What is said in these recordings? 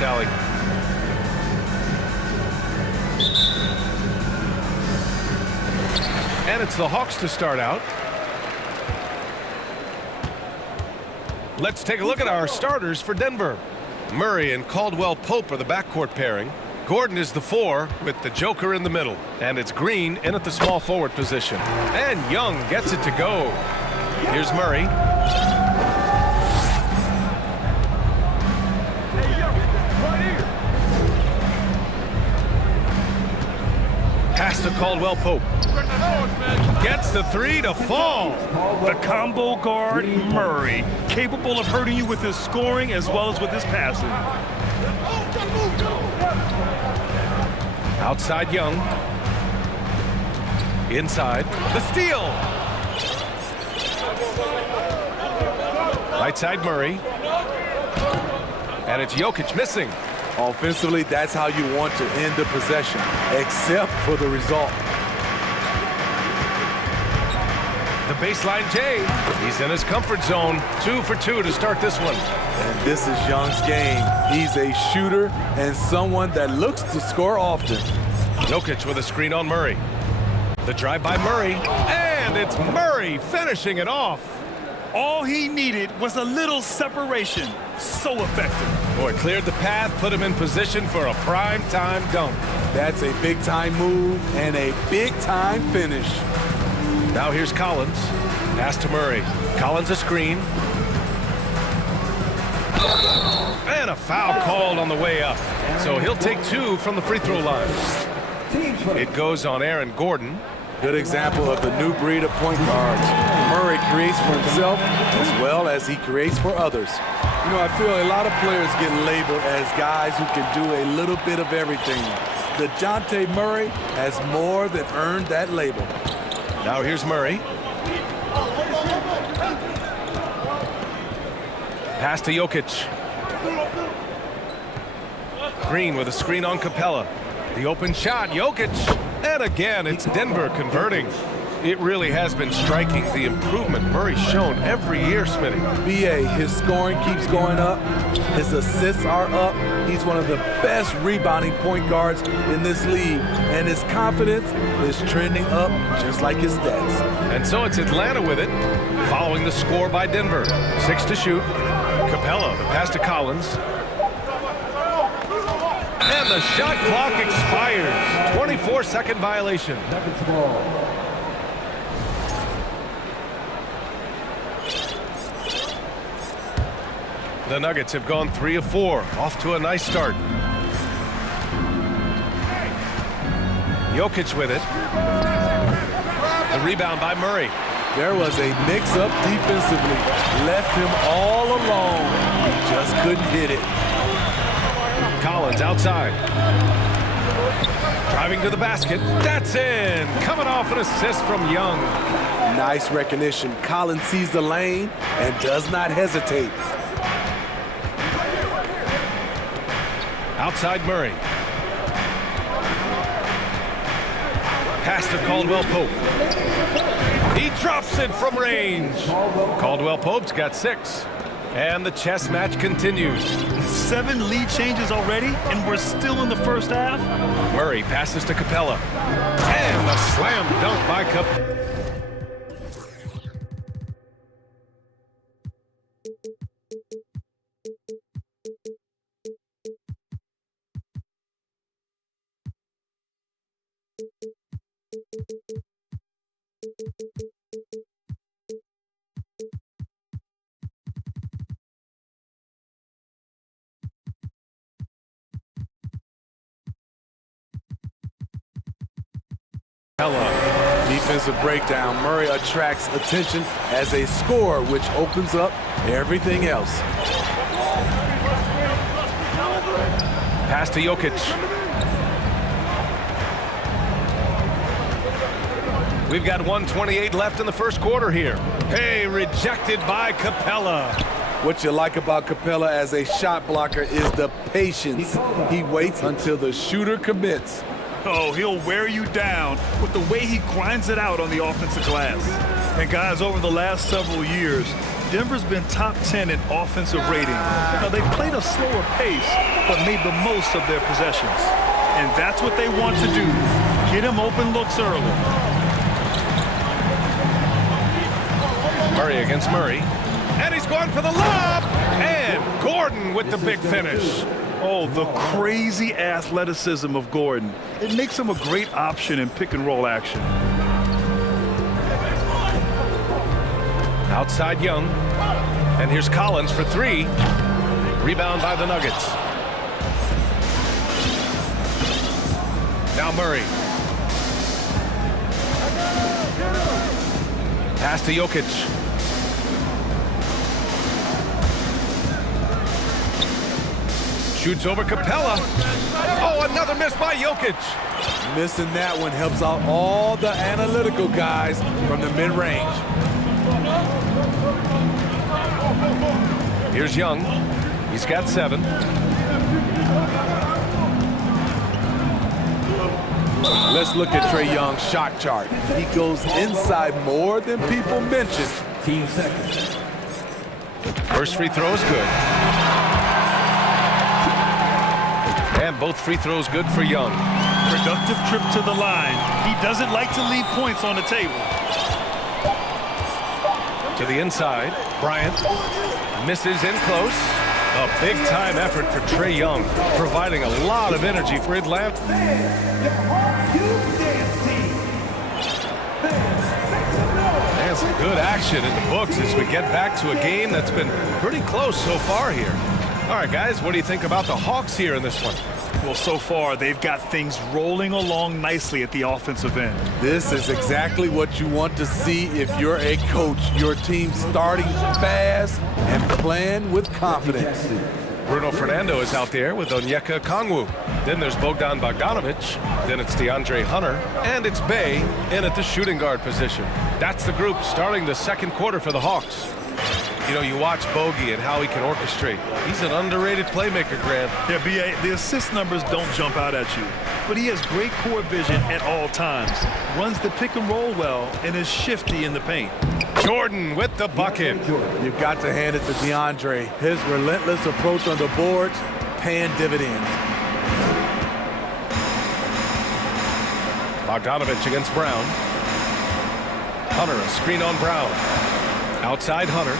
pass alley. And it's the Hawks to start out. Let's take a look at our starters for Denver. Murray and Caldwell-Pope are the backcourt pairing. Gordon is the 4 with the Joker in the middle. And it's Green in at the small forward position. And Young gets it to go. Here's Murray. Pass to Caldwell-Pope. Gets the 3 to fall. The combo guard, Murray, capable of hurting you with his scoring as well as with his passing. Outside Young. Inside. The steal. Right side Murray. And it's Jokic missing. Offensively, that's how you want to end the possession, except for the result. The baseline Jay. He's in his comfort zone. 2 for 2 to start this one. And this is Young's game. He's a shooter and someone that looks to score often. Jokic with a screen on Murray. The drive by Murray. And it's Murray finishing it off. All he needed was a little separation. So effective. Boy, cleared the path, put him in position for a prime-time dunk. That's a big-time move and a big-time finish. Now here's Collins. Pass to Murray. Collins a screen. And a foul called on the way up. So he'll take 2 from the free throw line. It goes on Aaron Gordon. Good example of the new breed of point guards. Murray creates for himself as well as he creates for others. You know, I feel a lot of players get labeled as guys who can do a little bit of everything. DeJounte Murray has more than earned that label. Now here's Murray. Pass to Jokic. Green with a screen on Capella. The open shot, Jokic. And again, it's Denver converting. It really has been striking, the improvement Murray's shown every year, Smitty. BA, his scoring keeps going up. His assists are up. He's one of the best rebounding point guards in this league. And his confidence is trending up just like his stats. And so it's Atlanta with it, following the score by Denver. 6 to shoot. Capella, the pass to Collins. And the shot clock expires. 24-second violation. The Nuggets have gone 3 of 4, off to a nice start. Jokic with it. The rebound by Murray. There was a mix-up defensively. Left him all alone. He just couldn't hit it. Collins outside. Driving to the basket. That's in. Coming off an assist from Young. Nice recognition. Collins sees the lane and does not hesitate. Outside Murray. Pass to Caldwell-Pope. He drops it from range. Caldwell-Pope's got 6. And the chess match continues. 7 lead changes already, and we're still in the first half. Murray passes to Capella. And a slam dunk by Capella. Defensive breakdown. Murray attracts attention as a scorer, which opens up everything else. Pass to Jokic. We've got 1:28 left in the first quarter here. Hey, rejected by Capella. What you like about Capella as a shot blocker is the patience. He waits until the shooter commits. Oh, he'll wear you down with the way he grinds it out on the offensive glass. And guys, over the last several years, Denver's been top 10 in offensive rating. Now, they've played a slower pace, but made the most of their possessions. And that's what they want to do. Get him open looks early. Murray against Murray. And he's going for the lob. And Gordon with the big finish. Oh, the crazy athleticism of Gordon. It makes him a great option in pick-and-roll action. Outside Young. And here's Collins for three. Rebound by the Nuggets. Now Murray. Pass to Jokic. Shoots over Capella. Oh, another miss by Jokic. Missing that one helps out all the analytical guys from the mid-range. Here's Young. He's got 7. Let's look at Trae Young's shot chart. He goes inside more than people mention. 15 seconds. First free throw is good. And both free throws good for Young. Productive trip to the line. He doesn't like to leave points on the table. To the inside. Bryant misses in close. A big-time effort for Trae Young, providing a lot of energy for Atlanta. And some good action in the books as we get back to a game that's been pretty close so far here. All right, guys, what do you think about the Hawks here in this one? Well, so far, they've got things rolling along nicely at the offensive end. This is exactly what you want to see if you're a coach. Your team starting fast and playing with confidence. Bruno Fernando is out there with Onyeka Okongwu. Then there's Bogdan Bogdanovic. Then it's DeAndre Hunter. And it's Bey in at the shooting guard position. That's the group starting the second quarter for the Hawks. You know, you watch Bogey and how he can orchestrate. He's an underrated playmaker, Grant. Yeah, B.A., the assist numbers don't jump out at you, but he has great core vision at all times, runs the pick and roll well, and is shifty in the paint. Jordan with the bucket. You've got to hand it to DeAndre. His relentless approach on the boards, paying dividends. Bogdanovic against Brown. Hunter, a screen on Brown. Outside Hunter.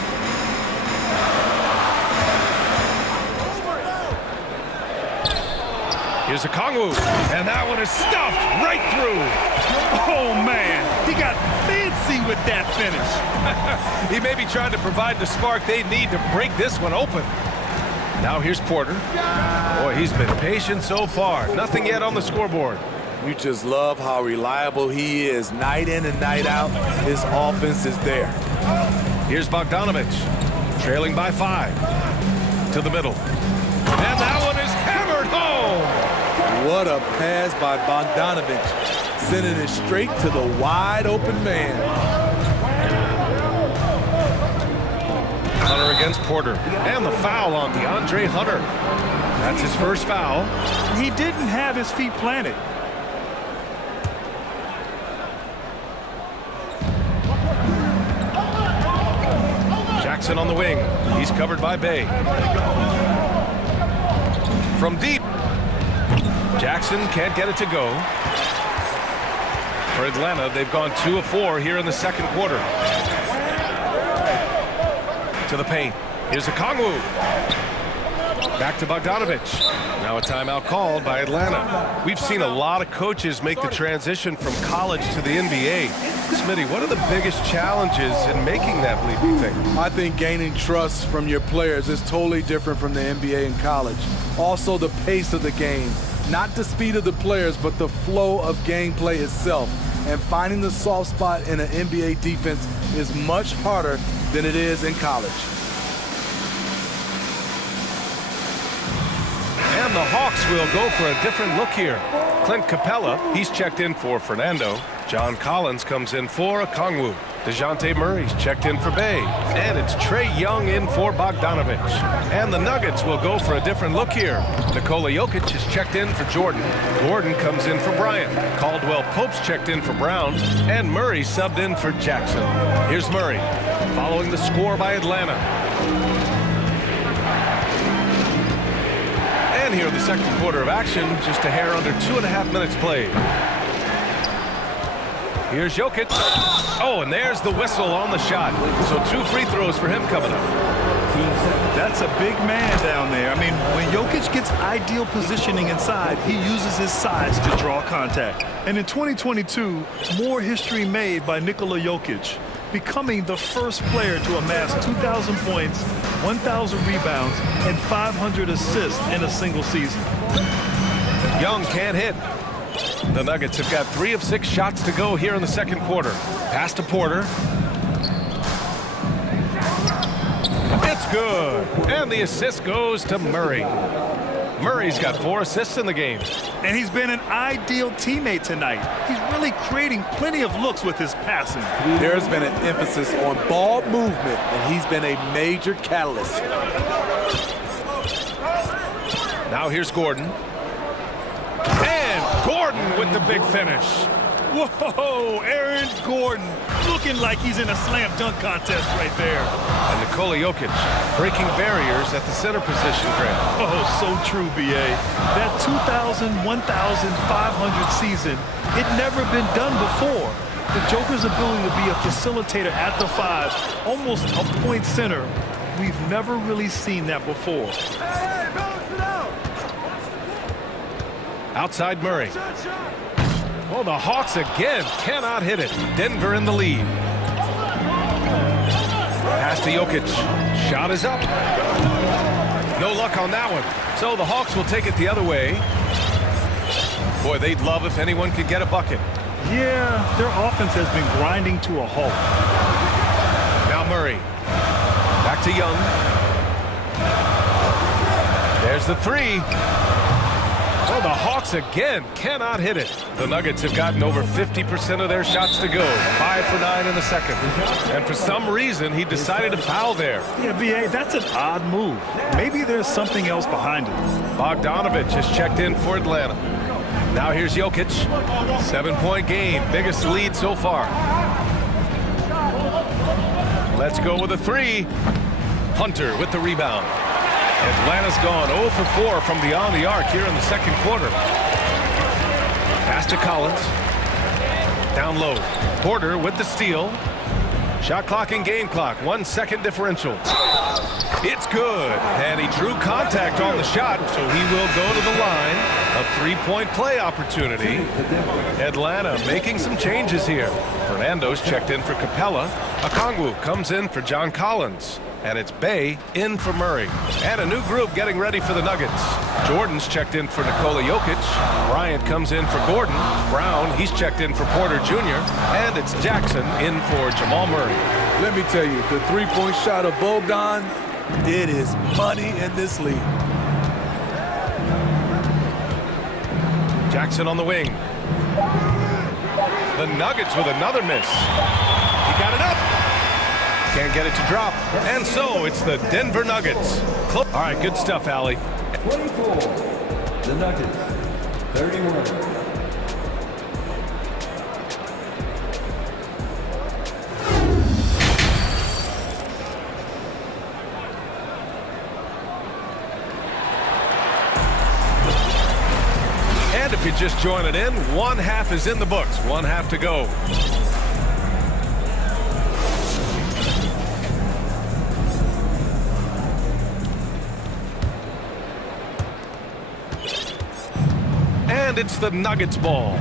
Here's Okongwu, and that one is stuffed right through. Oh, man, he got fancy with that finish. He may be trying to provide the spark they need to break this one open. Now here's Porter. Boy, he's been patient so far. Nothing yet on the scoreboard. You just love how reliable he is. Night in and night out, his offense is there. Here's Bogdanovic, trailing by 5. To the middle. And that one is hammered home. What a pass by Bogdanovic, sending it straight to the wide open man. Hunter against Porter. And the foul on DeAndre Hunter. That's his first foul. He didn't have his feet planted. Jackson on the wing. He's covered by Bey. From deep. Jackson can't get it to go. For Atlanta, they've gone 2 of 4 here in the second quarter. To the paint. Here's Okongwu. Back to Bogdanovic. Now a timeout called by Atlanta. We've seen a lot of coaches make the transition from college to the NBA. Smitty, what are the biggest challenges in making that leap, you think? I think gaining trust from your players is totally different from the NBA and college. Also, the pace of the game. Not the speed of the players, but the flow of gameplay itself. And finding the soft spot in an NBA defense is much harder than it is in college. And the Hawks will go for a different look here. Clint Capella, he's checked in for Fernando. John Collins comes in for Okongwu. DeJounte Murray's checked in for Bay. And it's Trae Young in for Bogdanovich. And the Nuggets will go for a different look here. Nikola Jokic is checked in for Jordan. Gordon comes in for Bryant. Caldwell Pope's checked in for Brown. And Murray subbed in for Jackson. Here's Murray, following the score by Atlanta. And here in the second quarter of action, just a hair under 2.5 minutes played. Here's Jokic. Oh, and there's the whistle on the shot. So 2 free throws for him coming up. That's a big man down there. I mean, when Jokic gets ideal positioning inside, he uses his size to draw contact. And in 2022, more history made by Nikola Jokic, becoming the first player to amass 2,000 points, 1,000 rebounds, and 500 assists in a single season. Young can't hit. The Nuggets have got 3 of 6 shots to go here in the second quarter. Pass to Porter. It's good. And the assist goes to Murray. Murray's got 4 assists in the game. And he's been an ideal teammate tonight. He's really creating plenty of looks with his passing. There's been an emphasis on ball movement, and he's been a major catalyst. Now here's Gordon. And Gordon with the big finish. Whoa, Aaron Gordon looking like he's in a slam dunk contest right there. And Nikola Jokic breaking barriers at the center position, Grant. Oh, so true, B.A. That 2,000, 1,500 season, it never been done before. The Joker's ability to be a facilitator at the 5, almost a point center, we've never really seen that before. Outside Murray. Oh, the Hawks again cannot hit it. Denver in the lead. Pass to Jokic. Shot is up. No luck on that one. So the Hawks will take it the other way. Boy, they'd love if anyone could get a bucket. Yeah, their offense has been grinding to a halt. Now Murray. Back to Young. There's the 3. Oh, the Hawks again cannot hit it. The Nuggets have gotten over 50% of their shots to go. 5 for 9 in the second. And for some reason, he decided to foul there. Yeah, B.A., that's an odd move. Maybe there's something else behind it. Bogdanovich has checked in for Atlanta. Now here's Jokic. 7-point game. Biggest lead so far. Let's go with a 3. Hunter with the rebound. Atlanta's gone 0 for 4 from beyond the arc here in the second quarter. Pass to Collins. Down low. Porter with the steal. Shot clock and game clock. 1 second differential. It's good. And he drew contact on the shot, so he will go to the line. A 3-point play opportunity. Atlanta making some changes here. Fernando's checked in for Capella. Okongwu comes in for John Collins. And it's Bay in for Murray. And a new group getting ready for the Nuggets. Jordan's checked in for Nikola Jokic. Bryant comes in for Gordon. Brown, he's checked in for Porter Jr. And it's Jackson in for Jamal Murray. Let me tell you, the 3-point shot of Bogdan, it is money in this league. Jackson on the wing. The Nuggets with another miss. He got it up. Can't get it to drop. And so it's the Denver Nuggets. All right, good stuff, Allie. 24, the Nuggets, 31. And if you're just joining in, 1 half is in the books. 1 half to go. And it's the Nuggets ball.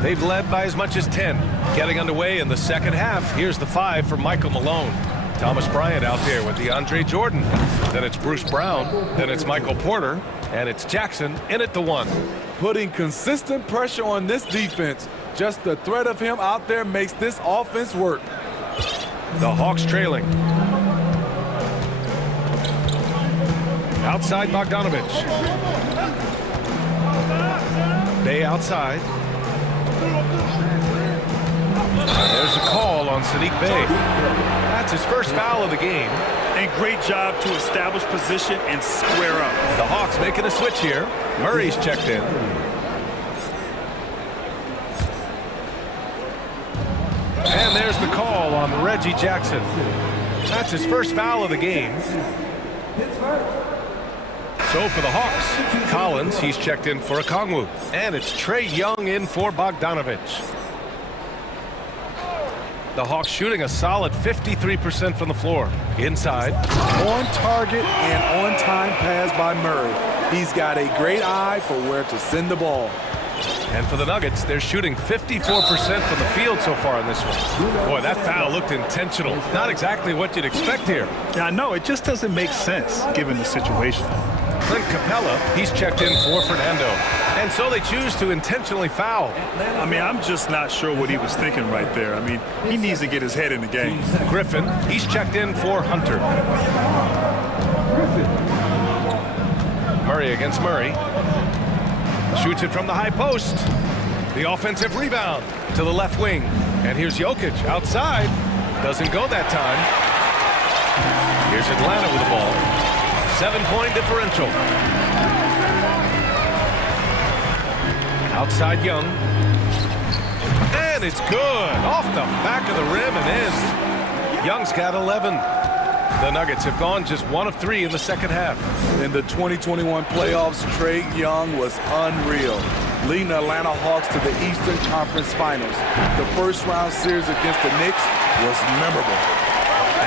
They've led by as much as 10. Getting underway in the second half. Here's the 5 for Michael Malone. Thomas Bryant out there with DeAndre Jordan. Then it's Bruce Brown. Then it's Michael Porter. And it's Jackson in at the 1. Putting consistent pressure on this defense. Just the threat of him out there makes this offense work. The Hawks trailing. Outside Bogdanovich. Bay outside. There's a call on Sadiq Bey. That's his first foul of the game. And great job to establish position and square up. The Hawks making a switch here. Murray's checked in. And there's the call on Reggie Jackson. That's his first foul of the game. So for the Hawks, Collins, he's checked in for Okongwu. And it's Trae Young in for Bogdanovich. The Hawks shooting a solid 53% from the floor. Inside. On target and on time pass by Murray. He's got a great eye for where to send the ball. And for the Nuggets, they're shooting 54% from the field so far in this one. Boy, that foul looked intentional. Not exactly what you'd expect here. Yeah, I know. It just doesn't make sense given the situation. Clint Capella, he's checked in for Fernando. And so they choose to intentionally foul. I mean, I'm just not sure what he was thinking right there. I mean, he needs to get his head in the game. Griffin, he's checked in for Hunter. Murray against Murray. Shoots it from the high post. The offensive rebound to the left wing. And here's Jokic outside. Doesn't go that time. Here's Atlanta with the ball. 7-point differential. Outside Young. And it's good. Off the back of the rim and in. Young's got 11. The Nuggets have gone just 1 of 3 in the second half. In the 2021 playoffs, Trae Young was unreal, leading the Atlanta Hawks to the Eastern Conference Finals. The first round series against the Knicks was memorable.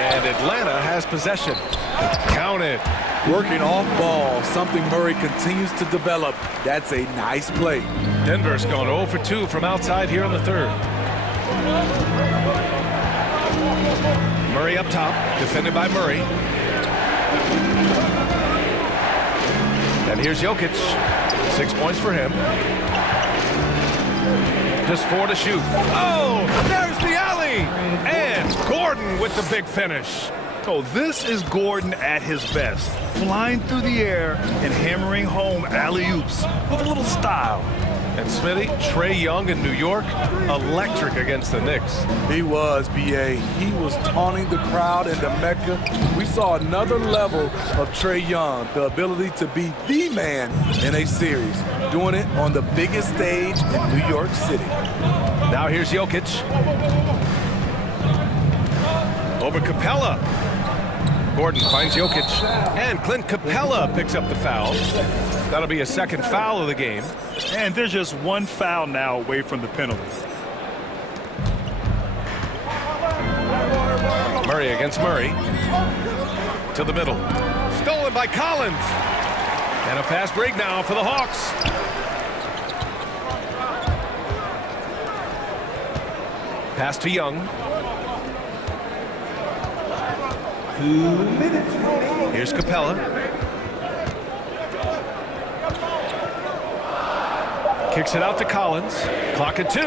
And Atlanta has possession. Count it. Working off ball, something Murray continues to develop. That's a nice play. Denver's gone 0 for 2 from outside here in the third. Murray up top, defended by Murray. And here's Jokic. 6 points for him. Just 4 to shoot. Oh, there's the alley! And Gordon with the big finish. So this is Gordon at his best. Flying through the air and hammering home alley-oops with a little style. And Smitty, Trae Young in New York, electric against the Knicks. He was, B.A. He was taunting the crowd in the Mecca. We saw another level of Trae Young, the ability to be the man in a series, doing it on the biggest stage in New York City. Now here's Jokic. Over Capella. Gordon finds Jokic. And Clint Capella picks up the foul. That'll be a second foul of the game. And there's just one foul now away from the penalty. Murray against Murray. To the middle. Stolen by Collins. And a fast break now for the Hawks. Pass to Young. 2 minutes remaining. Here's Capella. Kicks it out to Collins. Clock at 2.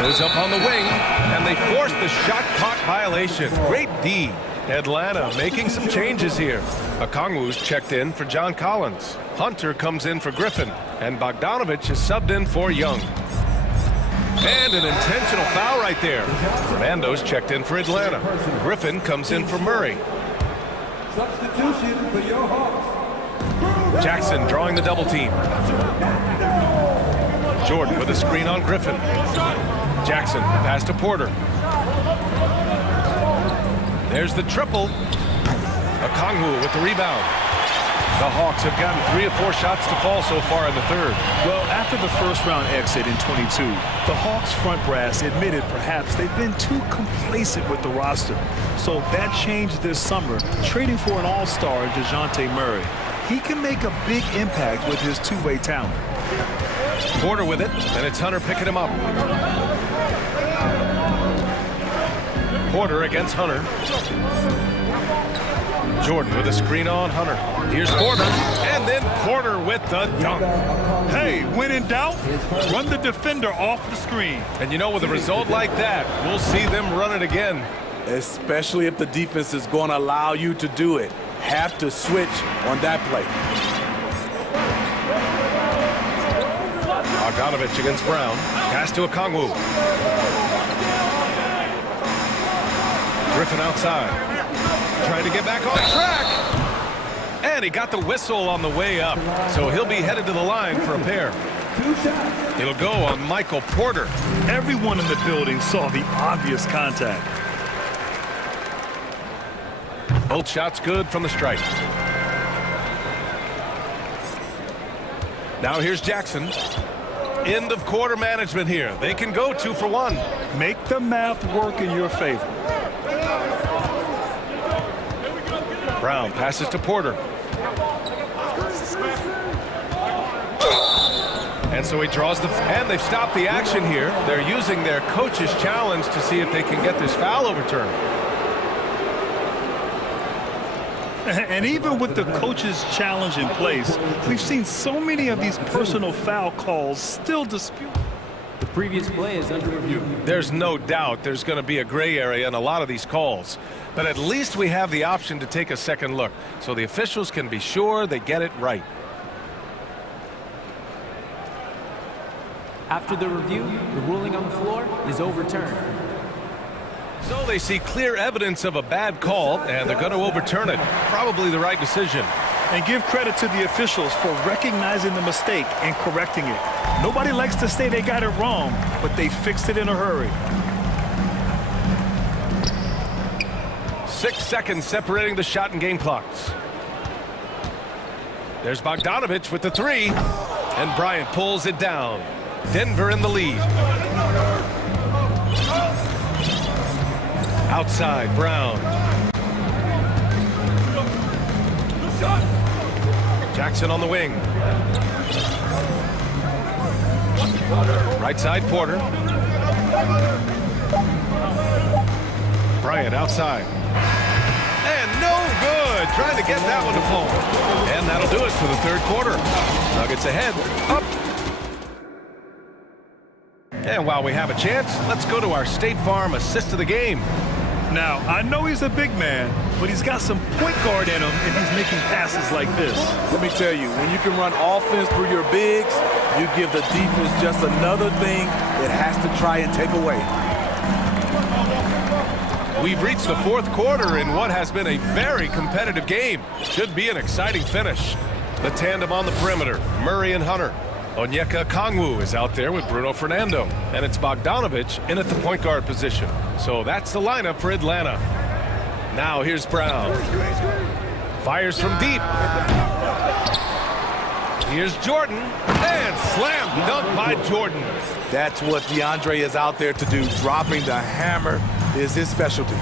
Goes up on the wing, and they force the shot clock violation. Great D. Atlanta making some changes here. Okongwu's checked in for John Collins. Hunter comes in for Griffin, and Bogdanovich is subbed in for Young. And an intentional foul right there. Fernando's checked in for Atlanta. Griffin comes in for Murray. Substitution for your Hawks. Jackson drawing the double team. Jordan with a screen on Griffin. Jackson pass to Porter. There's the triple. Okongwu with the rebound. The Hawks have gotten 3 of 4 shots to fall so far in the third. Well, after the first round exit in 22, the Hawks front brass admitted perhaps they've been too complacent with the roster. So that changed this summer, trading for an all-star DeJounte Murray. He can make a big impact with his two-way talent. Porter with it, and it's Hunter picking him up. Porter against Hunter. Jordan with a screen on Hunter. Here's Porter, and then Porter with the dunk. Hey, when in doubt, run the defender off the screen. And you know, with a result like that, we'll see them run it again. Especially if the defense is going to allow you to do it. Have to switch on that play. Bogdanovich against Brown. Pass to Okongwu. Griffin outside. Trying to get back on track. And he got the whistle on the way up. So he'll be headed to the line for a pair. It'll go on Michael Porter. Everyone in the building saw the obvious contact. Both shots good from the stripe. Now here's Jackson. End of quarter management here. They can go 2 for 1. Make the math work in your favor. Brown passes to Porter. And so he draws and they've stopped the action here. They're using their coach's challenge to see if they can get this foul overturned. And even with the coach's challenge in place, we've seen so many of these personal foul calls still disputed. The previous play is under review. There's no doubt there's going to be a gray area in a lot of these calls. But at least we have the option to take a second look, so the officials can be sure they get it right. After the review, the ruling on the floor is overturned. So they see clear evidence of a bad call, and they're going to overturn it. Probably the right decision. And give credit to the officials for recognizing the mistake and correcting it. Nobody likes to say they got it wrong, but they fixed it in a hurry. 6 seconds separating the shot and game clocks. There's Bogdanovich with the 3, and Bryant pulls it down. Denver in the lead. Outside, Brown. Jackson on the wing. Right side, Porter. Bryant outside. And no good. Trying to get that one to fall. And that'll do it for the third quarter. Nuggets ahead. Up. And while we have a chance, let's go to our State Farm assist of the game. Now, I know he's a big man, but he's got some point guard in him if he's making passes like this. Let me tell you, when you can run offense through your bigs, you give the defense just another thing it has to try and take away. We've reached the fourth quarter in what has been a very competitive game. Should be an exciting finish. The tandem on the perimeter, Murray and Hunter. Onyeka Kongwu is out there with Bruno Fernando, and it's Bogdanovich in at the point guard position. So that's the lineup for Atlanta. Now here's Brown. Fires from deep. Here's Jordan, and slam dunk by Jordan. That's what DeAndre is out there to do. Dropping the hammer is his specialty.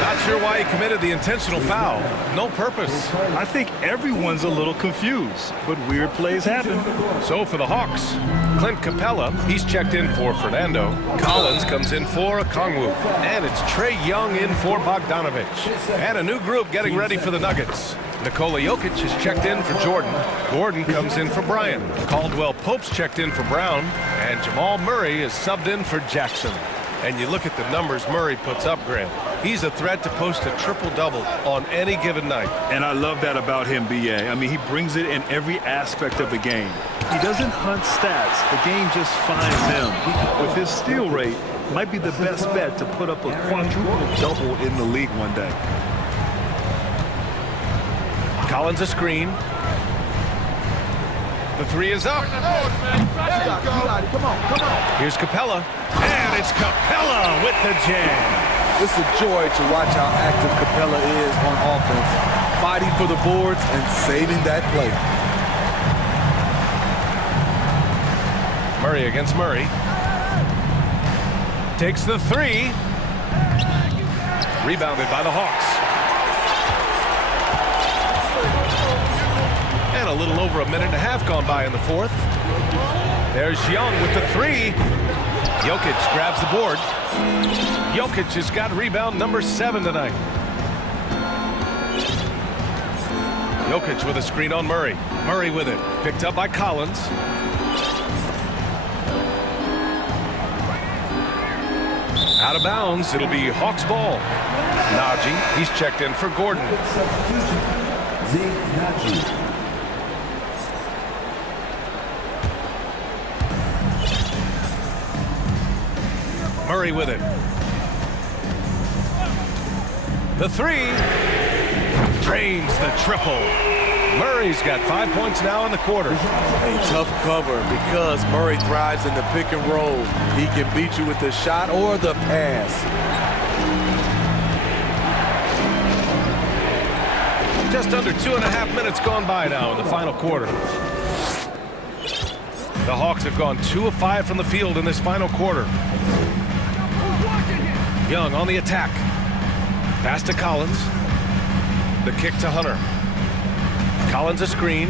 Not sure why he committed the intentional foul. No purpose. I think everyone's a little confused, but weird plays happen. So for the Hawks, Clint Capella, he's checked in for Fernando. Collins comes in for Kongwu. And it's Trae Young in for Bogdanovich. And a new group getting ready for the Nuggets. Nikola Jokic is checked in for Jordan. Gordon comes in for Bryant. Caldwell Pope's checked in for Brown. And Jamal Murray is subbed in for Jackson. And you look at the numbers Murray puts up, Grant. He's a threat to post a triple-double on any given night. And I love that about him, B.A. I mean, he brings it in every aspect of the game. He doesn't hunt stats. The game just finds them. With his steal rate, might be the best bet to put up a quadruple-double in the league one day. Collins a screen. The 3 is up. Here's Capella. And it's Capella with the jam. It's a joy to watch how active Capella is on offense, fighting for the boards and saving that play. Murray against Murray. Takes the 3. Rebounded by the Hawks. And a little over a minute and a half gone by in the fourth. There's Young with the 3. Jokic grabs the board. Jokic has got rebound number 7 tonight. Jokic with a screen on Murray. Murray with it. Picked up by Collins. Out of bounds. It'll be Hawks ball. Najee, he's checked in for Gordon. Murray with it. The three. Drains the triple. Murray's got 5 points now in the quarter. A tough cover because Murray thrives in the pick and roll. He can beat you with the shot or the pass. Just under 2.5 minutes gone by now in the final quarter. The Hawks have gone 2 of 5 from the field in this final quarter. Young on the attack. Pass to Collins. The kick to Hunter. Collins a screen.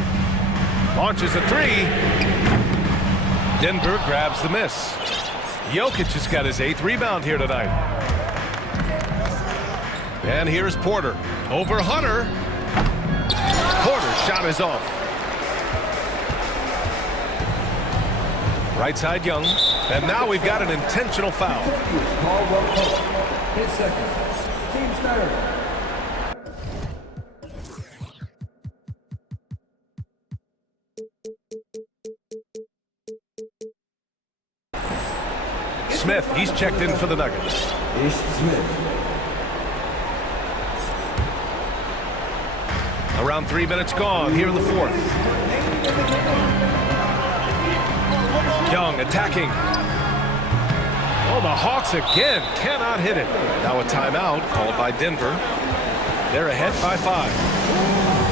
Launches a three. Denver grabs the miss. Jokic has got his 8th rebound here tonight. And here's Porter. Over Hunter. Porter's shot is off. Right side Young. And now we've got an intentional foul. Hit seconds. Team starter. Smith, he's checked in for the Nuggets. Ish Smith. Around 3 minutes gone here in the fourth. Young attacking. Oh, the Hawks again cannot hit it. Now a timeout called by Denver. They're ahead by 5.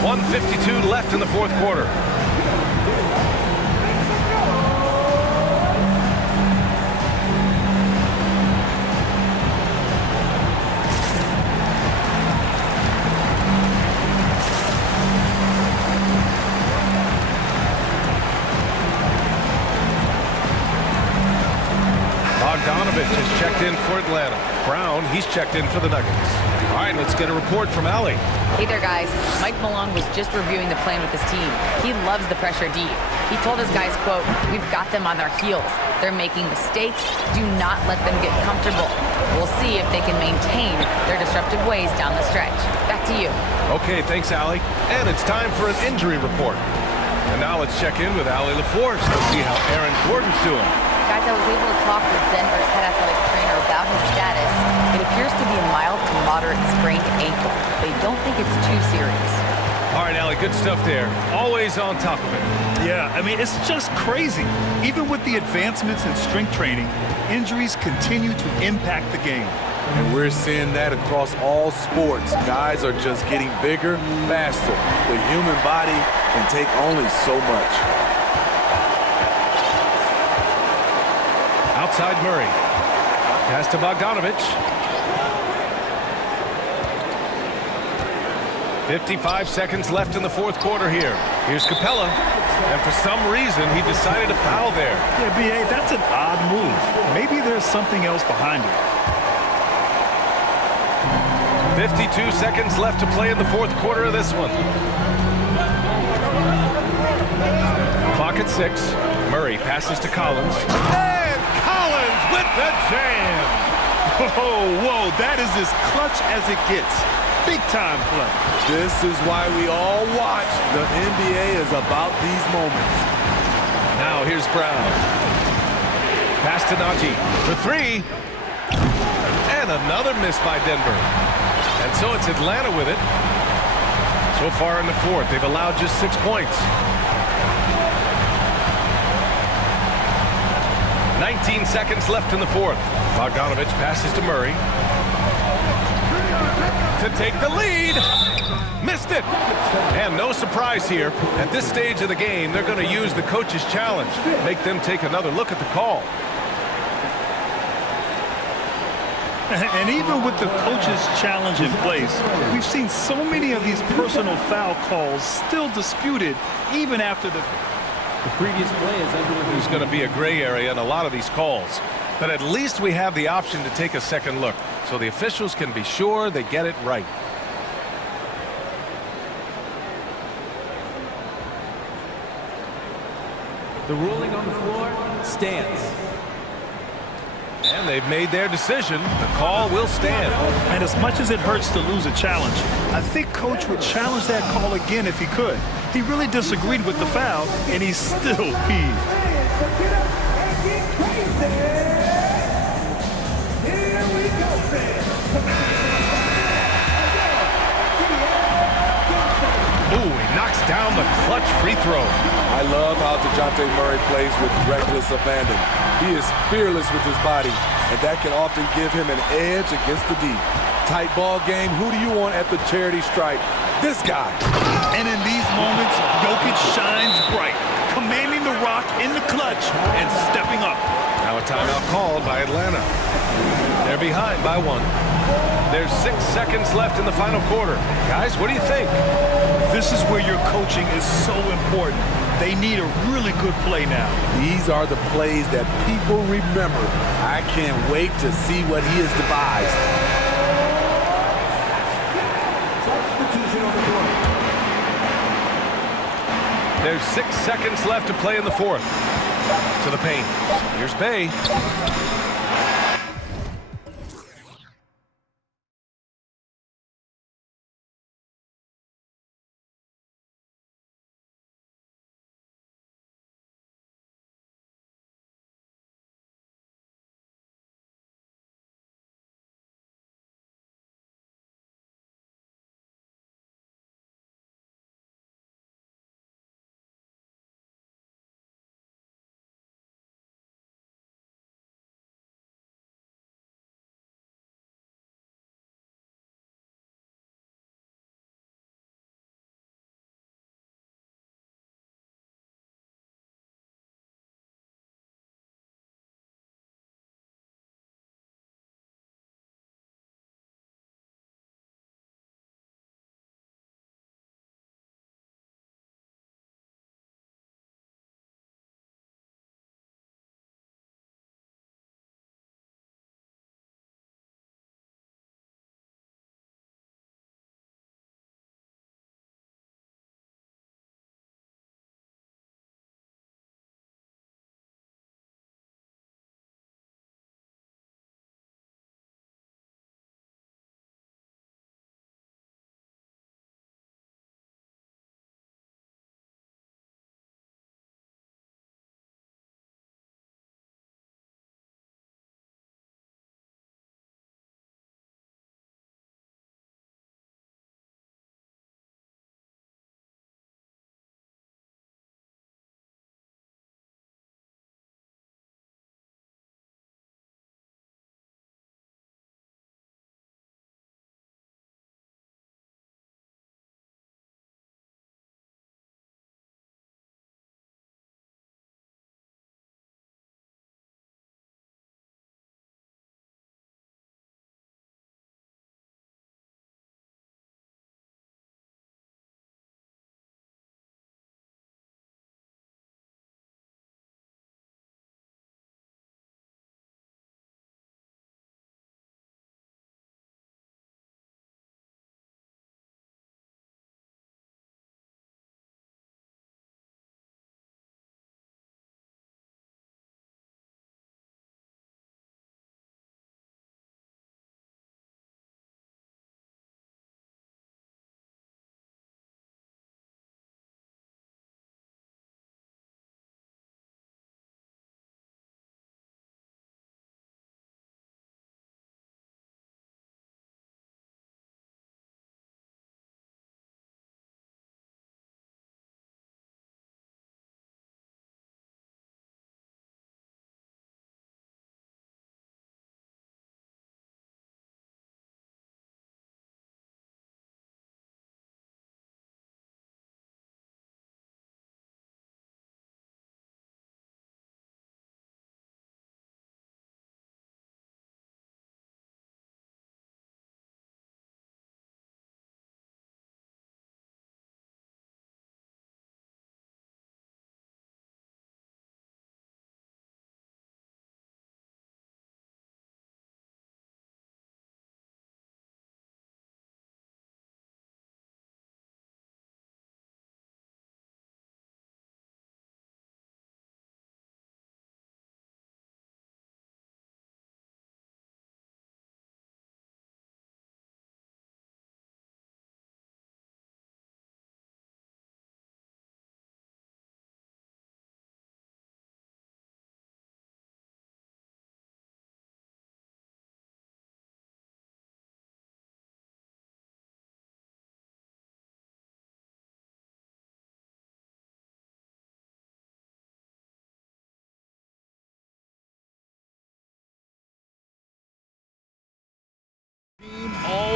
1:52 left in the fourth quarter. Has checked in for Atlanta. Brown, he's checked in for the Nuggets. All right, let's get a report from Allie. Hey there, guys. Mike Malone was just reviewing the plan with his team. He loves the pressure deep. He told his guys, quote, "We've got them on their heels. They're making mistakes. Do not let them get comfortable. We'll see if they can maintain their disruptive ways down the stretch." Back to you. Okay, thanks, Allie. And it's time for an injury report. And now let's check in with Allie LaForce to see how Aaron Gordon's doing. Guys, I was able to talk with Denver's head athletic trainer about his status. It appears to be a mild to moderate sprained ankle. They don't think it's too serious. All right, Allie, good stuff there. Always on top of it. Yeah, I mean, it's just crazy. Even with the advancements in strength training, injuries continue to impact the game. And we're seeing that across all sports. Guys are just getting bigger, faster. The human body can take only so much. Outside Murray. Pass to Bogdanovich. 55 seconds left in the fourth quarter here. Here's Capella. And for some reason, he decided to foul there. Yeah, B.A., that's an odd move. Maybe there's something else behind it. 52 seconds left to play in the fourth quarter of this one. Clock at 6. Murray passes to Collins. And Collins with the jam. Whoa, that is as clutch as it gets. Big time play. This is why we all watch. The NBA is about these moments. Now here's Brown. Pass to Najee for 3. And another miss by Denver. And so it's Atlanta with it. So far in the fourth, they've allowed just 6 points. 19 seconds left in the fourth. Bogdanovich passes to Murray. To take the lead. Missed it. And no surprise here. At this stage of the game, they're going to use the coach's challenge. Make them take another look at the call. And even with the coach's challenge in place, we've seen so many of these personal foul calls still disputed even after the previous play is under review. There's going to be a gray area in a lot of these calls. But at least we have the option to take a second look, so the officials can be sure they get it right. The ruling on the floor stands. And they've made their decision. The call will stand. And as much as it hurts to lose a challenge, I think Coach would challenge that call again if he could. He really disagreed with the foul, and he's still peeved. clutch free throw. I love how DeJounte Murray plays with reckless abandon. He is fearless with his body, and that can often give him an edge against the D. Tight ball game, who do you want at the charity stripe? This guy. And in these moments, Jokic shines bright, commanding the rock in the clutch and stepping up. Now a timeout called by Atlanta. They're behind by 1. There's 6 seconds left in the final quarter. Guys, what do you think? This is where your coaching is so important. They need a really good play now. These are the plays that people remember. I can't wait to see what he has devised. Substitution on the court. There's 6 seconds left to play in the fourth. To the paint. Here's Bay.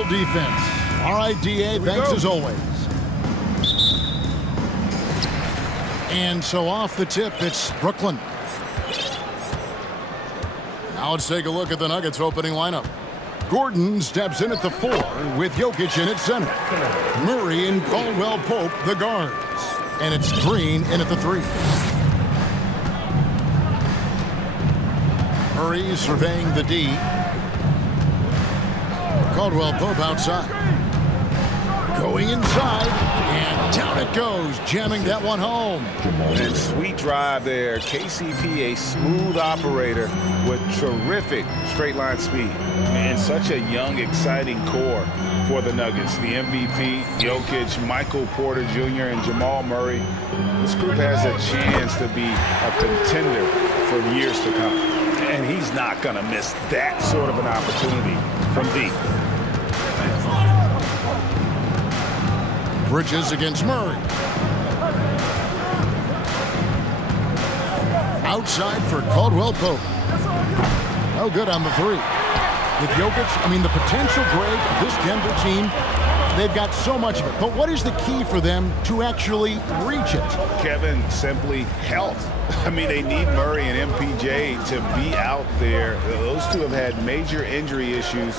Well defense. All right, DA, thanks as always. And so off the tip, it's Brooklyn. Now let's take a look at the Nuggets opening lineup. Gordon steps in at the 4 with Jokic in at center. Murray and Caldwell Pope, the guards. And it's Green in at the 3. Murray surveying the D. Caldwell Pope outside. Going inside, and down it goes, jamming that one home. And sweet drive there. KCP, a smooth operator with terrific straight line speed. And such a young, exciting core for the Nuggets. The MVP, Jokic, Michael Porter Jr., and Jamal Murray. This group has a chance to be a contender for years to come. And he's not going to miss that sort of an opportunity from deep. Bridges against Murray. Outside for Caldwell Pope. No good on the 3. With Jokic, I mean, the potential, Greg, of this Denver team, they've got so much of it. But what is the key for them to actually reach it? Kevin, simply health. I mean, they need Murray and MPJ to be out there. Those two have had major injury issues.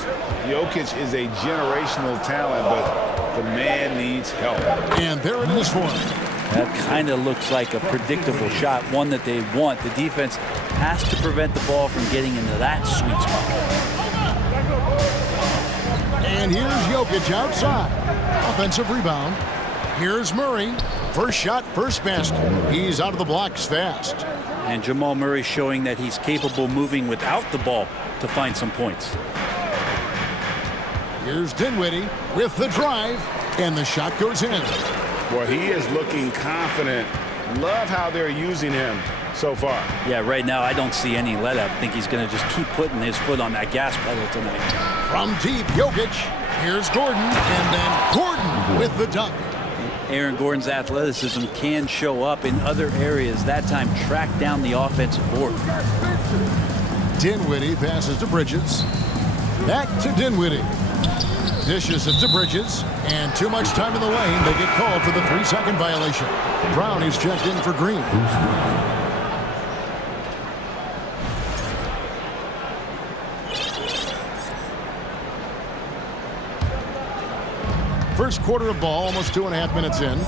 Jokic is a generational talent, but the man needs help. And there it is for him. That kind of looks like a predictable shot, one that they want. The defense has to prevent the ball from getting into that sweet spot. And here's Jokic outside. Offensive rebound. Here's Murray. First shot, first basket. He's out of the blocks fast. And Jamal Murray showing that he's capable moving without the ball to find some points. Here's Dinwiddie with the drive, and the shot goes in. Well, he is looking confident. Love how they're using him so far. Yeah, right now I don't see any let up. I think he's going to just keep putting his foot on that gas pedal tonight. From deep, Jokic. Here's Gordon, and then Gordon with the dunk. Aaron Gordon's athleticism can show up in other areas. That time, track down the offensive board. Dinwiddie passes to Bridges. Back to Dinwiddie. Dishes it to Bridges, and too much time in the lane. They get called for the 3-second violation. Brown is checked in for Green. First quarter of ball, almost 2.5 minutes in.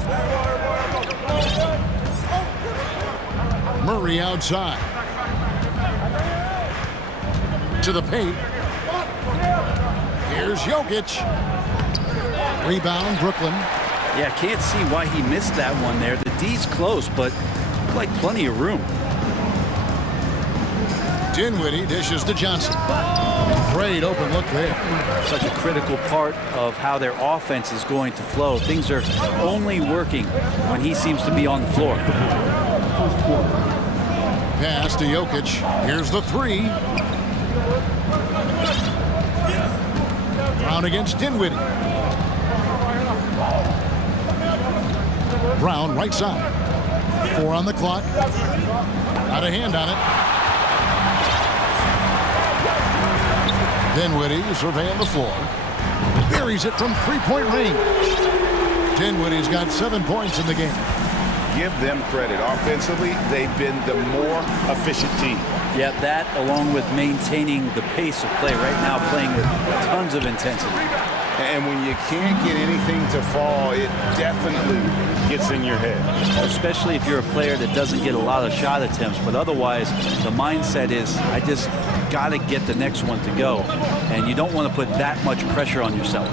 Murray outside. To the paint. Here's Jokic. Rebound, Brooklyn. Yeah, can't see why he missed that one there. The D's close, but looked like plenty of room. Dinwiddie dishes to Johnson. Great open look there. Such a critical part of how their offense is going to flow. Things are only working when he seems to be on the floor. Pass to Jokic. Here's the 3. Brown against Dinwiddie. Brown right side. 4 on the clock. Got a hand on it. Dinwiddie surveying the floor. Buries it from 3-point range. Dinwiddie's got 7 points in the game. Give them credit. Offensively, they've been the more efficient team. Yeah, that along with maintaining the pace of play right now, playing with tons of intensity. And when you can't get anything to fall, it definitely gets in your head. Especially if you're a player that doesn't get a lot of shot attempts, but otherwise the mindset is, I just got to get the next one to go. And you don't want to put that much pressure on yourself.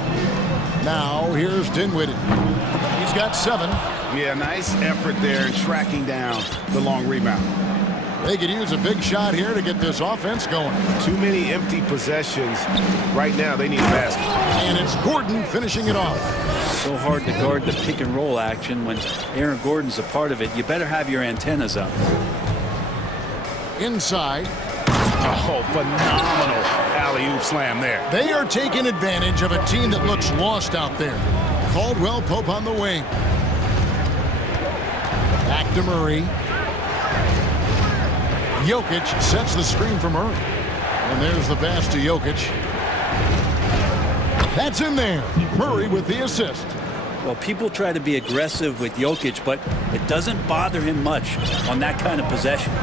Now here's Dinwiddie. He's got 7. Yeah, nice effort there tracking down the long rebound. They could use a big shot here to get this offense going. Too many empty possessions. Right now, they need a basket. And it's Gordon finishing it off. So hard to guard the pick and roll action when Aaron Gordon's a part of it. You better have your antennas up. Inside. Oh, phenomenal alley-oop slam there. They are taking advantage of a team that looks lost out there. Caldwell Pope on the wing. Back to Murray. Jokic sets the screen for Murray. And there's the pass to Jokic. That's in there. Murray with the assist. Well, people try to be aggressive with Jokic, but it doesn't bother him much on that kind of possession.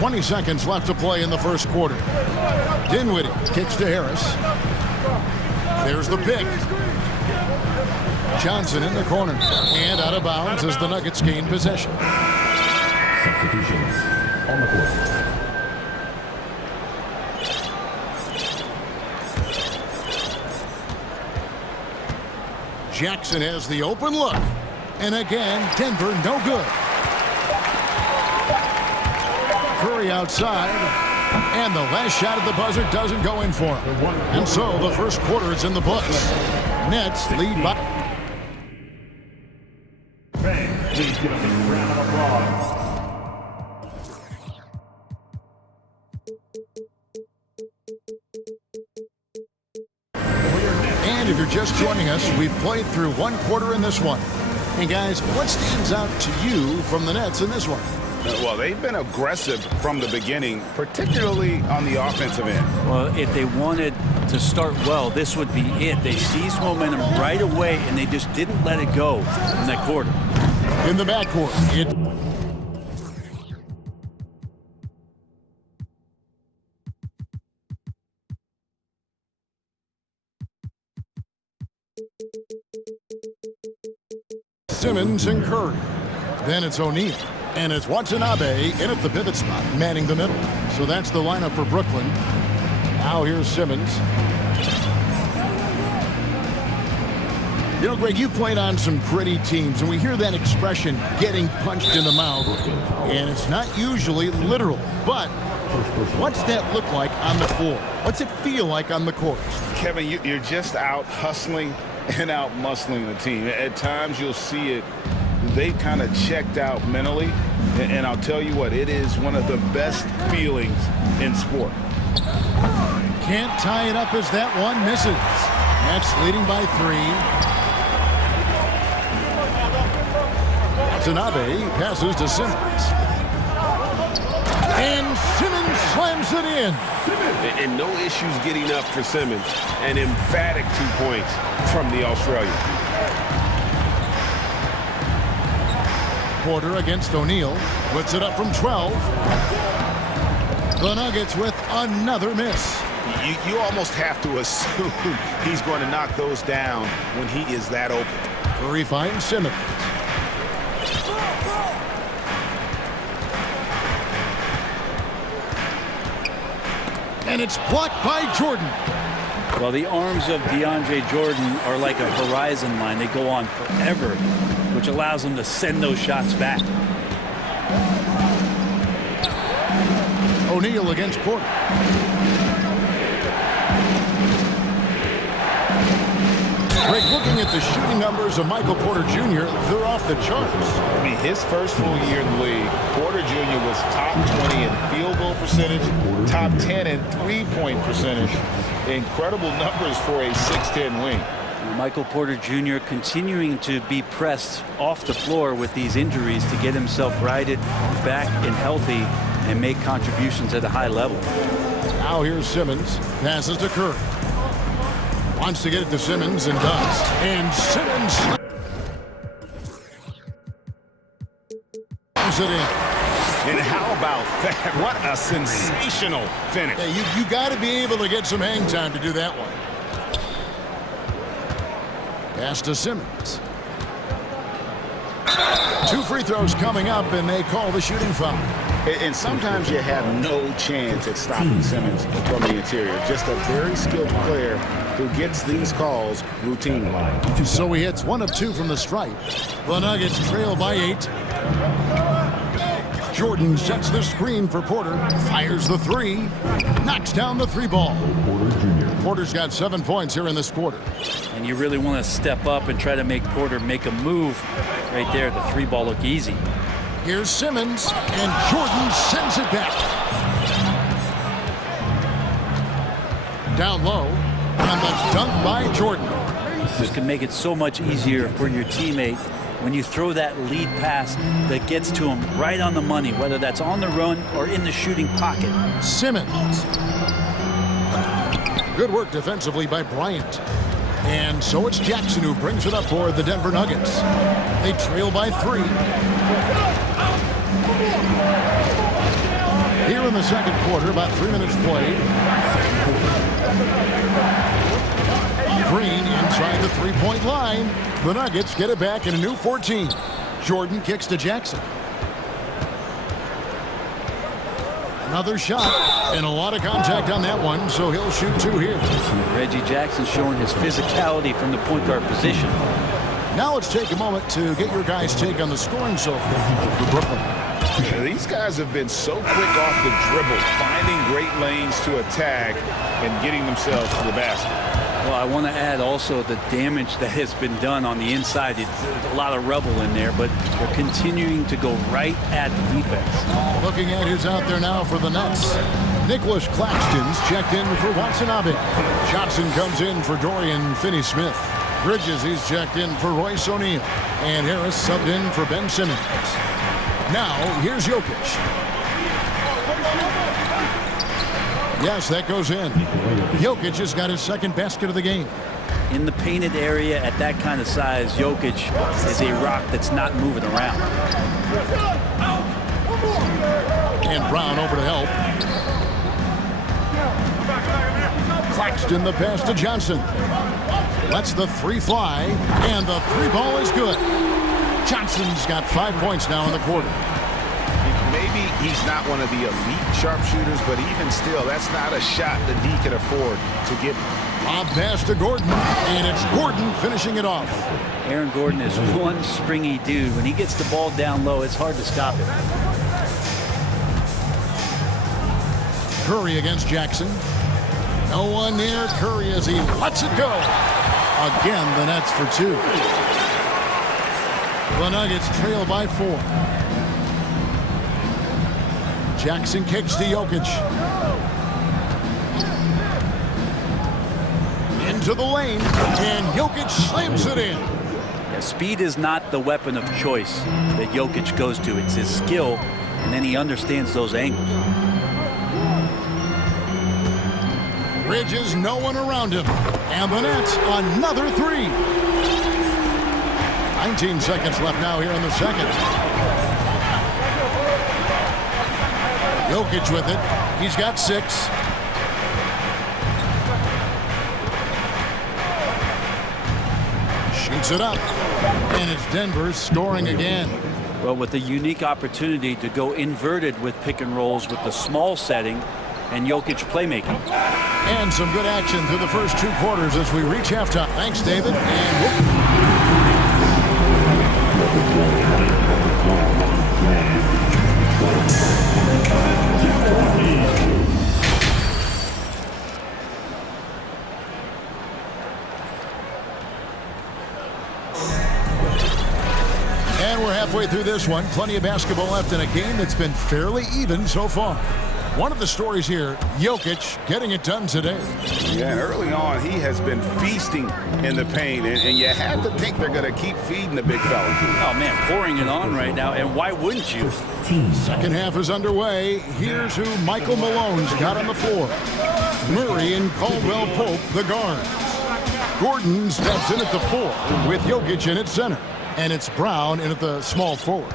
20 seconds left to play in the first quarter. Dinwiddie kicks to Harris. There's the pick. Johnson in the corner. And out of bounds as the Nuggets gain possession. Substitutions on the court. Jackson has the open look. And again, Denver no good. Curry outside. And the last shot at the buzzer doesn't go in for him. And so the first quarter is in the books. Nets lead by... Fans, please give us a round of applause. And if you're just joining us, we've played through one quarter in this one. And guys, what stands out to you from the Nets in this one? Well, they've been aggressive from the beginning, particularly on the offensive end. Well, if they wanted to start well, this would be it. They seized momentum right away, and they just didn't let it go in that quarter. In the backcourt, Simmons and Curry. Then it's O'Neal. And it's Watanabe in at the pivot spot, manning the middle. So that's the lineup for Brooklyn. Now here's Simmons. You know, Greg, you played on some gritty teams, and we hear that expression, getting punched in the mouth. And it's not usually literal. But what's that look like on the floor? What's it feel like on the court? Kevin, you're just out hustling and out muscling the team. At times you'll see it. They've kind of checked out mentally, and I'll tell you what, it is one of the best feelings in sport. Can't tie it up as that one misses. Nets leading by 3. Watanabe passes to Simmons. And Simmons slams it in. And no issues getting up for Simmons. An emphatic 2 points from the Australian. Porter against O'Neal. Puts it up from 12. The Nuggets with another miss. You almost have to assume he's going to knock those down when he is that open. Curry finds Simmons. And it's blocked by Jordan. Well, the arms of DeAndre Jordan are like a horizon line. They go on forever, which allows him to send those shots back. O'Neal against Porter. Greg, looking at the shooting numbers of Michael Porter Jr., they're off the charts. I mean, his first full year in the league, Porter Jr. was top 20 in field goal percentage, top 10 in three-point percentage. Incredible numbers for a 6'10 wing. Michael Porter Jr. continuing to be pressed off the floor with these injuries to get himself righted back and healthy and make contributions at a high level. Now here's Simmons. Passes to Curry. Wants to get it to Simmons and does. And Simmons slams it in. And how about that? What a sensational finish. Yeah, you got to be able to get some hang time to do that one. Pass to Simmons. 2 free throws coming up, and they call the shooting foul. And sometimes you have no chance at stopping Simmons from the interior. Just a very skilled player who gets these calls routinely. So he hits 1 of 2 from the stripe. The Nuggets trail by 8. Jordan sets the screen for Porter. Fires the 3. Knocks down the 3 ball. Porter's got 7 points here in this quarter. And you really want to step up and try to make Porter make a move right there. The 3 ball look easy. Here's Simmons, and Jordan sends it back. Down low, and the dunk by Jordan. This can make it so much easier for your teammate when you throw that lead pass that gets to him right on the money, whether that's on the run or in the shooting pocket. Simmons. Good work defensively by Bryant. And so it's Jackson who brings it up for the Denver Nuggets. They trail by 3. Here in the second quarter, about 3 minutes played. Green inside the three-point line. The Nuggets get it back in a new 14. Jordan kicks to Jackson. Another shot, and a lot of contact on that one, so he'll shoot 2 here. Reggie Jackson showing his physicality from the point guard position. Now let's take a moment to get your guys' take on the scoring so far for Brooklyn. These guys have been so quick off the dribble, finding great lanes to attack and getting themselves to the basket. Well, I want to add also the damage that has been done on the inside. It's a lot of rubble in there, but they're continuing to go right at the defense. Looking at who's out there now for the Nets. Nicholas Claxton's checked in for Watanabe. Johnson comes in for Dorian Finney-Smith. Bridges, he's checked in for Royce O'Neal. And Harris subbed in for Ben Simmons. Now, here's Jokic. Yes, that goes in. Jokic has got his second basket of the game. In the painted area at that kind of size, Jokic is a rock that's not moving around. And Brown over to help. Claxton the pass to Johnson. Lets the 3 fly, and the 3 ball is good. Johnson's got 5 points now in the quarter. Maybe he's not one of the elite sharpshooters, but even still, that's not a shot that he could afford to give. Lob pass to Gordon, and it's Gordon finishing it off. Aaron Gordon is one springy dude. When he gets the ball down low, it's hard to stop it. Curry against Jackson. No one near Curry as he lets it go. Again, the Nets for 2. The Nuggets trail by 4. Jackson kicks to Jokic. Into the lane, and Jokic slams it in. Yeah, speed is not the weapon of choice that Jokic goes to. It's his skill, and then he understands those angles. Bridges, no one around him. And the Nets, another 3. 19 seconds left now here in the second. Jokic with it. He's got 6. Shoots it up. And it's Denver scoring again. Well, with a unique opportunity to go inverted with pick and rolls with the small setting and Jokic playmaking. And some good action through the first 2 quarters as we reach halftime. Thanks, David. And we're halfway through this one. Plenty of basketball left in a game that's been fairly even so far. One of the stories here, Jokic getting it done today. Yeah, and early on, he has been feasting in the paint, and you have to think they're going to keep feeding the big fella. Oh, man, pouring it on right now, and why wouldn't you? Second half is underway. Here's who Michael Malone's got on the floor. Murray and Caldwell Pope, the guards. Gordon steps in at the 4 with Jokic in at center. And it's Brown in at the small forward.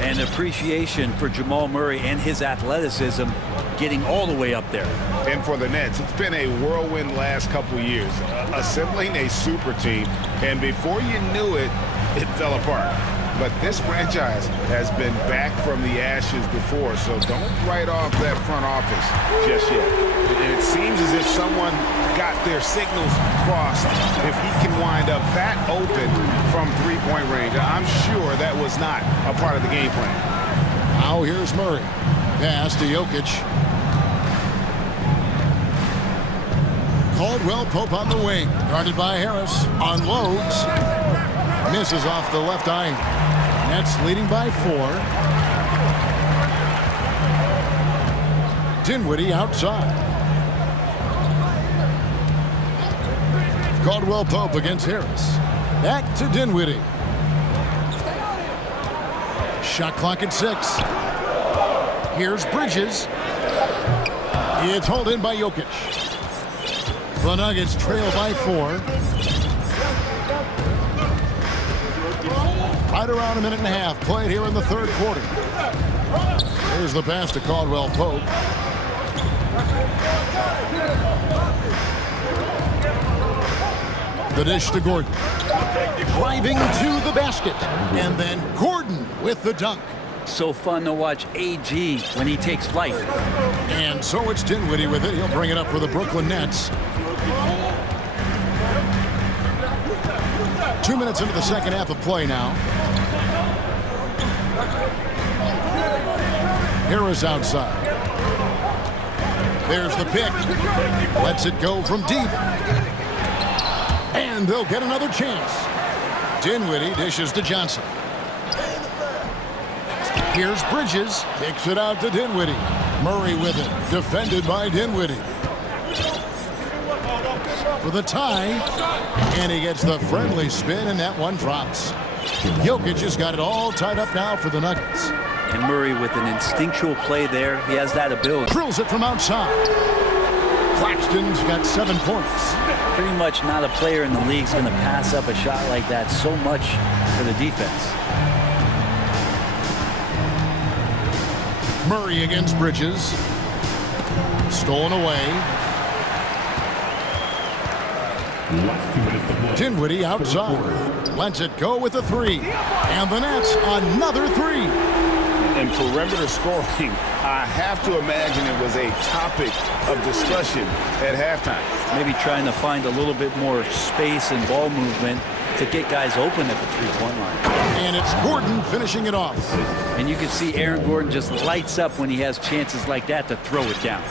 And appreciation for Jamal Murray and his athleticism getting all the way up there. And for the Nets, it's been a whirlwind last couple of years, assembling a super team. And before you knew it, it fell apart. But this franchise has been back from the ashes before, so don't write off that front office just yet. And it seems as if someone got their signals crossed. If he can wind up that open from three-point range, I'm sure that was not a part of the game plan. Now here's Murray. Pass to Jokic. Caldwell Pope on the wing. Guarded by Harris. Unloads. Misses off the left eye. Nets leading by 4. Dinwiddie outside. Caldwell Pope against Harris. Back to Dinwiddie. Shot clock at 6. Here's Bridges. It's hauled in by Jokic. The Nuggets trail by 4. Right around a minute and a half played here in the third quarter. There's the pass to Caldwell Pope. The dish to Gordon. Driving to the basket. And then Gordon with the dunk. So fun to watch AG when he takes flight. And so it's Dinwiddie with it. He'll bring it up for the Brooklyn Nets. 2 minutes into the second half of play now. Harris outside. There's the pick. Lets it go from deep. And they'll get another chance. Dinwiddie dishes to Johnson. Here's Bridges. Kicks it out to Dinwiddie. Murray with it. Defended by Dinwiddie. For the tie. And he gets the friendly spin, and that one drops. Jokic has got it all tied up now for the Nuggets. And Murray with an instinctual play there. He has that ability. Drills it from outside. Claxton's got 7 points. Pretty much not a player in the league is going to pass up a shot like that so much for the defense. Murray against Bridges. Stolen away. Dinwiddie outside. Lets it go with a 3. And the Nets another 3. And perimeter scoring, I have to imagine it was a topic of discussion at halftime. Maybe trying to find a little bit more space and ball movement to get guys open at the three-point line. And it's Gordon finishing it off. And you can see Aaron Gordon just lights up when he has chances like that to throw it down.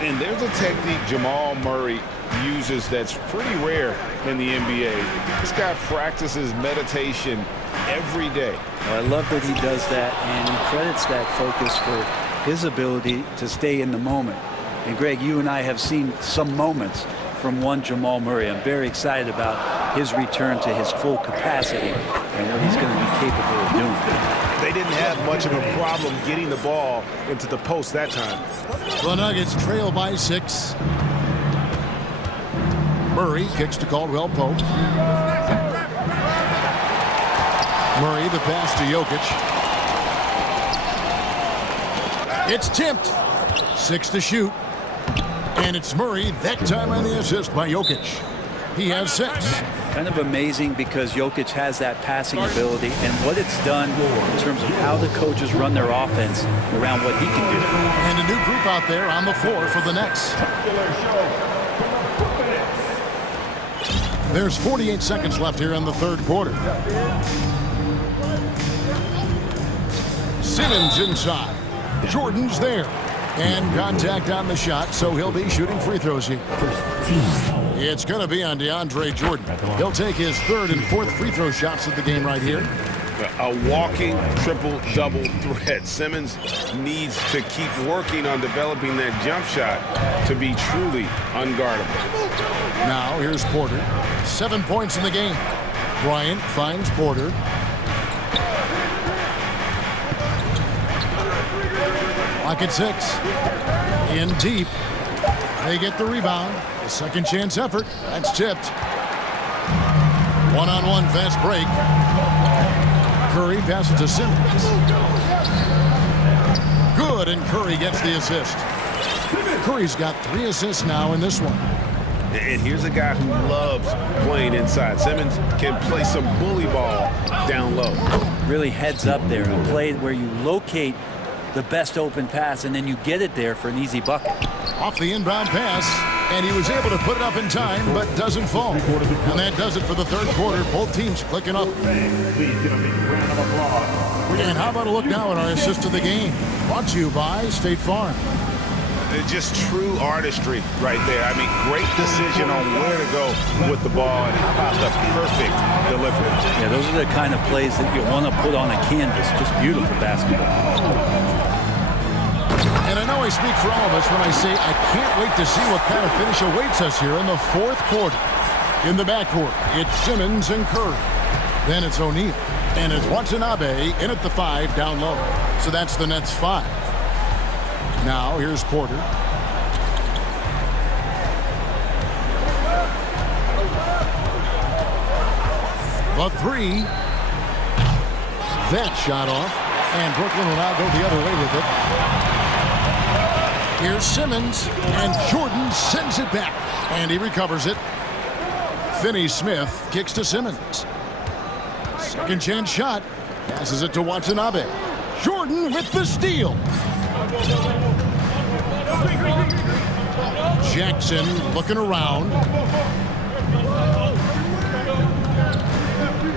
And there's a technique Jamal Murray uses that's pretty rare in the NBA. This guy practices meditation every day. Well, I love that he does that, and he credits that focus for his ability to stay in the moment. And Greg, you and I have seen some moments from one Jamal Murray. I'm very excited about his return to his full capacity and what he's going to be capable of doing. They didn't have much of a problem getting the ball into the post that time. The Nuggets trail by 6. Murray kicks to Caldwell Pope. Murray, the pass to Jokic. It's tipped. 6 to shoot. And it's Murray, that time on the assist by Jokic. He has 6. Kind of amazing because Jokic has that passing ability and what it's done in terms of how the coaches run their offense around what he can do. And a new group out there on the floor for the Nets. There's 48 seconds left here in the third quarter. Simmons inside. Jordan's there. And contact on the shot, so he'll be shooting free throws here. It's going to be on DeAndre Jordan. He'll take his 3rd and 4th free throw shots of the game right here. A walking triple-double threat. Simmons needs to keep working on developing that jump shot to be truly unguardable. Now here's Porter. 7 points in the game. Bryant finds Porter. Clock at 6. In deep. They get the rebound. A second chance effort. That's tipped. One-on-one fast break. Curry passes to Simmons. Good, and Curry gets the assist. Curry's got 3 assists now in this one. And here's a guy who loves playing inside. Simmons can play some bully ball down low. Really heads up there. A play where you locate the best open pass and then you get it there for an easy bucket. Off the inbound pass, and he was able to put it up in time, but doesn't fall. And that does it for the third quarter. Both teams clicking up. And how about a look now at our assist of the game? Brought to you by State Farm. It's just true artistry right there. I mean, great decision on where to go with the ball, and how about the perfect delivery. Yeah, those are the kind of plays that you want to put on a canvas. Just beautiful basketball. And I know I speak for all of us when I say I can't wait to see what kind of finish awaits us here in the fourth quarter. In the backcourt, it's Simmons and Curry. Then it's O'Neal. And it's Watanabe in at the 5 down low. So that's the Nets 5. Now here's Porter. The 3. That shot off. And Brooklyn will now go the other way with it. Here's Simmons. And Jordan sends it back. And he recovers it. Finney-Smith kicks to Simmons. Second chance shot. Passes it to Watanabe. Jordan with the steal. Jackson looking around.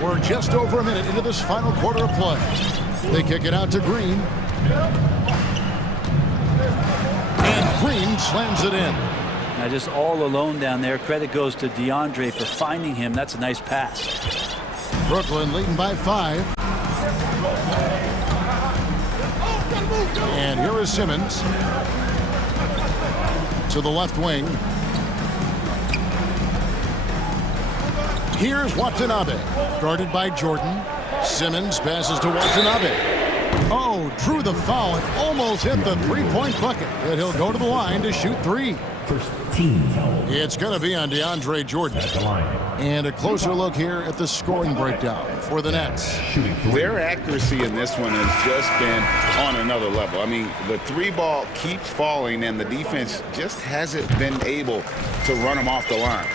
We're just over a minute into this final quarter of play. They kick it out to Green. And Green slams it in. Now just all alone down there. Credit goes to DeAndre for finding him. That's a nice pass. Brooklyn leading by 5. And here is Simmons to the left wing. Here's Watanabe, guarded by Jordan. Simmons passes to Watanabe. Oh, drew the foul and almost hit the three-point bucket. But he'll go to the line to shoot 3. First team foul. It's going to be on DeAndre Jordan. At the line. And a closer look here at the scoring breakdown for the Nets. Shooting 3. Their accuracy in this one has just been on another level. I mean, the 3 ball keeps falling, and the defense just hasn't been able to run them off the line.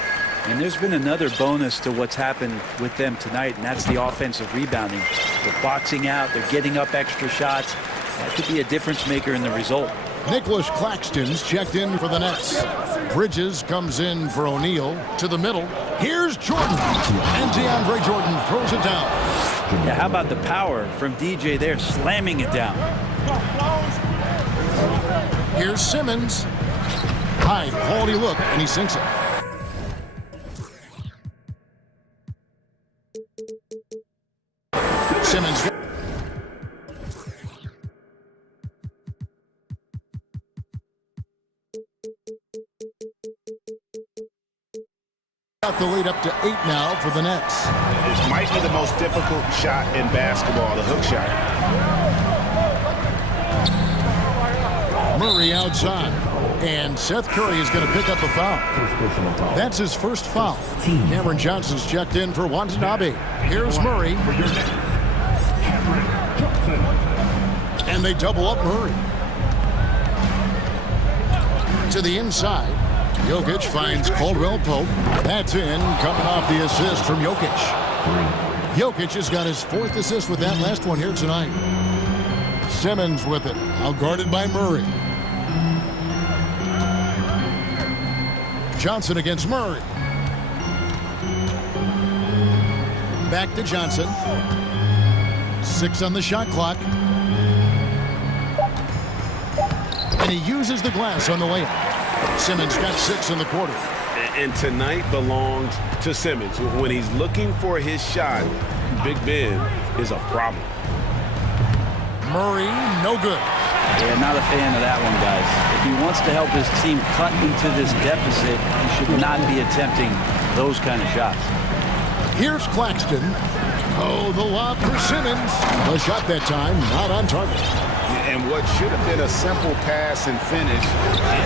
And there's been another bonus to what's happened with them tonight, and that's the offensive rebounding. They're boxing out. They're getting up extra shots. That could be a difference maker in the result. Nicholas Claxton's checked in for the Nets. Bridges comes in for O'Neal to the middle. Here's Jordan. And DeAndre Jordan throws it down. Yeah, how about the power from DJ there, slamming it down. Here's Simmons. High quality look, and he sinks it. Simmons. Got the lead up to 8 now for the Nets. It might be the most difficult shot in basketball, the hook shot. Murray outside. And Seth Curry is going to pick up a foul. That's his first foul. Cameron Johnson's checked in for Watanabe. Here's Murray. And they double up Murray. To the inside. Jokic finds Caldwell Pope. That's in, coming off the assist from Jokic. Jokic has got his 4th assist with that last one here tonight. Simmons with it, outguarded by Murray. Johnson against Murray. Back to Johnson. 6 on the shot clock. And he uses the glass on the layup. Simmons got 6 in the quarter. And tonight belongs to Simmons. When he's looking for his shot, Big Ben is a problem. Murray, no good. Yeah, not a fan of that one, guys. If he wants to help his team cut into this deficit, he should not be attempting those kind of shots. Here's Claxton. Oh, the lob for Simmons. The shot that time, not on target. And what should have been a simple pass and finish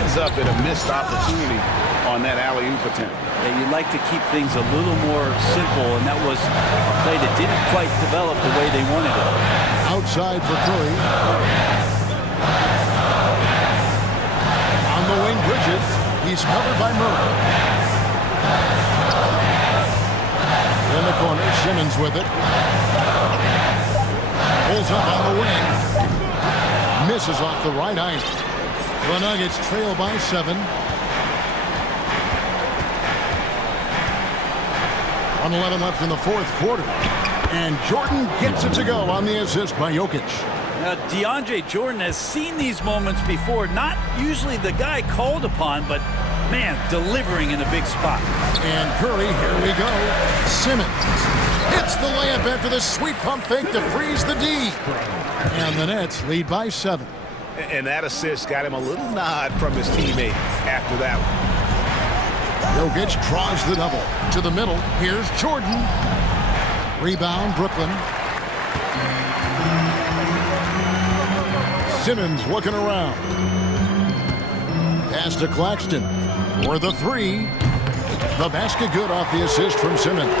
ends up in a missed opportunity on that alley-oop attempt. Yeah, you'd like to keep things a little more simple, and that was a play that didn't quite develop the way they wanted it. Outside for Curry. On the wing, Bridges. He's covered by Murray. In the corner, Simmons with it. Pulls up on the wing. Misses off the right iron. The Nuggets trail by 7. 1:11 left in the 4th quarter. And Jordan gets it to go on the assist by Jokic. Now, DeAndre Jordan has seen these moments before. Not usually the guy called upon, but, man, delivering in a big spot. And Curry, here we go. Simmons hits the layup after the sweet pump fake to freeze the D. And the Nets lead by 7. And that assist got him a little nod from his teammate after that one. Jokic draws the double. To the middle, here's Jordan. Rebound, Brooklyn. Simmons looking around. Pass to Claxton for the three. The basket good off the assist from Simmons.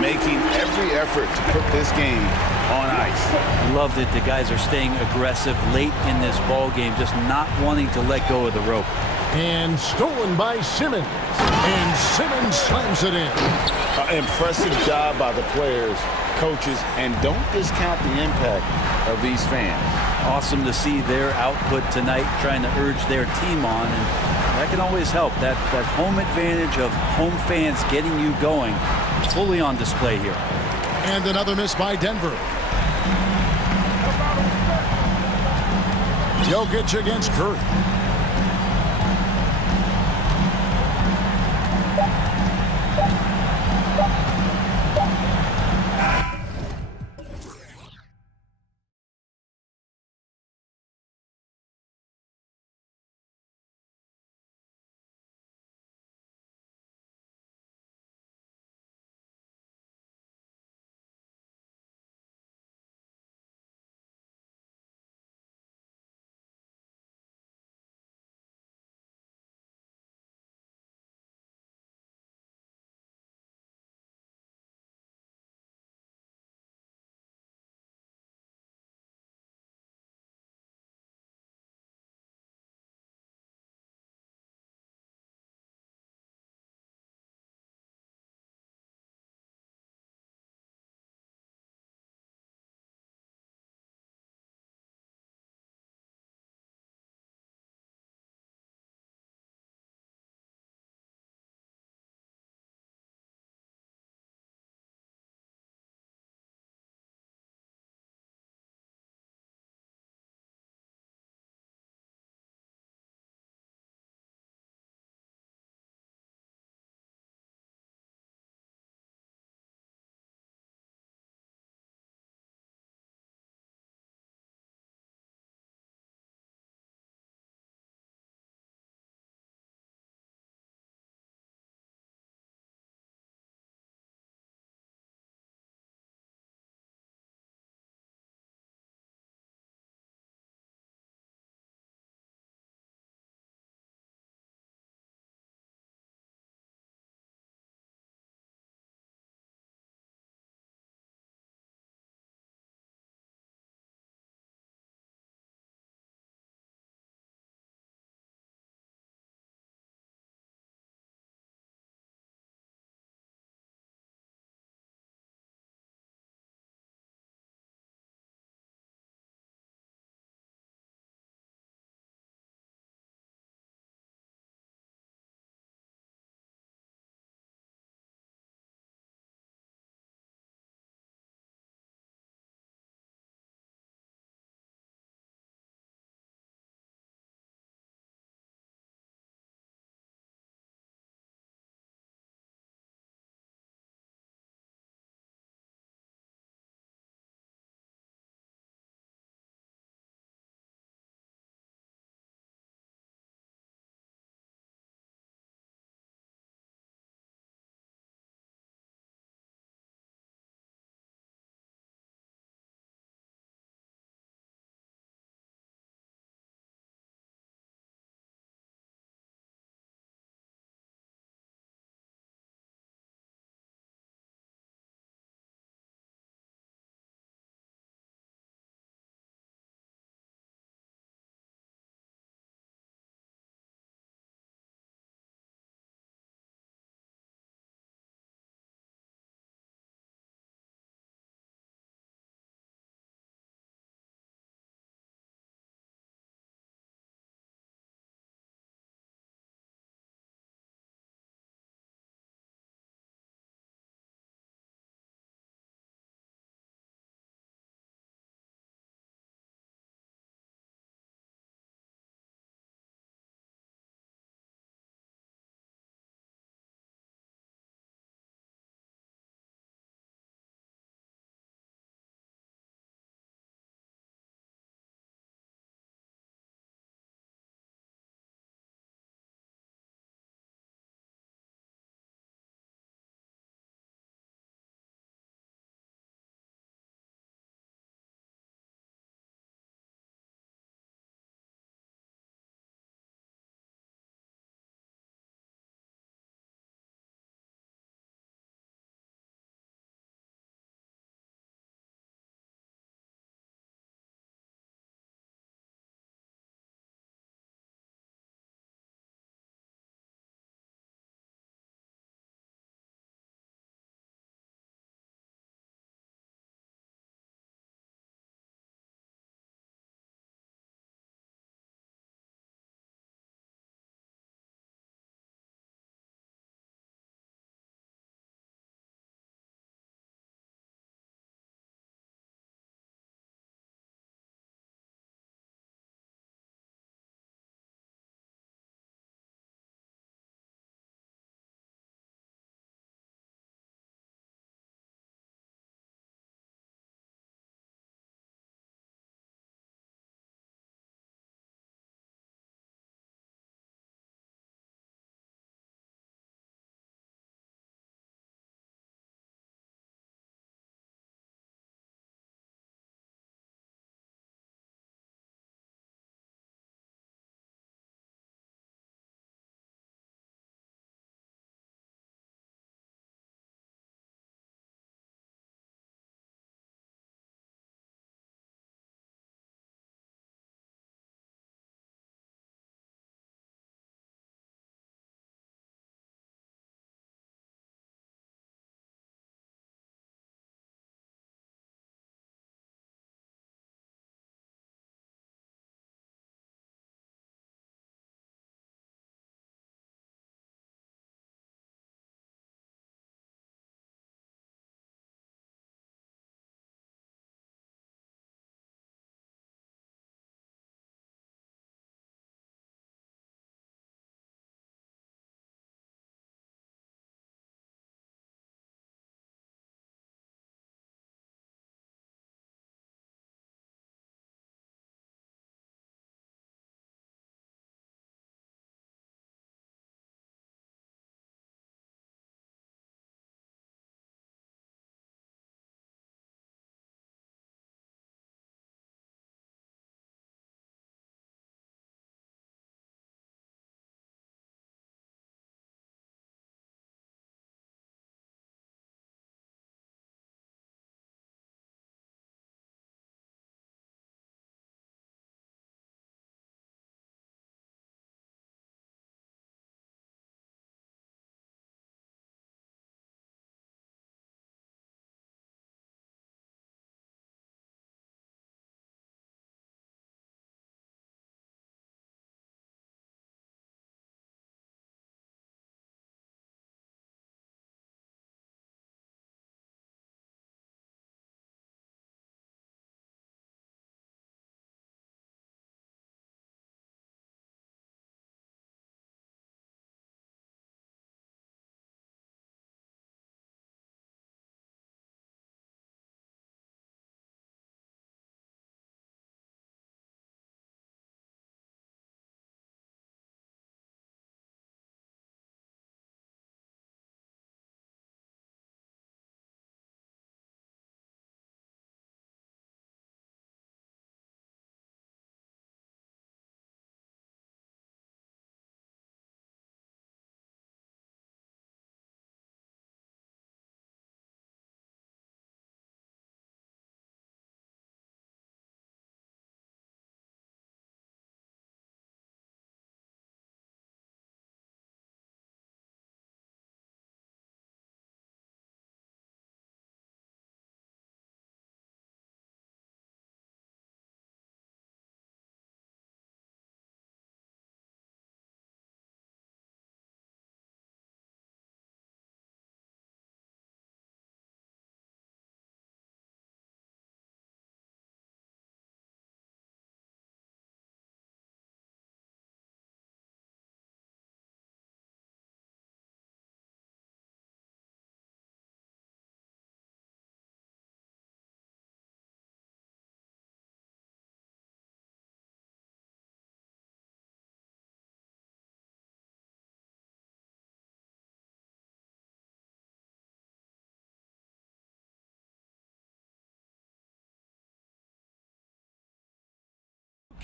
Making every effort to put this game on ice. Loved it. The guys are staying aggressive late in this ball game, just not wanting to let go of the rope. And stolen by Simmons. And Simmons slams it in. Impressive job by the players, coaches, and don't discount the impact of these fans. Awesome to see their output tonight, trying to urge their team on, and that can always help. That home advantage of home fans getting you going, fully on display here. And another miss by Denver. Jokic against Curry.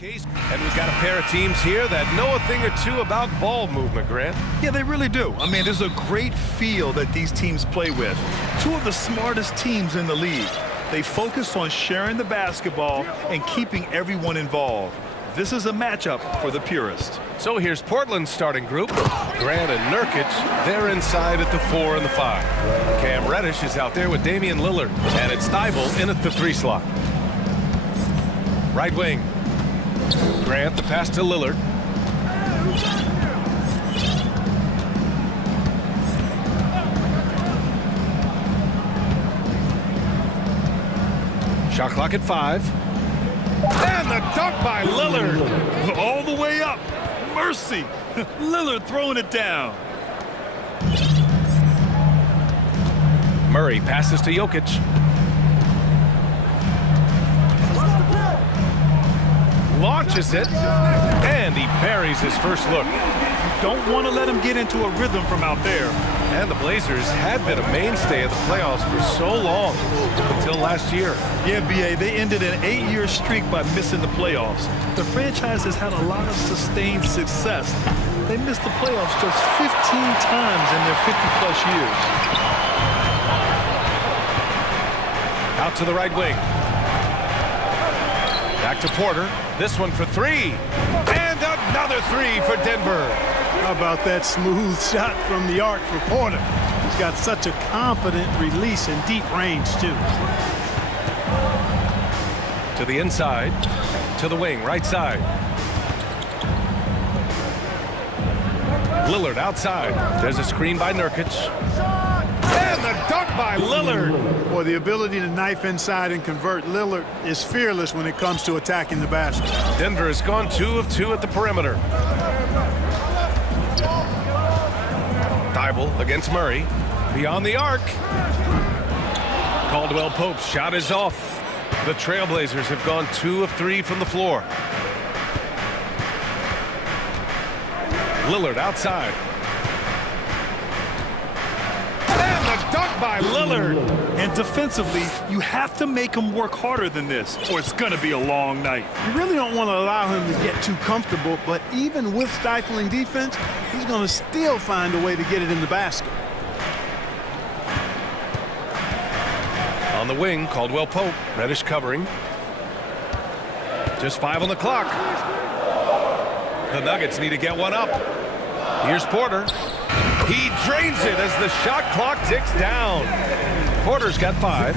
And we've got a pair of teams here that know a thing or two about ball movement, Grant. Yeah, they really do. I mean, there's a great feel that these teams play with. Two of the smartest teams in the league. They focus on sharing the basketball and keeping everyone involved. This is a matchup for the purist. So here's Portland's starting group. Grant and Nurkic, they're inside at the 4 and the 5. Cam Reddish is out there with Damian Lillard. And it's Thibault in at the 3 slot. Right wing. Grant, the pass to Lillard. Shot clock at 5. And the dunk by Lillard. All the way up. Mercy. Lillard throwing it down. Murray passes to Jokic. Launches it, and he buries his first look. Don't want to let him get into a rhythm from out there. And the Blazers had been a mainstay of the playoffs for so long, until last year. Yeah, B.A., they ended an 8-year streak by missing the playoffs. The franchise has had a lot of sustained success. They missed the playoffs just 15 times in their 50-plus years. Out to the right wing. Back to Porter. This one for 3. And another 3 for Denver. How about that smooth shot from the arc for Porter? He's got such a confident release in deep range, too. To the inside. To the wing, right side. Lillard outside. There's a screen by Nurkic. And the dunk by Lillard. Boy, the ability to knife inside and convert. Lillard is fearless when it comes to attacking the basket. Denver has gone 2 of 2 at the perimeter. Thibault against Murray. Beyond the arc. Caldwell Pope's shot is off. The Trailblazers have gone 2 of 3 from the floor. Lillard outside. And the dunk by Lillard. And defensively, you have to make him work harder than this, or it's going to be a long night. You really don't want to allow him to get too comfortable, but even with stifling defense, he's going to still find a way to get it in the basket. On the wing, Caldwell Pope. Reddish covering. Just 5 on the clock. The Nuggets need to get one up. Here's Porter. He drains it as the shot clock ticks down. Porter's got 5.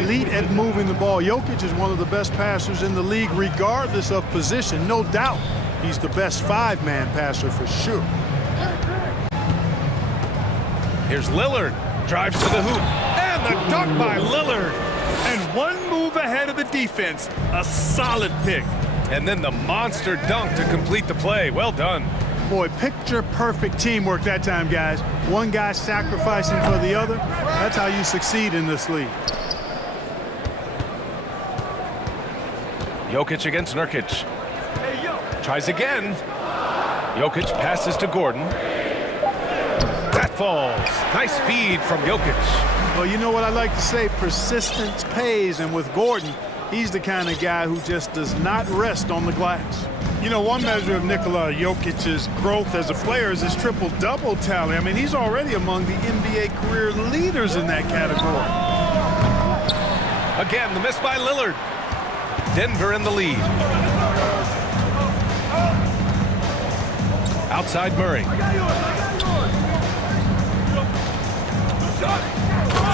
Elite at moving the ball. Jokic is one of the best passers in the league, regardless of position. No doubt he's the best 5-man passer for sure. Here's Lillard. Drives to the hoop. And the dunk by Lillard. And one move ahead of the defense. A solid pick. And then the monster dunk to complete the play. Well done. Boy, picture-perfect teamwork that time, guys. One guy sacrificing for the other. That's how you succeed in this league. Jokic against Nurkic. Tries again. Jokic passes to Gordon. That falls. Nice feed from Jokic. Well, you know what I like to say? Persistence pays, and with Gordon, he's the kind of guy who just does not rest on the glass. You know, one measure of Nikola Jokic's growth as a player is his triple-double tally. I mean, he's already among the NBA career leaders in that category. Again, the miss by Lillard. Denver in the lead. Outside Murray.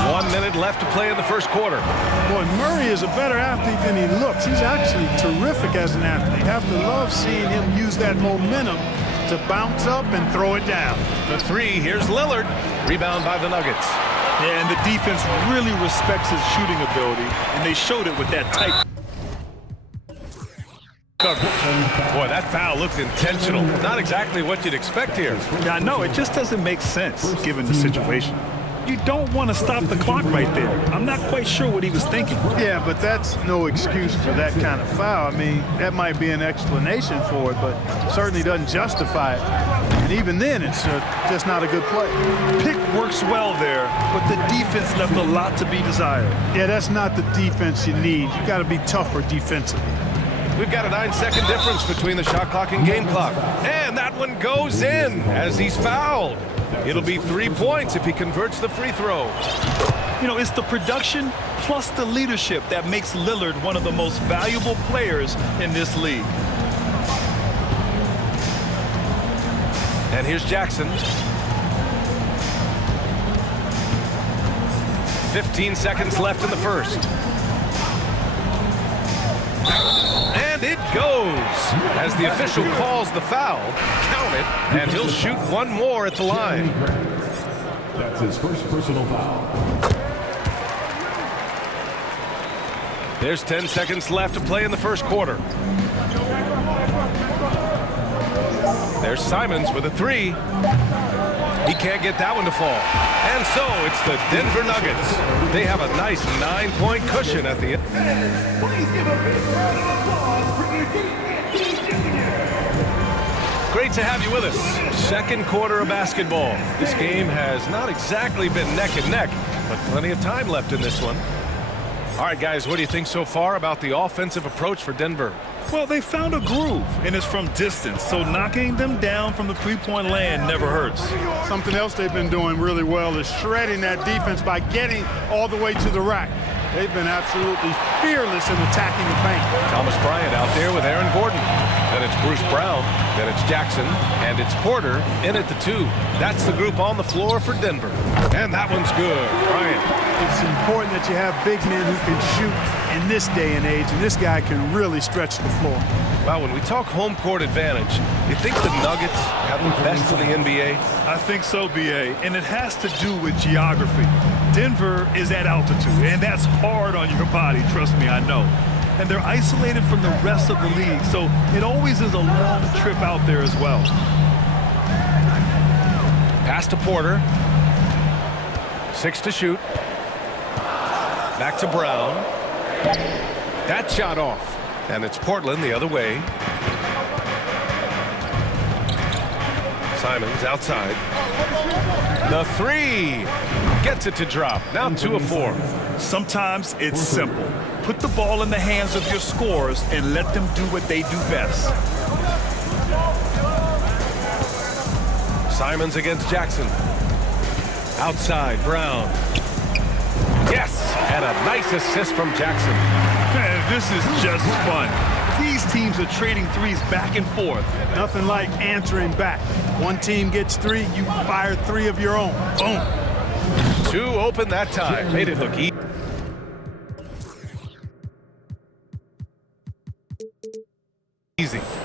1 minute left to play in the first quarter. Boy, Murray is a better athlete than he looks. He's actually terrific as an athlete. You have to love seeing him use that momentum to bounce up and throw it down. The 3, here's Lillard. Rebound by the Nuggets. Yeah, and the defense really respects his shooting ability, and they showed it with that tight. Boy, that foul looked intentional. Not exactly what you'd expect here. Yeah, I know. It just doesn't make sense, given the situation. You don't want to stop the clock right there. I'm not quite sure what he was thinking. Yeah, but that's no excuse for that kind of foul. I mean, that might be an explanation for it, but certainly doesn't justify it. And even then, it's just not a good play. Pick works well there, but the defense left a lot to be desired. Yeah, that's not the defense you need. You got to be tougher defensively. We've got a 9-second difference between the shot clock and game clock. And that one goes in as he's fouled. It'll be 3 points if he converts the free throw. You know, it's the production plus the leadership that makes Lillard one of the most valuable players in this league. And here's Jackson. 15 seconds left in the first. And it goes. As the official calls the foul, count it, and he'll shoot one more at the line. That's his first personal foul. There's 10 seconds left to play in the first quarter. There's Simons with a three. He can't get that one to fall. And so it's the Denver Nuggets. They have a nice 9-point cushion at the end. Great to have you with us. Second quarter of basketball. This game has not exactly been neck and neck, but plenty of time left in this one. All right, guys, what do you think so far about the offensive approach for Denver? Well, they found a groove, and it's from distance, so knocking them down from the three-point land never hurts. Something else they've been doing really well is shredding that defense by getting all the way to the rack. They've been absolutely fearless in attacking the paint. Thomas Bryant out there with Aaron Gordon. Then it's Bruce Brown. Then it's Jackson. And it's Porter in at the 2. That's the group on the floor for Denver. And that one's good. Bryant. It's important that you have big men who can shoot in this day and age, and this guy can really stretch the floor. Well, when we talk home court advantage, you think the Nuggets have the best in the NBA? I think so, B.A., and it has to do with geography. Denver is at altitude, and that's hard on your body, trust me, I know. And they're isolated from the rest of the league, so it always is a long trip out there as well. Pass to Porter. 6 to shoot. Back to Brown. That shot off. And it's Portland the other way. Simons outside. The 3 gets it to drop. Now 2 of 4. Sometimes it's simple. Put the ball in the hands of your scorers and let them do what they do best. Simons against Jackson. Outside, Brown. Yes, and a nice assist from Jackson. Man, this is just fun. These teams are trading threes back and forth. Nothing like answering back. One team gets 3, you fire 3 of your own. Boom. 2 open that time. Made it look easy.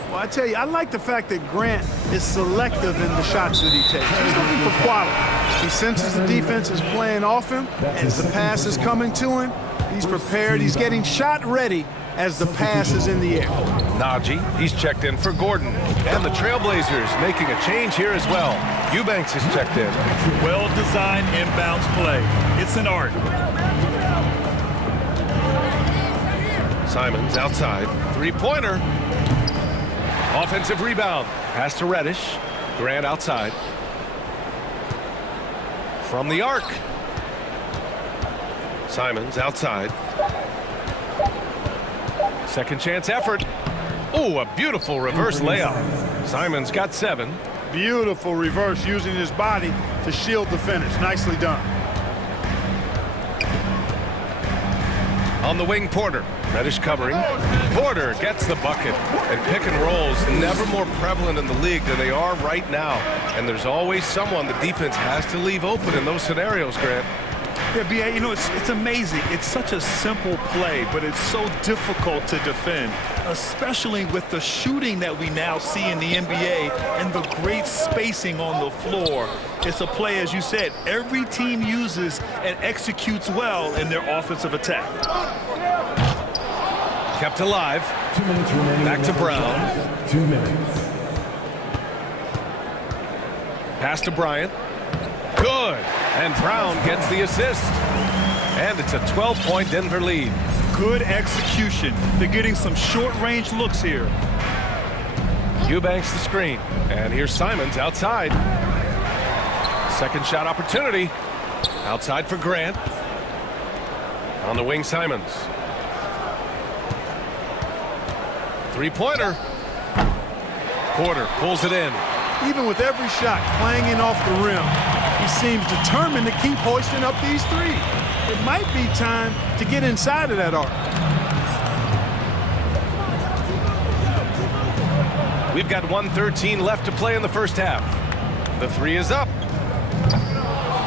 Well, I tell you, I like the fact that Grant is selective in the shots that he takes. He's looking for quality. He senses the defense is playing off him. As the pass is coming to him, he's prepared. He's getting shot ready as the pass is in the air. Najee, he's checked in for Gordon. And the Trailblazers making a change here as well. Eubanks is checked in. Well-designed inbounds play. It's an art. Simons outside. 3-pointer. Offensive rebound. Pass to Reddish. Grant outside. From the arc. Simons outside. Second chance effort. Oh, a beautiful reverse layup. Simons got 7. Beautiful reverse using his body to shield the finish. Nicely done. On the wing, Porter. Reddish covering. Porter gets the bucket. And pick and rolls never more prevalent in the league than they are right now. And there's always someone the defense has to leave open in those scenarios, Grant. Yeah, B.A., you know, it's amazing. It's such a simple play, but it's so difficult to defend, especially with the shooting that we now see in the NBA and the great spacing on the floor. It's a play, as you said, every team uses and executes well in their offensive attack. Kept alive. 2 minutes remaining. Back to Brown. 2 minutes. Pass to Bryant. Good. And Brown gets the assist. And it's a 12-point Denver lead. Good execution. They're getting some short-range looks here. Eubanks the screen. And here's Simons outside. Second shot opportunity. Outside for Grant. On the wing, Simons. Three-pointer. Porter pulls it in. Even with every shot clanging off the rim, he seems determined to keep hoisting up these threes. It might be time to get inside of that arc. We've got 1:13 left to play in the first half. The three is up.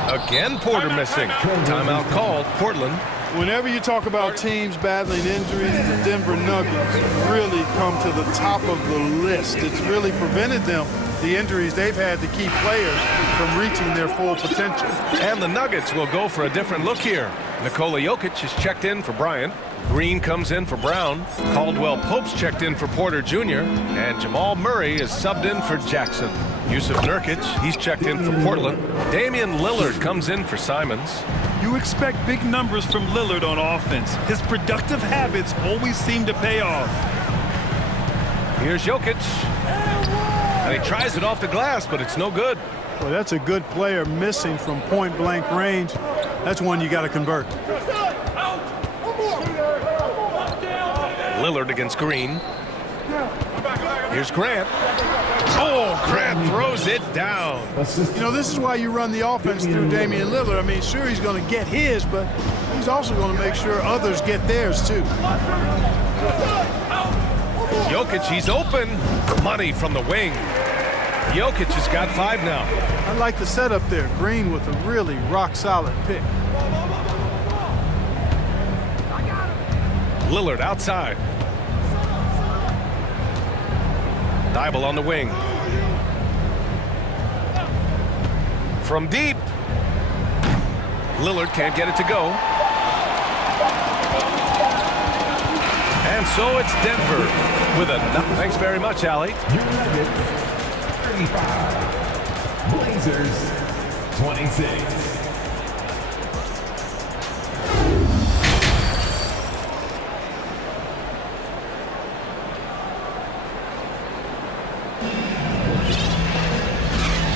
Again, Porter missing. Timeout called. Portland. Whenever you talk about teams battling injuries, the Denver Nuggets really come to the top of the list. It's really prevented them, the injuries they've had to keep players from reaching their full potential. And the Nuggets will go for a different look here. Nikola Jokic is checked in for Bryant. Green comes in for Brown. Caldwell Pope's checked in for Porter Jr. And Jamal Murray is subbed in for Jackson. Yusuf Nurkic, he's checked in for Portland. Damian Lillard comes in for Simons. You expect big numbers from Lillard on offense. His productive habits always seem to pay off. Here's Jokic. And he tries it off the glass, but it's no good. Well, that's a good player missing from point-blank range. That's one you got to convert. Lillard against Green. Here's Grant. Oh, Grant throws it down. You know, this is why you run the offense through Damian Lillard. I mean, sure, he's going to get his, but he's also going to make sure others get theirs, too. Jokic, he's open. Money from the wing. Jokic has got 5 now. I like the setup there. Green with a really rock-solid pick. Lillard outside. Dybel on the wing. From deep. Lillard can't get it to go. And so it's Denver with a... Thanks very much, Allie. United 35. Blazers 26.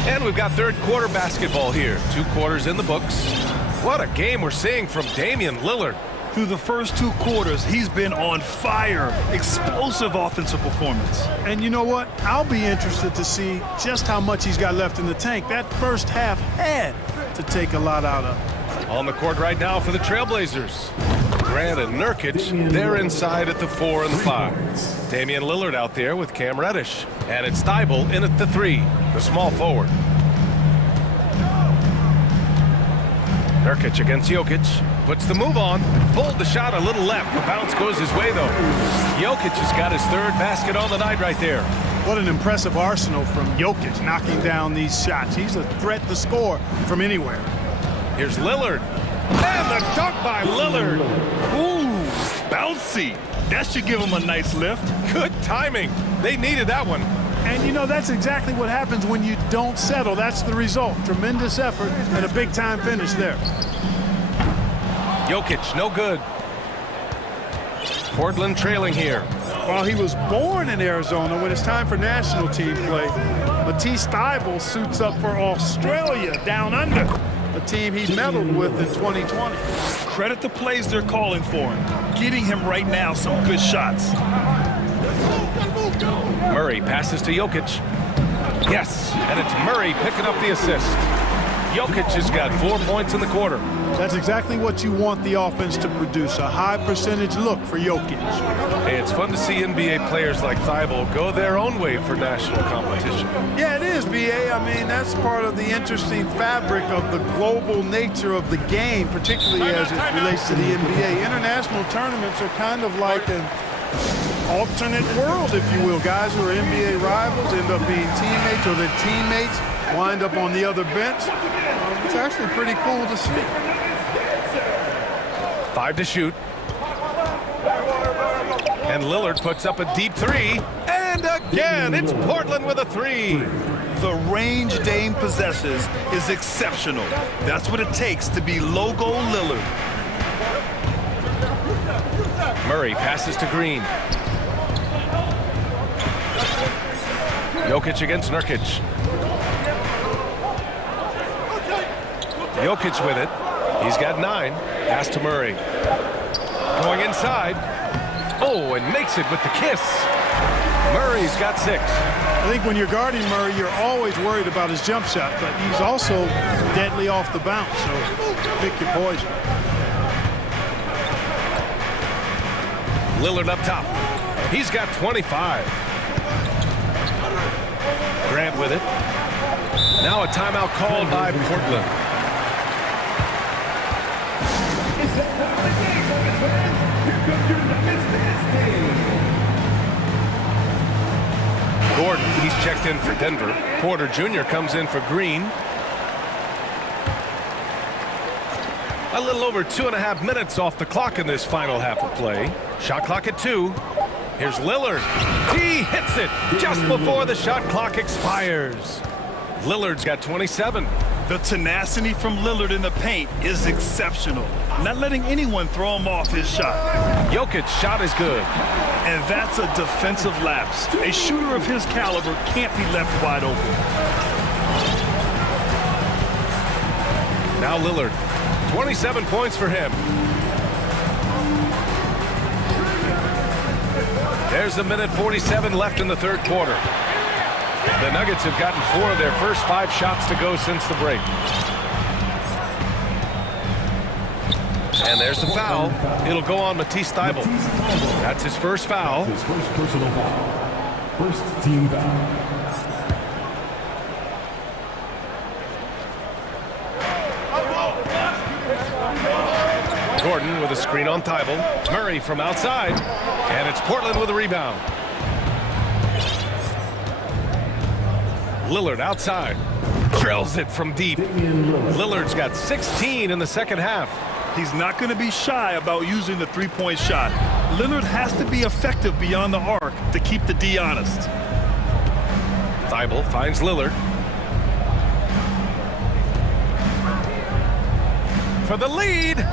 And we've got third quarter basketball here. 2 quarters in the books. What a game we're seeing from Damian Lillard. Through the first 2 quarters, he's been on fire. Explosive offensive performance. And you know what? I'll be interested to see just how much he's got left in the tank. That first half had to take a lot out of him. On the court right now for the Trailblazers. Grant and Nurkic, they're inside at the 4 and the 5. Damian Lillard out there with Cam Reddish. And it's Dybel in at the 3, the small forward. Nurkic against Jokic. Puts the move on. Pulled the shot a little left. The bounce goes his way, though. Jokic has got his 3rd basket on the night right there. What an impressive arsenal from Jokic knocking down these shots. He's a threat to score from anywhere. Here's Lillard. And the dunk by Lillard. Ooh, bouncy. That should give him a nice lift. Good timing. They needed that one. And, you know, that's exactly what happens when you don't settle. That's the result. Tremendous effort and a big-time finish there. Jokic, no good. Portland trailing here. While he was born in Arizona, when it's time for national team play, Matisse Thybulle suits up for Australia down under, a team he medaled with in 2020. Credit the plays they're calling for him. Getting him right now some good shots. Murray passes to Jokic. Yes, and it's Murray picking up the assist. Jokic has got 4 points in the quarter. That's exactly what you want the offense to produce, a high percentage look for Jokic. Hey, it's fun to see NBA players like Thybulle go their own way for national competition. Yeah, it is, B.A. I mean, that's part of the interesting fabric of the global nature of the game, particularly as it relates to the NBA. International tournaments are kind of like an alternate world, if you will. Guys who are NBA rivals end up being teammates, or their teammates wind up on the other bench. It's actually pretty cool to see. 5 to shoot. And Lillard puts up a deep 3. And again, it's Portland with a 3. The range Dame possesses is exceptional. That's what it takes to be logo Lillard. Murray passes to Green. Jokic against Nurkic. Jokic with it. He's got 9. Pass to Murray. Going inside. Oh, and makes it with the kiss. Murray's got 6. I think when you're guarding Murray, you're always worried about his jump shot, but he's also deadly off the bounce, so pick your poison. Lillard up top. He's got 25. Grant with it. Now a timeout called by Portland. Gordon, he's checked in for Denver. Porter Jr. comes in for Green. A little over 2.5 minutes off the clock in this final half of play. Shot clock at 2. Here's Lillard. He hits it just before the shot clock expires. Lillard's got 27. The tenacity from Lillard in the paint is exceptional. Not letting anyone throw him off his shot. Jokic's shot is good. And that's a defensive lapse. A shooter of his caliber can't be left wide open. Now Lillard. 27 points for him. There's 1:47 left in the third quarter. The Nuggets have gotten 4 of their first 5 shots to go since the break. And there's the foul. It'll go on Matisse Thybulle. That's his first foul. His first personal foul. First team foul. Gordon with a screen on Thybulle. Murray from outside. And it's Portland with a rebound. Lillard outside. Drills it from deep. Lillard's got 16 in the second half. He's not going to be shy about using the three-point shot. Lillard has to be effective beyond the arc to keep the D honest. Thybulle finds Lillard. For the lead.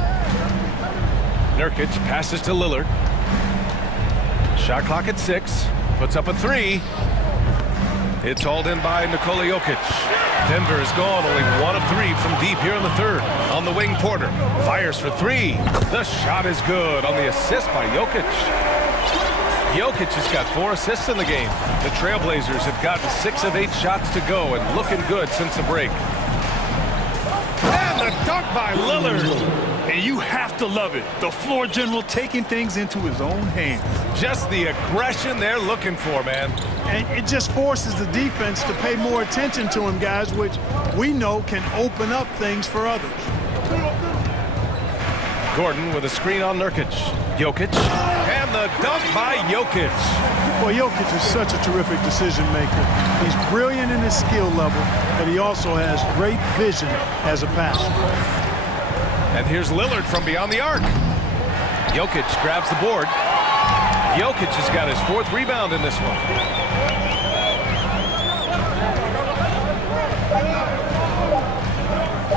Nurkic passes to Lillard. Shot clock at 6. Puts up a 3. It's hauled in by Nikola Jokic. Denver is gone, only 1 of 3 from deep here in the third. On the wing, Porter fires for 3. The shot is good on the assist by Jokic. Jokic has got 4 assists in the game. The Trailblazers have gotten 6 of 8 shots to go and looking good since the break. And the dunk by Lillard. And you have to love it. The floor general taking things into his own hands. Just the aggression they're looking for, man. And it just forces the defense to pay more attention to him, guys, which we know can open up things for others. Gordon with a screen on Nurkic. Jokic. And the dunk by Jokic. Well, Jokic is such a terrific decision maker. He's brilliant in his skill level, but he also has great vision as a passer. And here's Lillard from beyond the arc. Jokic grabs the board. Jokic has got his 4th rebound in this one.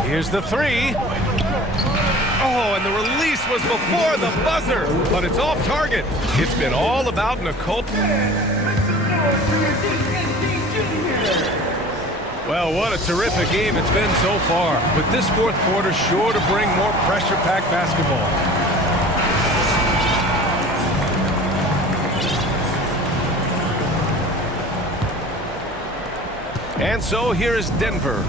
Here's the 3. Oh, and the release was before the buzzer, but it's off target. It's been all about Nicole. Well, what a terrific game it's been so far. With this 4th quarter sure to bring more pressure-packed basketball. And so here is Denver.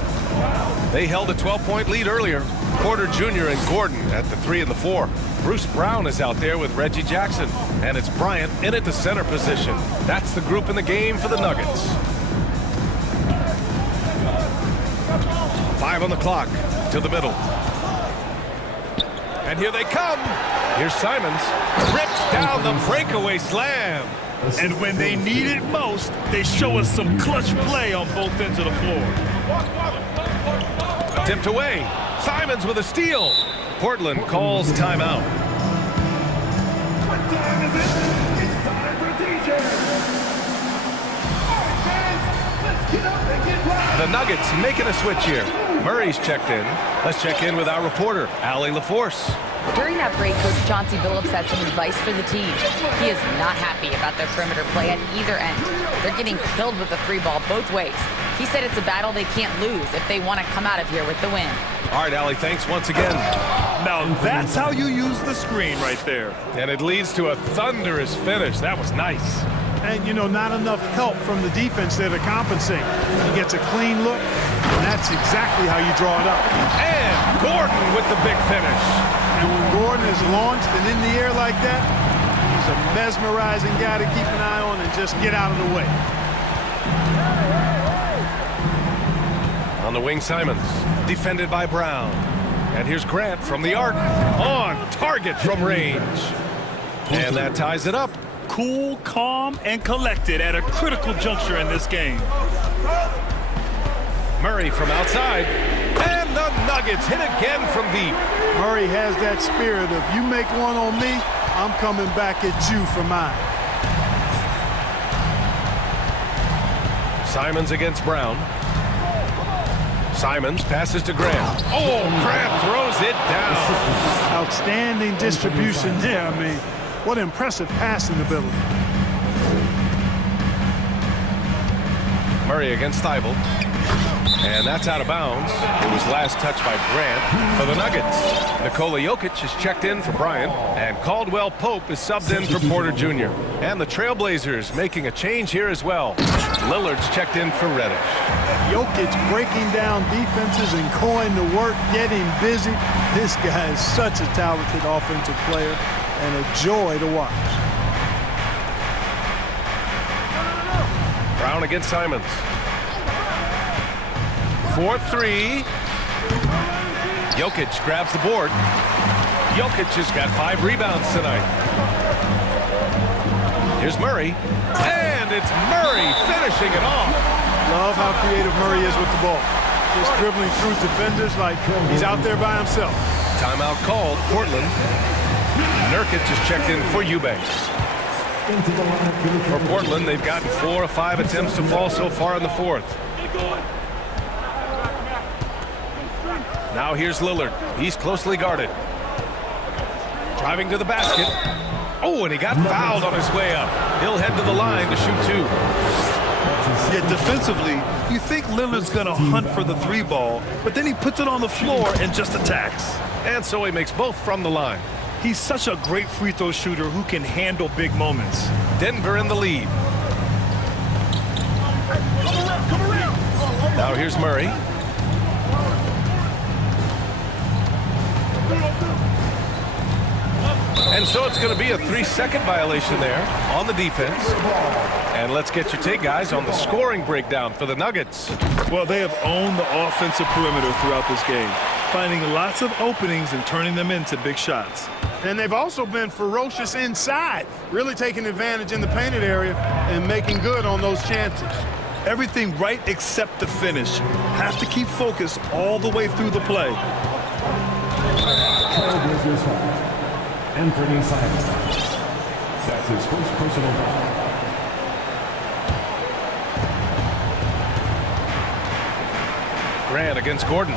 They held a 12-point lead earlier. Porter Jr. and Gordon at the 3 and the 4. Bruce Brown is out there with Reggie Jackson. And it's Bryant in at the center position. That's the group in the game for the Nuggets. 5 on the clock to the middle. And here they come. Here's Simons. Rips down the breakaway slam. And when they need it most, they show us some clutch play on both ends of the floor. Tipped away. Simons with a steal. Portland calls timeout. What time is it? It's time for DJ. All right, fans, let's get up and get loud. The Nuggets making a switch here. Murray's checked in. Let's check in with our reporter, Allie LaForce. During that break, Coach Chauncey Billups had some advice for the team. He is not happy about their perimeter play at either end. They're getting killed with the 3 ball both ways. He said it's a battle they can't lose if they want to come out of here with the win. All right, Allie, thanks once again. Now that's how you use the screen right there. And it leads to a thunderous finish. That was nice. And, you know, not enough help from the defense there to compensate. He gets a clean look, and that's exactly how you draw it up. And Gordon with the big finish. And when Gordon is launched and in the air like that, he's a mesmerizing guy to keep an eye on and just get out of the way. On the wing, Simons, defended by Brown. And here's Grant from the arc, on target from range. And that ties it up. Cool, calm, and collected at a critical juncture in this game. Murray from outside. And the Nuggets hit again from deep. Murray has that spirit of, you make one on me, I'm coming back at you for mine. Simons against Brown. Simons passes to Grant. Oh, Grant throws it down. Outstanding distribution there. I mean, what impressive passing ability. Murray against Thibault. And that's out of bounds. It was last touched by Grant for the Nuggets. Nikola Jokic is checked in for Bryant, and Caldwell Pope is subbed in for Porter Jr. And the Trailblazers making a change here as well. Lillard's checked in for Reddish. Jokic breaking down defenses and going to work, getting busy. This guy is such a talented offensive player and a joy to watch. Brown against Simons. 4-3. Jokic grabs the board. Jokic has got 5 rebounds tonight. Here's Murray. And it's Murray finishing it off. Love how creative Murray is with the ball. Just dribbling through defenders like he's out there by himself. Timeout called, Portland. Nurkic is checked in for Eubanks. For Portland, they've gotten 4 of 5 attempts to fall so far in the fourth. Now here's Lillard. He's closely guarded. Driving to the basket. Oh, and he got fouled on his way up. He'll head to the line to shoot 2. Yet defensively, you think Lillard's going to hunt for the 3 ball, but then he puts it on the floor and just attacks. And so he makes both from the line. He's such a great free throw shooter who can handle big moments. Denver in the lead. Now here's Murray. And so it's going to be a 3-second violation there on the defense. And let's get your take, guys, on the scoring breakdown for the Nuggets. Well, they have owned the offensive perimeter throughout this game, finding lots of openings and turning them into big shots. And they've also been ferocious inside, really taking advantage in the painted area and making good on those chances. Everything right except the finish. Have to keep focus all the way through the play. Anthony Simons. That's his first personal foul. Grant against Gordon.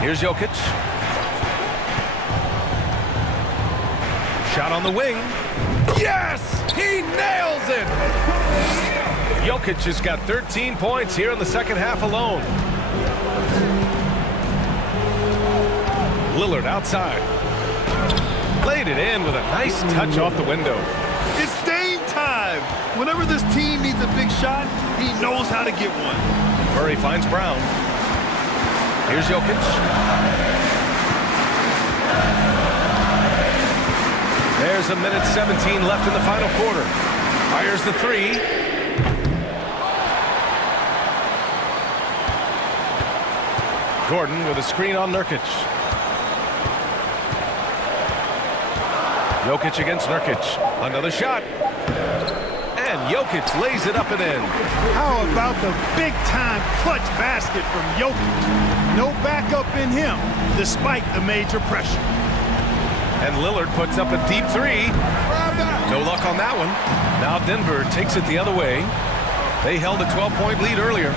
Here's Jokic. Shot on the wing. Yes! He nails it! Jokic has got 13 points here in the second half alone. Lillard outside. Laid it in with a nice touch off the window. It's Dame time! Whenever this team needs a big shot, he knows how to get one. Murray finds Brown. Here's Jokic. There's a minute 17 left in the final quarter. Fires the 3. Gordon with a screen on Nurkic. Jokic against Nurkic. Another shot. And Jokic lays it up and in. How about the big-time clutch basket from Jokic? No backup in him, despite the major pressure. And Lillard puts up a deep 3. No luck on that one. Now Denver takes it the other way. They held a 12-point lead earlier.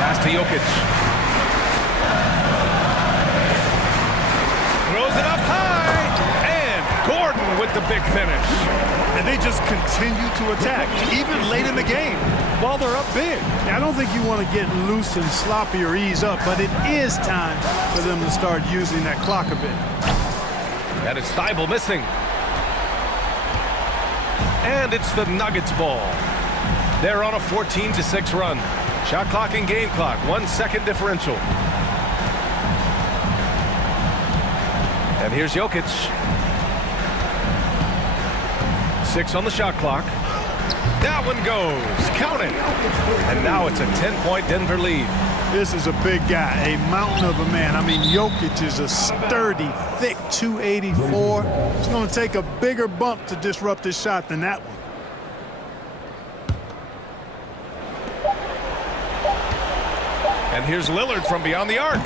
Pass to Jokic. Throws it up high. And Gordon with the big finish. And they just continue to attack, even late in the game, while they're up big. I don't think you want to get loose and sloppy or ease up, but it is time for them to start using that clock a bit. And it's Thibault missing. And it's the Nuggets ball. They're on a 14-6 run. Shot clock and game clock, 1 second differential. And here's Jokic. 6 on the shot clock. That one goes. Count it. And now it's a 10-point Denver lead. This is a big guy, a mountain of a man. I mean, Jokic is a sturdy, thick 284. It's going to take a bigger bump to disrupt his shot than that one. And here's Lillard from beyond the arc.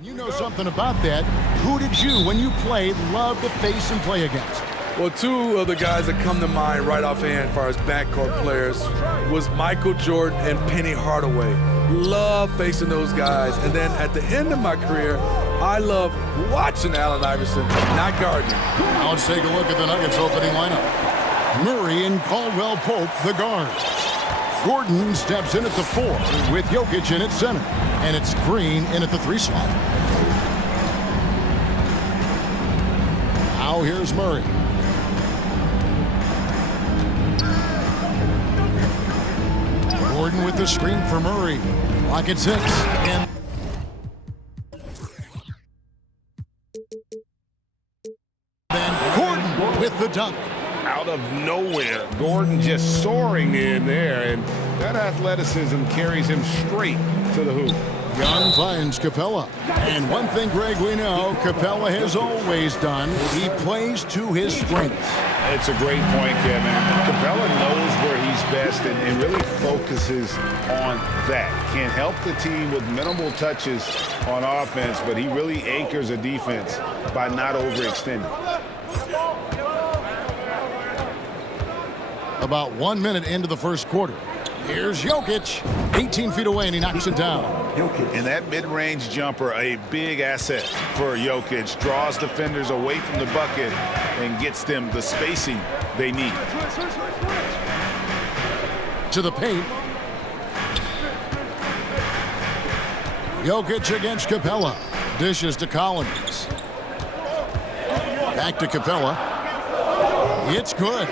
You know something about that. Who did you, when you played, love to face and play against? Well, two of the guys that come to mind right offhand as far as backcourt players was Michael Jordan and Penny Hardaway. Love facing those guys. And then at the end of my career, I love watching Allen Iverson, not guarding. Now let's take a look at the Nuggets opening lineup. Murray and Caldwell Pope, the guards. Gordon steps in at the 4 with Jokic in at center. And it's Green in at the 3 spot. Now here's Murray. Gordon with the screen for Murray. Lock at 6. And then Gordon with the dunk. Out of nowhere, Gordon just soaring in there, and that athleticism carries him straight to the hoop. Young finds Capella. And one thing, Greg, we know Capella has always done, he plays to his strengths. It's a great point, Kevin. Capella knows where he's best and really focuses on that. Can help the team with minimal touches on offense, but he really anchors a defense by not overextending. About 1 minute into the first quarter. Here's Jokic, 18 feet away, and he knocks it down. And that mid-range jumper, a big asset for Jokic, draws defenders away from the bucket and gets them the spacing they need. To the paint. Jokic against Capella. Dishes to Collins. Back to Capella. It's good.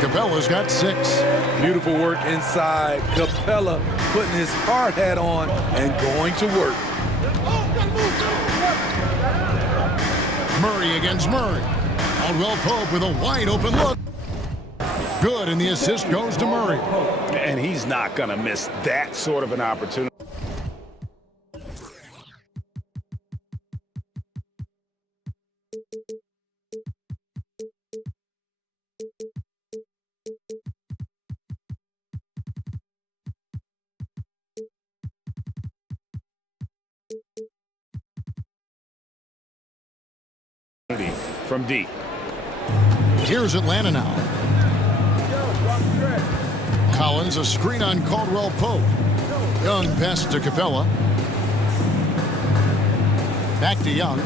Capella's got 6. Beautiful work inside. Capella putting his hard hat on and going to work. Murray against Murray. Caldwell Pope with a wide open look. Good, and the assist goes to Murray. And he's not going to miss that sort of an opportunity. From deep. Here's Atlanta now. Collins, a screen on Caldwell Pope. Young passes to Capella. Back to Young.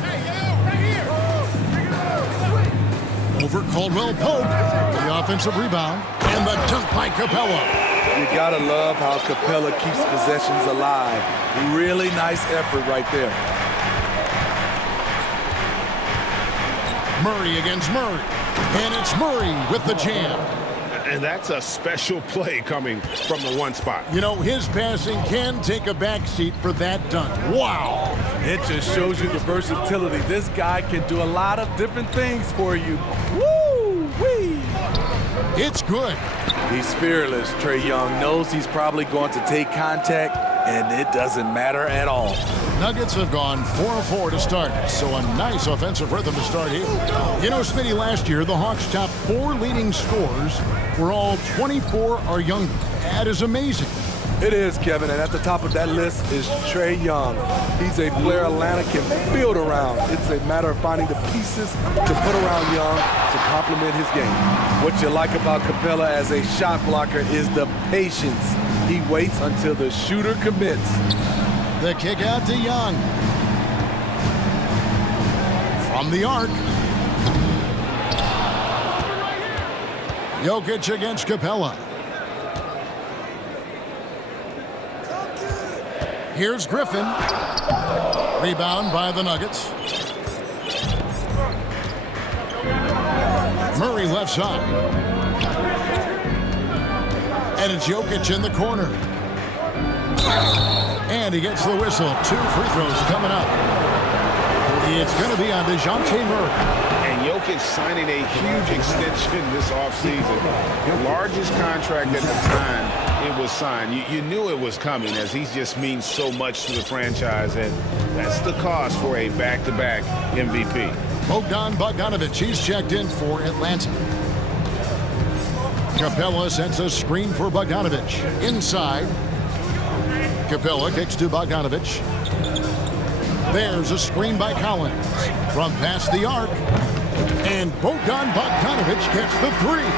Over Caldwell Pope. The offensive rebound. And the dunk by Capella. You gotta love how Capella keeps possessions alive. Really nice effort right there. Murray against Murray. And it's Murray with the jam. And that's a special play coming from the one spot. You know, his passing can take a backseat for that dunk. Wow. It just shows you the versatility. This guy can do a lot of different things for you. Woo-wee. It's good. He's fearless. Trae Young knows he's probably going to take contact, and it doesn't matter at all. Nuggets have gone 4-4 to start, so a nice offensive rhythm to start here. You know, Smitty, last year, the Hawks' top 4 leading scorers were all 24 or younger. That is amazing. It is, Kevin, and at the top of that list is Trae Young. He's a player Atlanta can build around. It's a matter of finding the pieces to put around Young to complement his game. What you like about Capella as a shot blocker is the patience. He waits until the shooter commits. The kick out to Young. From the arc. Jokic against Capella. Here's Griffin. Rebound by the Nuggets. Murray left side. And it's Jokic in the corner. And he gets the whistle. 2 free throws coming up. It's going to be on DeJounte Murray. And Jokic signing a huge extension this offseason. The largest contract at the time it was signed. You knew it was coming, as he just means so much to the franchise, and that's the cost for a back-to-back MVP. Bogdan Bogdanovic, he's checked in for Atlanta. Capella sends a screen for Bogdanovic. Inside. Capella kicks to Bogdanovic. There's a screen by Collins from past the arc. And Bogdan Bogdanovic gets the three.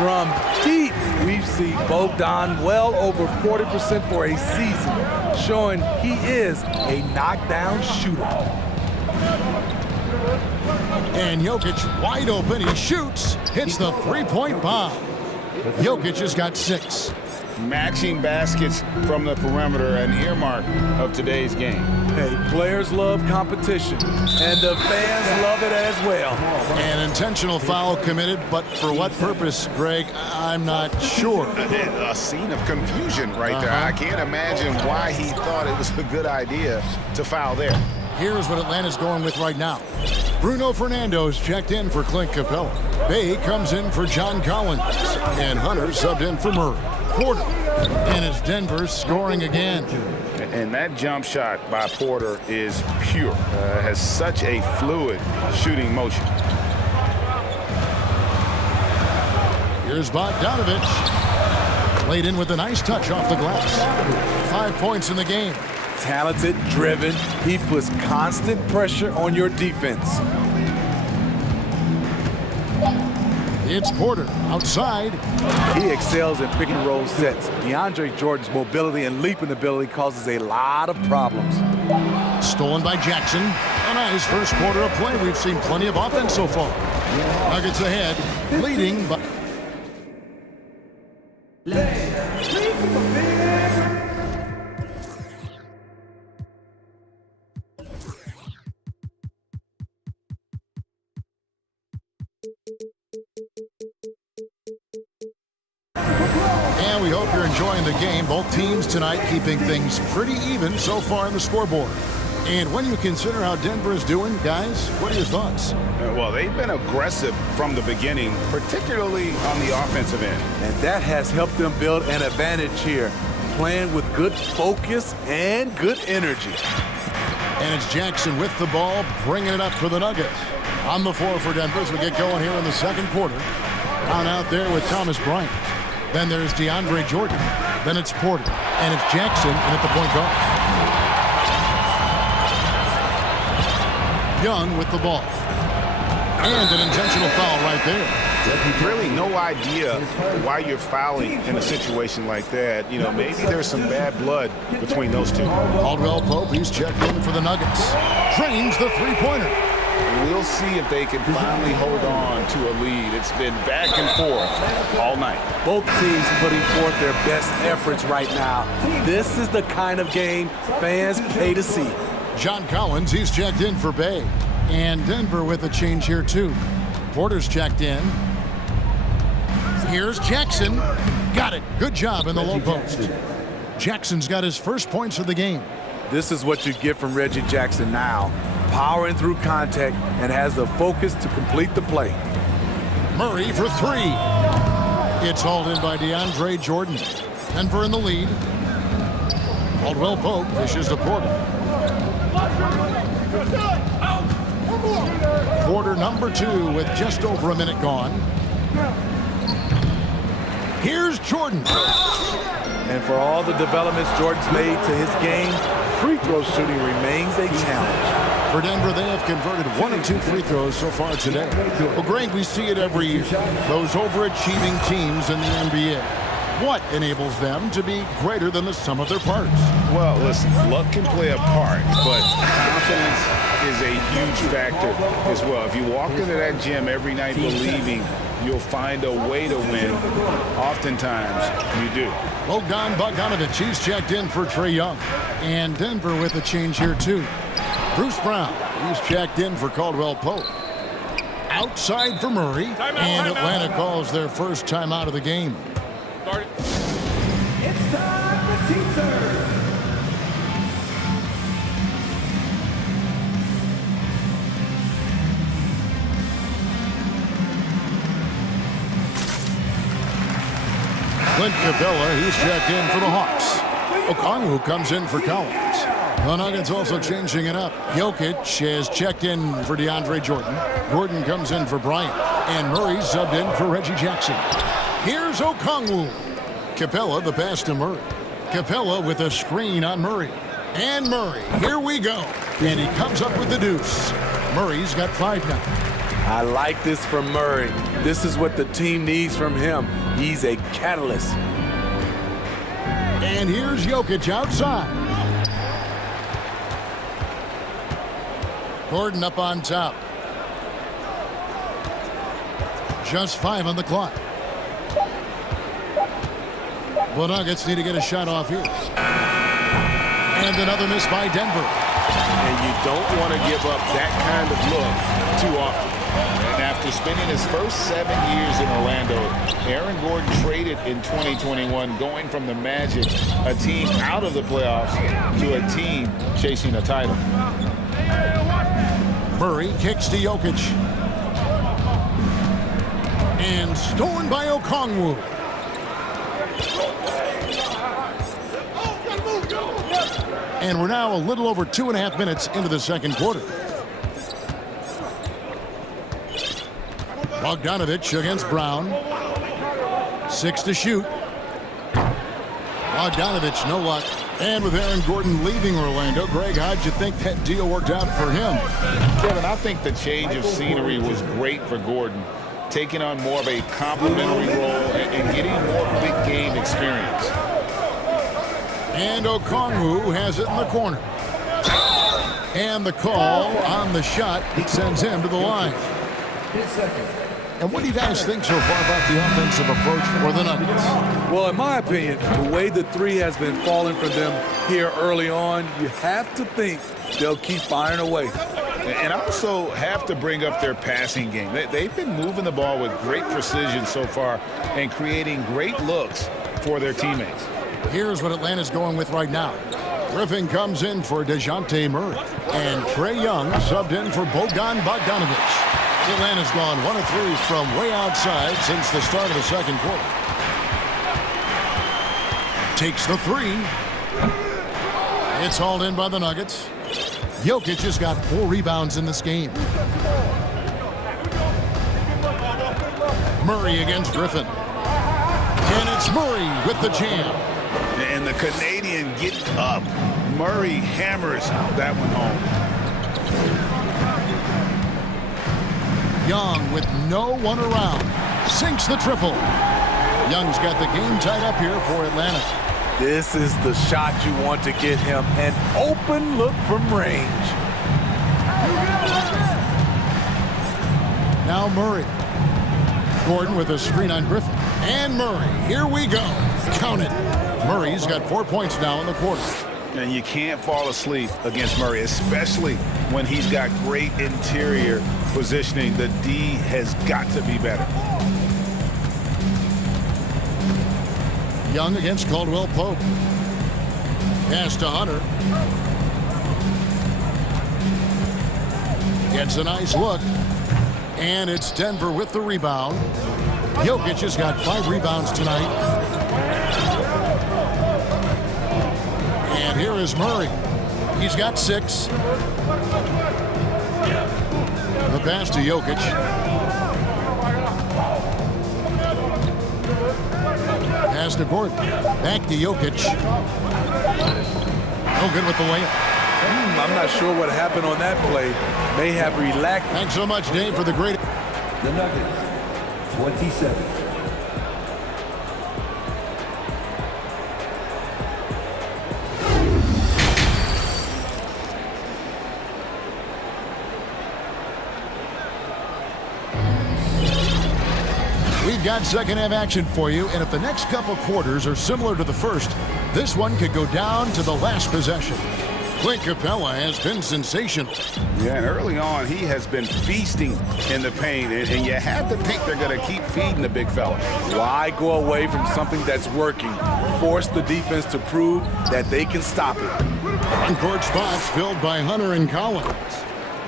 From deep, we've seen Bogdan well over 40% for a season, showing he is a knockdown shooter. And Jokic wide open, he shoots, hits the three-point bomb. Jokic has got 6. Matching baskets from the perimeter, an earmark of today's game. Hey, players love competition, and the fans love it as well. An intentional foul committed, but for what purpose, Greg, I'm not sure. A scene of confusion right there. I can't imagine why he thought it was a good idea to foul there. Here's what Atlanta's going with right now. Bruno Fernando's checked in for Clint Capella. Bay comes in for John Collins. And Hunter subbed in for Murray. Porter. And it's Denver scoring again. And that jump shot by Porter is pure. Has such a fluid shooting motion. Here's Bogdanovic. Played in with a nice touch off the glass. 5 points in the game. Talented, driven, he puts constant pressure on your defense. It's Porter outside. He excels in pick and roll sets. DeAndre Jordan's mobility and leaping ability causes a lot of problems. Stolen by Jackson. A nice first quarter of play. We've seen plenty of offense so far. Nuggets ahead, leading by... And we hope you're enjoying the game. Both teams tonight keeping things pretty even so far on the scoreboard. And when you consider how Denver is doing, guys, what are your thoughts? Well, they've been aggressive from the beginning, particularly on the offensive end. And that has helped them build an advantage here, playing with good focus and good energy. And it's Jackson with the ball, bringing it up for the Nuggets. On the floor for Denver as we get going here in the second quarter. Down out there with Thomas Bryant. Then there's DeAndre Jordan. Then it's Porter. And it's Jackson in at the point guard. Young with the ball. And an intentional foul right there. Really no idea why you're fouling in a situation like that. You know, maybe there's some bad blood between those two. Caldwell Pope, he's checked in for the Nuggets. Drains the three-pointer. We'll see if they can finally hold on to a lead. It's been back and forth all night. Both teams putting forth their best efforts right now. This is the kind of game fans pay to see. John Collins, he's checked in for Bay. And Denver with a change here, too. Porter's checked in. Here's Jackson. Got it. Good job in the low post. Jackson's got his first points of the game. This is what you get from Reggie Jackson now. Powering through contact and has the focus to complete the play. Murray for three. It's hauled in by DeAndre Jordan. Denver in the lead. Caldwell Pope dishes to Porter. Quarter number 2 with just over a minute gone. Here's Jordan. And for all the developments Jordan's made to his game, free throw shooting remains a challenge. For Denver, they have converted 1 of 2 free throws so far today. Well, Greg, we see it every year. Those overachieving teams in the NBA. What enables them to be greater than the sum of their parts? Well, listen, luck can play a part, but confidence is a huge factor as well. If you walk into that gym every night believing you'll find a way to win, oftentimes you do. Bogdan Bogdanovic, he's checked in for Trae Young. And Denver with a change here, too. Bruce Brown, he's checked in for Caldwell Pope. Outside for Murray. And Atlanta calls their first timeout of the game. It's time for teaser. Clint Capella, he's checked in for the Hawks. Okongwu comes in for Collins. The Nuggets also changing it up. Jokic has checked in for DeAndre Jordan. Gordon comes in for Bryant. And Murray subbed in for Reggie Jackson. Here's Okongwu. Capella, the pass to Murray. Capella with a screen on Murray. And Murray, here we go. And he comes up with the deuce. Murray's got 5 now. I like this from Murray. This is what the team needs from him. He's a catalyst. And here's Jokic outside. Gordon up on top. Just 5 on the clock. The Nuggets need to get a shot off here. And another miss by Denver. And you don't want to give up that kind of look too often. And after spending his first 7 years in Orlando, Aaron Gordon traded in 2021, going from the Magic, a team out of the playoffs, to a team chasing a title. Murray kicks to Jokic. And stolen by Okongwu. And we're now a little over 2.5 minutes into the second quarter. Bogdanovich against Brown. 6 to shoot. Bogdanovich, no luck. And with Aaron Gordon leaving Orlando, Greg, how'd you think that deal worked out for him? Kevin, I think the change of scenery was great for Gordon, taking on more of a complimentary role and getting more big game experience. And Okongwu has it in the corner. And the call on the shot sends him to the line. And what do you guys think so far about the offensive approach for the Nuggets? Well, in my opinion, the way the three has been falling for them here early on, you have to think they'll keep firing away. And also have to bring up their passing game. They've been moving the ball with great precision so far and creating great looks for their teammates. Here's what Atlanta's going with right now. Griffin comes in for DeJounte Murray. And Trae Young subbed in for Bogdanovich. Atlanta's gone 1 of 3 from way outside since the start of the second quarter. Takes the 3. It's hauled in by the Nuggets. Jokic has got 4 rebounds in this game. Murray against Griffin. And it's Murray with the jam. And the Canadian getting up. Murray hammers that one home. Young with no one around. Sinks the triple. Young's got the game tied up here for Atlanta. This is the shot you want to get him. An open look from range. Now Murray. Gordon with a screen on Griffin. And Murray. Here we go. Count it. Murray's got 4 points now in the quarter. And you can't fall asleep against Murray, especially when he's got great interior positioning. The D has got to be better. Young against Caldwell Pope. Pass to Hunter. Gets a nice look. And it's Denver with the rebound. Jokic has got 5 rebounds tonight. And here is Murray. He's got 6. The pass to Jokic. Pass to Gordon. Back to Jokic. No good with the layup. I'm not sure what happened on that play. May have relaxed. Thanks so much, Dave, for the great... The Nuggets, 27. We've got second half action for you, and if the next couple quarters are similar to the first, this one could go down to the last possession. Clint Capella has been sensational. Yeah, and early on, he has been feasting in the paint, and you have to think they're going to keep feeding the big fella. Why go away from something that's working? Force the defense to prove that they can stop it. On-court spots filled by Hunter and Collins.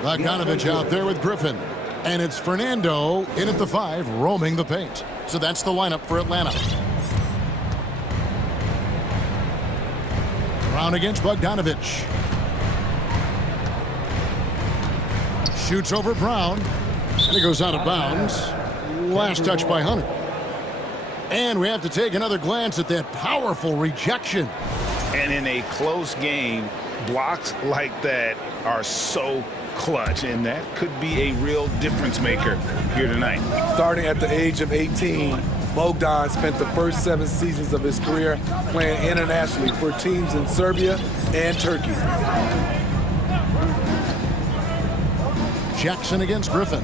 Bogdanovich out there with Griffin. And it's Fernando in at the 5, roaming the paint. So that's the lineup for Atlanta. Brown against Bogdanovich. Shoots over Brown. And it goes out of bounds. Last touch by Hunter. And we have to take another glance at that powerful rejection. And in a close game, Blocks like that are so clutch, and that could be a real difference maker here tonight. Starting at the age of 18, Bogdan spent the first 7 seasons of his career playing internationally for teams in Serbia and Turkey. Jackson against Griffin.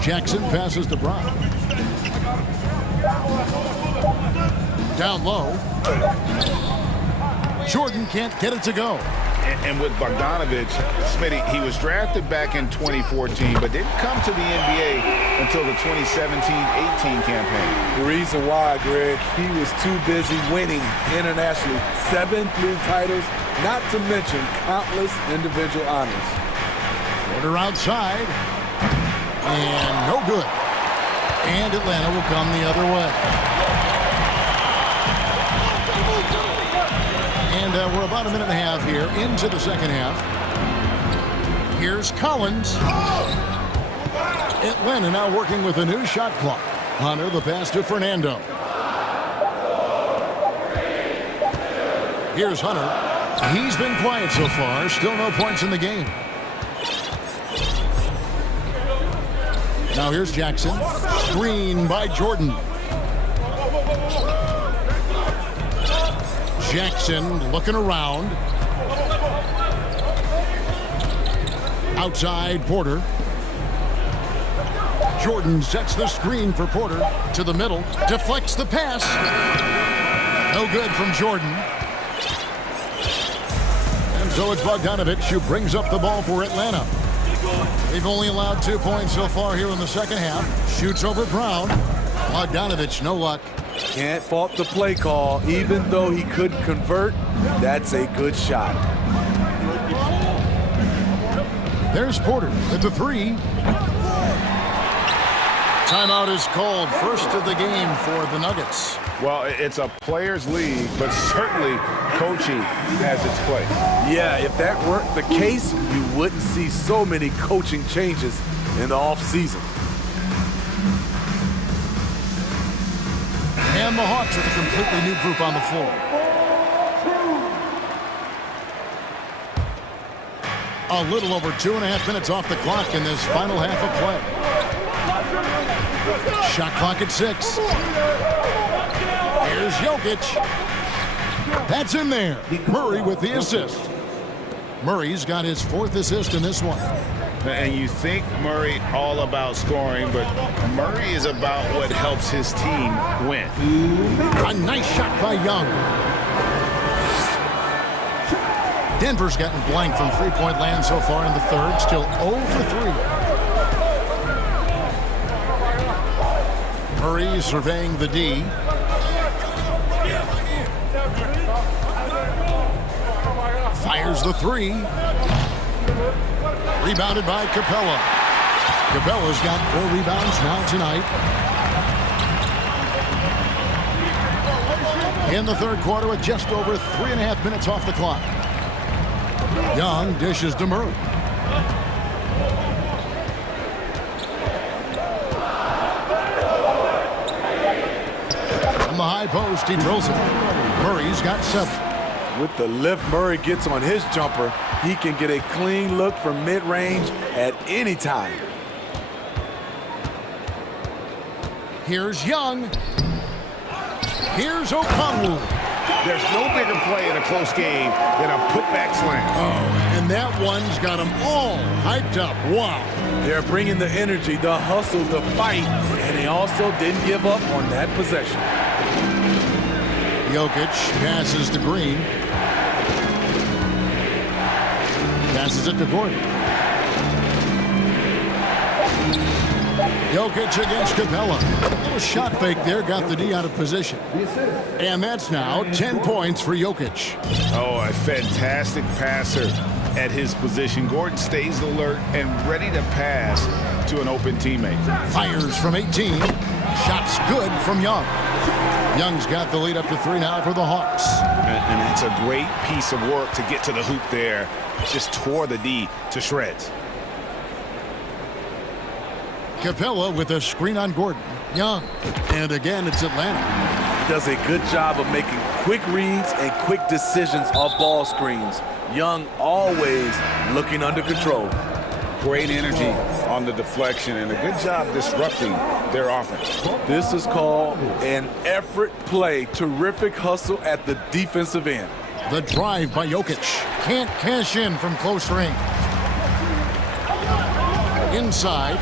Jackson passes to Brown. Down low. Jordan can't get it to go. And with Bogdanovic, Smitty, he was drafted back in 2014, but didn't come to the NBA until the 2017-18 campaign. The reason why, Greg, he was too busy winning internationally. 7 league titles, not to mention countless individual honors. Porter outside. And no good. And Atlanta will come the other way. And we're about a minute and a half here into the second half. Here's Collins. Atlanta now working with a new shot clock. Hunter, the pass to Fernando. Here's Hunter. He's been quiet so far. Still no points in the game. Now here's Jackson. Screen by Jordan. Jackson looking around. Outside Porter. Jordan sets the screen for Porter to the middle. Deflects the pass. No good from Jordan. And so it's Bogdanovic who brings up the ball for Atlanta. They've only allowed 2 points so far here in the second half. Shoots over Brown. Bogdanovic, no luck. Can't fault the play call. Even though he couldn't convert, that's a good shot. There's Porter at the 3. Timeout is called. First of the game for the Nuggets. Well, it's a players' league, but certainly coaching has its place. Yeah, if that weren't the case, you wouldn't see so many coaching changes in the offseason. And the Hawks with a completely new group on the floor. A little over 2.5 minutes off the clock in this final half of play. Shot clock at 6. Here's Jokic. That's in there. Murray with the assist. Murray's got his 4th assist in this one. And you think Murray all about scoring, but Murray is about what helps his team win. A nice shot by Young. Denver's gotten blank from three-point land so far in the third. Still 0 for 3. Murray surveying the D. Fires the 3. Rebounded by Capella. Capella's got 4 rebounds now tonight. In the third quarter with just over 3.5 minutes off the clock. Young dishes to Murray. From the high post, he drills it. Murray's got 7. With the lift Murray gets on his jumper, he can get a clean look from mid-range at any time. Here's Young. Here's O'Connell. There's no bigger play in a close game than a putback slam. Oh, and that one's got them all hyped up. Wow. They're bringing the energy, the hustle, the fight, and they also didn't give up on that possession. Jokic passes to Green. Passes it to Gordon. Jokic against Capella. A little shot fake there, got the D out of position. And that's now 10 points for Jokic. Oh, a fantastic passer at his position. Gordon stays alert and ready to pass to an open teammate. Fires from 18. Shots good from Young. Young's got the lead up to 3 now for the Hawks. And that's a great piece of work to get to the hoop there. Just tore the D to shreds. Capella with a screen on Gordon. Young. And again, it's Atlanta. He does a good job of making quick reads and quick decisions off ball screens. Young always looking under control. Great energy on the deflection and a good job disrupting their offense. This is called an effort play. Terrific hustle at the defensive end. The drive by Jokic. Can't cash in from close range. Inside.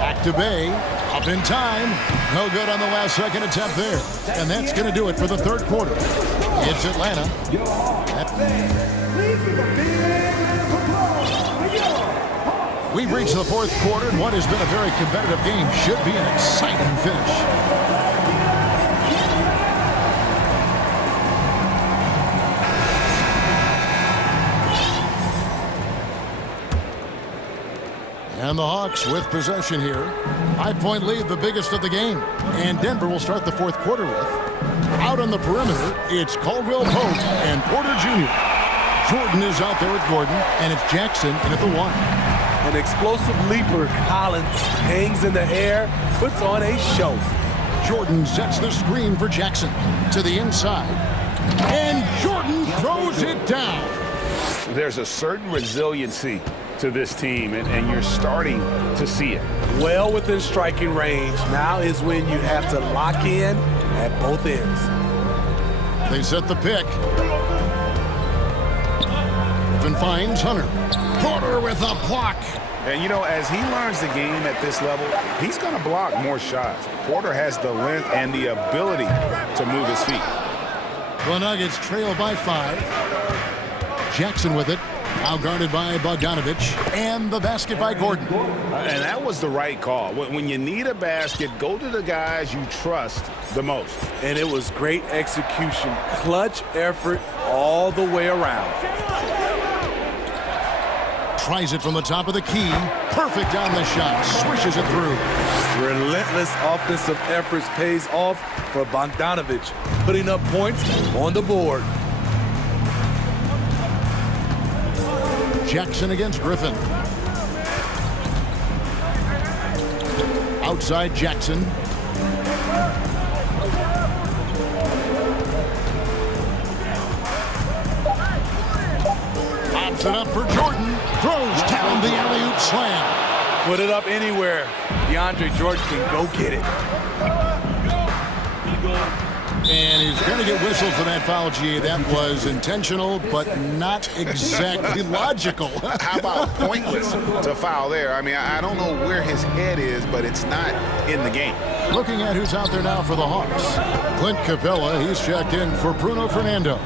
Back to Bay. Up in time. No good on the last second attempt there. And that's going to do it for the third quarter. It's Atlanta. We've reached the fourth quarter, and what has been a very competitive game should be an exciting finish. And the Hawks with possession here. 5-point lead, the biggest of the game. And Denver will start the fourth quarter with. Out on the perimeter, it's Caldwell Pope and Porter Jr. Jordan is out there with Gordon, and it's Jackson in at the one. An explosive leaper, Collins hangs in the air, puts on a show. Jordan sets the screen for Jackson to the inside. And Jordan throws it down. There's a certain resiliency to this team, and you're starting to see it. Well within striking range. Now is when you have to lock in at both ends. They set the pick. Griffin finds Hunter. Porter with a block. And, you know, as he learns the game at this level, he's going to block more shots. Porter has the length and the ability to move his feet. The Nuggets trail by 5. Jackson with it. Now guarded by Bogdanovich. And the basket by Gordon. And that was the right call. When you need a basket, go to the guys you trust the most. And it was great execution. Clutch effort all the way around. Tries it from the top of the key. Perfect on the shot. Swishes it through. Relentless offensive efforts pays off for Bogdanovich, putting up points on the board. Jackson against Griffin. Outside Jackson. Pops it up for Jordan. Throws down the alley-oop slam. Put it up anywhere. DeAndre Jordan can go get it. And he's going to get whistled for that foul, G. That was intentional, but not exactly logical. How about pointless to foul there? I mean, I don't know where his head is, but it's not in the game. Looking at who's out there now for the Hawks. Clint Capella, he's checked in for Bruno Fernando.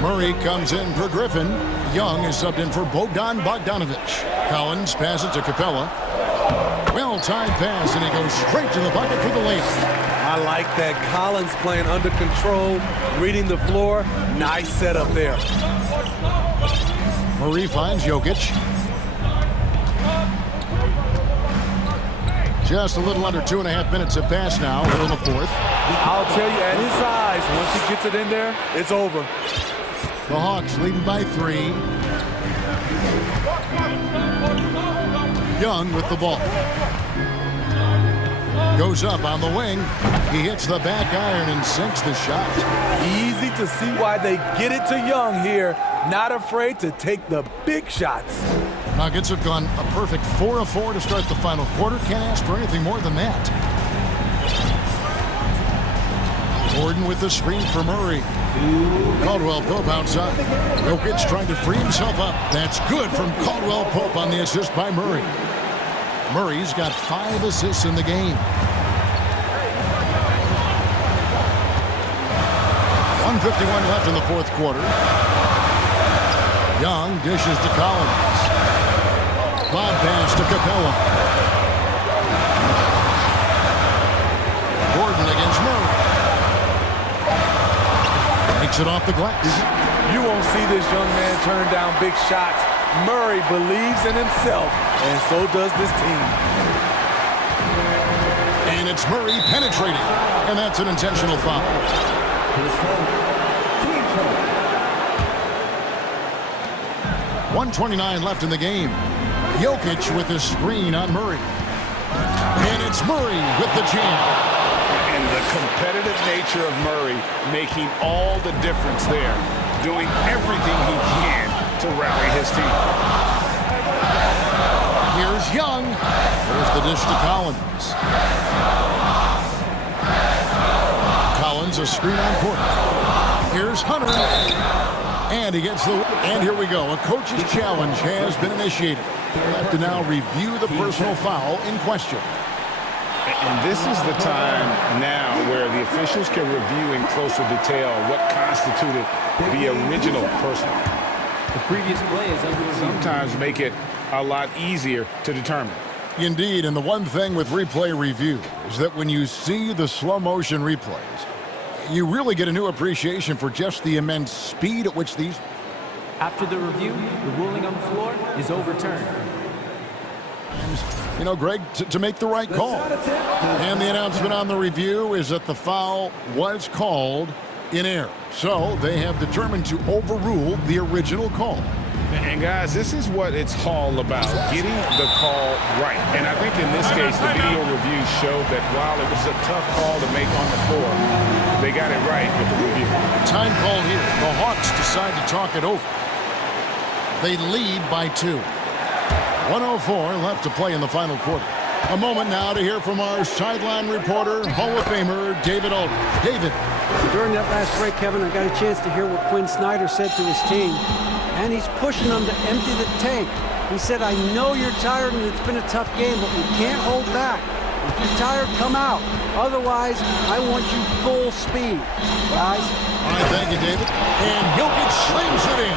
Murray comes in for Griffin. Young is subbed in for Bogdan Bogdanovich. Collins passes to Capella. Well-timed pass, and he goes straight to the bucket for the layup. I like that. Collins playing under control, reading the floor. Nice setup there. Murray finds Jokic. Just a little under 2.5 minutes have passed now. We're in the fourth. I'll tell you, at his size, once he gets it in there, it's over. The Hawks leading by 3. Young with the ball. Goes up on the wing. He hits the back iron and sinks the shot. Easy to see why they get it to Young here. Not afraid to take the big shots. Nuggets have gone a perfect 4 of 4 to start the final quarter. Can't ask for anything more than that. Gordon with the screen for Murray. Caldwell Pope outside. Jokic trying to free himself up. That's good from Caldwell Pope on the assist by Murray. Murray's got 5 assists in the game. 1:51 left in the fourth quarter. Young dishes to Collins. Lob pass to Capella. Gordon against Murray. Makes it off the glass. You won't see this young man turn down big shots. Murray believes in himself, and so does this team. And it's Murray penetrating, and that's an intentional foul. 1:29 left in the game. Jokic with the screen on Murray. And it's Murray with the jam. And And the competitive nature of Murray making all the difference there, doing everything he can to rally his team. Here's Young. There's the dish to Collins. Collins, a screen on court. Here's Hunter. And he gets the... And here we go. A coach's challenge has been initiated. We'll have to now review the personal foul in question. And this is the time now where the officials can review in closer detail what constituted the original personal. The previous play is under review. Sometimes make it a lot easier to determine. Indeed, and the one thing with replay review is that when you see the slow motion replays, you really get a new appreciation for just the immense speed at which these... After the review, the ruling on the floor is overturned. You know, Greg, to make the right call. And the announcement on the review is that the foul was called in error. So they have determined to overrule the original call. And guys, this is what it's all about, getting the call right. And I think in this case, the video review showed that while it was a tough call to make on the floor, they got it right with the review. Time call here. The Hawks decide to talk it over. They lead by 2. 1:04 left to play in the final quarter. A moment now to hear from our sideline reporter, Hall of Famer David Aldridge. David. During that last break, Kevin, I got a chance to hear what Quinn Snyder said to his team, and he's pushing them to empty the tank. He said, I know you're tired and it's been a tough game, but we can't hold back. If you're tired, come out. Otherwise, I want you full speed. Guys? All right, thank you, David. And Jokic slings it in.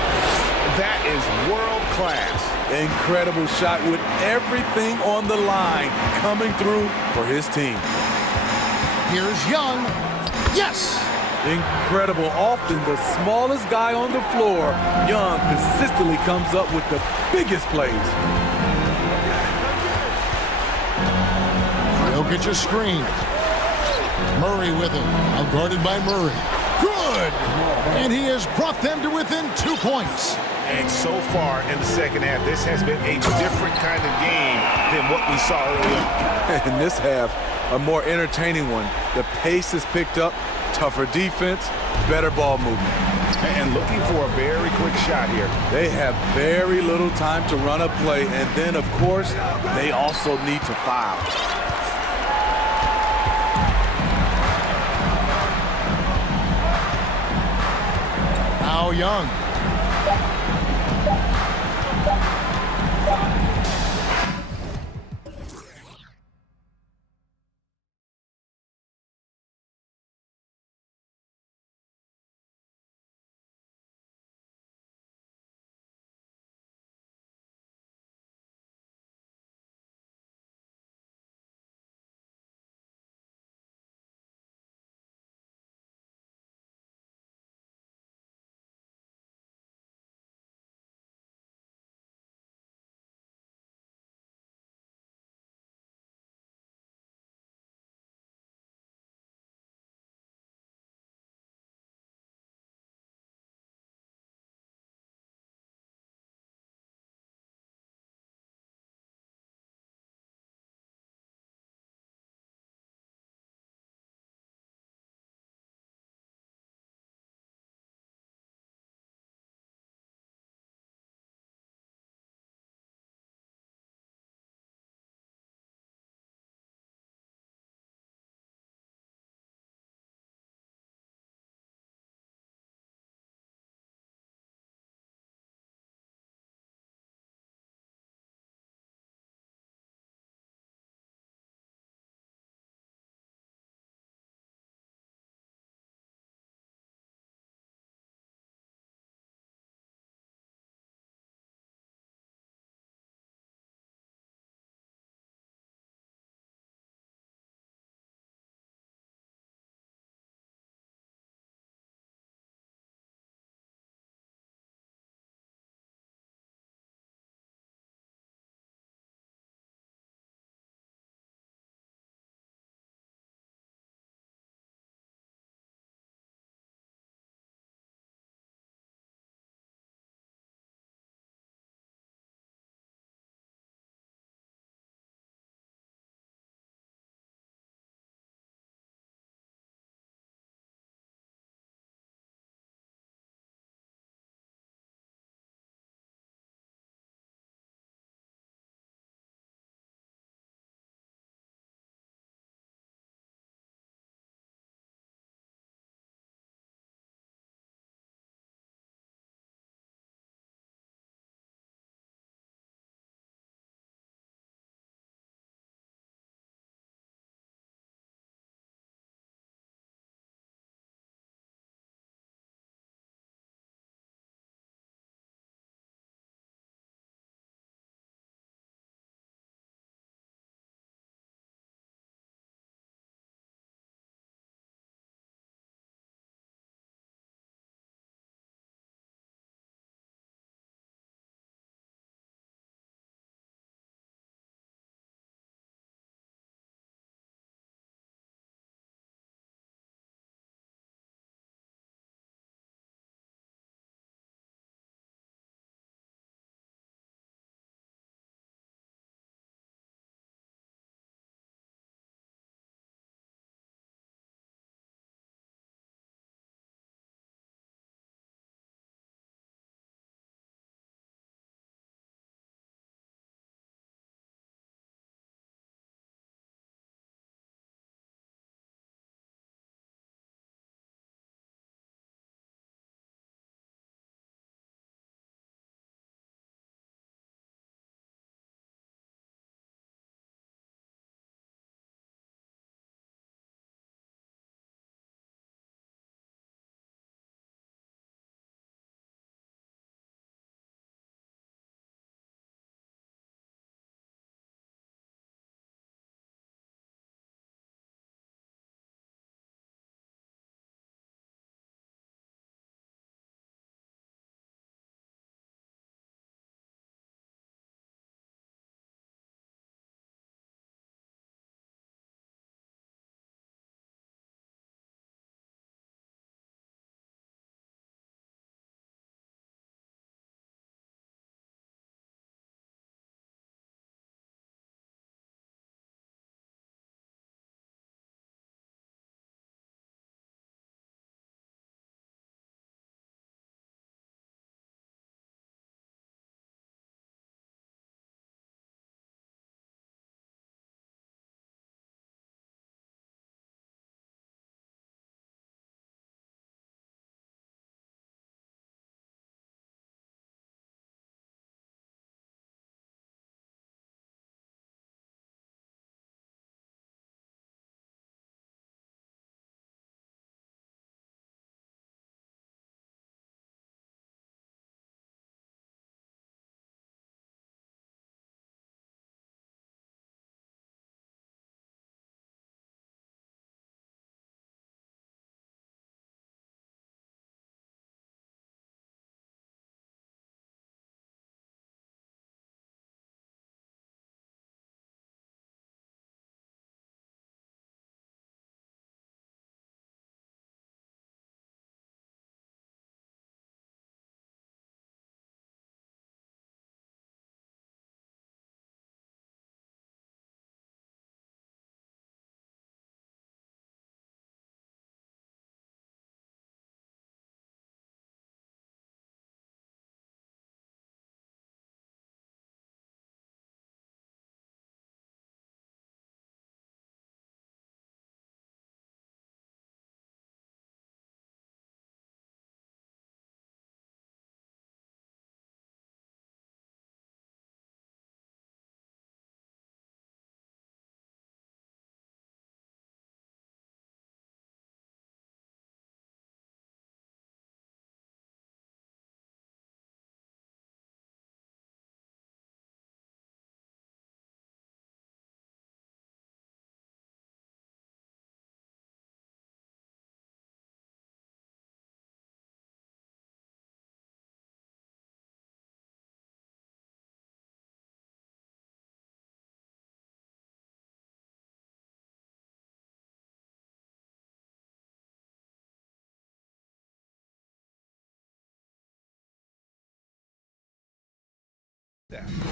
That is world class. Incredible shot with everything on the line coming through for his team. Here's Young. Yes! Incredible. Often the smallest guy on the floor, Young consistently comes up with the biggest plays. Jokic a screen. Murray with him. Now guarded by Murray. Good! And he has brought them to within 2 points. And so far in the second half, this has been a different kind of game than what we saw earlier. In this half, a more entertaining one. The pace is picked up, tougher defense, better ball movement. And looking for a very quick shot here. They have very little time to run a play, and then, of course, they also need to foul. Now Young.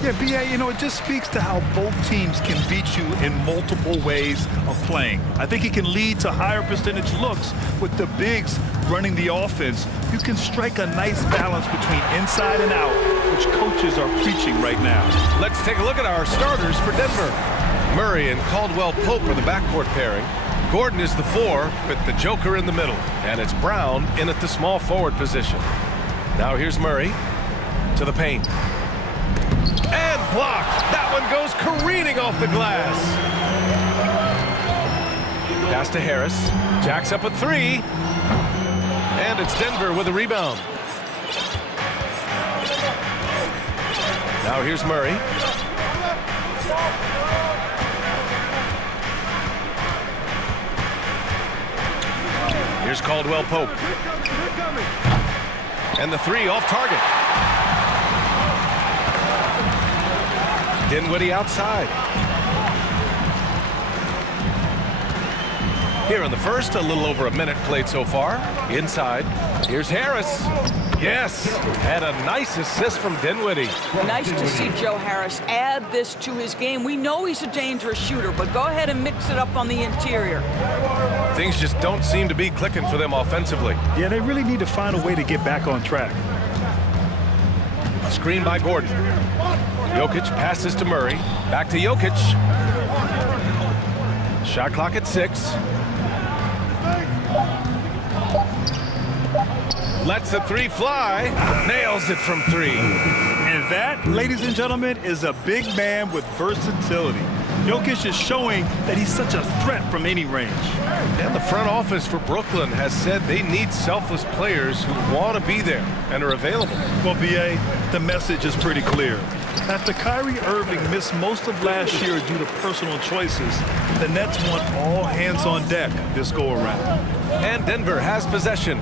Yeah, BA, you know, it just speaks to how both teams can beat you in multiple ways of playing. I think it can lead to higher percentage looks with the bigs running the offense. You can strike a nice balance between inside and out, which coaches are preaching right now. Let's take a look at our starters for Denver. Murray and Caldwell-Pope are the backcourt pairing. Gordon is the 4 with the Joker in the middle. And it's Brown in at the small forward position. Now here's Murray to the paint. And blocked. That one goes careening off the glass. Pass to Harris. Jacks up a 3. And it's Denver with a rebound. Now here's Murray. Here's Caldwell-Pope. And the 3 off target. Dinwiddie outside. Here in the first, a little over a minute played so far. Inside, here's Harris. Yes, and a nice assist from Dinwiddie. Nice to see Joe Harris add this to his game. We know he's a dangerous shooter, but go ahead and mix it up on the interior. Things just don't seem to be clicking for them offensively. Yeah, they really need to find a way to get back on track. Screen by Gordon. Jokic passes to Murray. Back to Jokic. Shot clock at 6. Lets the 3 fly. Nails it from 3. And that, ladies and gentlemen, is a big man with versatility. Jokic is showing that he's such a threat from any range. And the front office for Brooklyn has said they need selfless players who want to be there and are available. Well, BA, the message is pretty clear. After Kyrie Irving missed most of last year due to personal choices, the Nets want all hands on deck this go-around. And Denver has possession.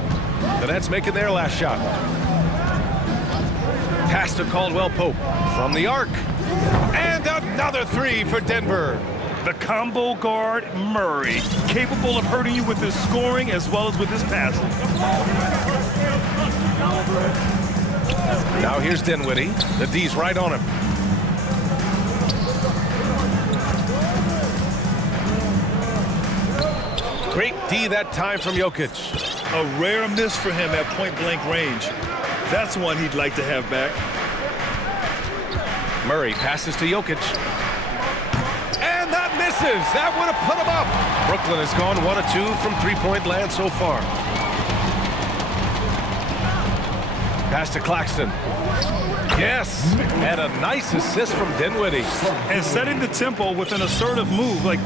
The Nets making their last shot. Pass to Caldwell-Pope from the arc. And another 3 for Denver. The combo guard, Murray, capable of hurting you with his scoring as well as with his passing. Now here's Dinwiddie. The D's right on him. Great D that time from Jokic. A rare miss for him at point-blank range. That's one he'd like to have back. Murray passes to Jokic. And that misses. That would have put him up. Brooklyn has gone 1 of 2 from three-point land so far. Pass to Claxton. Yes, and a nice assist from Dinwiddie. And setting the tempo with an assertive move. Like,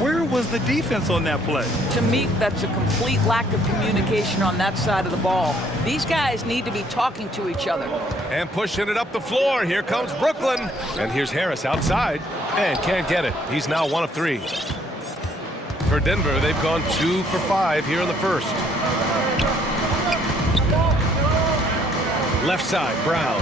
where was the defense on that play? To me, that's a complete lack of communication on that side of the ball. These guys need to be talking to each other. And pushing it up the floor. Here comes Brooklyn. And here's Harris outside. And can't get it. He's now 1 of 3. For Denver, they've gone 2 for 5 here in the first. Left side, Brown.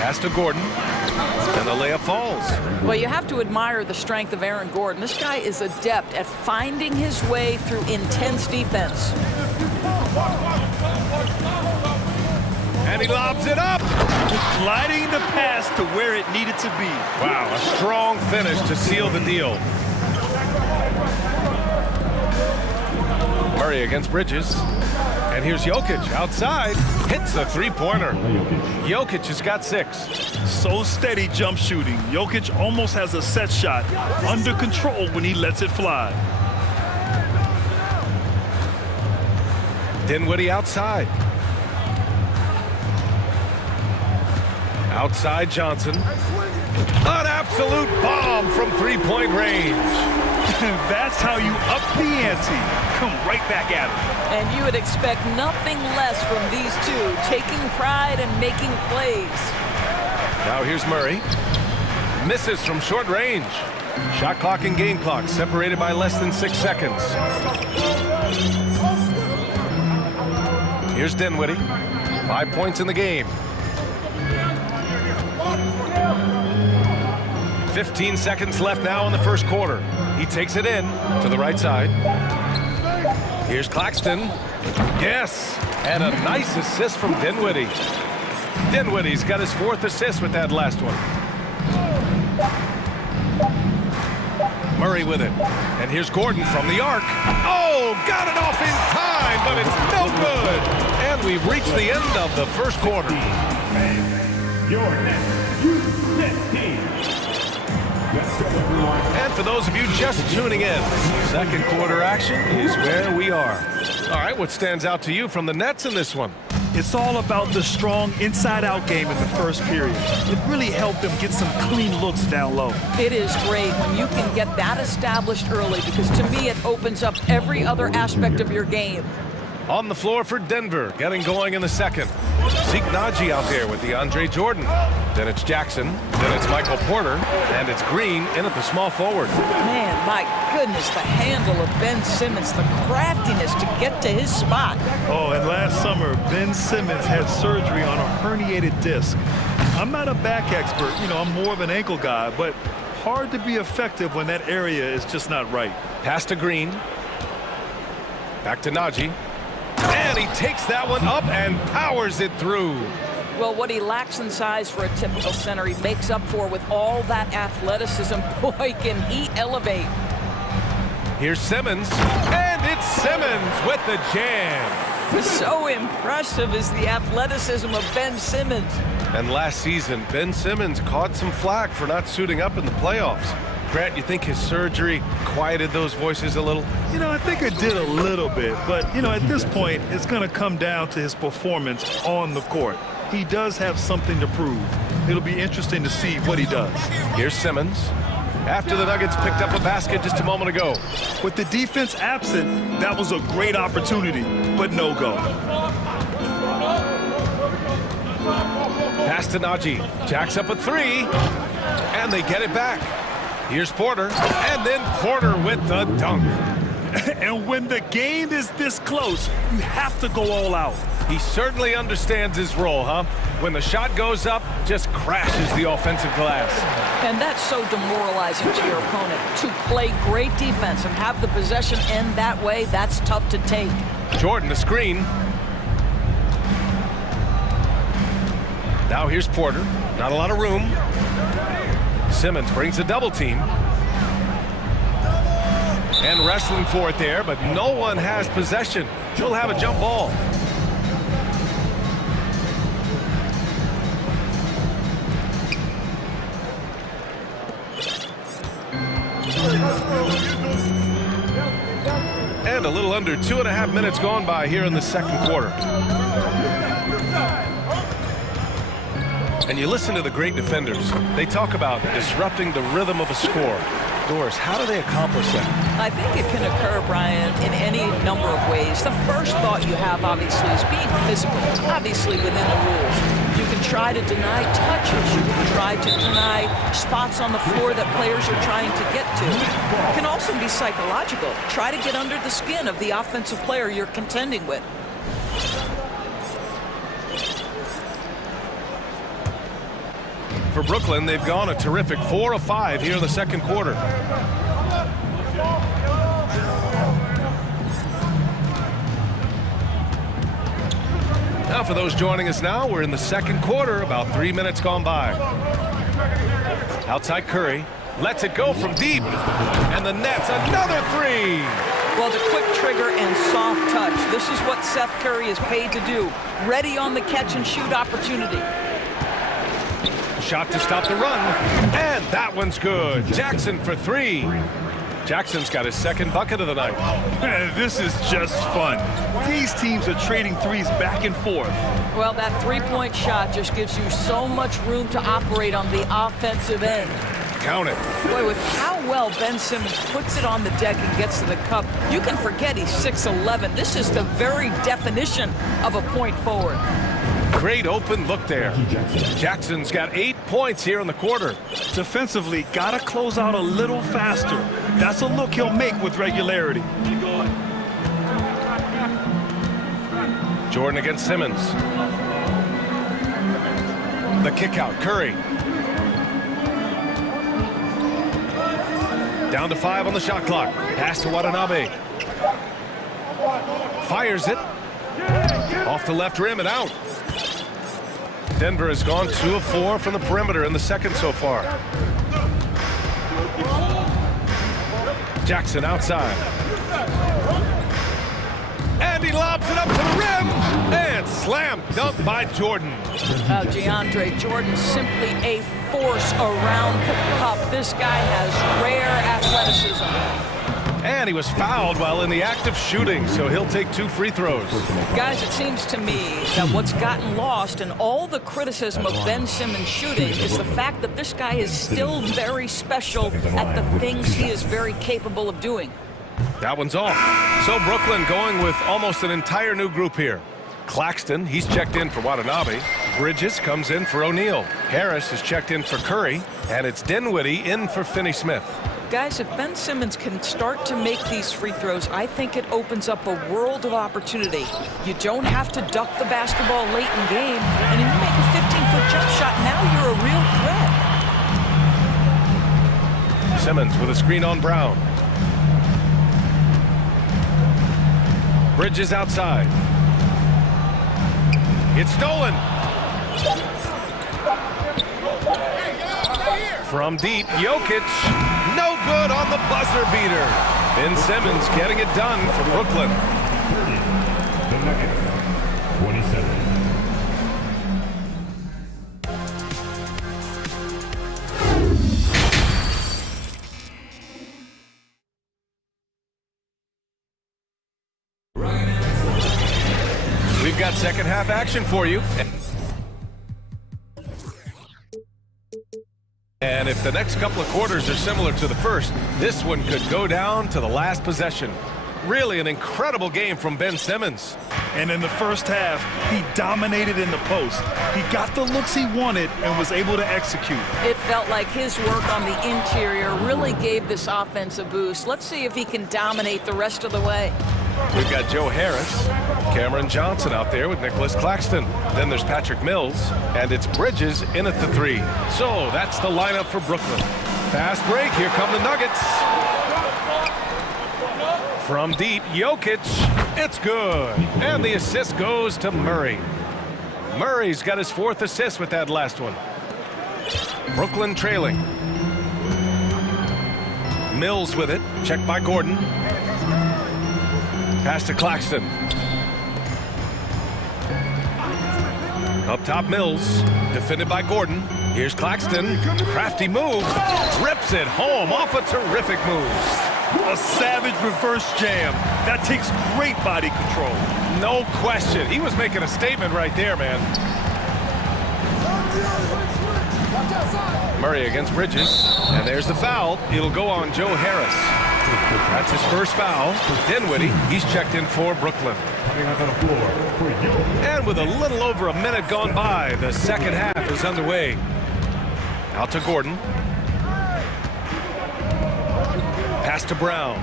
Pass to Gordon. And the layup falls. Well, you have to admire the strength of Aaron Gordon. This guy is adept at finding his way through intense defense. And he lobs it up. Gliding the pass to where it needed to be. Wow, a strong finish to seal the deal. Murray against Bridges. And here's Jokic outside. Hits the 3-pointer. Jokic has got 6. So steady jump shooting. Jokic almost has a set shot under control when he lets it fly. Dinwiddie outside. Outside Johnson. An absolute bomb from 3-point range. That's how you up the ante. Come right back at it. And you would expect nothing less from these two, taking pride and making plays. Now here's Murray. Misses from short range. Shot clock and game clock separated by less than 6 seconds. Here's Dinwiddie. 5 points in the game. 15 seconds left now in the first quarter. He takes it in to the right side. Here's Claxton. Yes, And a nice assist from Dinwiddie. Dinwiddie's got his 4th assist with that last one. Murray with it. And here's Gordon from the arc. Oh, got it off in time, but it's no good. And we've reached the end of the first quarter. Your next team. Let's go, everyone. And for those of you just tuning in, second quarter action is where we are. All right, what stands out to you from the Nets in this one? It's all about the strong inside-out game in the first period. It really helped them get some clean looks down low. It is great when you can get that established early because to me it opens up every other aspect of your game. On the floor for Denver, getting going in the second. Zeke Naji out there with DeAndre Jordan. Then it's Jackson, then it's Michael Porter, and it's Green in at the small forward. Man, my goodness, the handle of Ben Simmons, the craftiness to get to his spot. Oh, and last summer, Ben Simmons had surgery on a herniated disc. I'm not a back expert, I'm more of an ankle guy, but hard to be effective when that area is just not right. Pass to Green. Back to Naji. And he takes that one up and powers it through. Well, what he lacks in size for a typical center, he makes up for with all that athleticism. Boy, can he elevate. Here's Simmons, and it's Simmons with the jam. So impressive is the athleticism of Ben Simmons. And last season, Ben Simmons caught some flack for not suiting up in the playoffs. Grant, you think his surgery quieted those voices a little? I think it did a little bit, but, at this point, it's going to come down to his performance on the court. He does have something to prove. It'll be interesting to see what he does. Here's Simmons. After the Nuggets picked up a basket just a moment ago. With the defense absent, that was a great opportunity, but no go. Pass to Naji. Jacks up a 3, and they get it back. Here's Porter, and then Porter with the dunk. And when the game is this close, you have to go all out. He certainly understands his role, huh? When the shot goes up, just crashes the offensive glass. And that's so demoralizing to your opponent. To play great defense and have the possession end that way, that's tough to take. Jordan, the screen. Now here's Porter. Not a lot of room. Simmons brings a double team. And wrestling for it there, but no one has possession. He'll have a jump ball. And a little under 2.5 minutes gone by here in the second quarter. And you listen to the great defenders. They talk about disrupting the rhythm of a score. Doris, how do they accomplish that? I think it can occur, Brian, in any number of ways. The first thought you have, obviously, is being physical, obviously within the rules. You can try to deny touches. You can try to deny spots on the floor that players are trying to get to. It can also be psychological. Try to get under the skin of the offensive player you're contending with. For Brooklyn, they've gone a terrific 4 of 5 here in the second quarter. Now for those joining us now, we're in the second quarter, about 3 minutes gone by. Outside Curry, lets it go from deep, and the Nets another 3. Well, the quick trigger and soft touch. This is what Seth Curry is paid to do. Ready on the catch and shoot opportunity. Shot to stop the run, and that one's good. Jackson for 3. Jackson's got his second bucket of the night. This is just fun. These teams are trading threes back and forth. Well, that three-point shot just gives you so much room to operate on the offensive end. Count it. Boy, with how well Ben Simmons puts it on the deck and gets to the cup, you can forget he's 6'11". This is the very definition of a point forward. Great open look there. Jackson's got 8 points here in the quarter. Defensively, gotta close out a little faster. That's a look he'll make with regularity. Jordan against Simmons. The kick out, Curry. Down to 5 on the shot clock. Pass to Watanabe. Fires it. Off the left rim and out. Denver has gone 2 of 4 from the perimeter in the second so far. Jackson outside. And he lobs it up to the rim. And slam dunk by Jordan. DeAndre Jordan, simply a force around the cup. This guy has rare athleticism. And he was fouled while in the act of shooting, so he'll take 2 free throws. Guys, it seems to me that what's gotten lost in all the criticism of Ben Simmons shooting is the fact that this guy is still very special at the things he is very capable of doing. That one's off. So Brooklyn going with almost an entire new group here. Claxton, he's checked in for Watanabe. Bridges comes in for O'Neal. Harris is checked in for Curry. And it's Dinwiddie in for Finney-Smith. Guys, if Ben Simmons can start to make these free throws, I think it opens up a world of opportunity. You don't have to duck the basketball late in game, and you make a 15-foot jump shot, now you're a real threat. Simmons with a screen on Brown. Bridges outside. It's stolen. From deep, Jokic, no good on the buzzer beater. Ben Simmons getting it done for Brooklyn. The Nuggets, 27. We've got second half action for you. And if the next couple of quarters are similar to the first, this one could go down to the last possession. Really an incredible game from Ben Simmons. And in the first half, he dominated in the post. He got the looks he wanted and was able to execute. It felt like his work on the interior really gave this offense a boost. Let's see if he can dominate the rest of the way. We've got Joe Harris, Cameron Johnson out there with Nicholas Claxton. Then there's Patrick Mills, and it's Bridges in at the 3. So that's the lineup for Brooklyn. Fast break, here come the Nuggets. From deep, Jokic, it's good. And the assist goes to Murray. Murray's got his 4th assist with that last one. Brooklyn trailing. Mills with it, checked by Gordon. Pass to Claxton. Up top, Mills. Defended by Gordon. Here's Claxton. Crafty move. Rips it home off a terrific move. A savage reverse jam. That takes great body control. No question. He was making a statement right there, man. Murray against Bridges. And there's the foul. It'll go on Joe Harris. That's his first foul. Dinwiddie, he's checked in for Brooklyn. And with a little over a minute gone by, the second half is underway. Out to Gordon. Pass to Brown.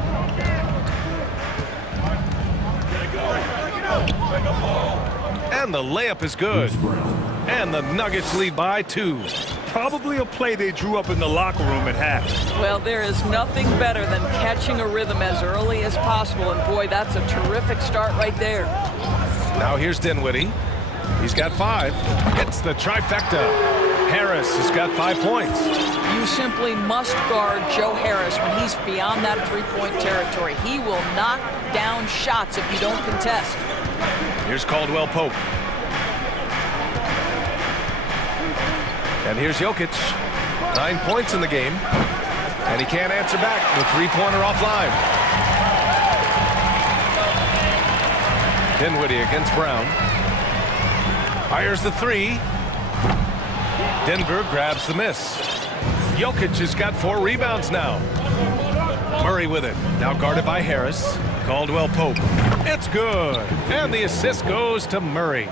And the layup is good. And the Nuggets lead by 2. Probably a play they drew up in the locker room at half. Well, there is nothing better than catching a rhythm as early as possible, and boy, that's a terrific start right there. Now here's Dinwiddie. He's got 5. It's the trifecta. Harris has got 5 points. You simply must guard Joe Harris when he's beyond that 3-point territory. He will knock down shots if you don't contest. Here's Caldwell Pope. And here's Jokic. 9 points in the game. And he can't answer back. The 3-pointer offline. Dinwiddie against Brown. Fires the 3. Denver grabs the miss. Jokic has got 4 rebounds now. Murray with it. Now guarded by Harris. Caldwell Pope. It's good. And the assist goes to Murray.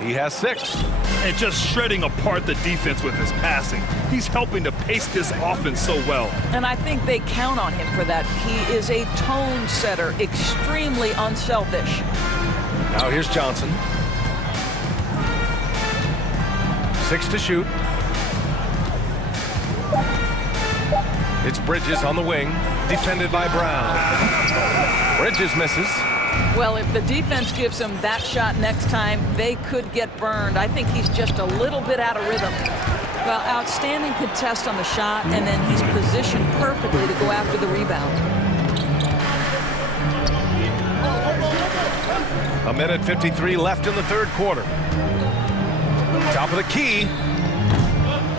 He has 6. And just shredding apart the defense with his passing. He's helping to pace this offense so well. And I think they count on him for that. He is a tone setter, extremely unselfish. Now here's Johnson. 6 to shoot. It's Bridges on the wing, defended by Brown. Bridges misses. Well, if the defense gives him that shot next time, they could get burned. I think he's just a little bit out of rhythm. Well, outstanding contest on the shot, and then he's positioned perfectly to go after the rebound. A minute 53 left in the third quarter. Top of the key.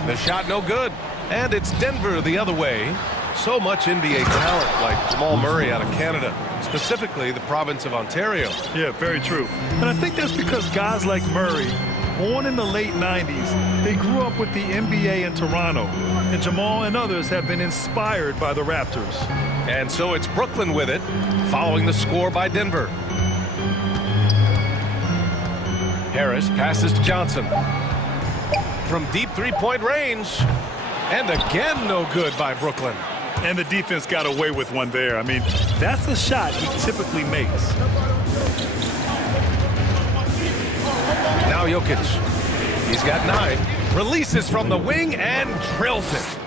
The shot no good. And it's Denver the other way. So much NBA talent like Jamal Murray out of Canada, specifically the province of Ontario. Yeah, very true. And I think that's because guys like Murray, born in the late 90s, they grew up with the NBA in Toronto. And Jamal and others have been inspired by the Raptors. And so it's Brooklyn with it, following the score by Denver. Harris passes to Johnson. From deep three-point range. And again, no good by Brooklyn. And the defense got away with one there. I mean, that's the shot he typically makes. Now Jokic. He's got 9. Releases from the wing and drills it.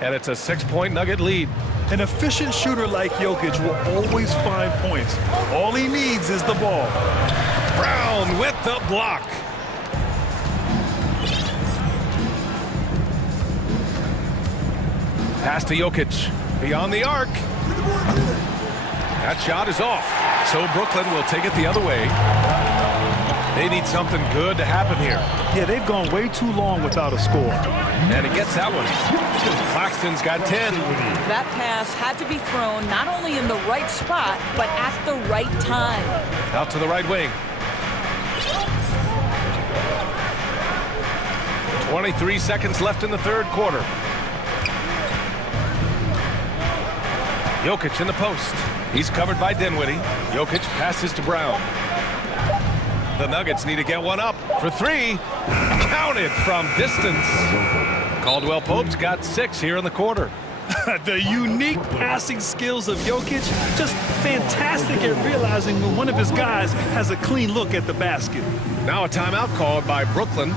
And it's a 6-point Nugget lead. An efficient shooter like Jokic will always find points. All he needs is the ball. Brown with the block. Pass to Jokic. Beyond the arc. That shot is off. So Brooklyn will take it the other way. They need something good to happen here. Yeah, they've gone way too long without a score. And he gets that one. Claxton's got 10. That pass had to be thrown not only in the right spot, but at the right time. Out to the right wing. 23 seconds left in the third quarter. Jokic in the post. He's covered by Dinwiddie. Jokic passes to Brown. The Nuggets need to get one up for 3. Counted from distance. Caldwell Pope's got 6 here in the quarter. The unique passing skills of Jokic, just fantastic at realizing when one of his guys has a clean look at the basket. Now a timeout called by Brooklyn.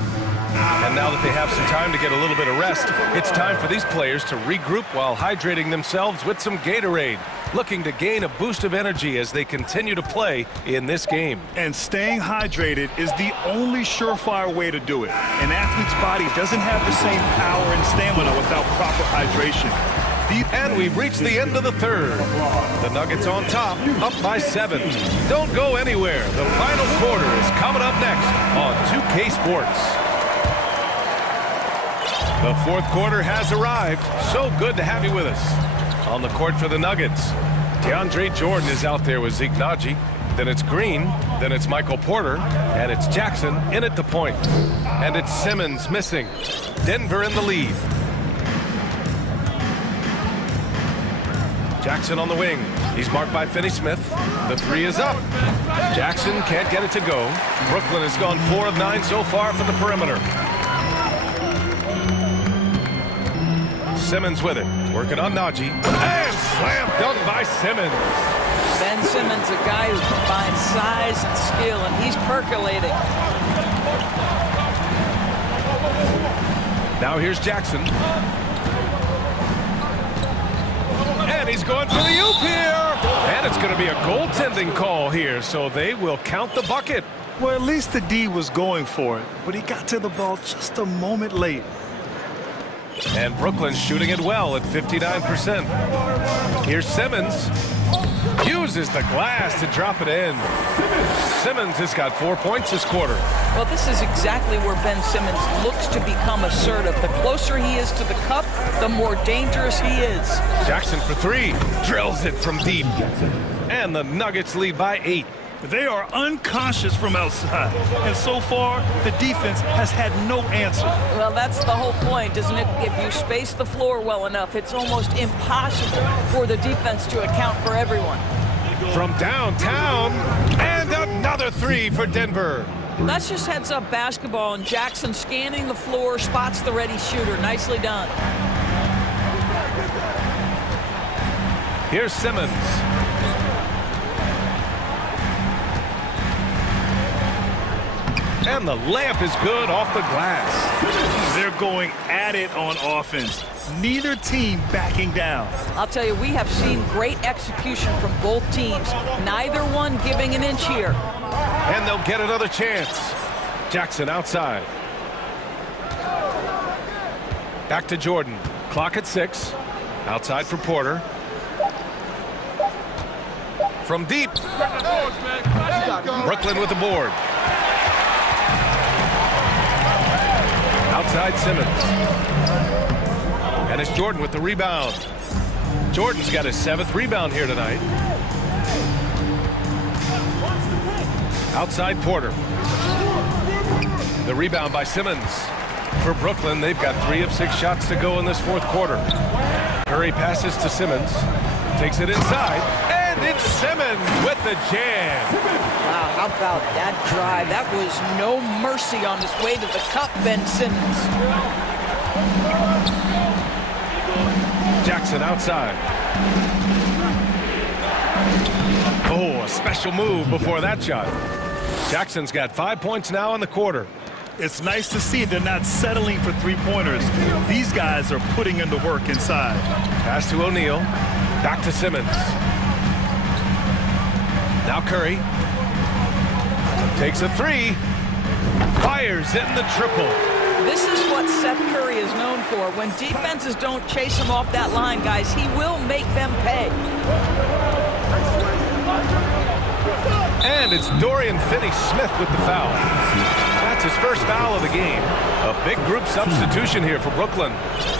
And now that they have some time to get a little bit of rest, it's time for these players to regroup while hydrating themselves with some Gatorade, looking to gain a boost of energy as they continue to play in this game. And staying hydrated is the only surefire way to do it. An athlete's body doesn't have the same power and stamina without proper hydration. And we've reached the end of the third. The Nuggets on top, up by 7. Don't go anywhere. The final quarter is coming up next on 2K Sports. The fourth quarter has arrived. So good to have you with us. On the court for the Nuggets, DeAndre Jordan is out there with Zeke Naji. Then it's Green. Then it's Michael Porter. And it's Jackson in at the point. And it's Simmons missing. Denver in the lead. Jackson on the wing. He's marked by Finney-Smith. The 3 is up. Jackson can't get it to go. Brooklyn has gone 4 of 9 so far from the perimeter. Simmons with it, working on Naji, and slam dunk by Simmons. Ben Simmons, a guy who combines size and skill, and he's percolating. Now here's Jackson. And he's going for the oop here. And it's going to be a goaltending call here, so they will count the bucket. Well, at least the D was going for it, but he got to the ball just a moment late. And Brooklyn's shooting it well at 59%. Here's Simmons. Uses the glass to drop it in. Simmons has got 4 points this quarter. Well, this is exactly where Ben Simmons looks to become assertive. The closer he is to the cup, the more dangerous he is. Jackson for 3. Drills it from deep. And the Nuggets lead by 8. They are unconscious from outside, and so far, the defense has had no answer. Well, that's the whole point, isn't it? If you space the floor well enough, it's almost impossible for the defense to account for everyone. From downtown, and another 3 for Denver. That's just heads-up basketball, and Jackson scanning the floor, spots the ready shooter. Nicely done. Here's Simmons. And the layup is good off the glass. They're going at it on offense. Neither team backing down. I'll tell you, we have seen great execution from both teams. Neither one giving an inch here. And they'll get another chance. Jackson outside. Back to Jordan. Clock at 6. Outside for Porter. From deep. Brooklyn with the board. Outside Simmons. And it's Jordan with the rebound. Jordan's got his 7th rebound here tonight. Outside Porter. The rebound by Simmons. For Brooklyn, they've got 3 of 6 shots to go in this 4th quarter. Curry passes to Simmons. Takes it inside. And it's Simmons with the jam. Wow, how about that drive? That was no mercy on his way to the cup, Ben Simmons. Jackson outside. Oh, a special move before that shot. Jackson's got 5 points now in the quarter. It's nice to see they're not settling for three-pointers. These guys are putting in the work inside. Pass to O'Neal. Back to Simmons. Now Curry. Takes a 3. Fires in the triple. This is what Seth Curry is known for. When defenses don't chase him off that line, guys, he will make them pay. And it's Dorian Finney-Smith with the foul. That's his first foul of the game. A big group substitution here for Brooklyn.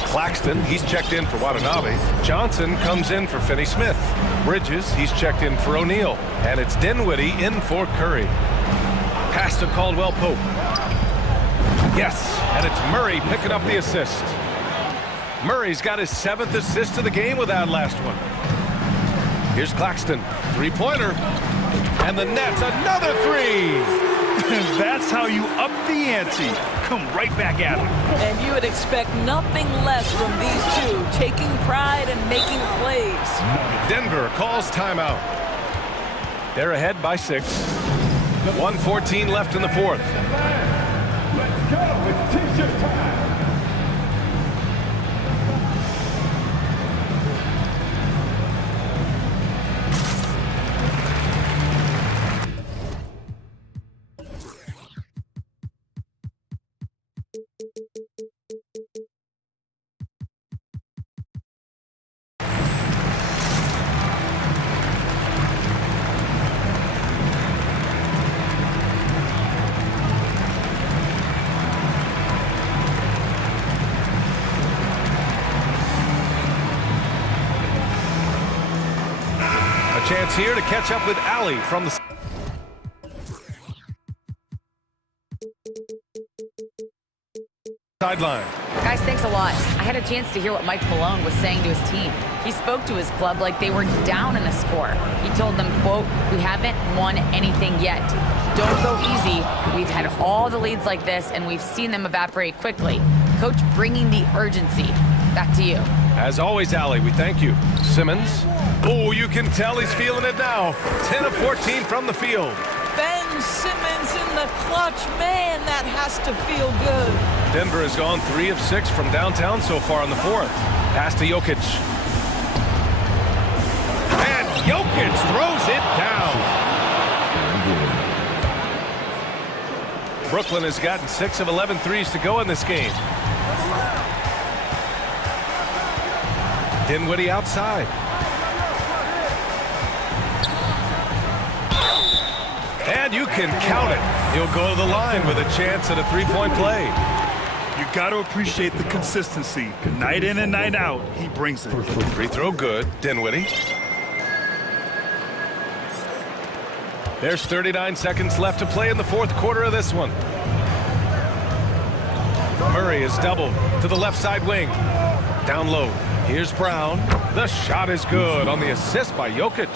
Claxton, he's checked in for Watanabe. Johnson comes in for Finney-Smith. Bridges, he's checked in for O'Neal. And it's Dinwiddie in for Curry. Pass to Caldwell Pope. Yes, and it's Murray picking up the assist. Murray's got his 7th assist of the game with that last one. Here's Claxton, 3-pointer. And the net's another 3. That's how you up the ante. Come right back at him. And you would expect nothing less from these two, taking pride and making plays. Denver calls timeout. They're ahead by 6. 1:14 left in the 4th. Let's go. It's T-shirt time. Chance here to catch up with Allie from the sideline. Guys, thanks a lot. I had a chance to hear what Mike Malone was saying to his team. He spoke to his club like they were down in the score. He told them, quote, "We haven't won anything yet. Don't go easy. We've had all the leads like this, and we've seen them evaporate quickly." Coach bringing the urgency. Back to you. As always, Allie, we thank you. Simmons. Oh, you can tell he's feeling it now. 10 of 14 from the field. Ben Simmons in the clutch. Man, that has to feel good. Denver has gone 3 of 6 from downtown so far in the 4th. Pass to Jokic. And Jokic throws it down. Brooklyn has gotten 6 of 11 threes to go in this game. Dinwiddie outside. And you can count it. He'll go to the line with a chance at a 3-point play. You got to appreciate the consistency. Night in and night out, he brings it. Free throw good. Dinwiddie. There's 39 seconds left to play in the 4th quarter of this one. Murray is doubled to the left side wing. Down low. Here's Brown. The shot is good on the assist by Jokic.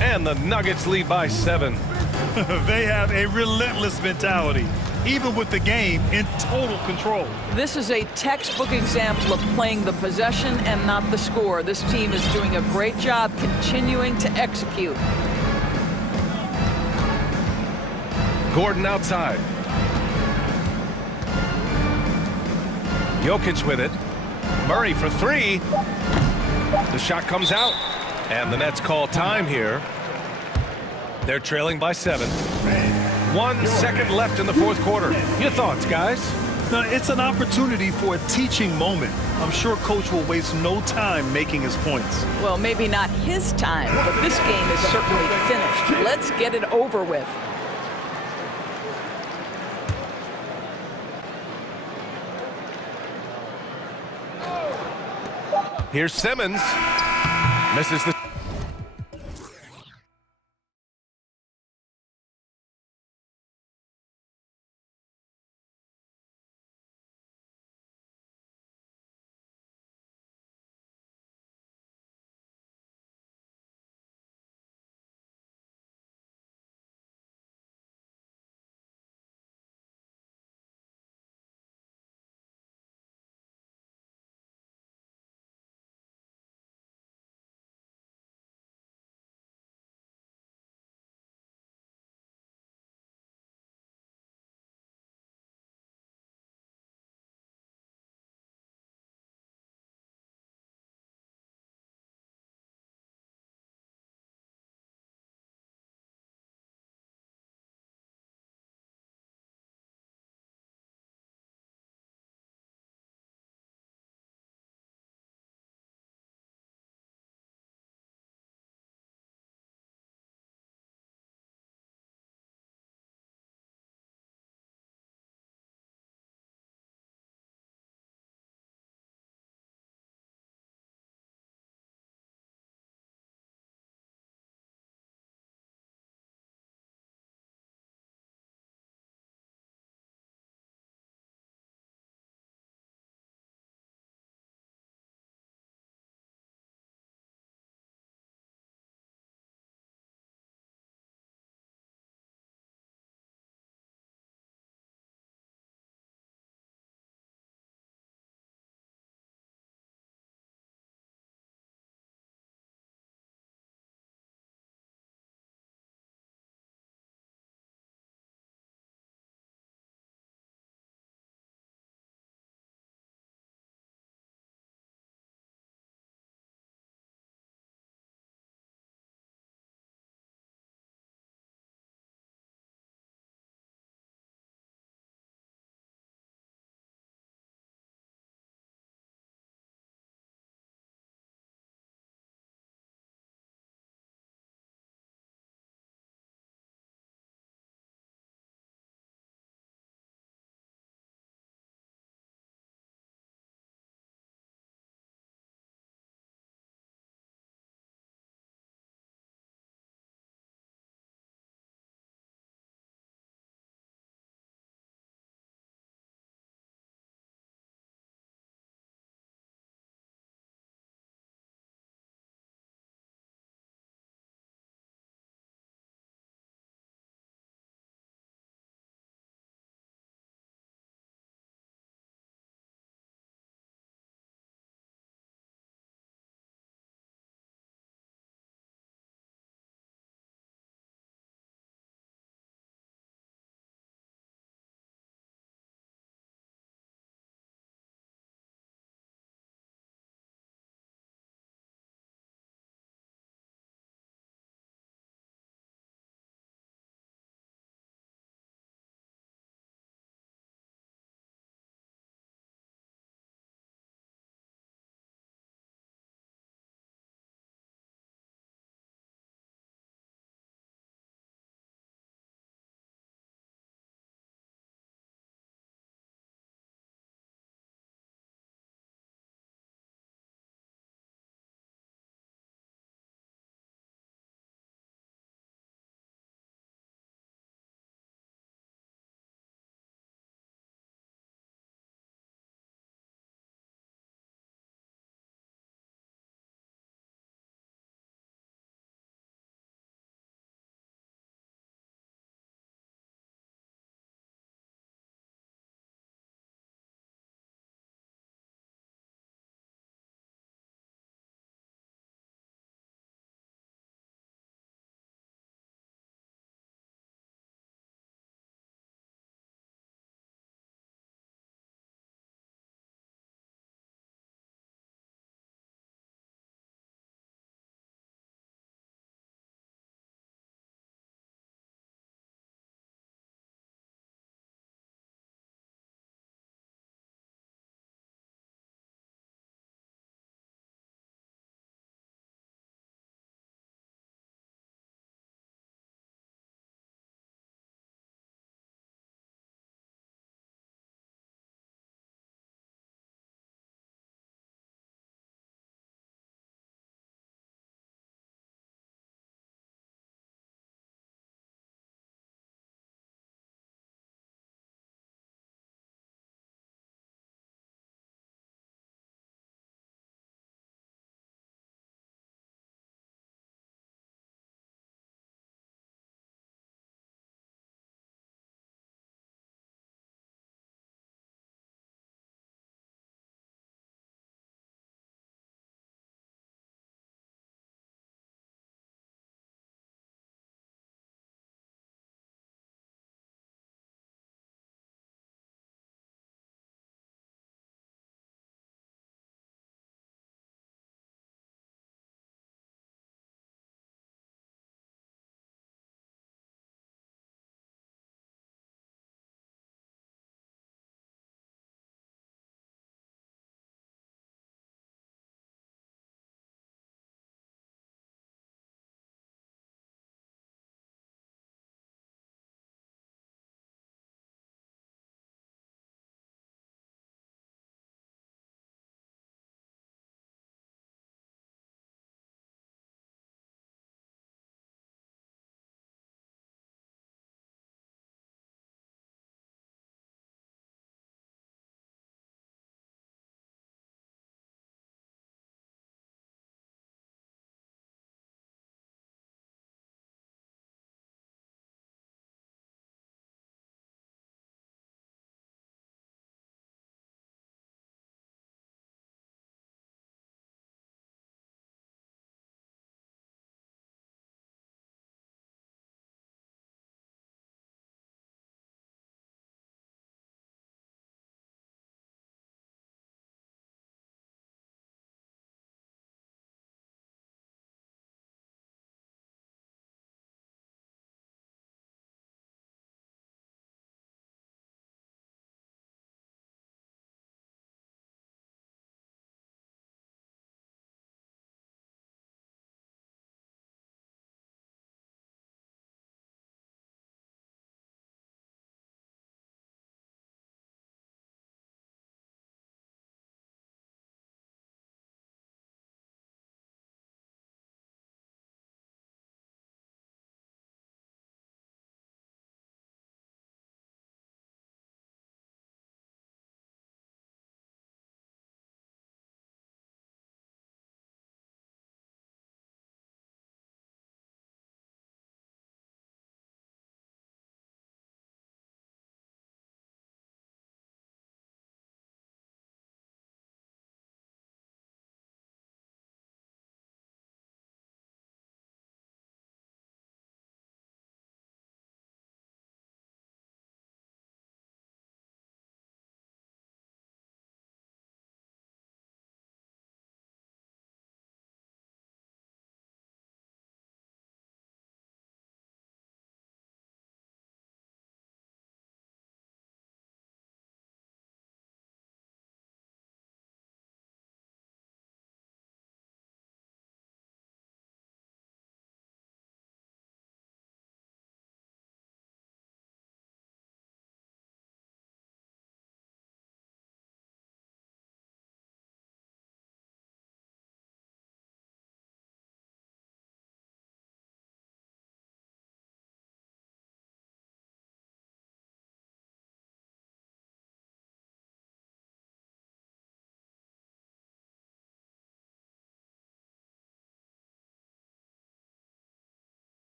And the Nuggets lead by 7. They have a relentless mentality, even with the game in total control. This is a textbook example of playing the possession and not the score. This team is doing a great job continuing to execute. Gordon outside. Jokic with it. Murray for three. The shot comes out, and the Nets call time here. They're trailing by 7. 1 second left in the fourth quarter. Your thoughts, guys? Now, it's an opportunity for a teaching moment. I'm sure Coach will waste no time making his points. Well, maybe not his time, but this game is certainly finished. Let's get it over with. Here's Simmons. Misses the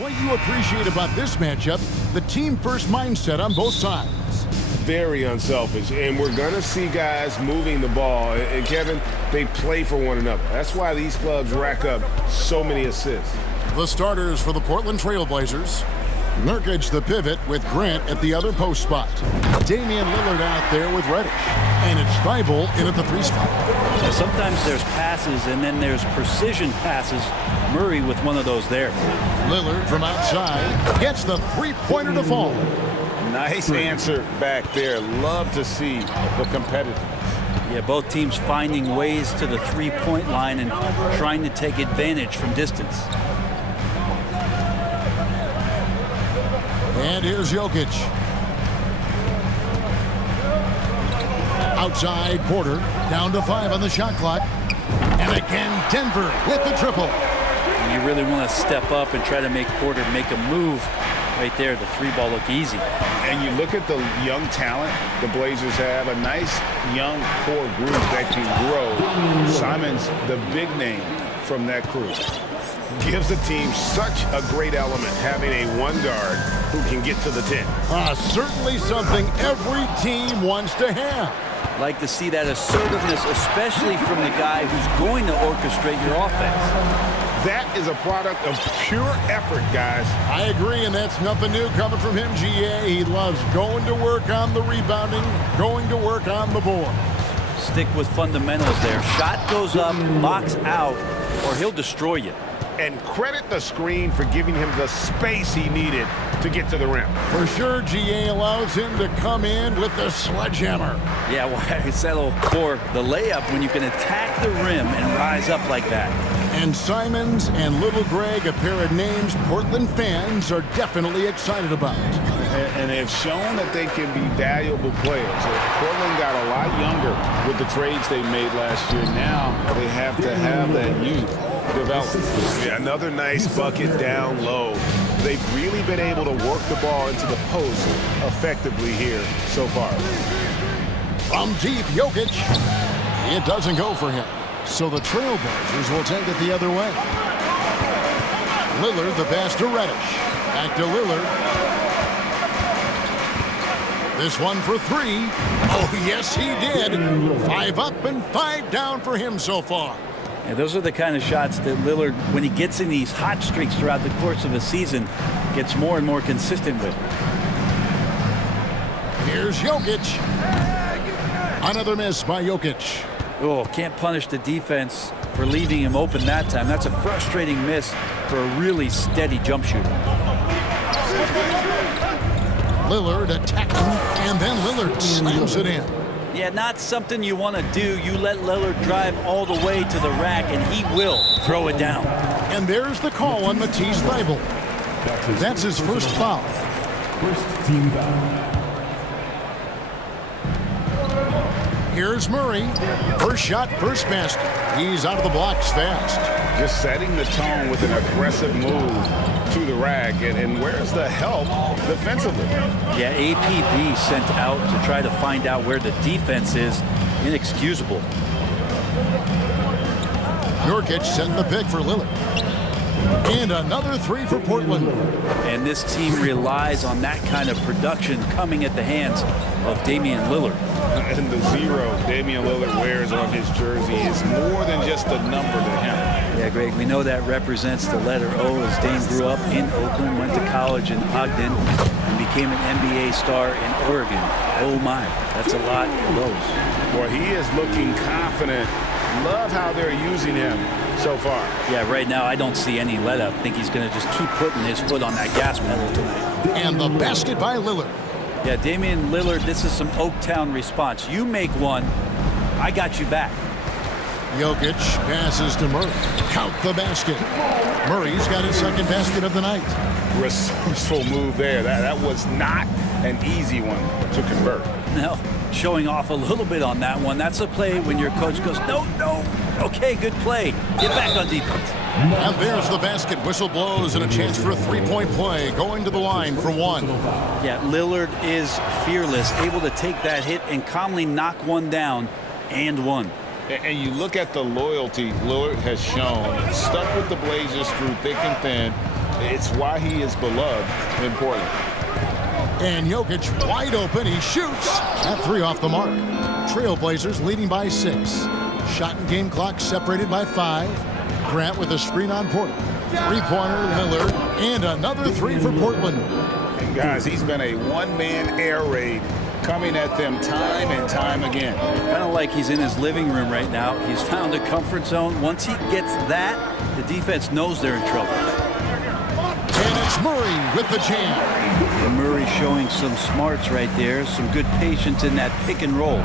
What you appreciate about this matchup, the team-first mindset on both sides. Very unselfish, and we're going to see guys moving the ball. And Kevin, they play for one another. That's why these clubs rack up so many assists. The starters for the Portland Trail Blazers. Nurkic the pivot with Grant at the other post spot. Damian Lillard out there with Reddish. And it's Thibault in at the 3 spot. Now, sometimes there's passes and then there's precision passes. Murray with one of those there. Lillard from outside gets the three-pointer to fall. Nice answer back there. Love to see the competitive. Yeah, both teams finding ways to the three-point line and trying to take advantage from distance. And here's Jokic. Outside Porter, down to 5 on the shot clock. And again, Denver with the triple. And you really want to step up and try to make Porter make a move. Right there, the 3-ball look easy. And you look at the young talent the Blazers have, a nice young core group that can grow. Simon's the big name from that crew. Gives the team such a great element having a one guard who can get to the 10. Certainly something every team wants to have. Like to see that assertiveness, especially from the guy who's going to orchestrate your offense. That is a product of pure effort, guys. I agree, and that's nothing new coming from him, GA. He loves going to work on the rebounding, going to work on the board. Stick with fundamentals there. Shot goes up, box out, or he'll destroy you. And credit the screen for giving him the space he needed to get to the rim. For sure, GA allows him to come in with the sledgehammer. Yeah, why settle for the layup when you can attack the rim and rise up like that? And Simons and Little Greg, a pair of names Portland fans are definitely excited about. And they've shown that they can be valuable players. Portland got a lot younger with the trades they made last year. Now they have to have that youth develop. Yeah, another nice bucket down low. They've really been able to work the ball into the post effectively here so far. From deep, Jokic. It doesn't go for him. So the Trailblazers will take it the other way. Lillard, the pass to Reddish. Back to Lillard. This one for 3. Oh, yes, he did. 5 up and 5 down for him so far. And those are the kind of shots that Lillard, when he gets in these hot streaks throughout the course of a season, gets more and more consistent with. Here's Jokic. Another miss by Jokic. Oh, can't punish the defense for leaving him open that time. That's a frustrating miss for a really steady jump shooter. Lillard attacking, and then Lillard slams it in. Yeah, not something you want to do. You let Lillard drive all the way to the rack, and he will throw it down. And there's the call on Matisse Thybulle. That's his first foul. First team foul. Here's Murray. First shot, first basket. He's out of the blocks fast. Just setting the tone with an aggressive move to the rack. And where's the help defensively? Yeah, APB sent out to try to find out where the defense is. Inexcusable. Nurkic setting the pick for Lillard. And another 3 for Portland. And this team relies on that kind of production coming at the hands of Damian Lillard. And the 0 Damian Lillard wears on his jersey is more than just a number to him. Yeah, Greg, we know that represents the letter O, as Dame grew up in Oakland, went to college in Ogden, and became an NBA star in Oregon. Oh my, that's a lot of those. Boy, he is looking confident. Love how they're using him so far. Yeah, right now I don't see any let up. I think he's going to just keep putting his foot on that gas pedal tonight. And the basket by Lillard. Yeah, Damian Lillard, this is some Oaktown response. You make one, I got you back. Jokic passes to Murray. Count the basket. Murray's got his second basket of the night. Resourceful move there. That was not an easy one to convert. No, showing off a little bit on that one. That's a play when your coach goes, no, no. Okay, good play. Get back on defense. And there's the basket. Whistle blows and a chance for a three-point play. Going to the line for 1. Yeah, Lillard is fearless, able to take that hit and calmly knock one down and one. And you look at the loyalty Lillard has shown. Stuck with the Blazers through thick and thin. It's why he is beloved in Portland. And Jokic wide open. He shoots. That three off the mark. Trailblazers leading by 6. Shot and game clock separated by 5. Grant with a screen on Porter. Three-pointer, Lillard, and another three for Portland. And guys, he's been a one-man air raid coming at them time and time again. Kind of like he's in his living room right now. He's found a comfort zone. Once he gets that, the defense knows they're in trouble. And it's Murray with the jam. And Murray showing some smarts right there, some good patience in that pick and roll.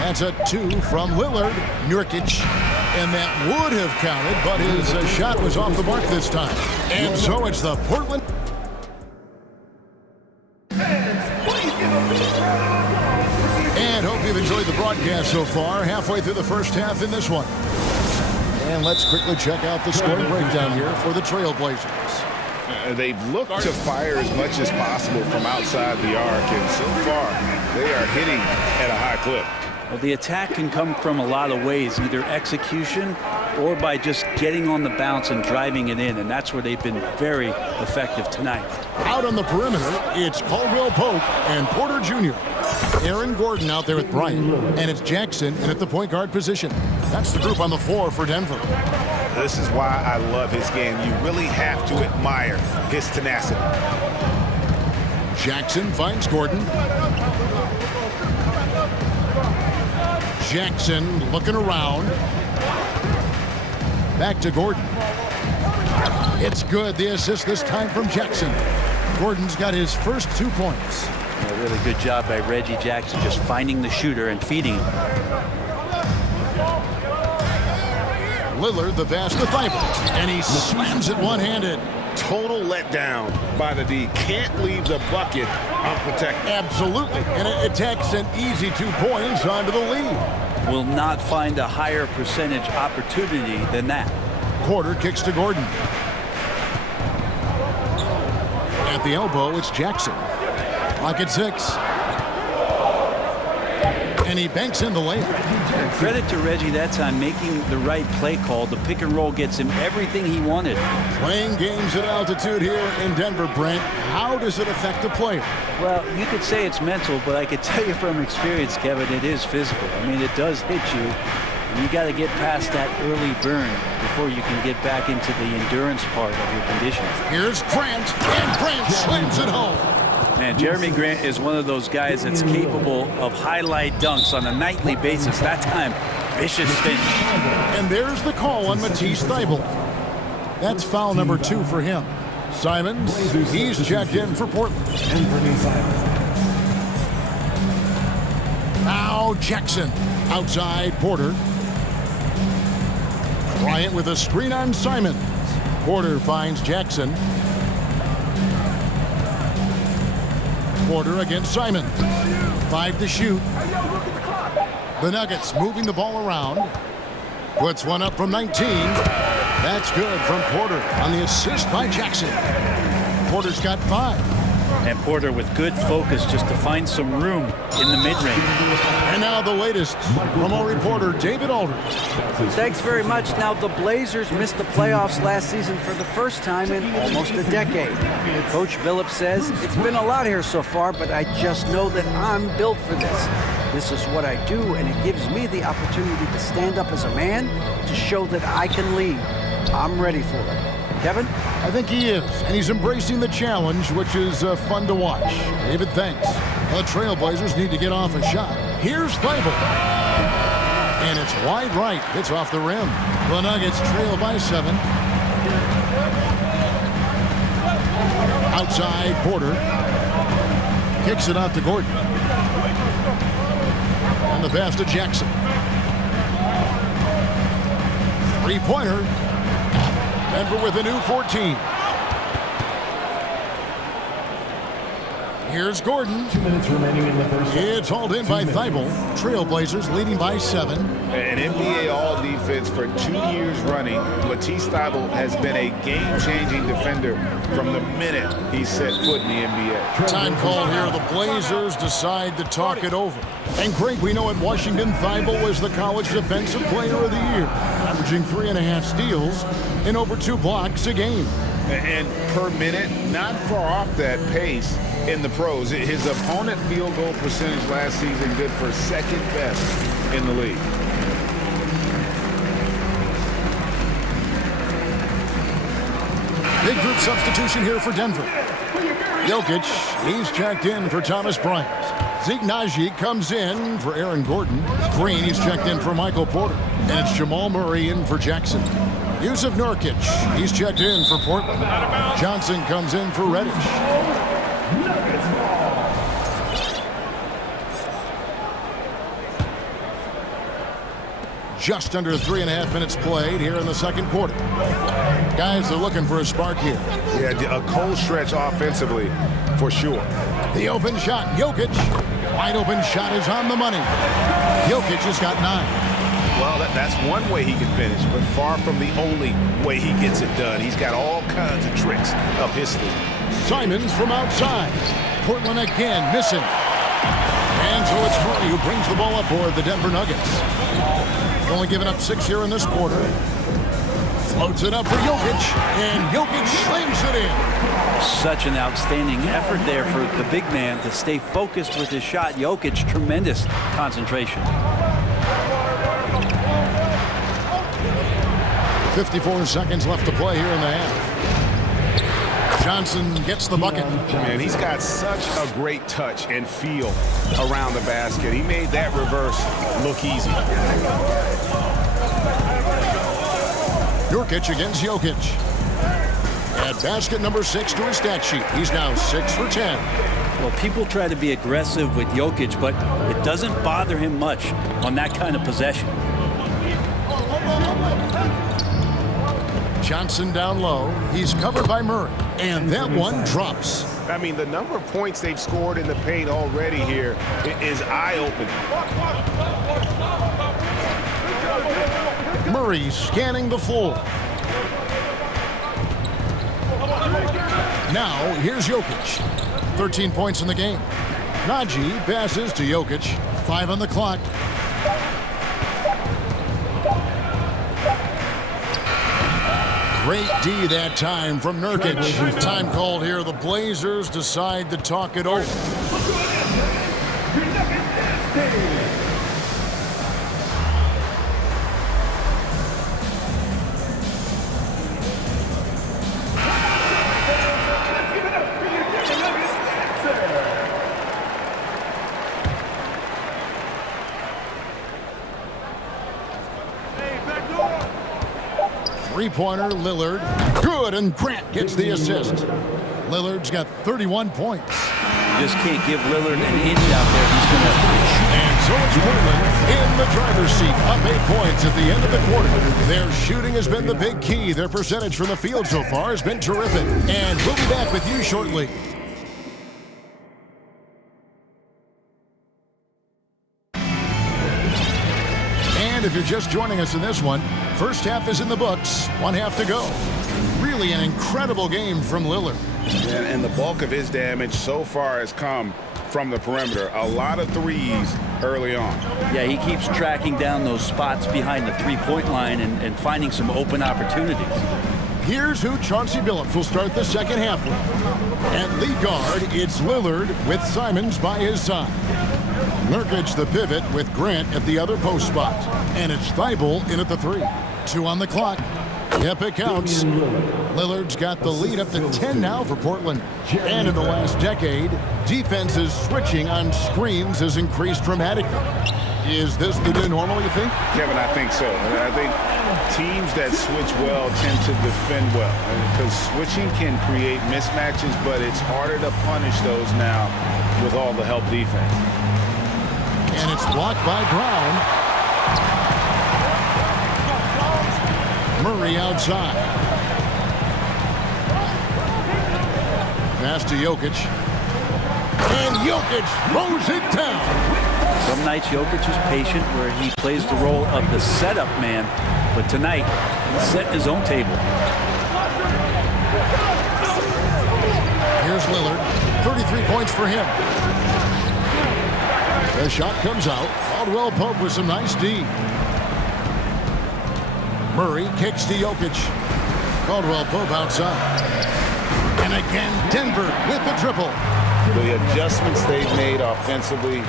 That's a 2 from Lillard. Nurkic. And that would have counted, but his shot was off the mark this time. And so it's the Portland. And hope you've enjoyed the broadcast so far. Halfway through the first half in this one. And let's quickly check out the scoring breakdown here for the Trailblazers. They've looked to fire as much as possible from outside the arc, and so far they are hitting at a high clip. Well, the attack can come from a lot of ways, either execution or by just getting on the bounce and driving it in, and that's where they've been very effective tonight. Out on the perimeter, it's Caldwell Pope and Porter Jr. Aaron Gordon out there with Bryant, and it's Jackson in at the point guard position. That's the group on the floor for Denver. This is why I love his game. You really have to admire his tenacity. Jackson finds Gordon. Jackson looking around. Back to Gordon. It's good. The assist this time from Jackson. Gordon's got his first 2 points. A really good job by Reggie Jackson just finding the shooter and feeding him. Lillard the pass to Thibault, and he slams it one-handed. Total letdown by the D. Can't leave the bucket unprotected. Absolutely, and it takes an easy 2 points onto the lead. Will not find a higher percentage opportunity than that. Porter kicks to Gordon. At the elbow, it's Jackson. Clock at 6. And he banks in the layup. Credit to Reggie that time making the right play call. The pick and roll gets him everything he wanted. Playing games at altitude here in Denver, Brent. How does it affect the player? Well, you could say it's mental, but I could tell you from experience, Kevin, it is physical. I mean, it does hit you. And you got to get past that early burn before you can get back into the endurance part of your conditioning. Here's Grant, and Grant slams it home. Man, Jeremy Grant is one of those guys that's capable of highlight dunks on a nightly basis. That time, vicious finish. And there's the call on Matisse Thybulle. That's foul number 2 for him. Simons, he's checked in for Portland. Now Jackson, outside Porter. Bryant with a screen on Simons. Porter finds Jackson. Porter against Simons. 5 to shoot. The Nuggets moving the ball around. Puts one up from 19. That's good from Porter on the assist by Jackson. Porter's got 5. And Porter with good focus just to find some room in the mid-range. And now the latest from our reporter, David Aldridge. Thanks very much. Now, the Blazers missed the playoffs last season for the first time in almost a decade. Coach Billups says, it's been a lot here so far, but I just know that I'm built for this. This is what I do, and it gives me the opportunity to stand up as a man to show that I can lead. I'm ready for it. Kevin? I think he is, and he's embracing the challenge, which is fun to watch. David, thanks. The Trailblazers need to get off a shot. Here's Thybulle. And it's wide right. It's off the rim. The Nuggets trail by 7. Outside, Porter. Kicks it out to Gordon. And the pass to Jackson. Three-pointer. Denver with a new 14. Here's Gordon. 2 minutes remaining in the first. It's hauled in by Thibault. Trailblazers leading by 7. An NBA All-Defense for 2 years running. Matisse Thybulle has been a game-changing defender from the minute he set foot in the NBA. Time called here. The Blazers decide to talk it over. And Greg, we know at Washington, Thybulle was the College Defensive Player of the Year, averaging 3.5 steals and over 2 blocks a game. And per minute, not far off that pace in the pros. His opponent field goal percentage last season good for second best in the league. Big group substitution here for Denver. Jokic, he's checked in for Thomas Bryant. Zeke Naji comes in for Aaron Gordon. Green, he's checked in for Michael Porter. And it's Jamal Murray in for Jackson. Yusuf Nurkic, he's checked in for Portland. Johnson comes in for Reddish. Just under 3.5 minutes played here in the second quarter. Guys are looking for a spark here. Yeah, a cold stretch offensively, for sure. The open shot, Jokic. Wide open shot is on the money. Jokic has got 9. Well, that's one way he can finish, but far from the only way he gets it done. He's got all kinds of tricks up his sleeve. Simons from outside. Portland again missing. And so it's Murray who brings the ball up for the Denver Nuggets. Only giving up 6 here in this quarter. Floats it up for Jokic, and Jokic slings it in. Such an outstanding effort there for the big man to stay focused with his shot. Jokic, tremendous concentration. 54 seconds left to play here in the half. Johnson gets the bucket. Man, he's got such a great touch and feel around the basket. He made that reverse look easy. Nurkic against Jokic. At basket number 6 to his stat sheet. He's now 6 for 10. Well, people try to be aggressive with Jokic, but it doesn't bother him much on that kind of possession. Johnson down low. He's covered by Murray. And that one drops. I mean, the number of points they've scored in the paint already here is eye-opening. Murray scanning the floor. Now, here's Jokic. 13 points in the game. Naji passes to Jokic. 5 on the clock. Great D that time from Nurkic. Time called here. The Blazers decide to talk it over. Three-pointer, Lillard. Good, and Grant gets the assist. Lillard's got 31 points. You just can't give Lillard an inch out there. He's going to... And so it's Portland in the driver's seat, up 8 points at the end of the quarter. Their shooting has been the big key. Their percentage from the field so far has been terrific. And we'll be back with you shortly. And if you're just joining us in this one, first half is in the books, 1 half to go. Really an incredible game from Lillard. And the bulk of his damage so far has come from the perimeter. A lot of threes early on. Yeah, he keeps tracking down those spots behind the three-point line and finding some open opportunities. Here's who Chauncey Billups will start the second half with. At lead guard, it's Lillard with Simons by his side. Nurkic the pivot with Grant at the other post spot. And it's Thybulle in at the 3. 2 on the clock. Yep, it counts. Lillard's got the lead up to 10 now for Portland. And in the last decade, defenses switching on screens has increased dramatically. Is this the new normal, you think? Kevin, I think so. I think teams that switch well tend to defend well. Because switching can create mismatches, but it's harder to punish those now with all the help defense. And it's blocked by Brown. Murray outside. Pass to Jokic. And Jokic throws it down. Some nights Jokic is patient where he plays the role of the setup man, but tonight he's setting his own table. Here's Lillard, 33 points for him. The shot comes out. Caldwell Pope with some nice D. Murray kicks to Jokic. Caldwell Pope outside. And again, Denver with the triple. The adjustments they've made offensively,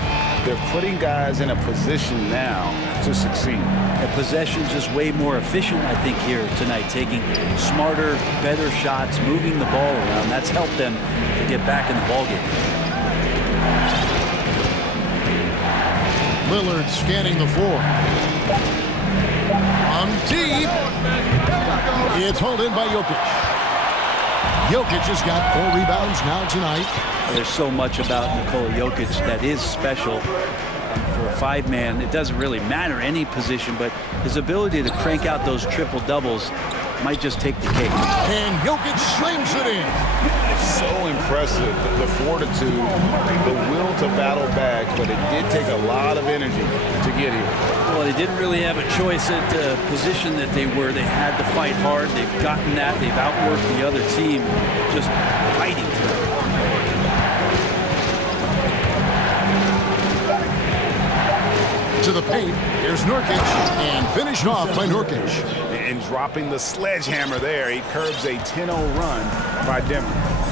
they're putting guys in a position now to succeed. And possession just way more efficient, I think, here tonight, taking smarter, better shots, moving the ball around. That's helped them to get back in the ballgame. Lillard scanning the floor. On deep. It's hauled in by Jokic. Jokic has got 4 rebounds now tonight. There's so much about Nikola Jokic that is special. For a 5-man, it doesn't really matter any position, but his ability to crank out those triple-doubles might just take the cake. And Jokic slams it in. So impressive, the fortitude, the will to battle back, but it did take a lot of energy to get here. Well, they didn't really have a choice at the position that they were. They had to fight hard. They've gotten that. They've outworked the other team, just fighting through it. To the paint, here's Nurkic, and finished off by Nurkic. And dropping the sledgehammer there, he curbs a 10-0 run by Denver.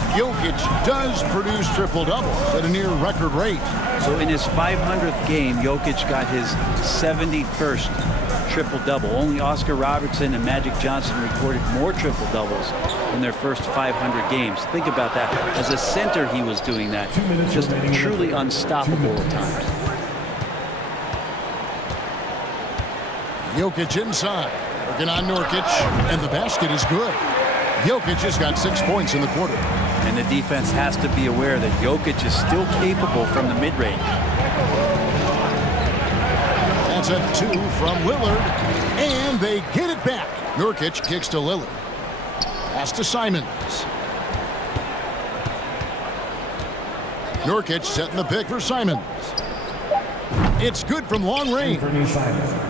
Jokic does produce triple-doubles at a near record rate. So in his 500th game, Jokic got his 71st triple-double. Only Oscar Robertson and Magic Johnson recorded more triple-doubles in their first 500 games. Think about that. As a center, he was doing that. Just truly unstoppable at times. Jokic inside, working on Nurkic, and the basket is good. Jokic has got 6 points in the quarter. And the defense has to be aware that Jokic is still capable from the mid-range. That's a 2 from Lillard, and they get it back. Nurkic kicks to Lillard. Pass to Simons. Nurkic setting the pick for Simons. It's good from long range.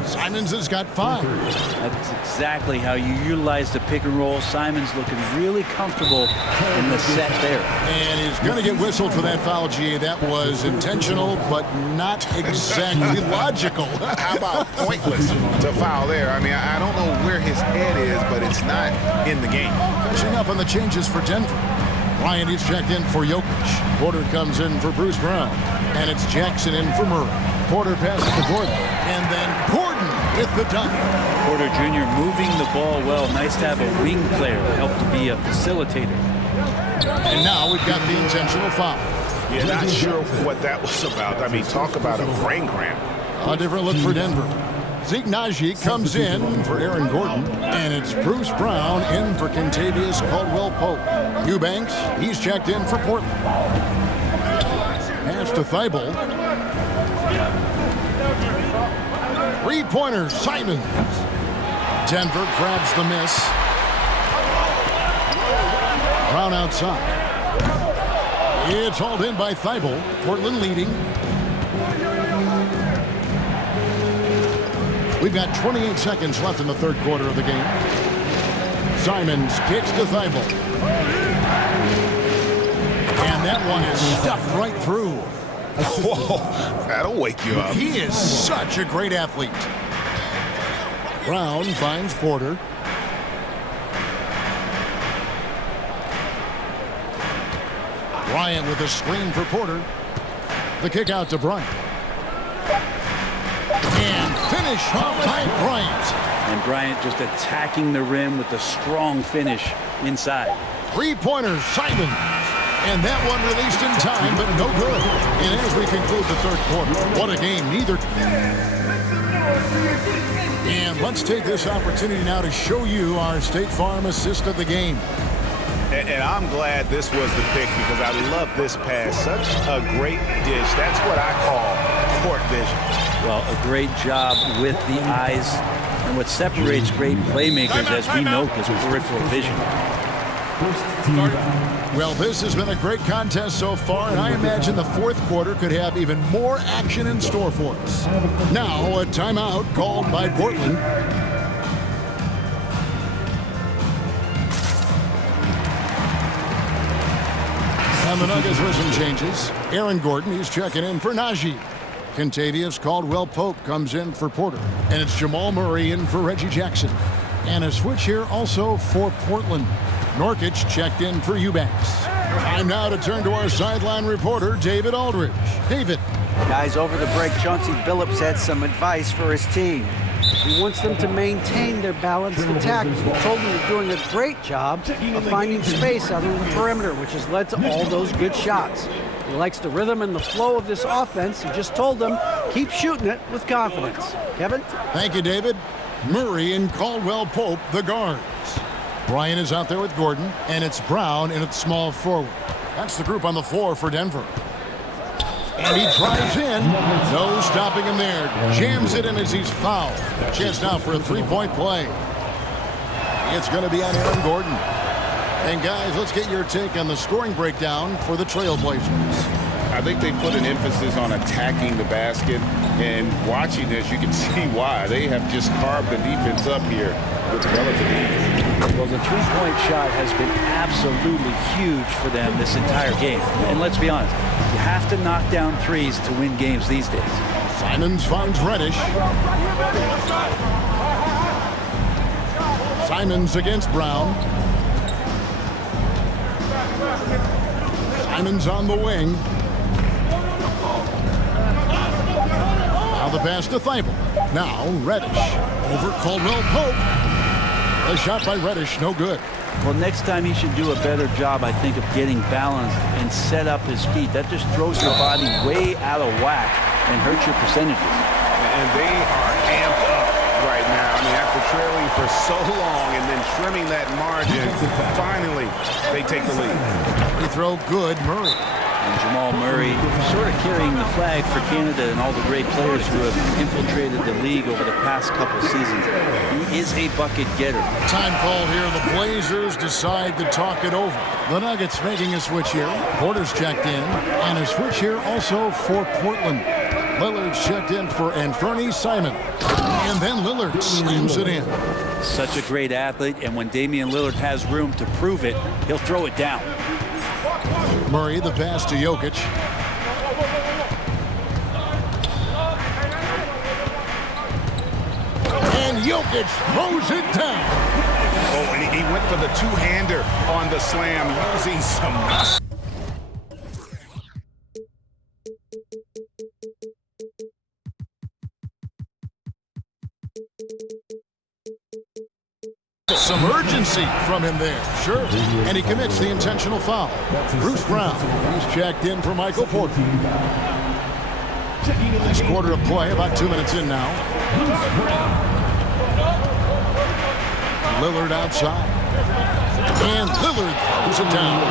Simons has got 5. That's exactly how you utilize the pick and roll. Simons looking really comfortable in the set there. And he's going to get whistled for that foul, GA. That was intentional, but not exactly logical. How about pointless to foul there? I mean, I don't know where his head is, but it's not in the game. Catching up on the changes for Denver. Bryant is checked in for Jokic. Porter comes in for Bruce Brown. And it's Jackson in for Murray. Porter passes to Gordon. And then Gordon with the dunk. Porter Jr. moving the ball well. Nice to have a wing player help to be a facilitator. And now we've got the intentional foul. Yeah, not sure what that was about. I mean, talk about a brain cramp. A different look for Denver. Zeke Naji comes in for Aaron Gordon, and it's Bruce Brown in for Kentavious Caldwell-Pope. Eubanks, he's checked in for Portland. Pass to Thibault. 3-pointer, Simons. Denver grabs the miss. Brown outside. It's hauled in by Thibault. Portland leading. We've got 28 seconds left in the third quarter of the game. Simons kicks to Thibault. And that one is stuffed right through. Whoa, that'll wake you up. He is such a great athlete. Brown finds Porter. Bryant with a screen for Porter. The kick out to Bryant. And finish off by Bryant. And Bryant just attacking the rim with a strong finish inside. 3-pointer, Simons. And that one released in time, but no good. And as we conclude the third quarter, what a game. Neither. And let's take this opportunity now to show you our State Farm assist of the game. And I'm glad this was the pick because I love this pass. Such a great dish. That's what I call court vision. Well, a great job with the eyes. And what separates great playmakers, as we know, is peripheral vision. Well, this has been a great contest so far, and I imagine the fourth quarter could have even more action in store for us. Now, a timeout called by Portland. And the Nuggets with some changes. Aaron Gordon, he's checking in for Najee. Kentavious Caldwell-Pope comes in for Porter. And it's Jamal Murray in for Reggie Jackson. And a switch here also for Portland. Nurkic checked in for Eubanks. Time now to turn to our sideline reporter, David Aldridge. David. Guys, over the break, Chauncey Billups had some advice for his team. He wants them to maintain their balanced attack. He told them they're doing a great job of finding space out on the perimeter, which has led to all those good shots. He likes the rhythm and the flow of this offense. He just told them, keep shooting it with confidence. Kevin? Thank you, David. Murray and Caldwell-Pope, the guards. Bryant is out there with Gordon, and it's Brown in at small forward. That's the group on the floor for Denver. And he drives in. No stopping him there. Jams it in as he's fouled. Chance now for a three-point play. It's going to be on Aaron Gordon. And guys, let's get your take on the scoring breakdown for the Trailblazers. I think they put an emphasis on attacking the basket, and watching this, you can see why. They have just carved the defense up here with relative ease. Well, the three-point shot has been absolutely huge for them this entire game. And let's be honest, you have to knock down threes to win games these days. Simons finds Reddish. Simons against Brown. Simons on the wing. Now the pass to Thibault. Now Reddish over Caldwell-Pope. A shot by Reddish, no good. Well, next time he should do a better job, I think, of getting balanced and set up his feet. That just throws your body way out of whack and hurts your percentages. And they are amped up right now. I mean, after trailing for so long and then trimming that margin, finally they take the lead. Free throw good, Murray. And Jamal Murray sort of carrying the flag for Canada and all the great players who have infiltrated the league over the past couple seasons. He is a bucket getter. Time call here. The Blazers decide to talk it over. The Nuggets making a switch here. Porter's checked in. And a switch here also for Portland. Lillard's checked in for Anthony Simon. And then Lillard slams it in. Such a great athlete, and when Damian Lillard has room to prove it, he'll throw it down. Murray, the pass to Jokic. And Jokic throws it down. Oh, and he went for the two-hander on the slam, using some... Some urgency from him there, sure. And he commits the intentional foul. Bruce Brown, who's checked in for Michael Porter. Last quarter of play, about 2 minutes in now. Lillard outside. And Lillard throws it down.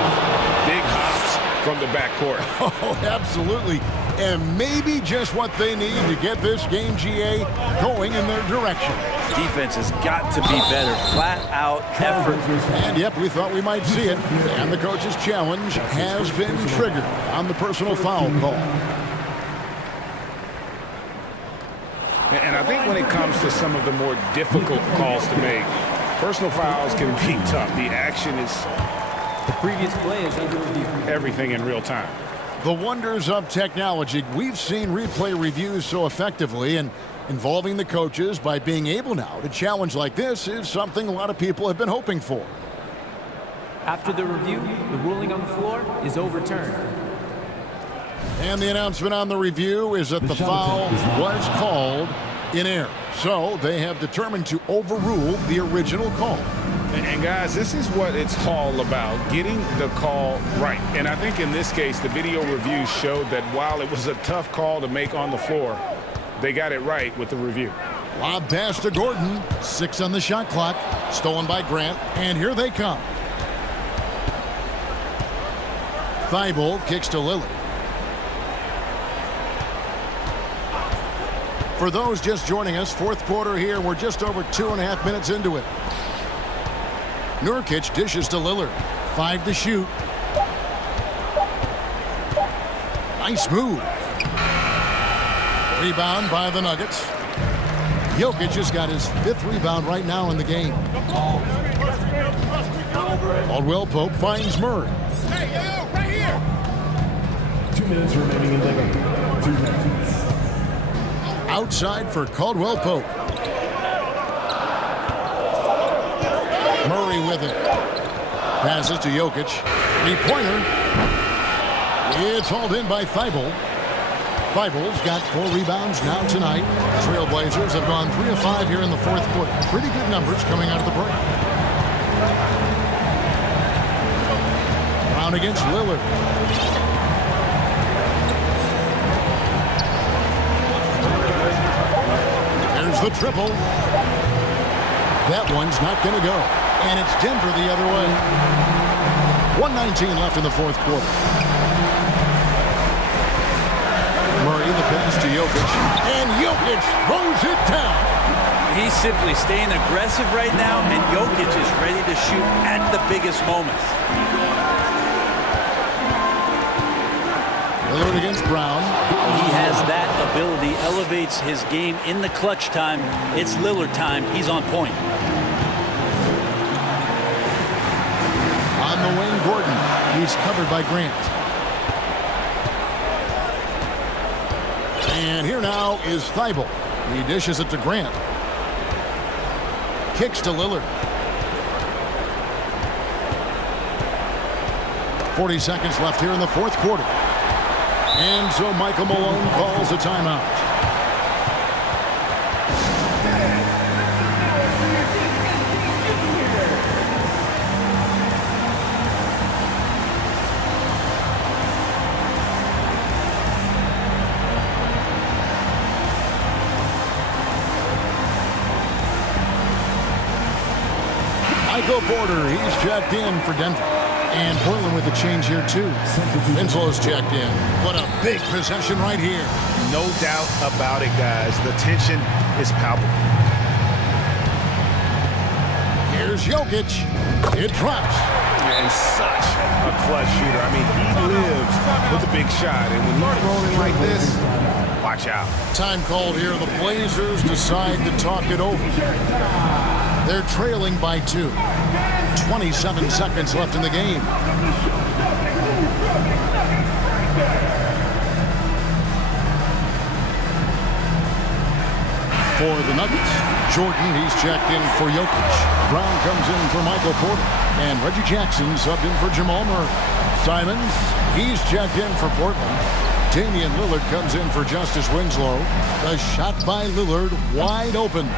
Big hops from the backcourt. Oh, absolutely. And maybe just what they need to get this game, GA, going in their direction. Defense has got to be better. Flat out effort. And yep, we thought we might see it. And the coach's challenge has been triggered on the personal foul call. And I think when it comes to some of the more difficult calls to make, personal fouls can be tough. The action is... The previous play is under review. Everything in real time. The wonders of technology. We've seen replay reviews so effectively, and involving the coaches by being able now to challenge like this is something a lot of people have been hoping for. After the review, the ruling on the floor is overturned. And the announcement on the review is that the foul was called in error. So they have determined to overrule the original call. And guys, this is what it's all about, getting the call right. And I think in this case, the video review showed that while it was a tough call to make on the floor, they got it right with the review. Lob pass to Gordon. 6 on the shot clock. Stolen by Grant. And here they come. Thibault kicks to Lillard. For those just joining us, fourth quarter here. We're just over 2.5 minutes into it. Nurkic dishes to Lillard. 5 to shoot. Nice move. Rebound by the Nuggets. Jokic has got his 5th rebound right now in the game. Caldwell Pope finds Murray. Hey, yo, right here. 2 minutes remaining in the game. 2 minutes. Outside for Caldwell Pope. Murray with it. Passes to Jokic. 3-pointer. It's hauled in by Thibault. Thibault's got 4 rebounds now tonight. Trailblazers have gone 3 of 5 here in the 4th quarter. Pretty good numbers coming out of the break. Brown against Lillard. There's the triple. That one's not going to go. And it's Denver the other way. 1:19 left in the 4th quarter. Murray, the pass to Jokic. And Jokic throws it down. He's simply staying aggressive right now, and Jokic is ready to shoot at the biggest moments. Lillard against Brown. He has that ability, elevates his game in the clutch time. It's Lillard time. He's on point. On the wing, Gordon. He's covered by Grant. And here now is Thibault. He dishes it to Grant. Kicks to Lillard. 40 seconds left here in the 4th quarter. And so Michael Malone calls a timeout. Michael Porter, he's checked in for Denver. And Portland with a change here, too. Winslow's checked in. What a big possession right here. No doubt about it, guys. The tension is palpable. Here's Jokic. It drops. And such a clutch shooter. I mean, he lives with a big shot. And when you're rolling like this, watch out. Time called here. The Blazers decide to talk it over. They're trailing by 2. 27 seconds left in the game. For the Nuggets, Jordan, he's checked in for Jokic. Brown comes in for Michael Porter. And Reggie Jackson subbed in for Jamal Murray. Simons, he's checked in for Portland. Damian Lillard comes in for Justice Winslow. The shot by Lillard wide open.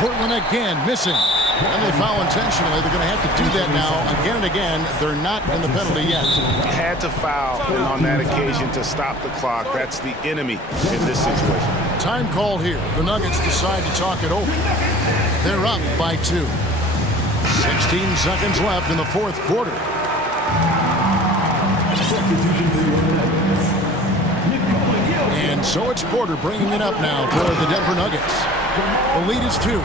Portland again missing. And they foul intentionally. They're going to have to do that now again and again. They're not in the penalty yet. Had to foul on that occasion to stop the clock. That's the enemy in this situation. Time called here. The Nuggets decide to talk it over. They're up by 2. 16 seconds left in the 4th quarter. And so it's Porter bringing it up now for the Denver Nuggets. The lead is 2.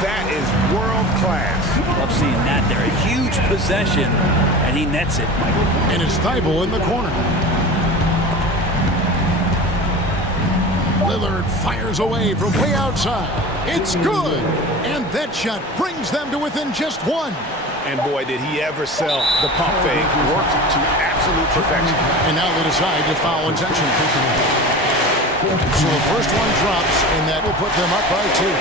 That is world class. Love seeing that there. A huge possession, and he nets it. And it's Thibault in the corner. Lillard fires away from way outside. It's good. And that shot brings them to within just 1. And boy, did he ever sell the pump fake. Worked to absolute perfection. And now they decide to foul intentionally. So the first one drops, and that will put them up by 2.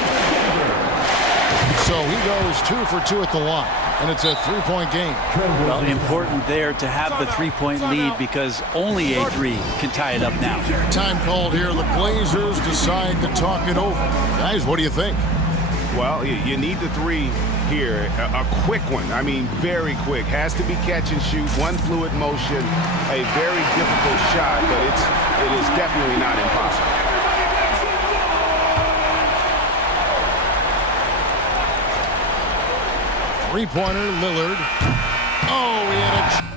So he goes 2 for 2 at the line, and it's a 3-point game. Well, important there to have the 3-point lead because only a 3 can tie it up now. Time called here. The Blazers decide to talk it over. Guys, what do you think? Well, you need the 3 here. A quick one. I mean, very quick. Has to be catch and shoot. One fluid motion. A very difficult shot, but it is definitely not impossible. Three-pointer, Lillard. Oh, he had a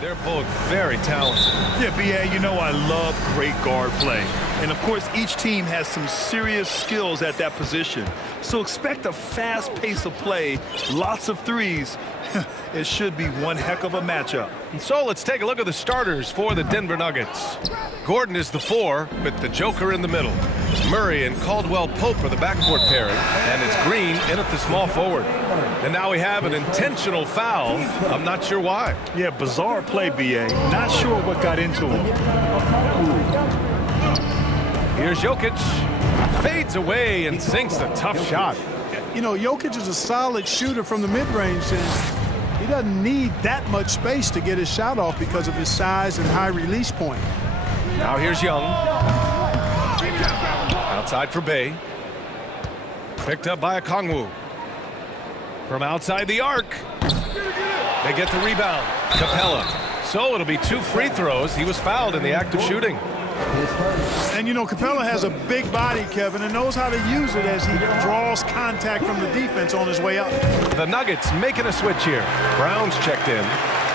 They're both very talented. Yeah, B.A., you know I love great guard play. And, of course, each team has some serious skills at that position. So expect a fast pace of play, lots of threes. It should be one heck of a matchup. And so let's take a look at the starters for the Denver Nuggets. Gordon is the 4 with the Joker in the middle. Murray and Caldwell-Pope are the backcourt pairing, and it's Green in at the small forward. And now we have an intentional foul. I'm not sure why. Yeah, bizarre play, B.A. Not sure what got into him. Here's Jokic. Fades away and sinks a tough shot. You know, Jokic is a solid shooter from the mid-range, and he doesn't need that much space to get his shot off because of his size and high release point. Now here's Young. Outside for Bay. Picked up by Okongwu. From outside the arc. They get the rebound. Capella. So it'll be 2 free throws. He was fouled in the act of shooting. And, you know, Capella has a big body, Kevin, and knows how to use it as he draws contact from the defense on his way up. The Nuggets making a switch here. Brown's checked in.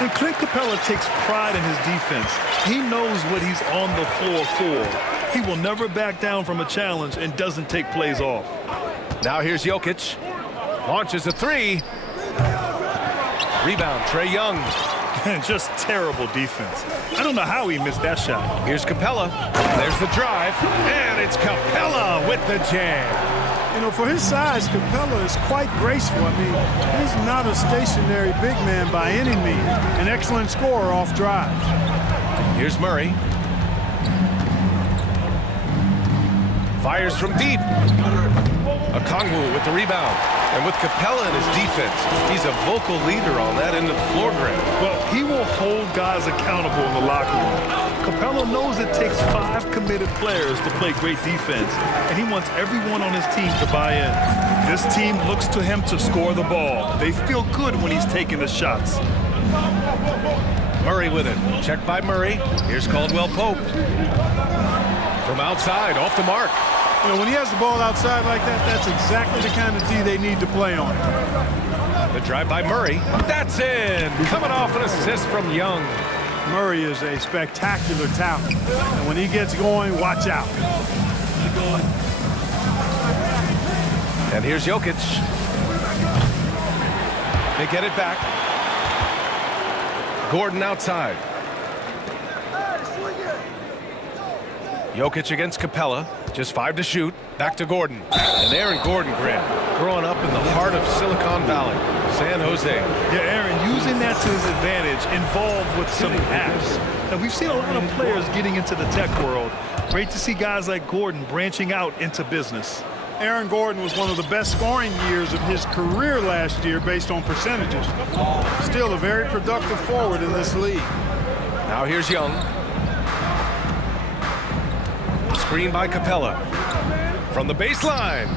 And Clint Capella takes pride in his defense. He knows what he's on the floor for. He will never back down from a challenge and doesn't take plays off. Now here's Jokic. Launches a 3. Rebound, Trae Young. Just terrible defense. I don't know how he missed that shot. Here's Capella. There's the drive. And it's Capella with the jam. You know, for his size, Capella is quite graceful. I mean, he's not a stationary big man by any means. An excellent scorer off drives. Here's Murray. Fires from deep. Okongwu with the rebound. And with Capella in his defense, he's a vocal leader on that end of the floor, Grant. Well, he will hold guys accountable in the locker room. Capella knows it takes 5 committed players to play great defense, and he wants everyone on his team to buy in. This team looks to him to score the ball. They feel good when he's taking the shots. Murray with it. Checked by Murray. Here's Caldwell-Pope. From outside, off the mark. You know, when he has the ball outside like that, that's exactly the kind of D they need to play on. The drive by Murray. That's in. Coming off an assist from Young. Murray is a spectacular talent. And when he gets going, watch out. And here's Jokic. They get it back. Gordon outside. Jokic against Capella. Just 5 to shoot. Back to Gordon. And Aaron Gordon, Grant, growing up in the heart of Silicon Valley, San Jose. Yeah, Aaron, using that to his advantage, involved with some apps. Now, we've seen a lot of players getting into the tech world. Great to see guys like Gordon branching out into business. Aaron Gordon was one of the best scoring years of his career last year based on percentages. Still a very productive forward in this league. Now here's Young. Screen by Capella. From the baseline.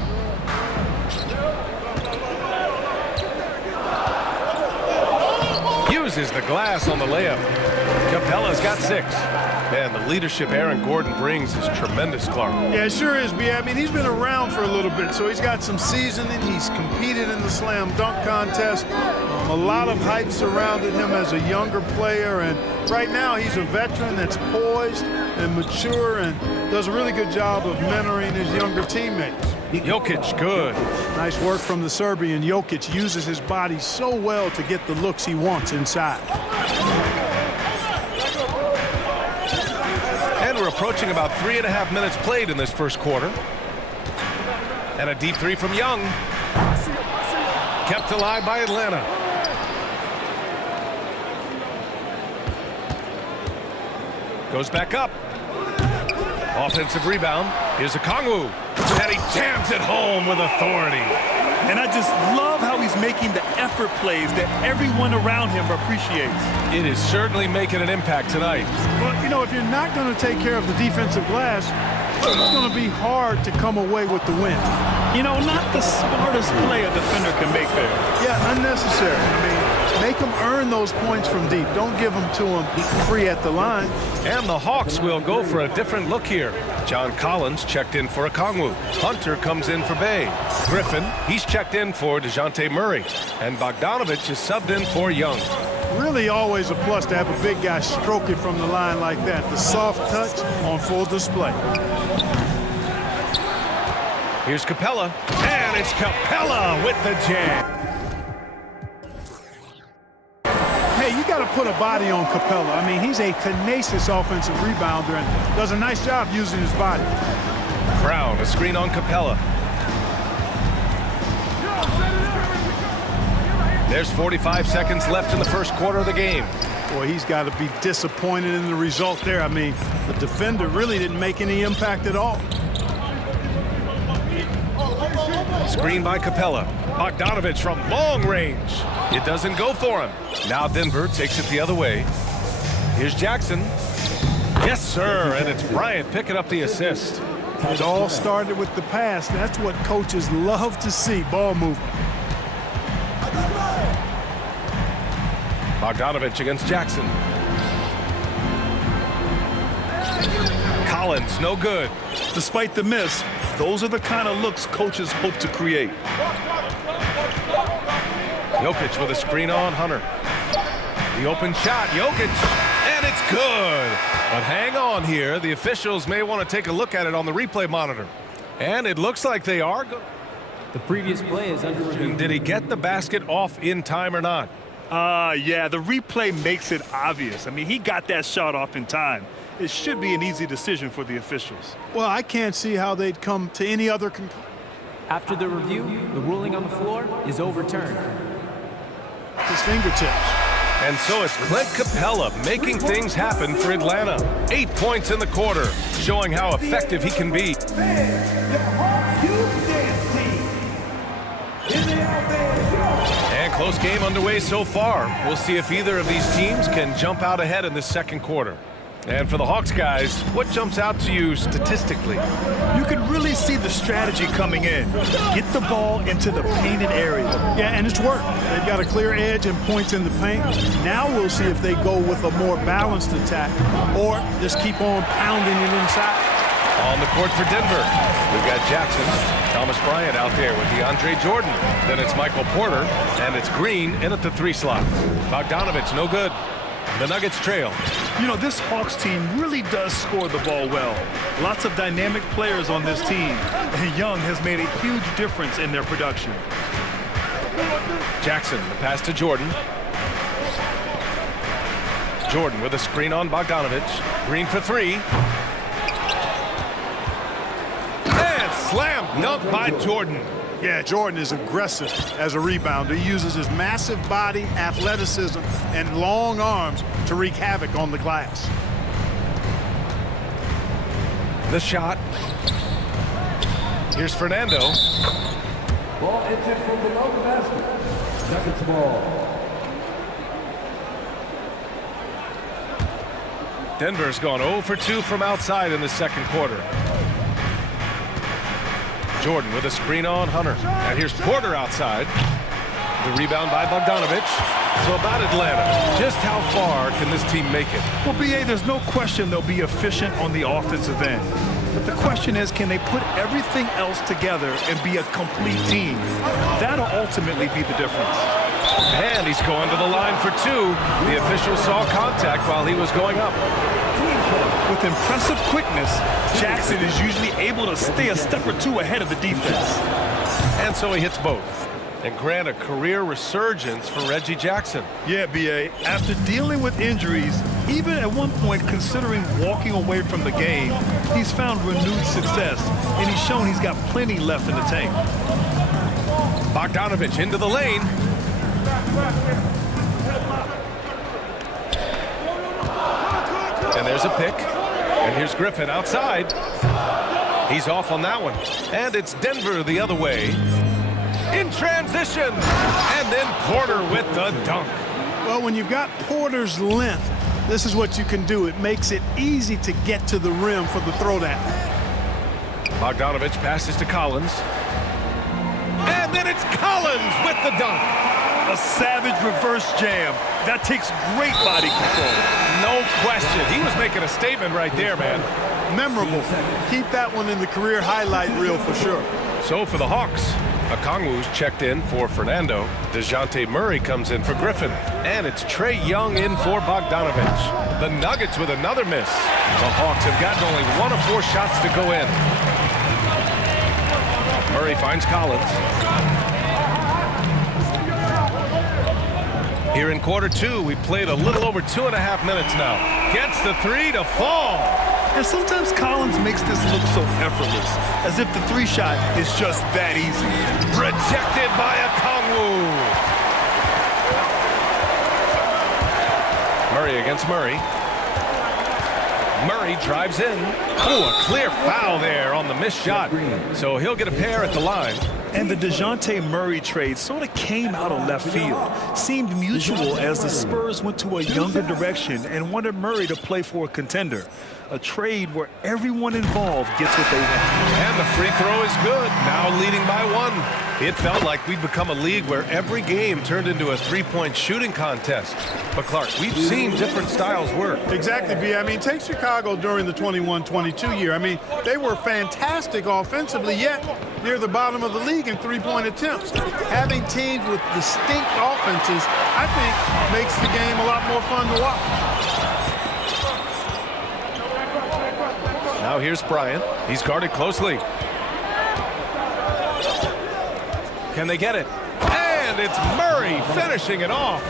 Uses the glass on the layup. Capella's got 6. Man, the leadership Aaron Gordon brings is tremendous, Clark. Yeah, it sure is, B. I mean, he's been around for a little bit, so he's got some seasoning. He's competed in the slam dunk contest. A lot of hype surrounded him as a younger player, and right now he's a veteran that's poised and mature and does a really good job of mentoring his younger teammates. Jokic, good. Nice work from the Serbian. Jokic uses his body so well to get the looks he wants inside. And we're approaching about 3.5 minutes played in this first quarter. And a deep 3 from Young. Kept alive by Atlanta. Goes back up. Offensive rebound. Here's Okongwu. And he jams it home with authority. And I just love how he's making the effort plays that everyone around him appreciates. It is certainly making an impact tonight. Well, you know, if you're not going to take care of the defensive glass, it's going to be hard to come away with the win. You know, not the smartest play a defender can make there. Yeah, unnecessary. I mean, make them earn those points from deep. Don't give them to them free at the line. And the Hawks will go for a different look here. John Collins checked in for Okongwu. Hunter comes in for Bay. Griffin, he's checked in for DeJounte Murray. And Bogdanovich is subbed in for Young. Really always a plus to have a big guy stroke it from the line like that. The soft touch on full display. Here's Capella, and it's Capella with the jam. Hey, you got to put a body on Capella. I mean, he's a tenacious offensive rebounder and does a nice job using his body. Brown, a screen on Capella. There's 45 seconds left in the first quarter of the game. Boy, he's got to be disappointed in the result there. I mean, the defender really didn't make any impact at all. Screen by Capella. Bogdanovich from long range. It doesn't go for him. Now Denver takes it the other way. Here's Jackson. Yes, sir, and it's Bryant picking up the assist. It all started with the pass. That's what coaches love to see, ball movement. Bogdanovich against Jackson. Collins, no good. Despite the miss, those are the kind of looks coaches hope to create. Jokic with a screen on Hunter. The open shot, Jokic, and it's good. But hang on here. The officials may want to take a look at it on the replay monitor. And it looks like they are good. The previous play is under review. Did he get the basket off in time or not? Yeah, the replay makes it obvious. I mean, he got that shot off in time. It should be an easy decision for the officials. Well, I can't see how they'd come to any other conclusion. After the review, the ruling on the floor is overturned. His fingertips. And so it's Clint Capella making things happen for Atlanta. 8 points in the quarter, showing how effective he can be. And close game underway so far. We'll see if either of these teams can jump out ahead in this second quarter. And for the Hawks guys, what jumps out to you statistically? You can really see the strategy coming in. Get the ball into the painted area. Yeah, and it's worked. They've got a clear edge and points in the paint. Now we'll see if they go with a more balanced attack or just keep on pounding it inside. On the court for Denver, we've got Jackson, Thomas Bryant out there with DeAndre Jordan. Then it's Michael Porter, and it's Green in at the 3 slot. Bogdanovich, no good. The Nuggets trail. You know, this Hawks team really does score the ball well. Lots of dynamic players on this team, and Young has made a huge difference in their production. Jackson, the pass to Jordan. Jordan with a screen on Bogdanovich. Green for 3. And slam dunk by Jordan. Yeah, Jordan is aggressive as a rebounder. He uses his massive body, athleticism, and long arms to wreak havoc on the glass. The shot. Here's Fernando. Ball entered from below the basket. Nuggets ball. Denver's gone 0 for 2 from outside in the second quarter. Jordan with a screen on Hunter. And here's Porter outside. The rebound by Bogdanovich. So about Atlanta, just how far can this team make it? Well, B.A., there's no question they'll be efficient on the offensive end. But the question is, can they put everything else together and be a complete team? That'll ultimately be the difference. And he's going to the line for 2. The official saw contact while he was going up. With impressive quickness, Jackson is usually able to stay a step or 2 ahead of the defense. And so he hits both. And grant a career resurgence for Reggie Jackson. Yeah, B.A., after dealing with injuries, even at one point considering walking away from the game, he's found renewed success, and he's shown he's got plenty left in the tank. Bogdanovich into the lane. And there's a pick. And here's Griffin outside. He's off on that one. And it's Denver the other way. In transition. And then Porter with the dunk. Well, when you've got Porter's length, this is what you can do. It makes it easy to get to the rim for the throwdown. Bogdanovich passes to Collins. And then it's Collins with the dunk. A savage reverse jam. That takes great body control. No question. He was making a statement right there, man. Memorable. Keep that one in the career highlight reel for sure. So for the Hawks, Okongwu's checked in for Fernando. DeJounte Murray comes in for Griffin. And it's Trae Young in for Bogdanovich. The Nuggets with another miss. The Hawks have gotten only 1 of 4 shots to go in. Murray finds Collins. Here in quarter 2, we played a little over 2.5 minutes now. Gets the 3 to fall. And sometimes Collins makes this look so effortless, as if the 3-shot is just that easy. Rejected by Okongwu. Murray against Murray. Murray drives in. Oh, a clear foul there on the missed shot. So he'll get a pair at the line. And the DeJounte Murray trade sort of came out of left field. Seemed mutual as the Spurs went to a younger direction and wanted Murray to play for a contender. A trade where everyone involved gets what they want. And the free throw is good, now leading by 1. It felt like we'd become a league where every game turned into a three-point shooting contest. But Clark, we've seen different styles work. Exactly, B. I mean, take Chicago during the 21-22 year. I mean, they were fantastic offensively, yet near the bottom of the league in three-point attempts. Having teams with distinct offenses, I think, makes the game a lot more fun to watch. Now here's Bryant. He's guarded closely. Can they get it? And it's Murray finishing it off.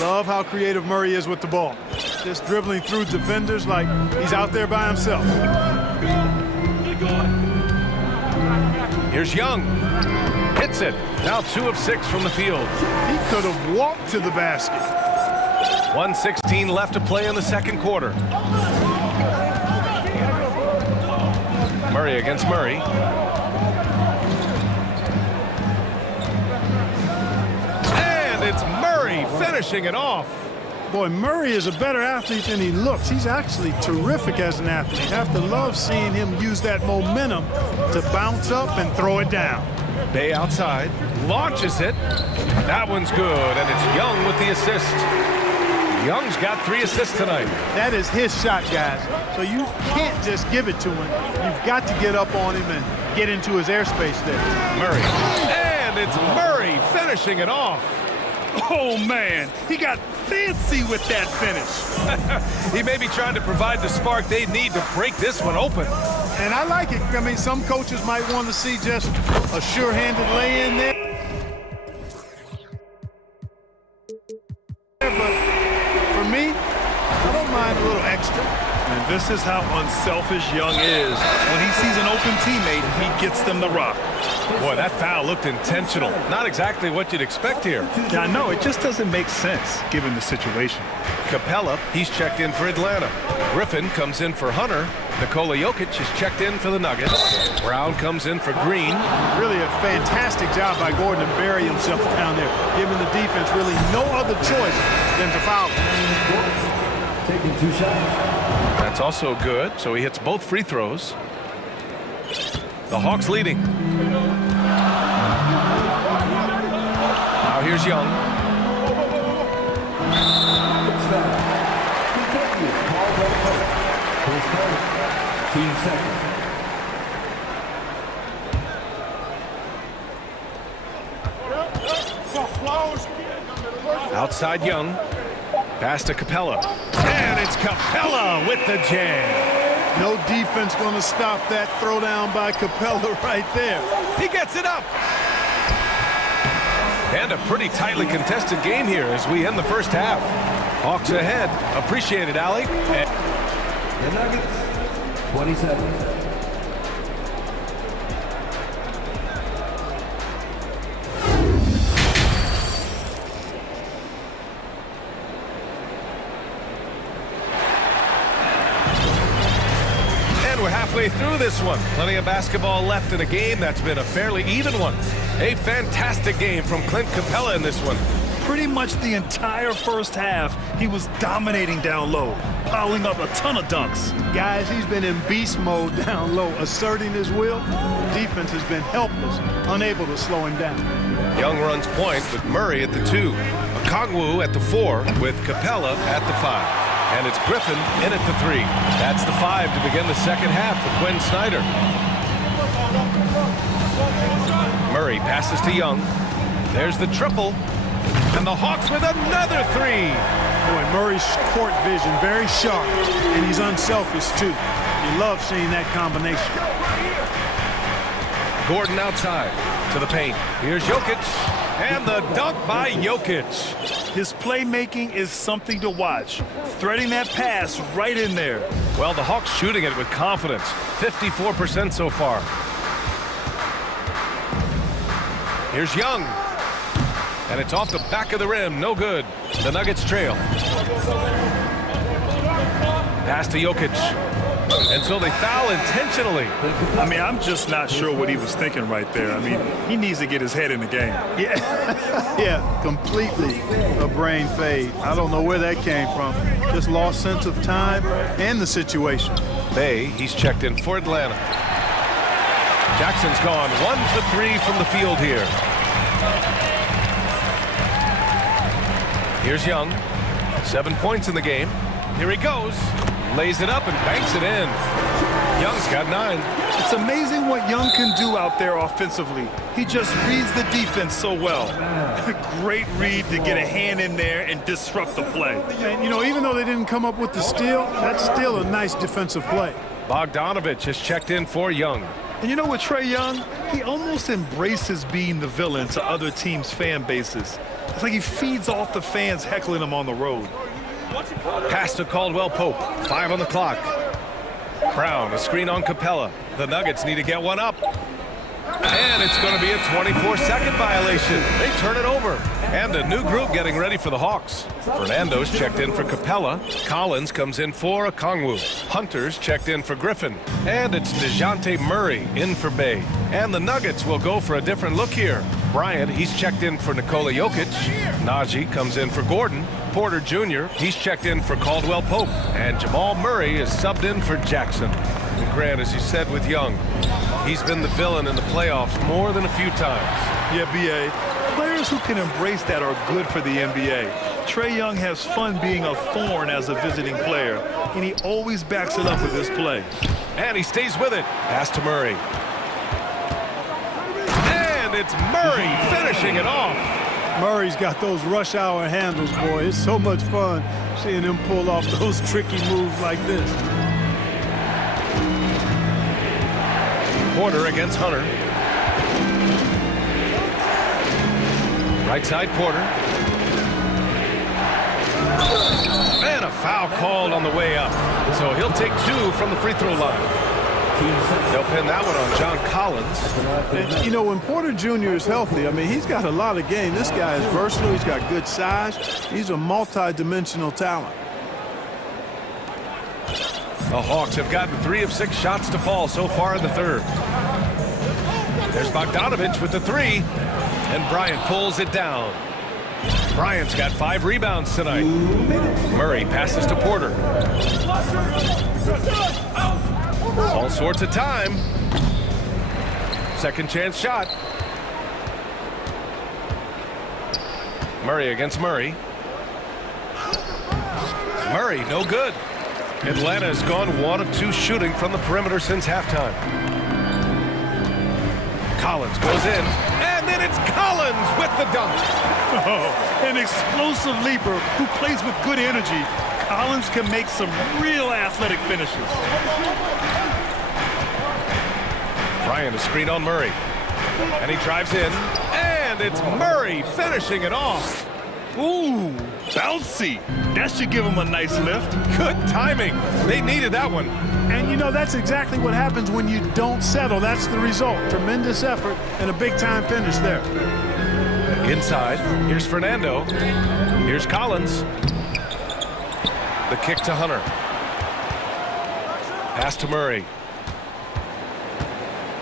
Love how creative Murray is with the ball. Just dribbling through defenders like he's out there by himself. Here's Young. Hits it. Now 2 of 6 from the field. He could have walked to the basket. 1:16 left to play in the second quarter. Murray against Murray. And it's Murray finishing it off. Boy, Murray is a better athlete than he looks. He's actually terrific as an athlete. Have to love seeing him use that momentum to bounce up and throw it down. Bay outside, launches it. That one's good, and it's Young with the assist. Young's got 3 assists tonight. That is his shot, guys. So you can't just give it to him. You've got to get up on him and get into his airspace there. Murray. And it's Murray finishing it off. Oh, man. He got fancy with that finish. He may be trying to provide the spark they need to break this one open. And I like it. I mean, some coaches might want to see just a sure-handed lay-in there. But for me, I don't mind a little extra. And this is how unselfish Young is. When he sees an open teammate, he gets them the rock. Boy, that foul looked intentional. Not exactly what you'd expect here. Yeah, I know. It just doesn't make sense, given the situation. Capella, he's checked in for Atlanta. Griffin comes in for Hunter. Nikola Jokic is checked in for the Nuggets. Brown comes in for Green. Really a fantastic job by Gordon to bury himself down there, giving the defense really no other choice than to foul him. Taking 2 shots. That's also good, so he hits both free throws. The Hawks leading. Now here's Young. Outside Young. Pass to Capella. And it's Capella with the jam. No defense going to stop that throwdown by Capella right there. He gets it up. And a pretty tightly contested game here as we end the first half. Hawks ahead. Appreciate it, Allie. The Nuggets, 27. Halfway through this one. Plenty of basketball left in a game that's been a fairly even one. A fantastic game from Clint Capella in this one. Pretty much the entire first half, he was dominating down low, piling up a ton of dunks. Guys, he's been in beast mode down low, asserting his will. Defense has been helpless, unable to slow him down. Young runs point with Murray at the 2. Okongwu at the 4 with Capella at the 5. And it's Griffin in at the 3. That's the 5 to begin the second half for Quinn Snyder. Murray passes to Young. There's the triple. And the Hawks with another three. Boy, Murray's court vision very sharp, and he's unselfish too. You love seeing that combination. Gordon outside to the paint. Here's Jokic, and the dunk by Jokic. His playmaking is something to watch. Threading that pass right in there. Well, the Hawks shooting it with confidence. 54% so far. Here's Young. And it's off the back of the rim. No good. The Nuggets trail. Pass to Jokic. And so they foul intentionally. I mean, I'm just not sure what he was thinking right there. I mean, he needs to get his head in the game. Yeah, completely a brain fade. I don't know where that came from. Just lost sense of time and the situation. Bay, he's checked in for Atlanta. Jackson's gone 1 for 3 from the field here. Here's Young. 7 points in the game. Here he goes. Lays it up and banks it in. Young's got 9. It's amazing what Young can do out there offensively. He just reads the defense so well. Great read to get a hand in there and disrupt the play. And, you know, even though they didn't come up with the steal, that's still a nice defensive play. Bogdanovich has checked in for Young. And you know what, Trae Young? He almost embraces being the villain to other teams' fan bases. It's like he feeds off the fans heckling him on the road. Pass to Caldwell Pope. 5 on the clock. Brown, a screen on Capella. The Nuggets need to get one up. And it's going to be a 24-second violation. They turn it over. And a new group getting ready for the Hawks. Fernando's checked in for Capella. Collins comes in for Okongwu. Hunter's checked in for Griffin. And it's DeJounte Murray in for Bay. And the Nuggets will go for a different look here. Bryant, he's checked in for Nikola Jokic. Najee comes in for Gordon. Porter Jr., he's checked in for Caldwell Pope. And Jamal Murray is subbed in for Jackson. And Grant, as you said with Young, he's been the villain in the playoffs more than a few times. Yeah, B.A. Players who can embrace that are good for the NBA. Trae Young has fun being a thorn as a visiting player, and he always backs it up with his play. And he stays with it. Pass to Murray. And it's Murray finishing it off. Murray's got those rush hour handles, boy. It's so much fun seeing him pull off those tricky moves like this. Porter against Hunter. Right side, Porter. And a foul called on the way up. So he'll take 2 from the free throw line. They'll pin that one on John Collins. And, you know, when Porter Jr. is healthy, I mean, he's got a lot of game. This guy is versatile. He's got good size. He's a multi-dimensional talent. The Hawks have gotten 3 of 6 shots to fall so far in the third. There's Bogdanovich with the 3. And Bryant pulls it down. Bryant's got 5 rebounds tonight. Murray passes to Porter. All sorts of time. Second chance shot. Murray against Murray. Murray, no good. Atlanta has gone 1 of 2 shooting from the perimeter since halftime. Collins goes in, and then it's Collins with the dunk. Oh, an explosive leaper who plays with good energy. Collins can make some real athletic finishes. Bryant, a screen on Murray. And he drives in, and it's Murray finishing it off. Ooh, bouncy. That should give him a nice lift. Good timing. They needed that one. And, you know, that's exactly what happens when you don't settle. That's the result. Tremendous effort and a big-time finish there. Inside, here's Fernando. Here's Collins. The kick to Hunter. Pass to Murray.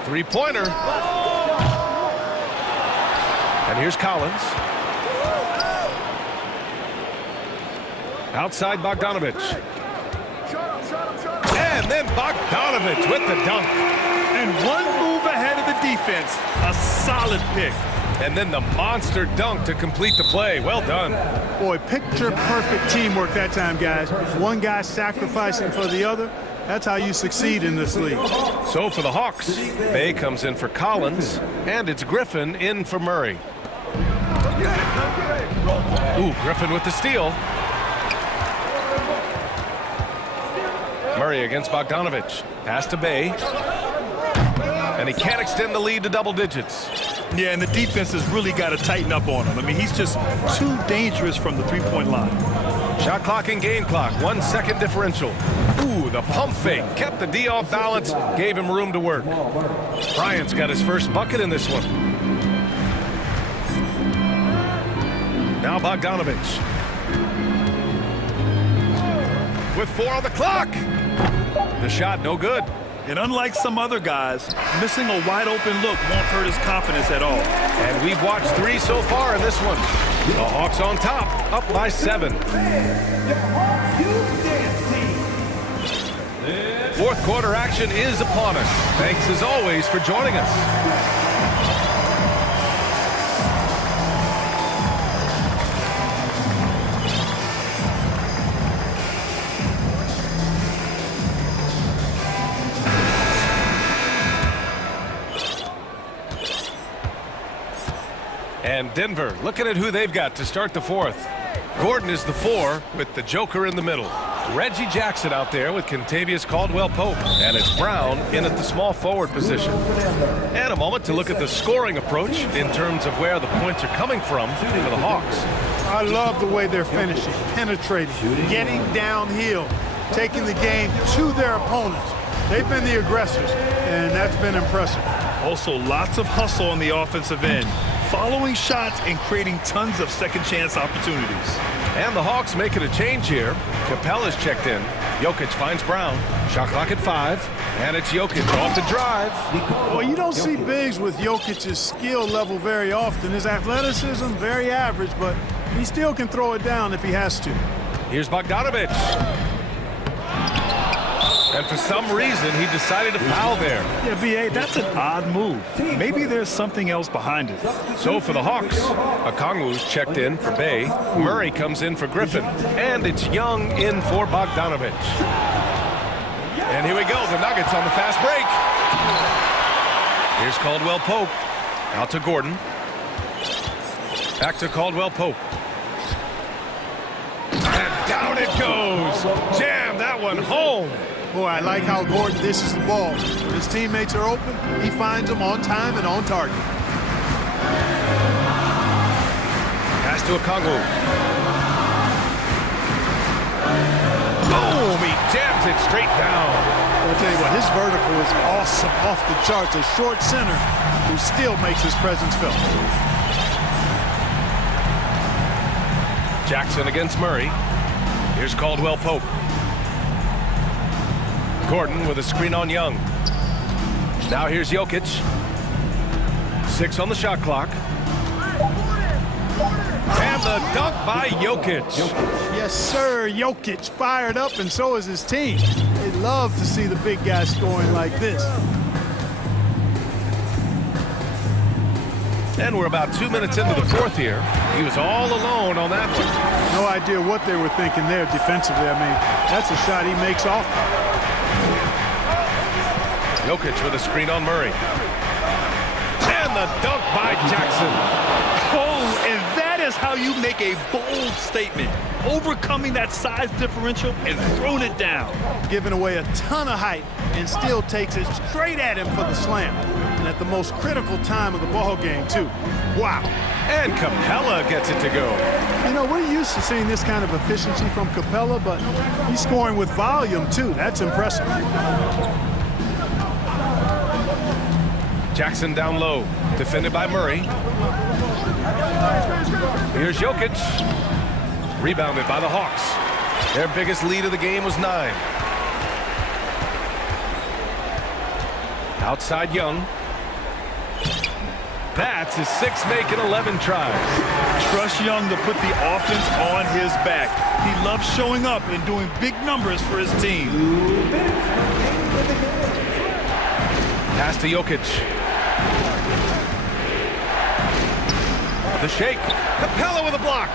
Three-pointer. And here's Collins. Outside Bogdanovich. And then Bogdanovich with the dunk. And 1 move ahead of the defense. A solid pick. And then the monster dunk to complete the play. Well done. Boy, picture perfect teamwork that time, guys. One guy sacrificing for the other. That's how you succeed in this league. So for the Hawks, Bay comes in for Collins, and it's Griffin in for Murray. Ooh, Griffin with the steal. Murray against Bogdanovich. Pass to Bay. And he can't extend the lead to double digits. Yeah, and the defense has really got to tighten up on him. I mean, he's just too dangerous from the three-point line. Shot clock and game clock, 1 second differential. Ooh, the pump fake kept the D off balance, gave him room to work. Bryant's got his first bucket in this one. Now Bogdanovich. With 4 on the clock. The shot no good. And unlike some other guys, missing a wide-open look won't hurt his confidence at all. And we've watched 3 so far in this one. The Hawks on top, up by 7. Fourth quarter action is upon us. Thanks as always for joining us. And Denver looking at who they've got to start the fourth. Gordon is the 4 with the Joker in the middle. Reggie Jackson out there with Kentavious Caldwell-Pope. And it's Brown in at the small forward position. And a moment to look at the scoring approach in terms of where the points are coming from for the Hawks. I love the way they're finishing, penetrating, getting downhill, taking the game to their opponents. They've been the aggressors, and that's been impressive. Also, lots of hustle on the offensive end, following shots and creating tons of second chance opportunities. And the Hawks making a change here. Capella's checked in. Jokic finds Brown. Shot clock at 5. And it's Jokic off the drive. Well, you don't see bigs with Jokic's skill level very often. His athleticism, very average, but he still can throw it down if he has to. Here's Bogdanovich. And for some reason, he decided to foul there. Yeah, B.A., that's an odd move. Maybe there's something else behind it. So for the Hawks, Okongwu's checked in for Bay. Murray comes in for Griffin. And it's Young in for Bogdanovich. And here we go, the Nuggets on the fast break. Here's Caldwell-Pope. Out to Gordon. Back to Caldwell-Pope. And down it goes. Jam that one home. Boy, I like how Gordon dishes the ball. When his teammates are open, he finds them on time and on target. Pass to Okongwu. Boom! He jams it straight down. I'll tell you what, his vertical is awesome, off the charts. A short center who still makes his presence felt. Jackson against Murray. Here's Caldwell-Pope. Gordon with a screen on Young. Now here's Jokic. 6 on the shot clock. And the dunk by Jokic. Yes, sir. Jokic fired up, and so is his team. They love to see the big guy scoring like this. And we're about 2 minutes into the fourth here. He was all alone on that one. No idea what they were thinking there defensively. I mean, that's a shot he makes off. Jokic with a screen on Murray. And the dunk by Jackson. Oh, and that is how you make a bold statement. Overcoming that size differential and throwing it down. Giving away a ton of height and still takes it straight at him for the slam. And at the most critical time of the ball game, too. Wow. And Capella gets it to go. You know, we're used to seeing this kind of efficiency from Capella, but he's scoring with volume, too. That's impressive. Jackson down low, defended by Murray. Here's Jokic. Rebounded by the Hawks. Their biggest lead of the game was 9. Outside Young. That's his 6th make in 11 tries. Trust Young to put the offense on his back. He loves showing up and doing big numbers for his team. Pass to Jokic. The shake. Capella with a block.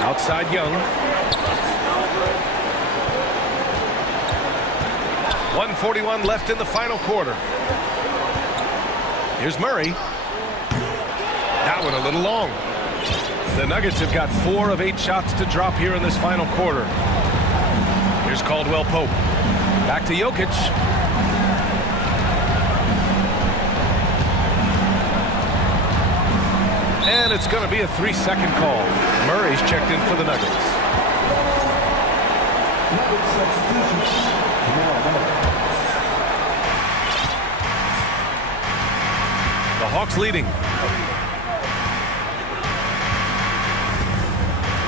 Outside Young. 1:41 left in the final quarter. Here's Murray. That one a little long. The Nuggets have got 4 of 8 shots to drop here in this final quarter. Here's Caldwell Pope. Back to Jokic. And it's going to be a 3-second call. Murray's checked in for the Nuggets. The Hawks leading.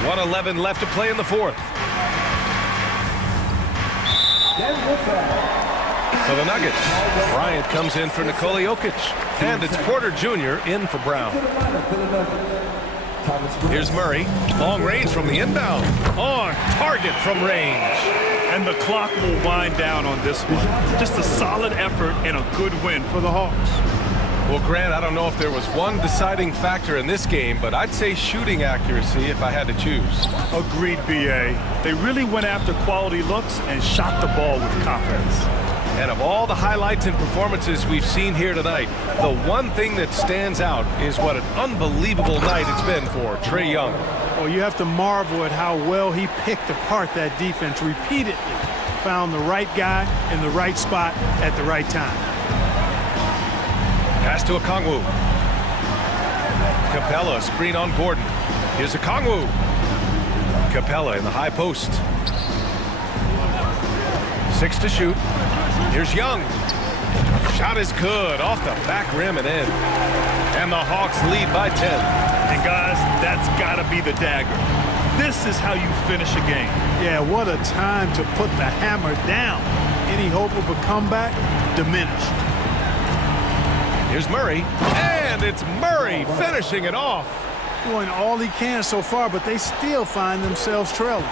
1:11 left to play in the fourth. For the Nuggets, Bryant comes in for Nikola Jokic. And it's Porter Jr. in for Brown. Here's Murray. Long range from the inbound. On target from range. And the clock will wind down on this one. Just a solid effort and a good win for the Hawks. Well, Grant, I don't know if there was one deciding factor in this game, but I'd say shooting accuracy if I had to choose. Agreed, B.A. They really went after quality looks and shot the ball with confidence. And of all the highlights and performances we've seen here tonight, the one thing that stands out is what an unbelievable night it's been for Trae Young. Well, you have to marvel at how well he picked apart that defense repeatedly. Found the right guy in the right spot at the right time. Pass to Okongwu. Capella, screen on Gordon. Here's Okongwu. Capella in the high post. 6 to shoot. Here's Young. Shot is good. Off the back rim and in. And the Hawks lead by 10. And guys, that's got to be the dagger. This is how you finish a game. Yeah, what a time to put the hammer down. Any hope of a comeback diminished. Here's Murray. And it's Murray finishing it off. Doing all he can so far, but they still find themselves trailing.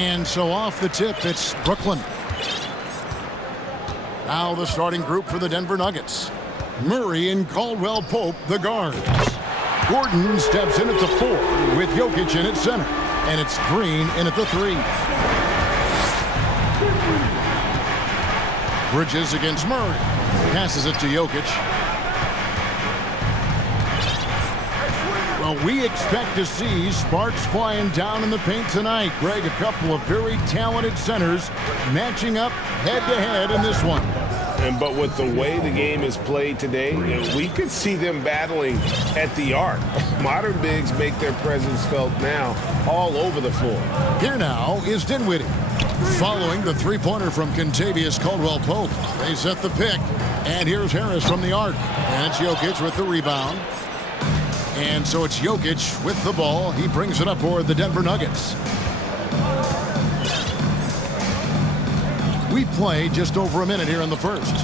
And so off the tip, it's Brooklyn. Now the starting group for the Denver Nuggets. Murray and Caldwell Pope, the guards. Gordon steps in at the 4 with Jokic in at center. And it's Green in at the 3. Bridges against Murray. Passes it to Jokic. Well, we expect to see sparks flying down in the paint tonight. Greg, a couple of very talented centers matching up head-to-head in this one. But with the way the game is played today, we could see them battling at the arc. Modern bigs make their presence felt now all over the floor. Here now is Dinwiddie. Following the three-pointer from Kentavious Caldwell-Pope. They set the pick. And here's Harris from the arc. And it's Jokic with the rebound. And so it's Jokic with the ball. He brings it up for the Denver Nuggets. We've played just over a minute here in the first.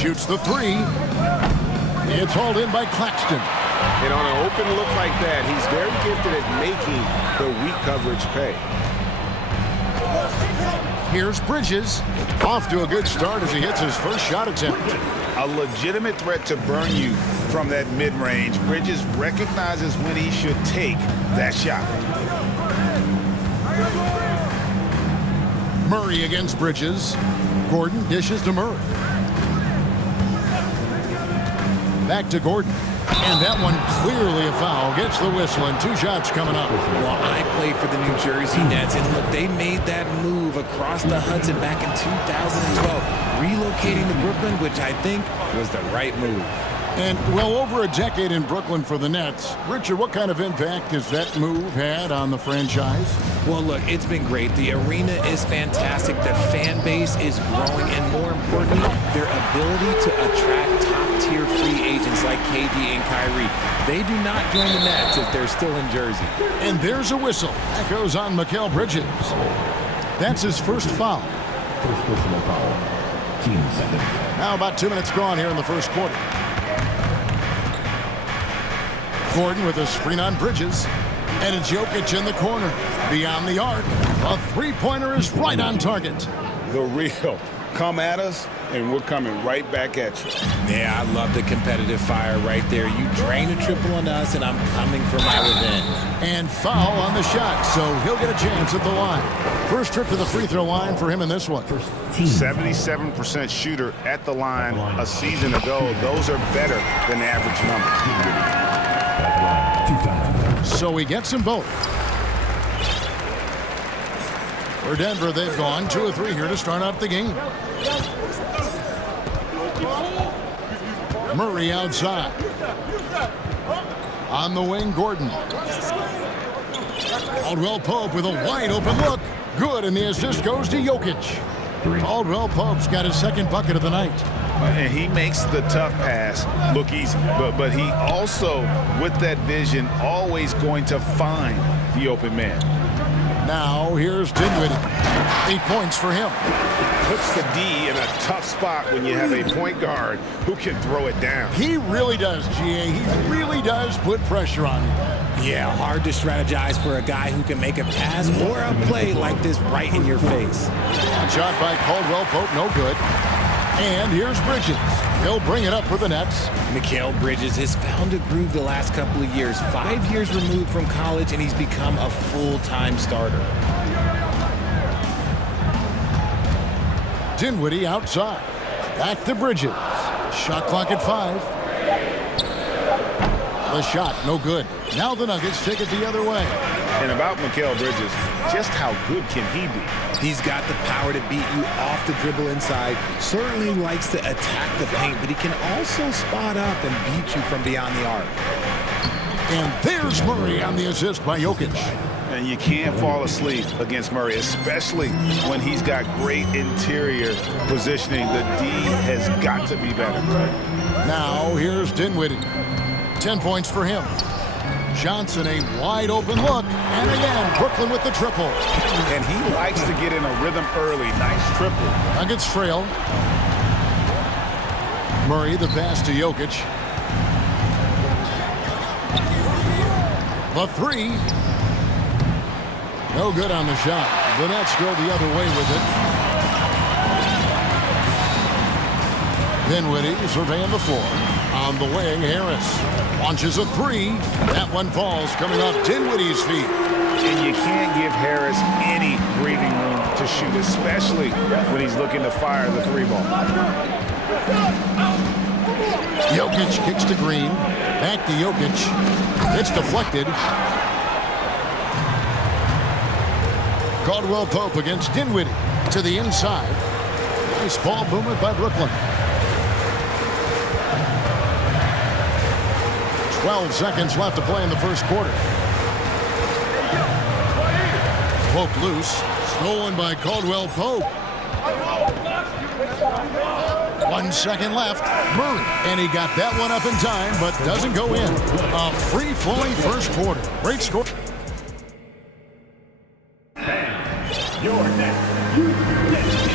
Shoots the 3. It's hauled in by Claxton. And on an open look like that, he's very gifted at making the weak coverage pay. Here's Bridges. Off to a good start as he hits his first shot attempt. A legitimate threat to burn you from that mid-range. Bridges recognizes when he should take that shot. Murray against Bridges. Gordon dishes to Murray. Back to Gordon. And that one clearly a foul. Gets the whistle and 2 shots coming up. Well, I played for the New Jersey Nets, and look, they made that move across the Hudson back in 2012, relocating to Brooklyn, which I think was the right move. And well over a decade in Brooklyn for the Nets. Richard, what kind of impact has that move had on the franchise? Well, look, it's been great. The arena is fantastic. The fan base is growing. And more importantly, their ability to attract top-tier free agents like KD and Kyrie. They do not join the Nets if they're still in Jersey. And there's a whistle. That goes on Mikal Bridges. That's his first foul. First personal foul. Team second. Now about 2 minutes gone here in the first quarter. Gordon with a screen on Bridges. And it's Jokic in the corner. Beyond the arc. A three-pointer is right on target. The real. Come at us, and we're coming right back at you. Yeah, I love the competitive fire right there. You drain a triple on us, and I'm coming for my revenge. And foul on the shot, so he'll get a chance at the line. First trip to the free throw line for him in this one. 77% shooter at the line a season ago. Those are better than the average number. So he gets them both. For Denver, they've gone 2 of 3 here to start out the game. Murray outside. On the wing, Gordon. Caldwell Pope with a wide open look. Good, and the assist goes to Jokic. Caldwell Pope's got his second bucket of the night. And he makes the tough pass look easy. But he also, with that vision, always going to find the open man. Now here's Dinwiddie. 8 points for him. Puts the D in a tough spot when you have a point guard who can throw it down. He really does, GA. He really does put pressure on you. Yeah, hard to strategize for a guy who can make a pass or a play like this right in your face. Shot by Caldwell Pope, no good. And here's Bridges. He'll bring it up for the Nets. Mikal Bridges has found a groove the last couple of years. 5 years removed from college, and he's become a full-time starter. Dinwiddie outside. Back to Bridges. Shot clock at 5. The shot, no good. Now the Nuggets take it the other way. And about Mikal Bridges, just how good can he be? He's got the power to beat you off the dribble inside. Certainly likes to attack the paint, but he can also spot up and beat you from beyond the arc. And there's Murray on the assist by Jokic. And you can't fall asleep against Murray, especially when he's got great interior positioning. The D has got to be better. Now here's Dinwiddie. 10 points for him. Johnson, a wide open look. And again, Brooklyn with the triple. And he likes to get in a rhythm early. Nice triple. Nuggets trail. Murray, the pass to Jokic. The 3. No good on the shot. The Nets go the other way with it. Dinwiddie surveying the floor. On the wing, Harris launches a three. That one falls coming off Dinwiddie's feet. And you can't give Harris any breathing room to shoot, especially when he's looking to fire the three ball. Jokic kicks to Green. Back to Jokic. It's deflected. Caldwell Pope against Dinwiddie to the inside. Nice ball movement by Brooklyn. 12 seconds left to play in the first quarter. Pope loose. Stolen by Caldwell Pope. 1 second left. Murray. And he got that one up in time, but doesn't go in. A free-flowing first quarter. Great score.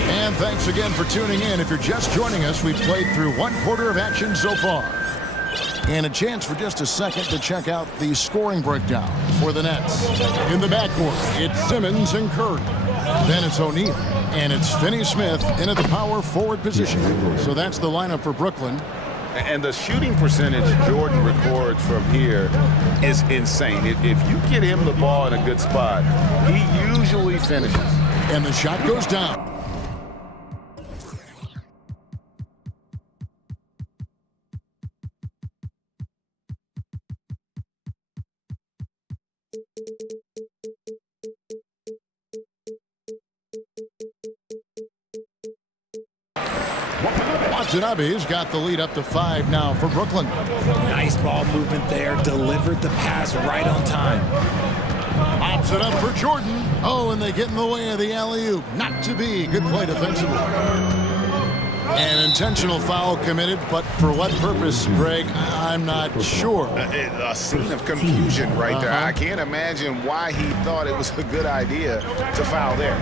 And thanks again for tuning in. If you're just joining us, we've played through 1 quarter of action so far. And a chance for just a second to check out the scoring breakdown for the Nets. In the backcourt, it's Simmons and Curry. Then it's O'Neal. And it's Finney-Smith in at the power forward position. So that's the lineup for Brooklyn. And the shooting percentage Jordan records from here is insane. If you get him the ball in a good spot, he usually finishes. And the shot goes down. Watanabe's got the lead up to 5 now for Brooklyn. Nice ball movement there. Delivered the pass right on time. Pops it up for Jordan. Oh, and they get in the way of the alley-oop. Not to be. Good play defensively. An intentional foul committed, but for what purpose, Greg? I'm not sure. A scene of confusion right there. I can't imagine why he thought it was a good idea to foul there.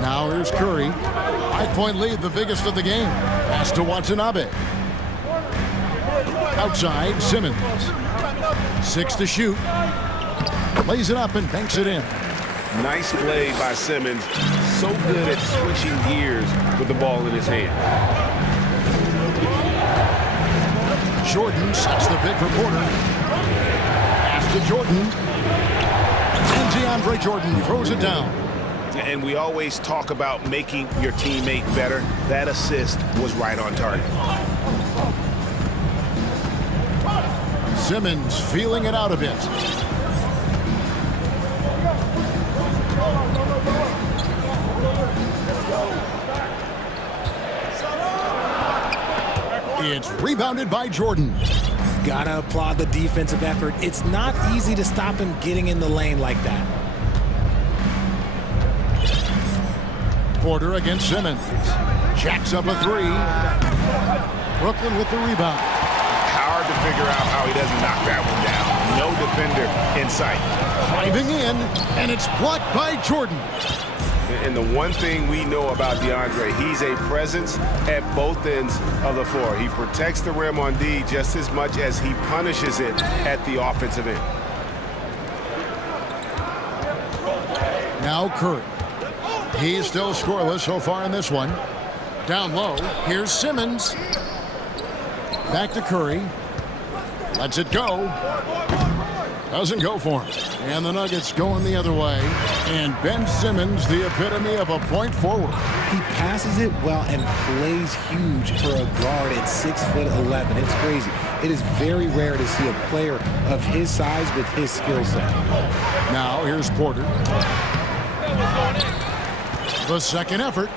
Now here's Curry. 5-point lead, the biggest of the game. Pass to Watanabe. Outside, Simmons. 6 to shoot. Lays it up and banks it in. Nice play by Simmons. So good at switching gears with the ball in his hand. Jordan sets the big for Porter. Pass to Jordan. And DeAndre Jordan throws it down. And we always talk about making your teammate better. That assist was right on target. Simmons feeling it out a bit. It's rebounded by Jordan. Gotta applaud the defensive effort. It's not easy to stop him getting in the lane like that. Porter against Simmons. Jacks up a 3. Brooklyn with the rebound. Hard to figure out how he doesn't knock that one down. No defender in sight. Driving in, and it's blocked by Jordan. And the one thing we know about DeAndre, he's a presence at both ends of the floor. He protects the rim on D just as much as he punishes it at the offensive end. Now Curry. He's still scoreless so far in this one. Down low, here's Simmons. Back to Curry. Lets it go. Doesn't go for him. And the Nuggets going the other way. And Ben Simmons, the epitome of a point forward. He passes it well and plays huge for a guard at 6'11". It's crazy. It is very rare to see a player of his size with his skill set. Now here's Porter. The second effort.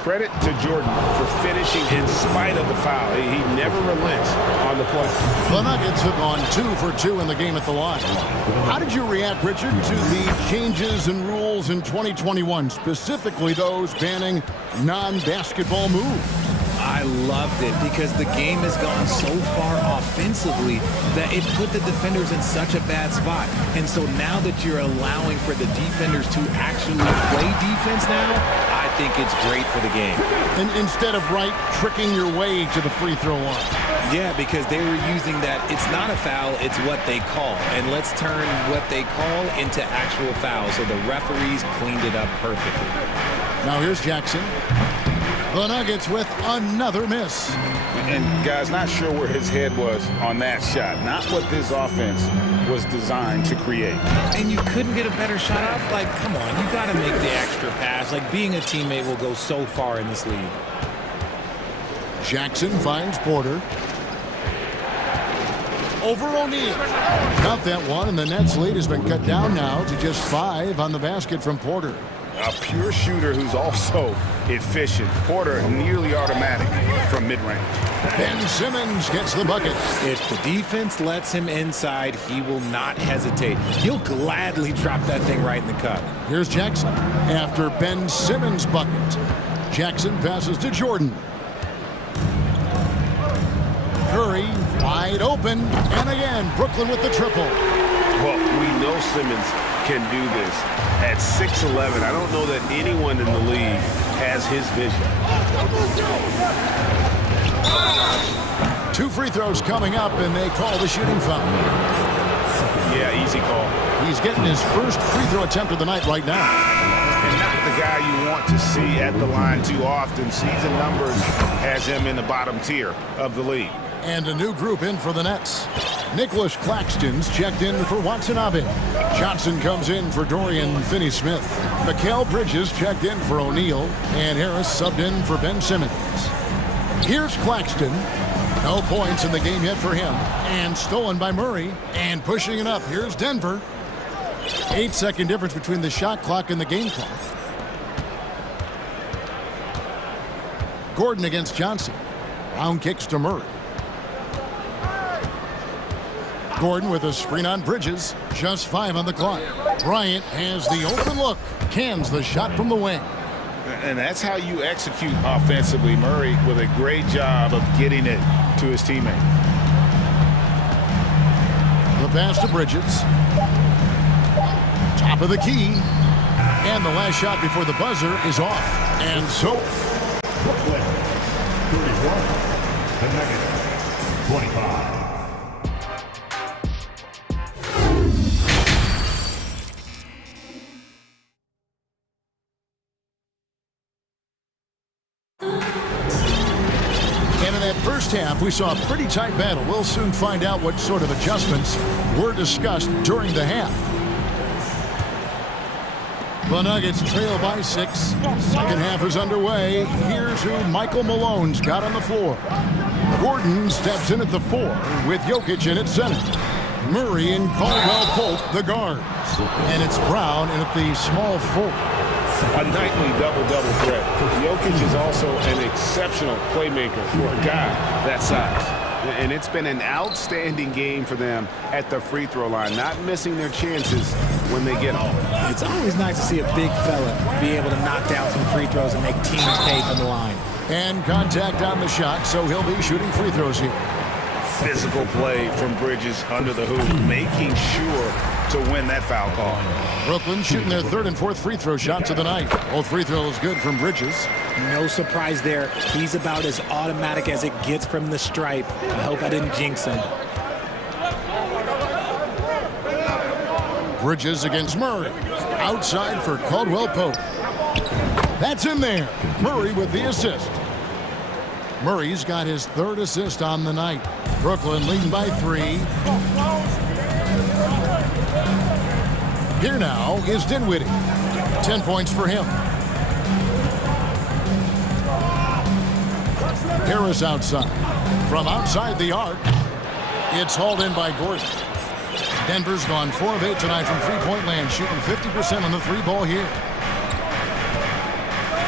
Credit to Jordan for finishing in spite of the foul. He never relents on the play. The Nuggets have gone 2 for 2 in the game at the line. How did you react, Richard, to the changes in rules in 2021, specifically those banning non-basketball moves? I loved it because the game has gone so far offensively that it put the defenders in such a bad spot. And so now that you're allowing for the defenders to actually play defense now, I think it's great for the game. And instead of tricking your way to the free throw line. Yeah, because they were using that. It's not a foul, it's what they call. And let's turn what they call into actual fouls. So the referees cleaned it up perfectly. Now here's Jackson. The Nuggets with another miss. And guys, not sure where his head was on that shot. Not what this offense was designed to create. And you couldn't get a better shot off? Like, come on, you got to make the extra pass. Like, being a teammate will go so far in this league. Jackson finds Porter. Over O'Neal. Got that one, and the Nets lead has been cut down now to just 5 on the basket from Porter. A pure shooter who's also efficient. Porter nearly automatic from mid-range. Ben Simmons gets the bucket. If the defense lets him inside, he will not hesitate. He'll gladly drop that thing right in the cup. Here's Jackson after Ben Simmons' bucket. Jackson passes to Jordan. Curry wide open, and again, Brooklyn with the triple. Well, we know Simmons can do this. At 6'11", I don't know that anyone in the league has his vision. 2 free throws coming up, and they call the shooting foul. Yeah, easy call. He's getting his first free throw attempt of the night right now. And not the guy you want to see at the line too often. Season numbers has him in the bottom tier of the league. And a new group in for the Nets. Nicholas Claxton's checked in for Watanabe. Johnson comes in for Dorian Finney-Smith. Mikal Bridges checked in for O'Neal. And Harris subbed in for Ben Simmons. Here's Claxton. No points in the game yet for him. And stolen by Murray. And pushing it up. Here's Denver. 8-second difference between the shot clock and the game clock. Gordon against Johnson. Round kicks to Murray. Gordon with a screen on Bridges. Just 5 on the clock. Bryant has the open look. Cans the shot from the wing. And that's how you execute offensively. Murray with a great job of getting it to his teammate. The pass to Bridges. Top of the key. And the last shot before the buzzer is off. And so Brooklyn, 31. The Nuggets, 25. First half, we saw a pretty tight battle. We'll soon find out what sort of adjustments were discussed during the half. The Nuggets trail by 6. Second half is underway. Here's who Michael Malone's got on the floor. Gordon steps in at the 4 with Jokic in at center. Murray and Caldwell Pope, the guards. And it's Brown in at the small 4. A nightly double-double threat. Jokic is also an exceptional playmaker for a guy that size. And it's been an outstanding game for them at the free throw line, not missing their chances when they get them. It's always nice to see a big fella be able to knock down some free throws and make teams pay from the line. And contact on the shot, so he'll be shooting free throws here. Physical play from Bridges under the hoop, making sure to win that foul call. Brooklyn shooting their 3rd and 4th free throw shots of the night. Both free throws good from Bridges. No surprise there. He's about as automatic as it gets from the stripe. I hope I didn't jinx him. Bridges against Murray. Outside for Caldwell Pope. That's in there. Murray with the assist. Murray's got his 3rd assist on the night. Brooklyn leading by 3. Here now is Dinwiddie. 10 points for him. Harris outside. From outside the arc, it's hauled in by Gordon. Denver's gone 4 of 8 tonight from three-point land, shooting 50% on the 3-ball here.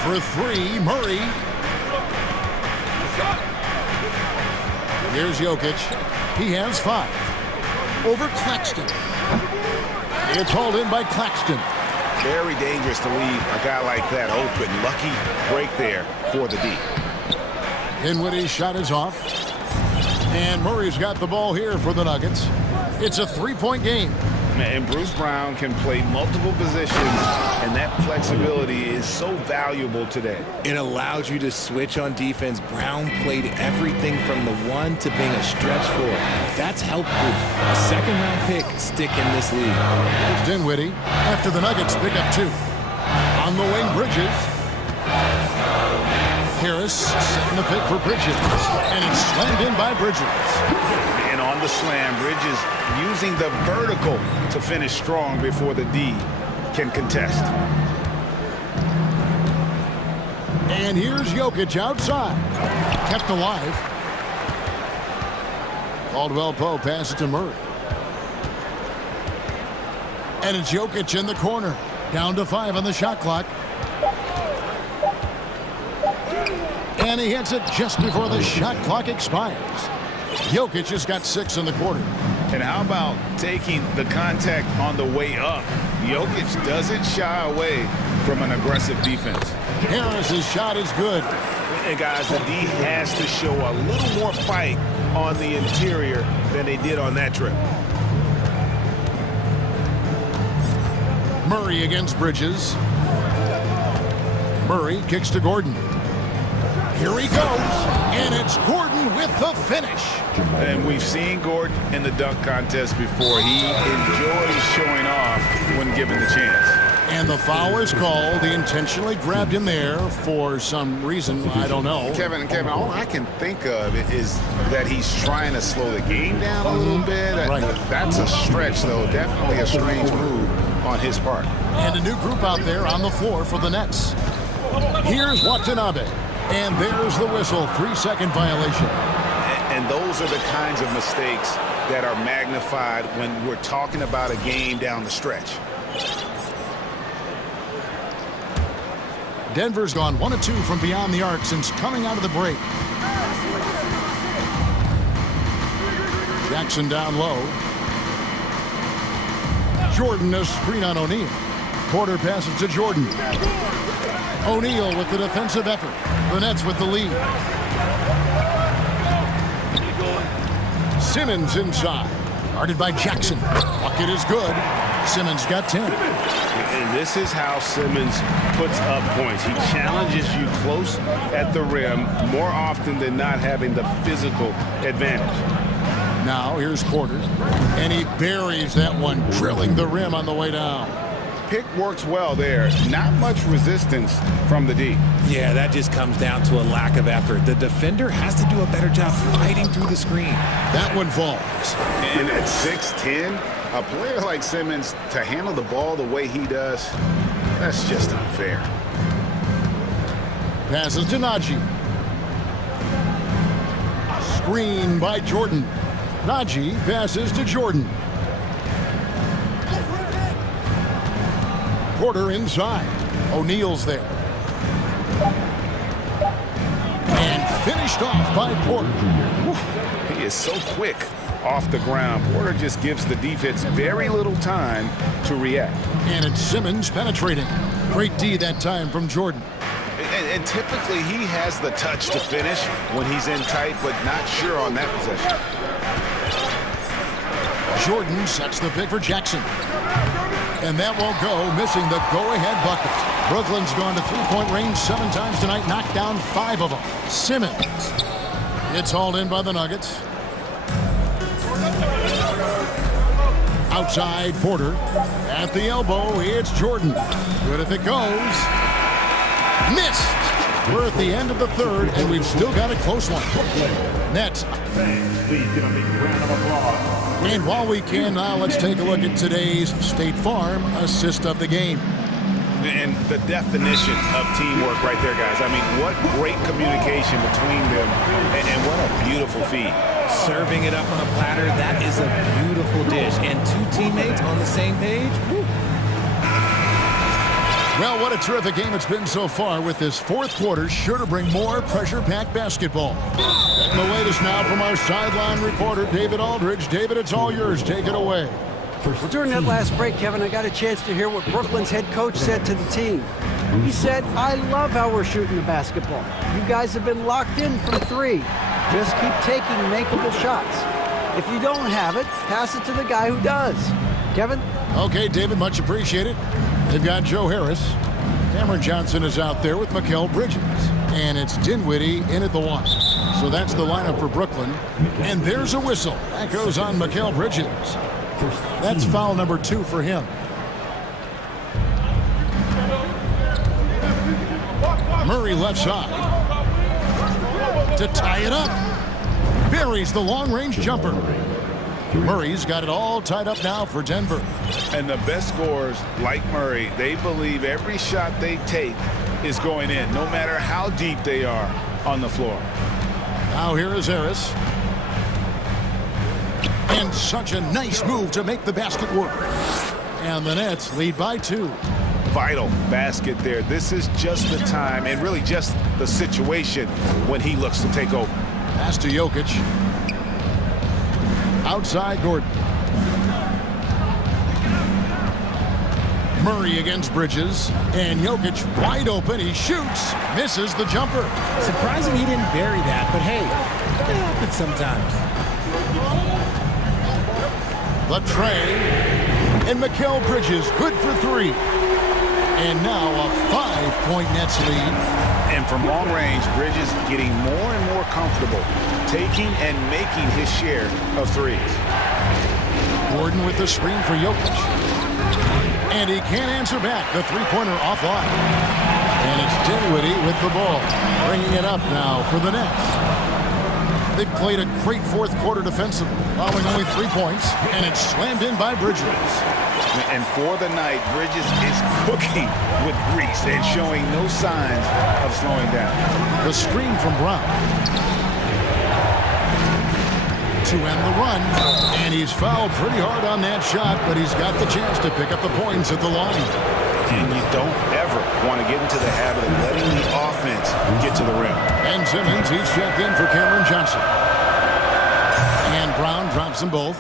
For 3, Murray. Here's Jokic. He has 5. Over Claxton. It's hauled in by Claxton. Very dangerous to leave a guy like that open. Lucky break there for the D. Dinwiddie's shot is off. And Murray's got the ball here for the Nuggets. It's a 3-point game. And Bruce Brown can play multiple positions, and that flexibility is so valuable today. It allows you to switch on defense. Brown played everything from the one to being a stretch four. That's helped Bruce. A second-round pick stick in this league. Here's Dinwiddie after the Nuggets pick up 2. On the wing, Bridges. Harris setting the pick for Bridges, and it's slammed in by Bridges. And on the slam, Bridges using the vertical to finish strong before the D can contest. And here's Jokic outside. Kept alive. Caldwell Pope passes to Murray. And it's Jokic in the corner. Down to 5 on the shot clock. And he hits it just before the shot clock expires. Jokic has got 6 in the quarter. And how about taking the contact on the way up? Jokic doesn't shy away from an aggressive defense. Harris's shot is good. And guys, the D has to show a little more fight on the interior than they did on that trip. Murray against Bridges. Murray kicks to Gordon. Here he goes, and it's Gordon with the finish. And we've seen Gordon in the dunk contest before. He enjoys showing off when given the chance. And the foul is called. He intentionally grabbed him there for some reason, I don't know. Kevin, all I can think of is that he's trying to slow the game down a little bit. Right. That's a stretch, though. Definitely a strange move on his part. And a new group out there on the floor for the Nets. Here's Watanabe. And there's the whistle, 3-second violation. And those are the kinds of mistakes that are magnified when we're talking about a game down the stretch. Denver's gone 1 of 2 from beyond the arc since coming out of the break. Jackson down low. Jordan a screen on O'Neal. Porter passes to Jordan. O'Neal with the defensive effort. The Nets with the lead. Simmons inside. Guarded by Jackson. Bucket is good. Simmons got 10. And this is how Simmons puts up points. He challenges you close at the rim more often than not, having the physical advantage. Now here's Porter. And he buries that one, drilling the rim on the way down. Pick works well there. Not much resistance from the D. Yeah, that just comes down to a lack of effort. The defender has to do a better job fighting through the screen. That one falls. And at 6'10", a player like Simmons, to handle the ball the way he does, that's just unfair. Passes to Najee. Screen by Jordan. Najee passes to Jordan. Porter inside. O'Neal's there. And finished off by Porter. He is so quick off the ground. Porter just gives the defense very little time to react. And it's Simmons penetrating. Great D that time from Jordan. And typically he has the touch to finish when he's in tight, but not sure on that possession. Jordan sets the pick for Jackson. And that won't go, missing the go-ahead bucket. Brooklyn's gone to three-point range 7 times tonight, knocked down 5 of them. Simmons. It's hauled in by the Nuggets. Outside, Porter. At the elbow, it's Jordan. Good if it goes. Missed. We're at the end of the third, and we've still got a close one. Nets. Please give a big round of applause. And while we can now, let's take a look at today's State Farm assist of the game. And the definition of teamwork right there, guys. I mean, what great communication between them, and what a beautiful feed. Serving it up on a platter, that is a beautiful dish. And 2 teammates on the same page. Woo. Well, what a terrific game it's been so far, with this fourth quarter sure to bring more pressure-packed basketball. And the latest now from our sideline reporter, David Aldridge. David, it's all yours. Take it away. Well, during that last break, Kevin, I got a chance to hear what Brooklyn's head coach said to the team. He said, I love how we're shooting the basketball. You guys have been locked in from 3. Just keep taking makeable shots. If you don't have it, pass it to the guy who does. Kevin? Okay, David, much appreciated. They've got Joe Harris. Cameron Johnson is out there with Mikal Bridges. And it's Dinwiddie in at the one. So that's the lineup for Brooklyn. And there's a whistle. That goes on Mikal Bridges. That's foul number 2 for him. Murray left side to tie it up. Buries the long-range jumper. Murray's got it all tied up now for Denver. And the best scorers, like Murray, they believe every shot they take is going in, no matter how deep they are on the floor. Now here is Harris. And such a nice move to make the basket work. And the Nets lead by 2. Vital basket there. This is just the time and really just the situation when he looks to take over. Pass to Jokic. Outside Gordon. Murray against Bridges. And Jokic wide open. He shoots. Misses the jumper. Surprising he didn't bury that, but hey, it happens sometimes. The tray. And Mikal Bridges good for 3. And now a 5-point Nets lead. And from long range, Bridges getting more and more comfortable taking and making his share of threes. Gordon with the screen for Jokic. And he can't answer back. The three-pointer offline. And it's Dinwiddie with the ball. Bringing it up now for the Nets. They've played a great fourth quarter defensively, allowing only 3 points. And it's slammed in by Bridges. And for the night, Bridges is cooking with grease and showing no signs of slowing down. The screen from Brown. To end the run. And he's fouled pretty hard on that shot, but he's got the chance to pick up the points at the line. And you don't ever want to get into the habit of letting the offense get to the rim. And Simmons, he's checked in for Cameron Johnson. And Brown drops them both.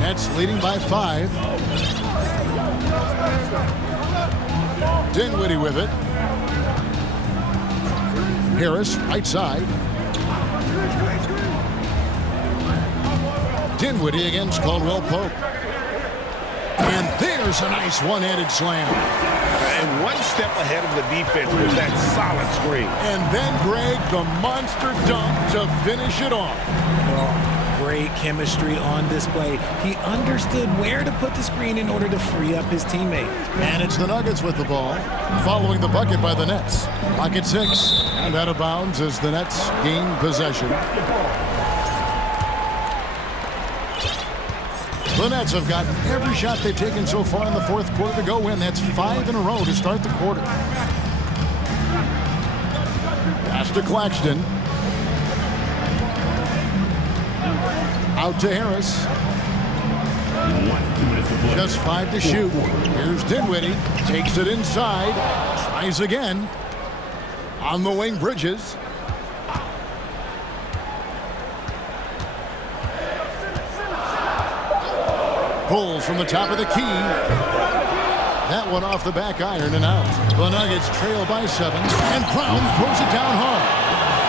Nets leading by 5. Dinwiddie with it. Harris, right side. Dinwiddie against Caldwell Pope. And there's a nice one-handed slam. And one step ahead of the defense with that solid screen. And then Greg, the monster dunk to finish it off. Well, great chemistry on display. He understood where to put the screen in order to free up his teammate. And it's the Nuggets with the ball, following the bucket by the Nets. Clock at 6, and out of bounds as the Nets gain possession. The Nets have gotten every shot they've taken so far in the fourth quarter to go in. That's 5 in a row to start the quarter. Pass to Claxton. Out to Harris. Just 5 to shoot. Here's Dinwiddie. Takes it inside. Tries again. On the wing, Bridges. Pulls from the top of the key. That one off the back iron and out. The Nuggets trail by 7. And Brown throws it down hard.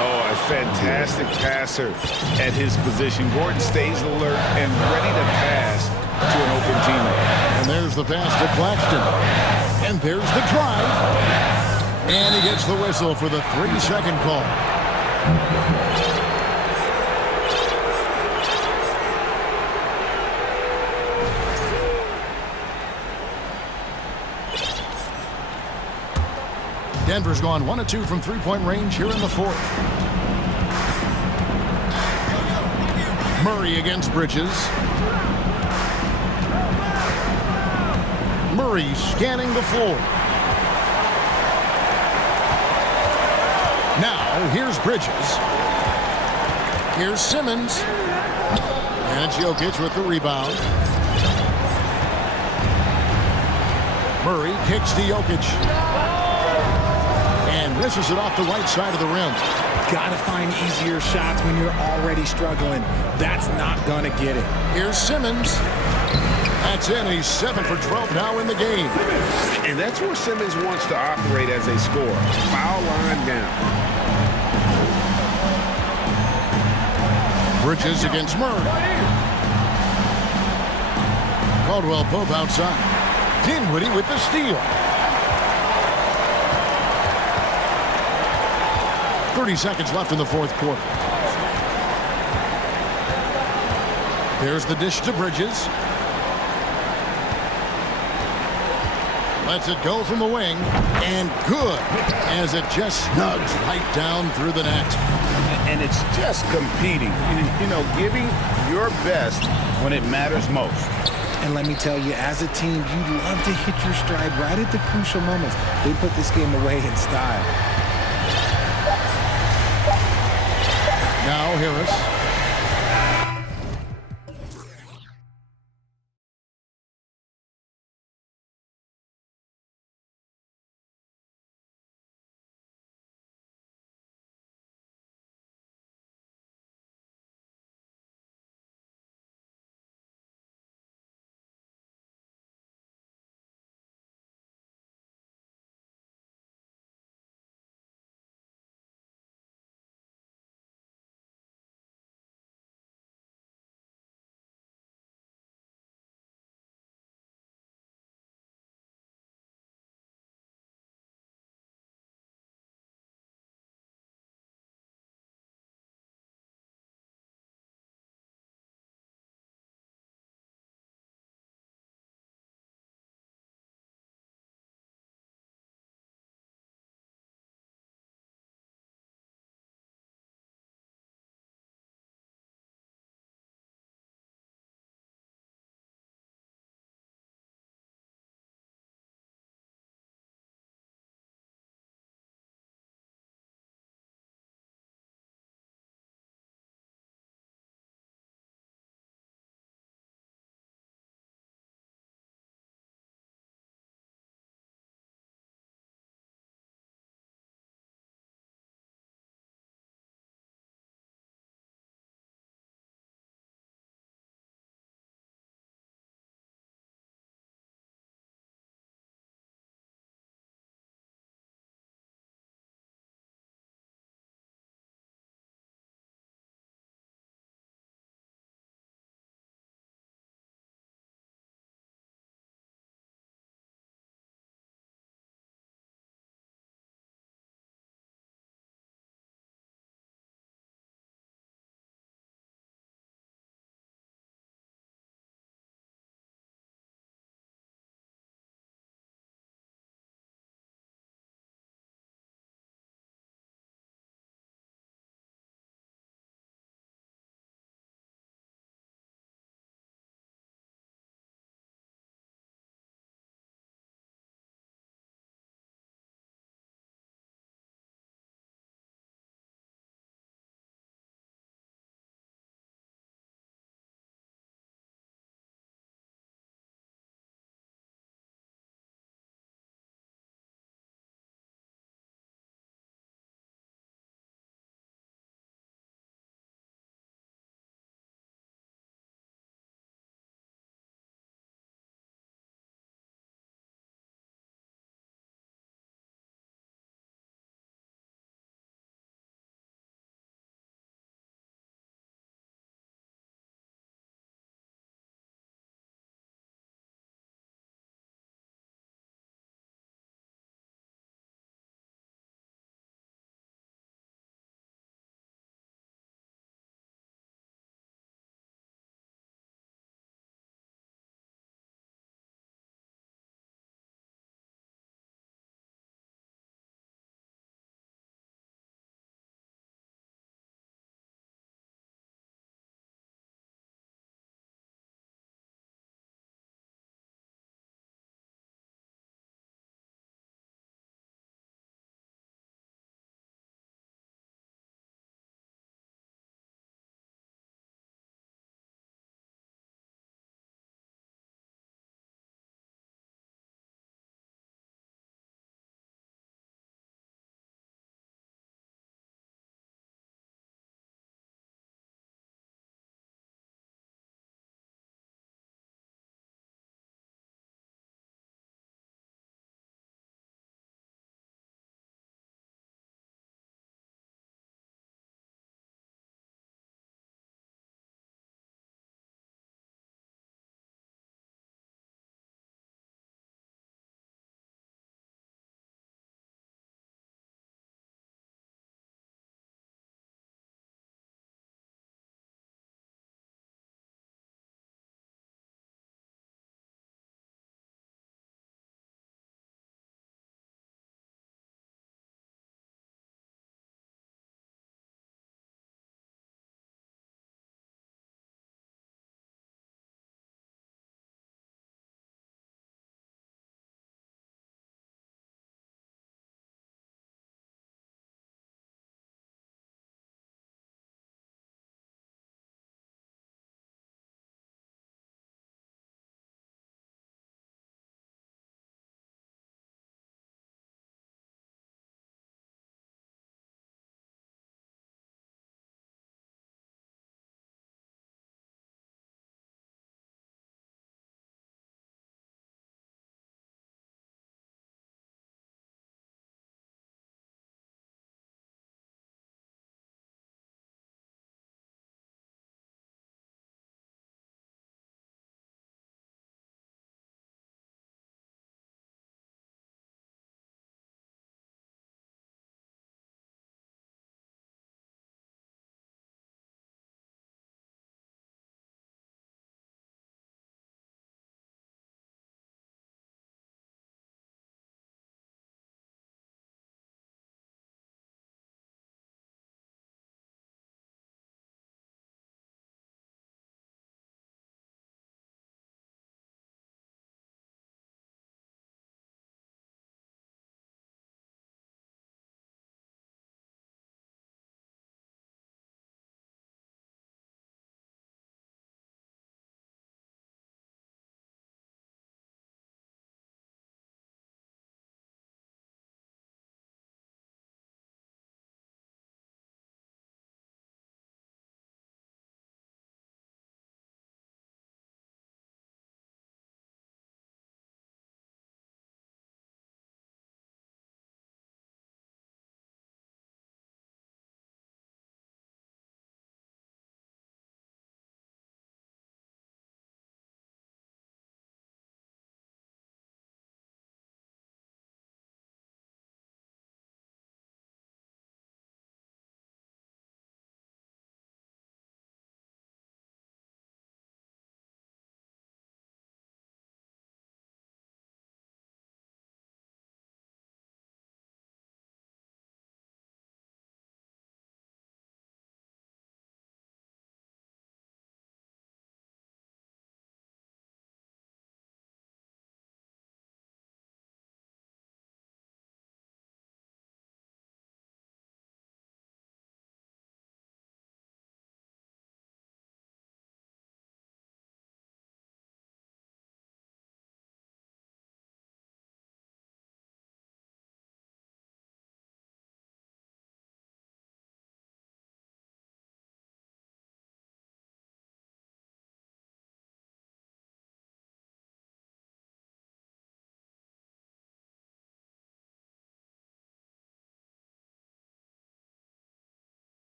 Oh, a fantastic passer at his position. Gordon stays alert and ready to pass to an open teammate. And there's the pass to Claxton. And there's the drive. And he gets the whistle for the 3-second call. Denver's gone 1 of 2 from three-point range here in the fourth. Murray against Bridges. Murray scanning the floor. Now, here's Bridges. Here's Simmons. And it's Jokic with the rebound. Murray kicks to Jokic. And misses it off the right side of the rim. Gotta find easier shots when you're already struggling. That's not gonna get it. Here's Simmons. That's in. He's 7 for 12 now in the game. And that's where Simmons wants to operate as a scorer. Foul line down. Bridges against Murray. Caldwell Pope outside. Dinwiddie with the steal. 30 seconds left in the fourth quarter. There's the dish to Bridges. Lets it go from the wing, and good, as it just snugs right down through the net. And it's just competing, you know, giving your best when it matters most. And let me tell you, as a team, you love to hit your stride right at the crucial moments. They put this game away in style. Now Harris.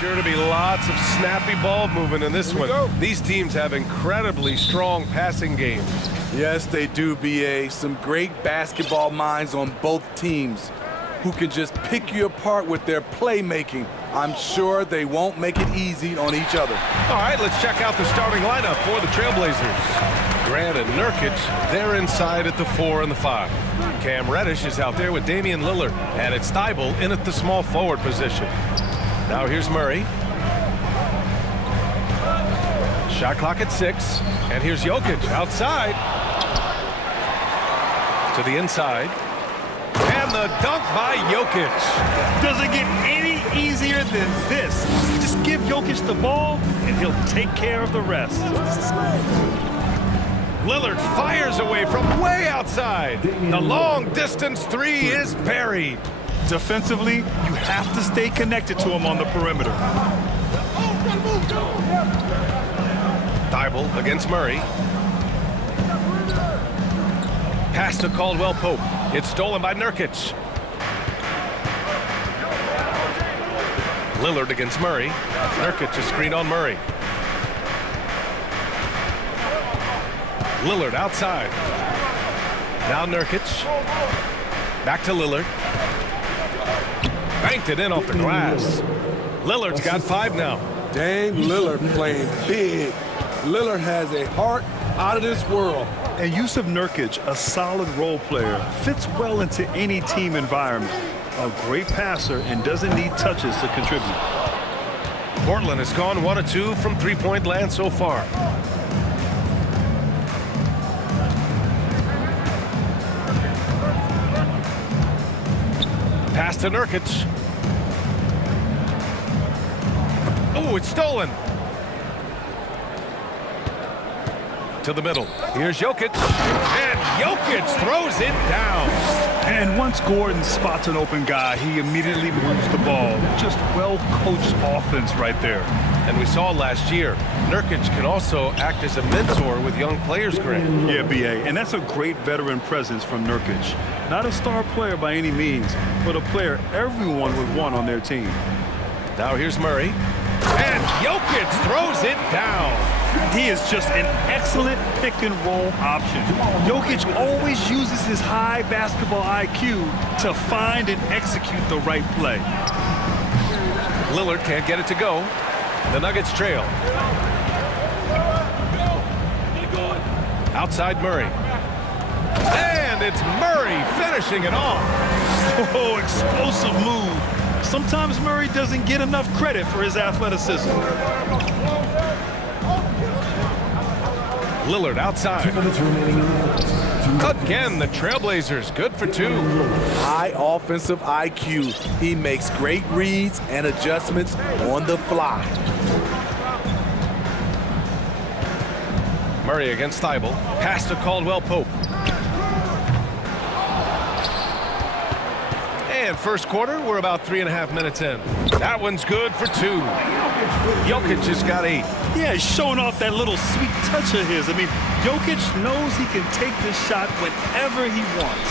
Sure to be lots of snappy ball movement in this one. These teams have incredibly strong passing games. Yes, they do, BA. Some great basketball minds on both teams who can just pick you apart with their playmaking. I'm sure they won't make it easy on each other. All right, let's check out the starting lineup for the Trailblazers. Grant and Nurkic, they're inside at the 4 and the 5. Cam Reddish is out there with Damian Lillard, and it's Thibault in at the small forward position. Now here's Murray. Shot clock at 6, and here's Jokic outside. To the inside. And the dunk by Jokic. Does it get any easier than this? Just give Jokic the ball, and he'll take care of the rest. Lillard fires away from way outside. The long-distance 3 is buried. Defensively, you have to stay connected to him on the perimeter. Thibault against Murray. Pass to Caldwell Pope. It's stolen by Nurkic. Lillard against Murray. Nurkic is screened on Murray. Lillard outside. Now Nurkic. Back to Lillard. Banked it in off the glass. Lillard's got 5 now. Dame Lillard playing big. Lillard has a heart out of this world. And Yusuf Nurkic, a solid role player, fits well into any team environment. A great passer and doesn't need touches to contribute. Portland has gone 1 of 2 from three-point land so far. Pass to Nurkic. Oh, it's stolen. To the middle. Here's Jokic. And Jokic throws it down. And once Gordon spots an open guy, he immediately moves the ball. Just well-coached offense right there. And we saw last year, Nurkic can also act as a mentor with young players, Grant. Yeah, BA, and that's a great veteran presence from Nurkic. Not a star player by any means, but a player everyone would want on their team. Now here's Murray. And Jokic throws it down. He is just an excellent pick-and-roll option. Jokic always uses his high basketball IQ to find and execute the right play. Lillard can't get it to go. The Nuggets trail. Outside Murray. And it's Murray finishing it off. Oh, explosive move. Sometimes Murray doesn't get enough credit for his athleticism. Lillard outside. Again, the Trailblazers good for 2. High offensive IQ. He makes great reads and adjustments on the fly. Murray against Thibault. Pass to Caldwell Pope. And first quarter, we're about 3.5 minutes in. That one's good for 2. Jokic has got 8. Yeah, he's showing off that little sweet touch of his. I mean, Jokic knows he can take this shot whenever he wants.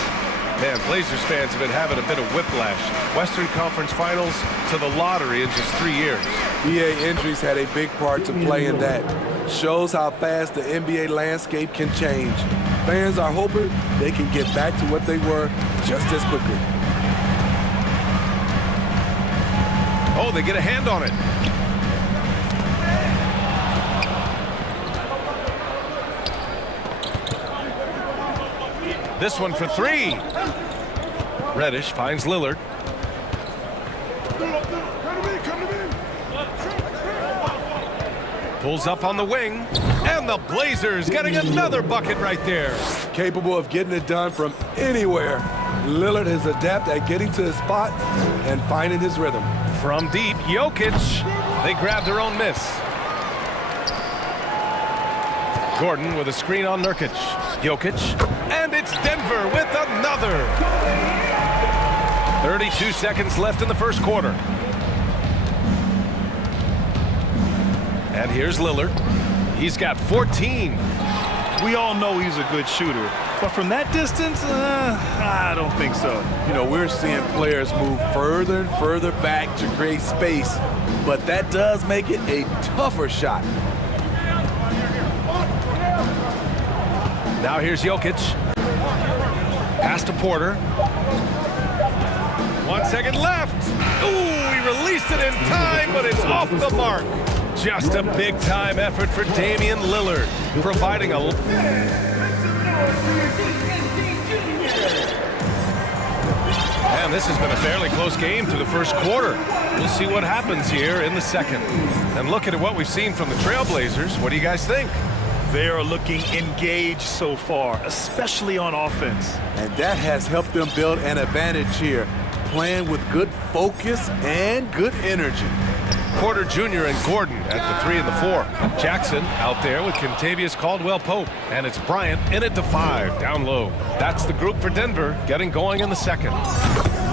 Man, Blazers fans have been having a bit of whiplash. Western Conference Finals to the lottery in just 3 years. NBA injuries had a big part to play in that. Shows how fast the NBA landscape can change. Fans are hoping they can get back to what they were just as quickly. Oh, they get a hand on it. This one for 3. Reddish finds Lillard. Pulls up on the wing. And the Blazers getting another bucket right there. Capable of getting it done from anywhere. Lillard has adapted at getting to his spot and finding his rhythm. From deep, Jokic. They grab their own miss. Gordon with a screen on Nurkic. Jokic. And it's Denver with another. 32 seconds left in the first quarter. And here's Lillard. He's got 14. We all know he's a good shooter, But from that distance, I don't think so. You know, we're seeing players move further and further back to create space, but that does make it a tougher shot. Now here's Jokic. Pass to Porter. 1 second left. Ooh, he released it in time, but it's off the mark. Just a big-time effort for Damian Lillard, providing a... And this has been a fairly close game through the first quarter. We'll see what happens here in the second. And looking at what we've seen from the Trailblazers, what do you guys think? They are looking engaged so far, especially on offense. And that has helped them build an advantage here, playing with good focus and good energy. Porter Jr. and Gordon at the 3 and the 4. Jackson out there with Kentavious Caldwell-Pope. And it's Bryant in at the 5, down low. That's the group for Denver, getting going in the second.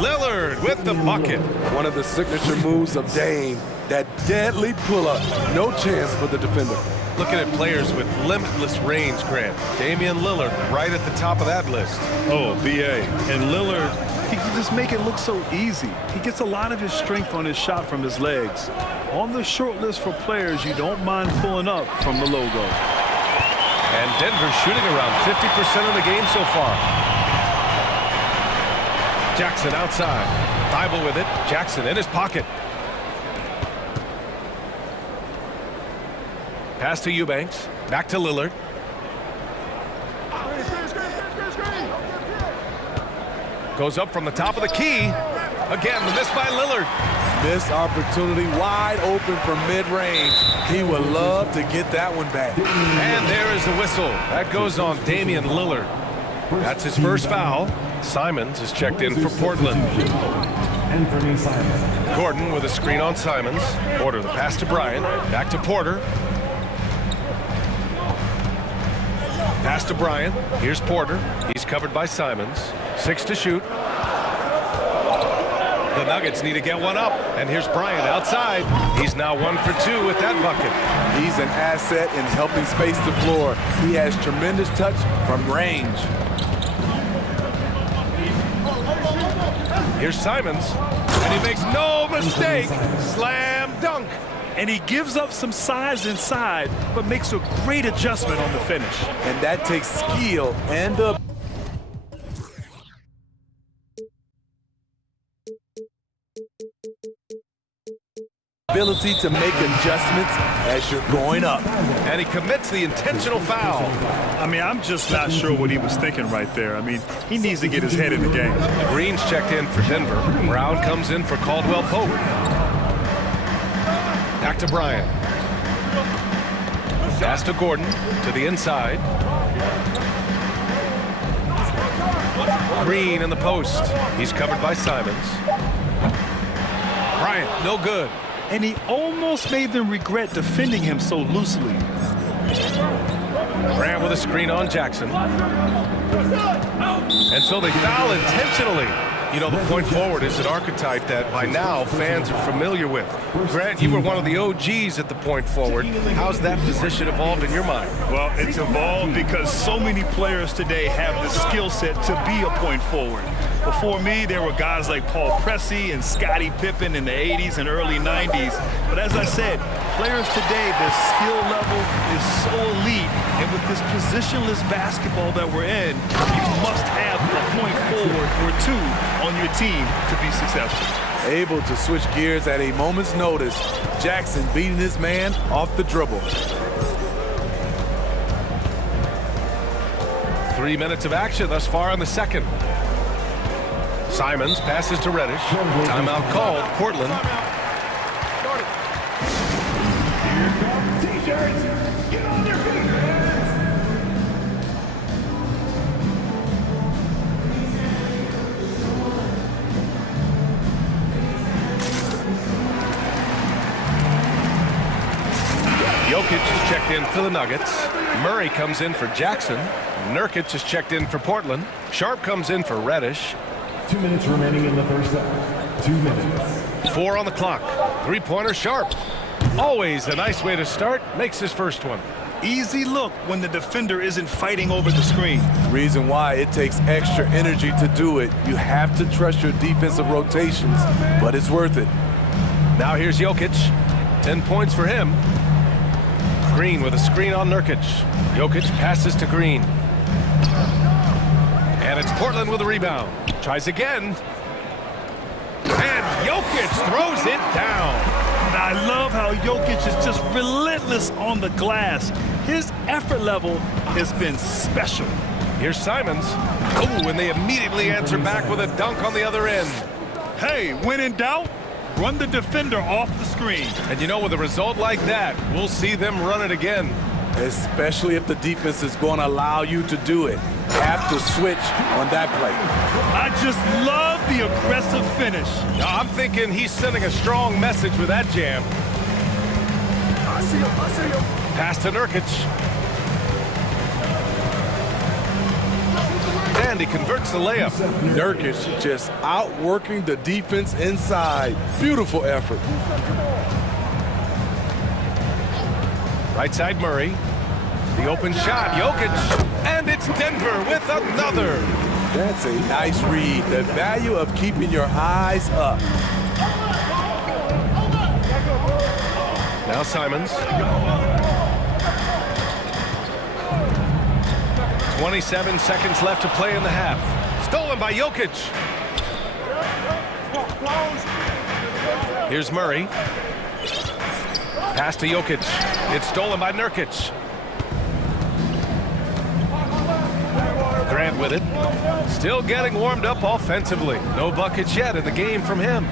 Lillard with the bucket. One of the signature moves of Dame, that deadly pull-up. No chance for the defender. Looking at players with limitless range, Grant. Damian Lillard right at the top of that list. Oh, B.A. And Lillard, he can just make it look so easy. He gets a lot of his strength on his shot from his legs. On the short list for players you don't mind pulling up from the logo. And Denver's shooting around 50% of the game so far. Jackson outside. Thibault with it. Jackson in his pocket. Pass to Eubanks. Back to Lillard. Goes up from the top of the key. Again, the miss by Lillard. Missed opportunity wide open from mid-range. He would love to get that one back. And there is the whistle. That goes on Damian Lillard. That's his first foul. Simons is checked in for Portland. Gordon with a screen on Simons. Porter the pass to Bryant. Back to Porter. Pass to Bryant. Here's Porter. He's covered by Simons. 6 to shoot. The Nuggets need to get one up. And here's Bryant outside. He's now 1 for 2 with that bucket. He's an asset in helping space the floor. He has tremendous touch from range. Here's Simons. And he makes no mistake. Slam dunk. And he gives up some size inside, but makes a great adjustment on the finish. And that takes skill and the ability to make adjustments as you're going up. And he commits the intentional foul. I mean, I'm just not sure what he was thinking right there. I mean, he needs to get his head in the game. Green's checked in for Denver. Brown comes in for Caldwell-Pope. Back to Bryant. Pass to Gordon to the inside. Green in the post. He's covered by Simons. Bryant, no good. And he almost made them regret defending him so loosely. Grant with a screen on Jackson. And so they foul intentionally. You know, the point forward is an archetype that by now fans are familiar with. Grant, you were one of the OGs at the point forward. How's that position evolved in your mind? Well, it's evolved because so many players today have the skill set to be a point forward. Before me, there were guys like Paul Pressey and Scottie Pippen in the 80s and early 90s. But as I said, players today, their skill level is so elite. And with this positionless basketball that we're in, you must have a point forward or two on your team to be successful. Able to switch gears at a moment's notice. Jackson beating his man off the dribble. 3 minutes of action thus far in the second. Simons passes to Reddish. Timeout called. Portland. T-shirts, get on your feet. Jokic is checked in for the Nuggets. Murray comes in for Jackson. Nurkic is checked in for Portland. Sharp comes in for Reddish. 2 minutes remaining in the first half. 2 minutes. 4 on the clock. Three-pointer Sharp. Always a nice way to start. Makes his first one. easy look when the defender isn't fighting over the screen. Reason why it takes extra energy to do it. You have to trust your defensive rotations, but it's worth it. Now here's Jokic. 10 points for him. Green with a screen on Nurkic. Jokic passes to Green. And it's Portland with a rebound. Tries again. And Jokic throws it down. I love how Jokic is just relentless on the glass. His effort level has been special. Here's Simons. Oh, and they immediately answer back with a dunk on the other end. Hey, when in doubt, run the defender off the screen. And you know, with a result like that, we'll see them run it again. Especially if the defense is going to allow you to do it. Have to switch on that play. I just love the aggressive finish. Now, I'm thinking he's sending a strong message with that jam. I see him. Pass to Nurkic. And he converts the layup. Nurkic just outworking the defense inside. Beautiful effort. Right side Murray. The open shot, Jokic. And it's Denver with another. That's a nice read. The value of keeping your eyes up. Now Simons. 27 seconds left to play in the half. Stolen by Jokic. Here's Murray. Pass to Jokic. It's stolen by Nurkic. Grant with it. Still getting warmed up offensively. No buckets yet in the game from him.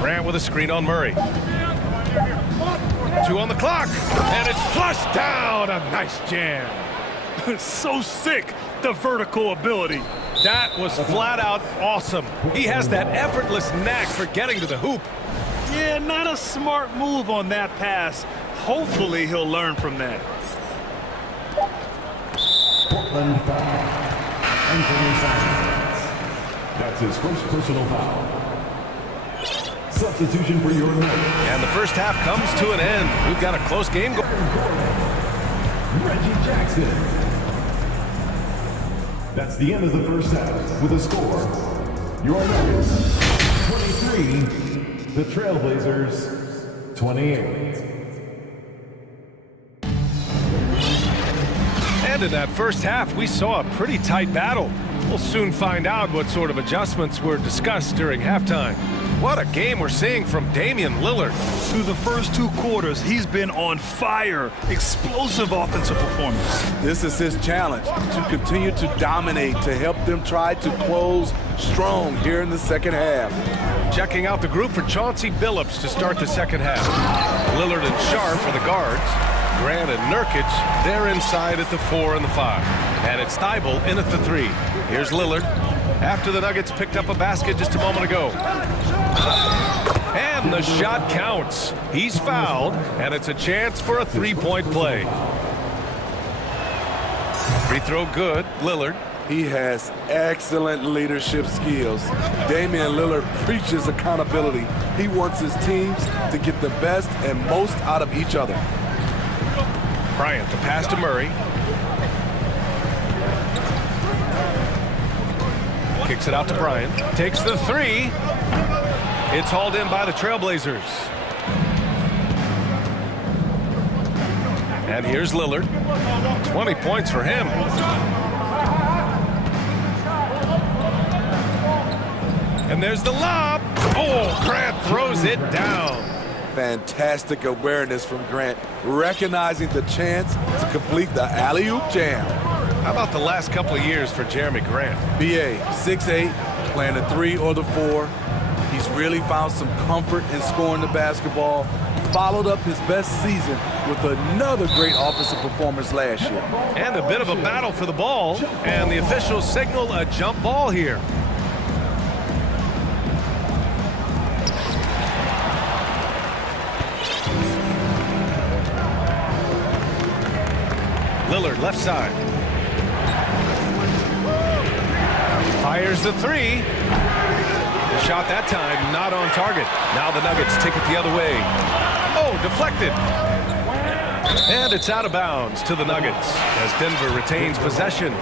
Grant with a screen on Murray. 2 on the clock. And it's flushed down. A nice jam. So sick, the vertical ability. That was flat out awesome. He has that effortless knack for getting to the hoop. Yeah, not a smart move on that pass. Hopefully he'll learn from that. Portland foul. Anthony Simons. That's his first personal foul. Substitution for your night. And the first half comes to an end. We've got a close game going. Reggie Jackson. That's the end of the first half with a score. Your Nuggets 23, the Trailblazers 28. And in that first half, we saw a pretty tight battle. We'll soon find out what sort of adjustments were discussed during halftime. What a game we're seeing from Damian Lillard. Through the first 2 quarters, he's been on fire. Explosive offensive performance. This is his challenge, to continue to dominate, to help them try to close strong here in the second half. Checking out the group for Chauncey Billups to start the second half. Lillard and Sharp are the guards. Grant and Nurkic, they're inside at the 4 and the 5. And it's Thibault in at the 3. Here's Lillard. After the Nuggets picked up a basket just a moment ago. And the shot counts. He's fouled, and it's a chance for a 3-point play. Free throw good, Lillard. He has excellent leadership skills. Damian Lillard preaches accountability. He wants his teams to get the best and most out of each other. Bryant, the pass to Murray. Kicks it out to Bryant. Takes the 3. It's hauled in by the Trailblazers. And here's Lillard. 20 points for him. And there's the lob. Oh, Grant throws it down. Fantastic awareness from Grant, recognizing the chance to complete the alley-oop jam. How about the last couple of years for Jeremy Grant? BA, 6'8", playing the 3 or the 4. He's really found some comfort in scoring the basketball. Followed up his best season with another great offensive performance last year. And a bit of a battle for the ball, and the officials signal a jump ball here. Lillard, left side. Fires the 3. The shot that time not on target. Now the Nuggets take it the other way. Oh, deflected. And it's out of bounds to the Nuggets as Denver retains possession.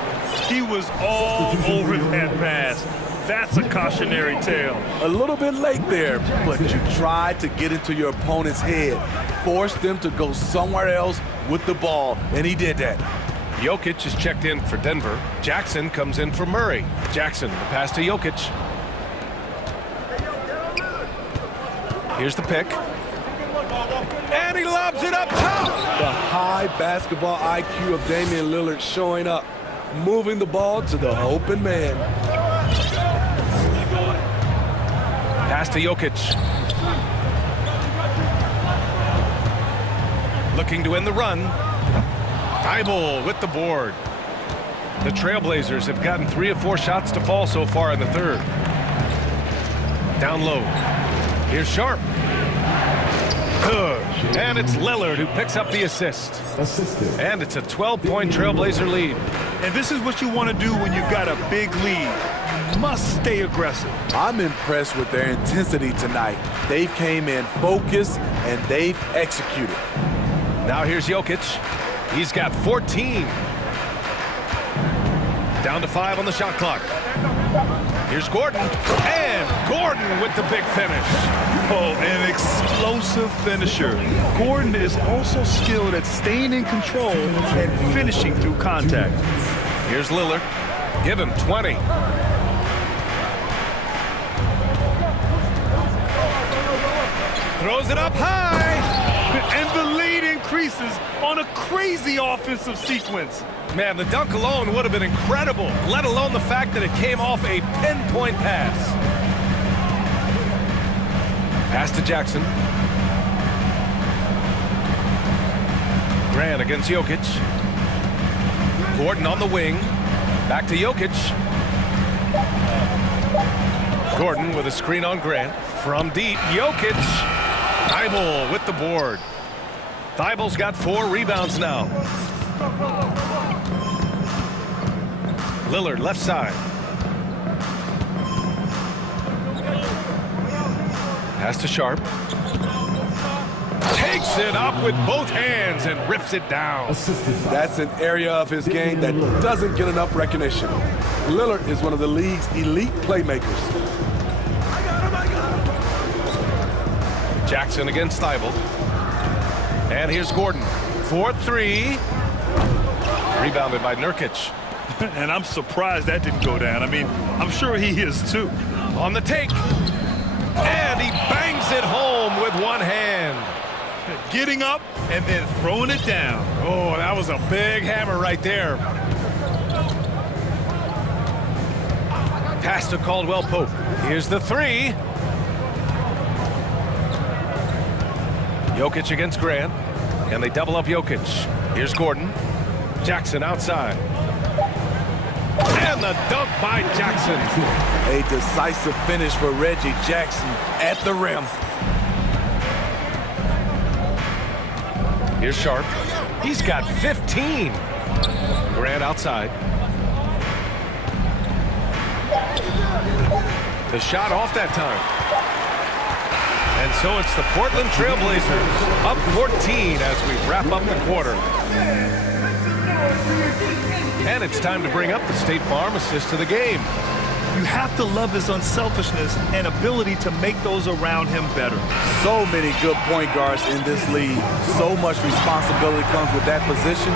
He was all over that pass. That's a cautionary tale. A little bit late there, but you tried to get into your opponent's head, force them to go somewhere else with the ball, and he did that. Jokic is checked in for Denver. Jackson comes in for Murray. Jackson, the pass to Jokic. Here's the pick. And he lobs it up top! The high basketball IQ of Damian Lillard showing up, moving the ball to the open man. Pass to Jokic. Looking to end the run. Thibault with the board. The Trailblazers have gotten 3 of 4 shots to fall so far in the third. Down low. Here's Sharp. Good. And it's Lillard who picks up the assist. And it's a 12-point Trailblazer lead. And this is what you want to do when you've got a big lead. You must stay aggressive. I'm impressed with their intensity tonight. They came in focused and they've executed. Now here's Jokic. He's got 14. Down to 5 on the shot clock. Here's Gordon. And Gordon with the big finish. Oh, an explosive finisher. Gordon is also skilled at staying in control and finishing through contact. Here's Lillard. Give him 20. Throws it up high. And the lead increases on a crazy offensive sequence. Man, the dunk alone would have been incredible, let alone the fact that it came off a pinpoint pass. Pass to Jackson. Grant against Jokic. Gordon on the wing. Back to Jokic. Gordon with a screen on Grant. From deep, Jokic. Thibault with the board. Thibault's got 4 rebounds now. Lillard left side. Pass to Sharp. Takes it up with both hands and rips it down. That's an area of his game that doesn't get enough recognition. Lillard is one of the league's elite playmakers. Jackson against Thibault. And here's Gordon. 4-3. Rebounded by Nurkic. And I'm surprised that didn't go down. I mean, I'm sure he is too. On the take. And he bangs it home with one hand. Getting up and then throwing it down. Oh, that was a big hammer right there. Pass to Caldwell Pope. Here's the 3. Jokic against Grant. And they double up Jokic. Here's Gordon. Jackson outside. And the dunk by Jackson. A decisive finish for Reggie Jackson at the rim. Here's Sharp. He's got 15. Grant outside. The shot off that time. And so it's the Portland Trailblazers up 14 as we wrap up the quarter. And it's time to bring up the State Farm assist of the game. You have to love his unselfishness and ability to make those around him better. So many good point guards in this league. So much responsibility comes with that position.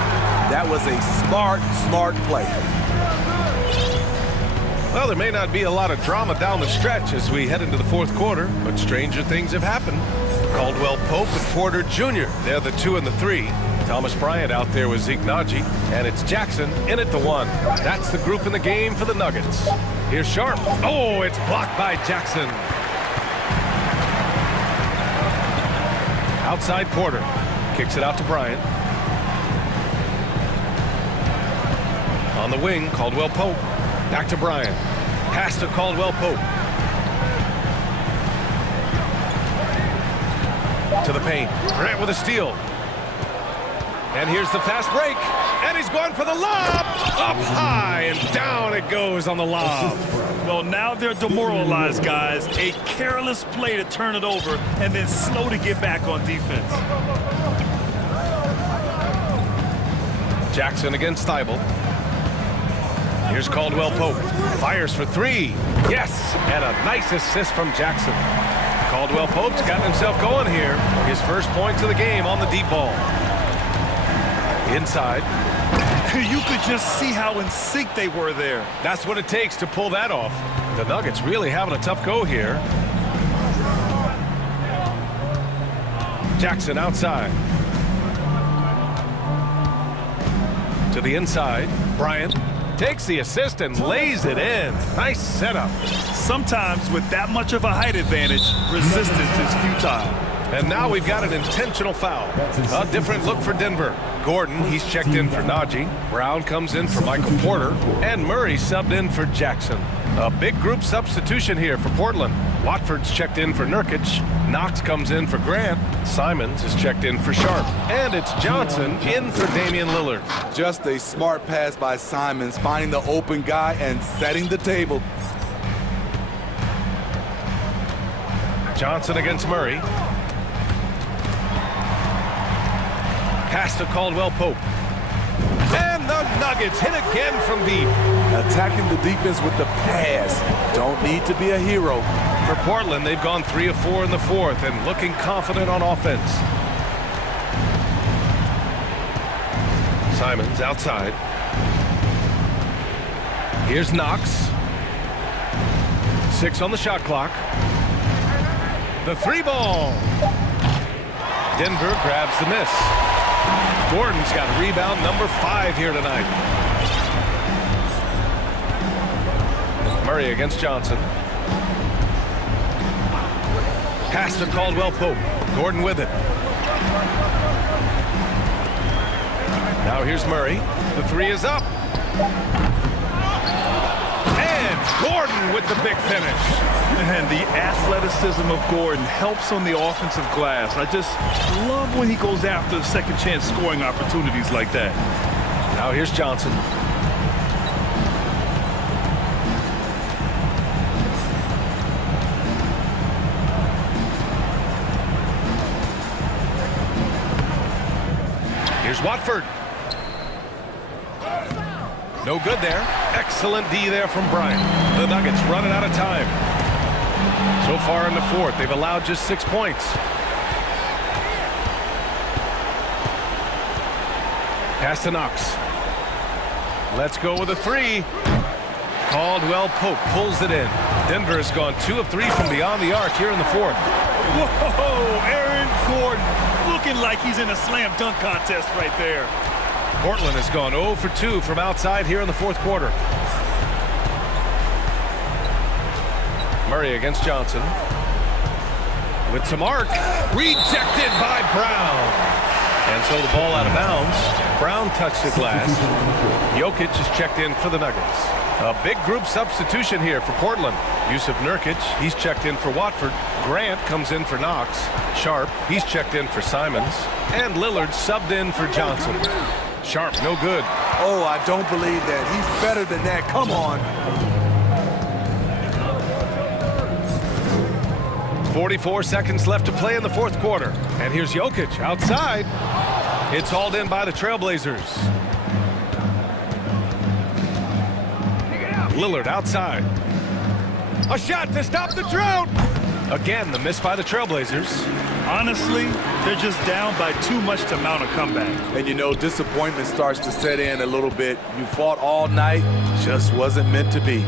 That was a smart play. Well, there may not be a lot of drama down the stretch as we head into the fourth quarter, but stranger things have happened. Caldwell Pope and Porter Jr., they're the 2 and the 3. Thomas Bryant out there with Zeke Naji, and it's Jackson in at the 1. That's the group in the game for the Nuggets. Here's Sharp. Oh, it's blocked by Jackson. Outside Porter. Kicks it out to Bryant. On the wing, Caldwell Pope. Back to Bryant. Pass to Caldwell Pope. To the paint. Grant with a steal. And here's the fast break. And he's going for the lob. Up high and down it goes on the lob. Well, now they're demoralized, guys. A careless play to turn it over and then slow to get back on defense. Jackson against Thibault. Here's Caldwell Pope. Fires for three. Yes, and a nice assist from Jackson. Caldwell Pope's gotten himself going here. His first points of the game on the deep ball. Inside. You could just see how in sync they were there. That's what it takes to pull that off. The Nuggets really having a tough go here. Jackson outside. To the inside. Bryant takes the assist and lays it in. Nice setup. Sometimes with that much of a height advantage, resistance is futile. And now we've got an intentional foul. A different look for Denver. Gordon, he's checked in for Najee. Brown comes in for Michael Porter. And Murray subbed in for Jackson. A big group substitution here for Portland. Watford's checked in for Nurkic. Knox comes in for Grant. Simons is checked in for Sharp. And it's Johnson in for Damian Lillard. Just a smart pass by Simons, finding the open guy and setting the table. Johnson against Murray. Pass to Caldwell Pope. And the Nuggets hit again from deep. Attacking the defense with the pass. Don't need to be a hero. For Portland, they've gone 3 of 4 in the fourth and looking confident on offense. Simons outside. Here's Knox. 6 on the shot clock. The three ball. Denver grabs the miss. Gordon's got rebound number 5 here tonight. Murray against Johnson. Pass to Caldwell Pope. Gordon with it. Now here's Murray. The three is up. And Gordon with the big finish. And the athleticism of Gordon helps on the offensive glass. I just love when he goes after second chance scoring opportunities like that. Now here's Johnson. Here's Watford. No good there. Excellent D there from Bryant. The Nuggets running out of time. So far in the fourth, they've allowed just 6 points. Pass to Knox. Let's go with a three. Caldwell Pope pulls it in. Denver has gone 2 of 3 from beyond the arc here in the fourth. Whoa, Aaron Gordon looking like he's in a slam dunk contest right there. Portland has gone 0 for 2 from outside here in the fourth quarter. Murray against Johnson. With some arc. Rejected by Brown. And so the ball out of bounds. Brown touched the glass. Jokic is checked in for the Nuggets. A big group substitution here for Portland. Yusuf Nurkic, he's checked in for Watford. Grant comes in for Knox. Sharp, he's checked in for Simons. And Lillard subbed in for Johnson. Sharp, no good. Oh, I don't believe that. He's better than that. Come on. 44 seconds left to play in the fourth quarter. And here's Jokic outside. It's hauled in by the Trailblazers. Lillard outside. A shot to stop the drought. Again, the miss by the Trailblazers. Honestly, they're just down by too much to mount a comeback. And you know, disappointment starts to set in a little bit. You fought all night, just wasn't meant to be.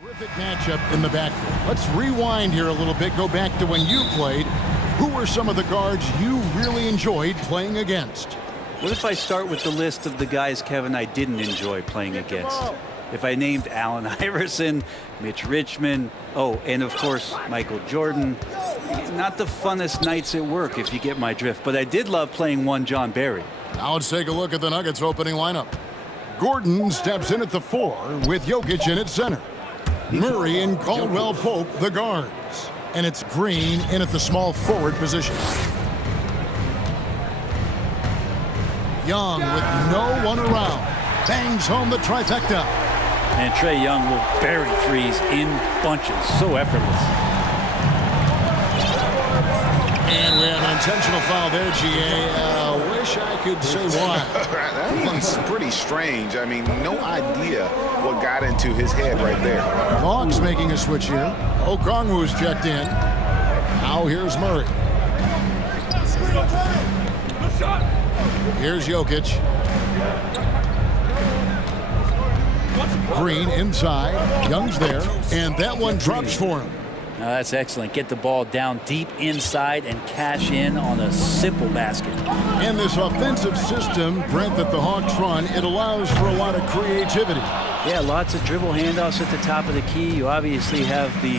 Terrific matchup in the backcourt. Let's rewind here a little bit. Go back to when you played. Who were some of the guards you really enjoyed playing against? What if I start with the list of the guys, Kevin, I didn't enjoy playing against? If I named Allen Iverson, Mitch Richmond, and of course, Michael Jordan. Not the funnest nights at work, if you get my drift, but I did love playing one John Barry. Now let's take a look at the Nuggets opening lineup. Gordon steps in at the 4 with Jokic in at center. Murray and Caldwell Pope, the guards. And it's Green in at the small forward position. Young with no one around. Bangs home the trifecta. And Trae Young will bury threes in bunches. So effortless. And we have an intentional foul there, GA. Wish I could say why. That one's pretty strange. I mean, no idea what got into his head right there. Hawks making a switch here. Okongwu's checked in. Now here's Murray. Here's Jokic. Green inside. Young's there. And that one drops for him. Now that's excellent. Get the ball down deep inside and cash in on a simple basket. And this offensive system, Brent, that the Hawks run, it allows for a lot of creativity. Yeah, lots of dribble handoffs at the top of the key. You obviously have the,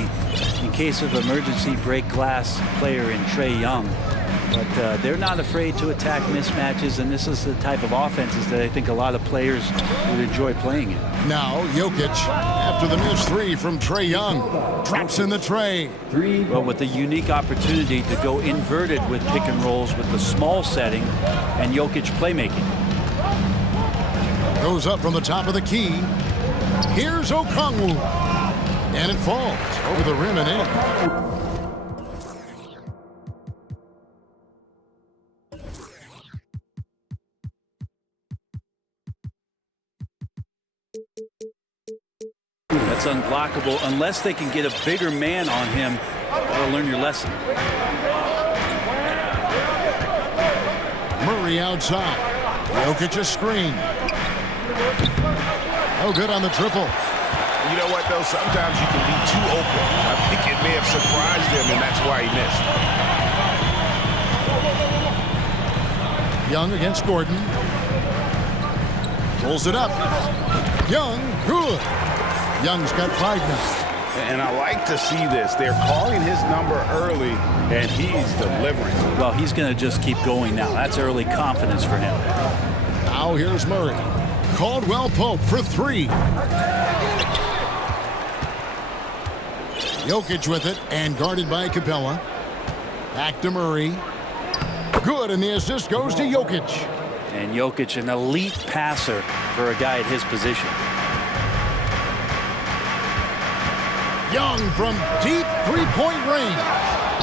in case of emergency, break glass player in Trae Young. But they're not afraid to attack mismatches, and this is the type of offenses that I think a lot of players would enjoy playing in. Now, Jokic, after the missed 3 from Trae Young, drops in the tray. Well, with the unique opportunity to go inverted with pick and rolls with the small setting and Jokic playmaking. Goes up from the top of the key. Here's Okongwu. And it falls over the rim and in. That's unblockable unless they can get a bigger man on him. Gotta learn your lesson. Murray outside. Jokic a screen. Oh, good on the triple. You know what, though? Sometimes you can be too open. I think it may have surprised him, and that's why he missed. Young against Gordon. Pulls it up. Young, good. Young's got 5 now. And I like to see this. They're calling his number early, and he's delivering. Well, he's going to just keep going now. That's early confidence for him. Now here's Murray. Caldwell Pope for 3. Jokic with it and guarded by Capella. Back to Murray. Good, and the assist goes to Jokic. And Jokic, an elite passer for a guy at his position. Young from deep three-point range.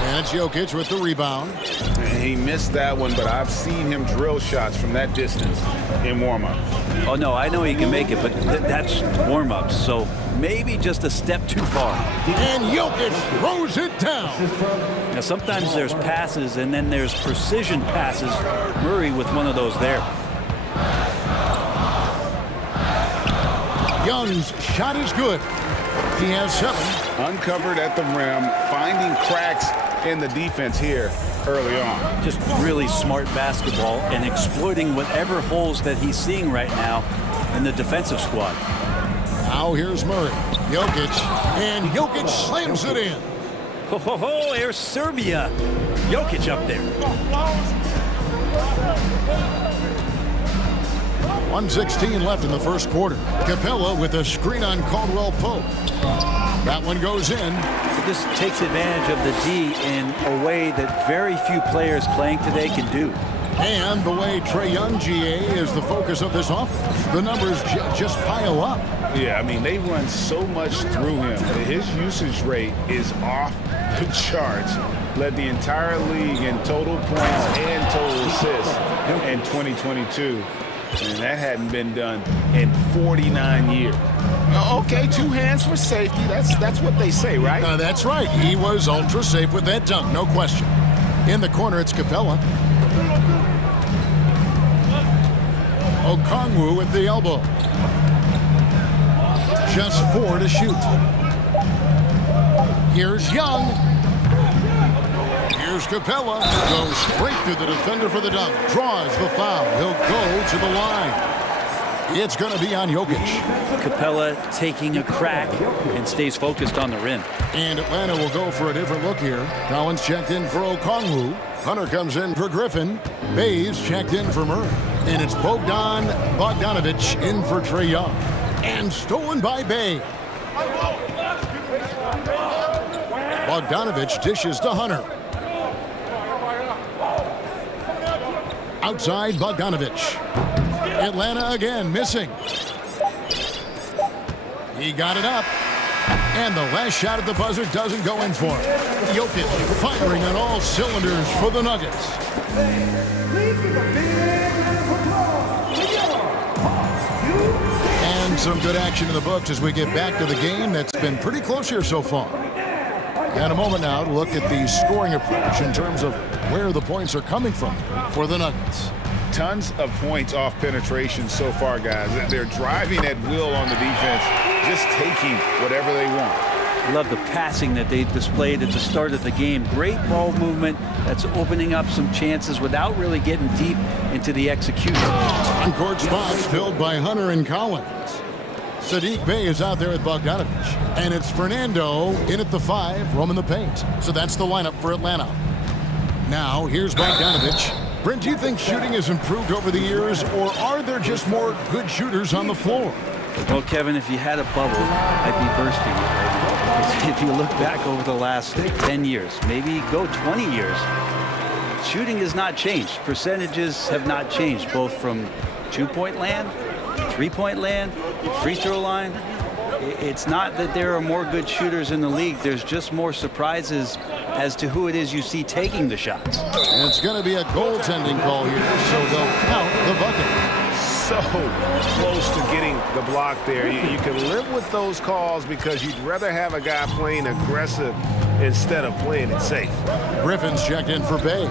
And it's Jokic with the rebound. And he missed that one, but I've seen him drill shots from that distance in warm-ups. Oh, no, I know he can make it, but that's warm-ups, so maybe just a step too far. And Jokic throws it down. Now, sometimes there's passes, and then there's precision passes. Murray with one of those there. Young's shot is good. He has 7. Uncovered at the rim, finding cracks in the defense here early on. Just really smart basketball and exploiting whatever holes that he's seeing right now in the defensive squad. Now here's Murray. Jokic. And Jokic slams it in. Ho, ho, ho, there's Serbia. Jokic up there. 1:16 left in the first quarter. Capella with a screen on Caldwell Pope. That one goes in. This takes advantage of the D in a way that very few players playing today can do. And the way Trae Young, GA, is the focus of this offense. The numbers just pile up. Yeah, I mean, they run so much through him. His usage rate is off the charts. Led the entire league in total points and total assists in 2022. And that hadn't been done in 49 years. Okay, 2 hands for safety. That's what they say, right? That's right. He was ultra safe with that dunk, no question. In the corner, it's Capella. Okongwu with the elbow. Just 4 to shoot. Here's Young. Here's Capella. Goes straight through the defender for the dunk. Draws the foul. He'll go to the line. It's going to be on Jokic. Capella taking a crack and stays focused on the rim. And Atlanta will go for a different look here. Collins checked in for Okongwu. Hunter comes in for Griffin. Bays checked in for Murray. And it's Bogdanovic in for Trae Young. And stolen by Bay. Bogdanovic dishes to Hunter. Outside Bogdanovic. Atlanta again missing. He got it up. And the last shot at the buzzer doesn't go in for him. Jokic firing on all cylinders for the Nuggets. And some good action in the books as we get back to the game that's been pretty close here so far. And a moment now to look at the scoring approach in terms of where the points are coming from for the Nuggets. Tons of points off penetration so far, guys. They're driving at will on the defense, just taking whatever they want. Love the passing that they displayed at the start of the game. Great ball movement that's opening up some chances without really getting deep into the execution. On-court spots filled by Hunter and Collins. Saddiq Bey is out there with Bogdanovic. And it's Fernando in at the 5, roaming the paint. So that's the lineup for Atlanta. Now, here's Bogdanovic. Brent, do you think shooting has improved over the years, or are there just more good shooters on the floor? Well, Kevin, if you had a bubble, I'd be bursting. If you look back over the last 10 years, maybe go 20 years, shooting has not changed. Percentages have not changed, both from two-point land, three-point land, free throw line. It's not that there are more good shooters in the league. There's just more surprises as to who it is you see taking the shots. And it's going to be a goaltending call here, so they'll count the bucket. So close to getting the block there. You can live with those calls because you'd rather have a guy playing aggressive instead of playing it safe. Griffin's checked in for Bay.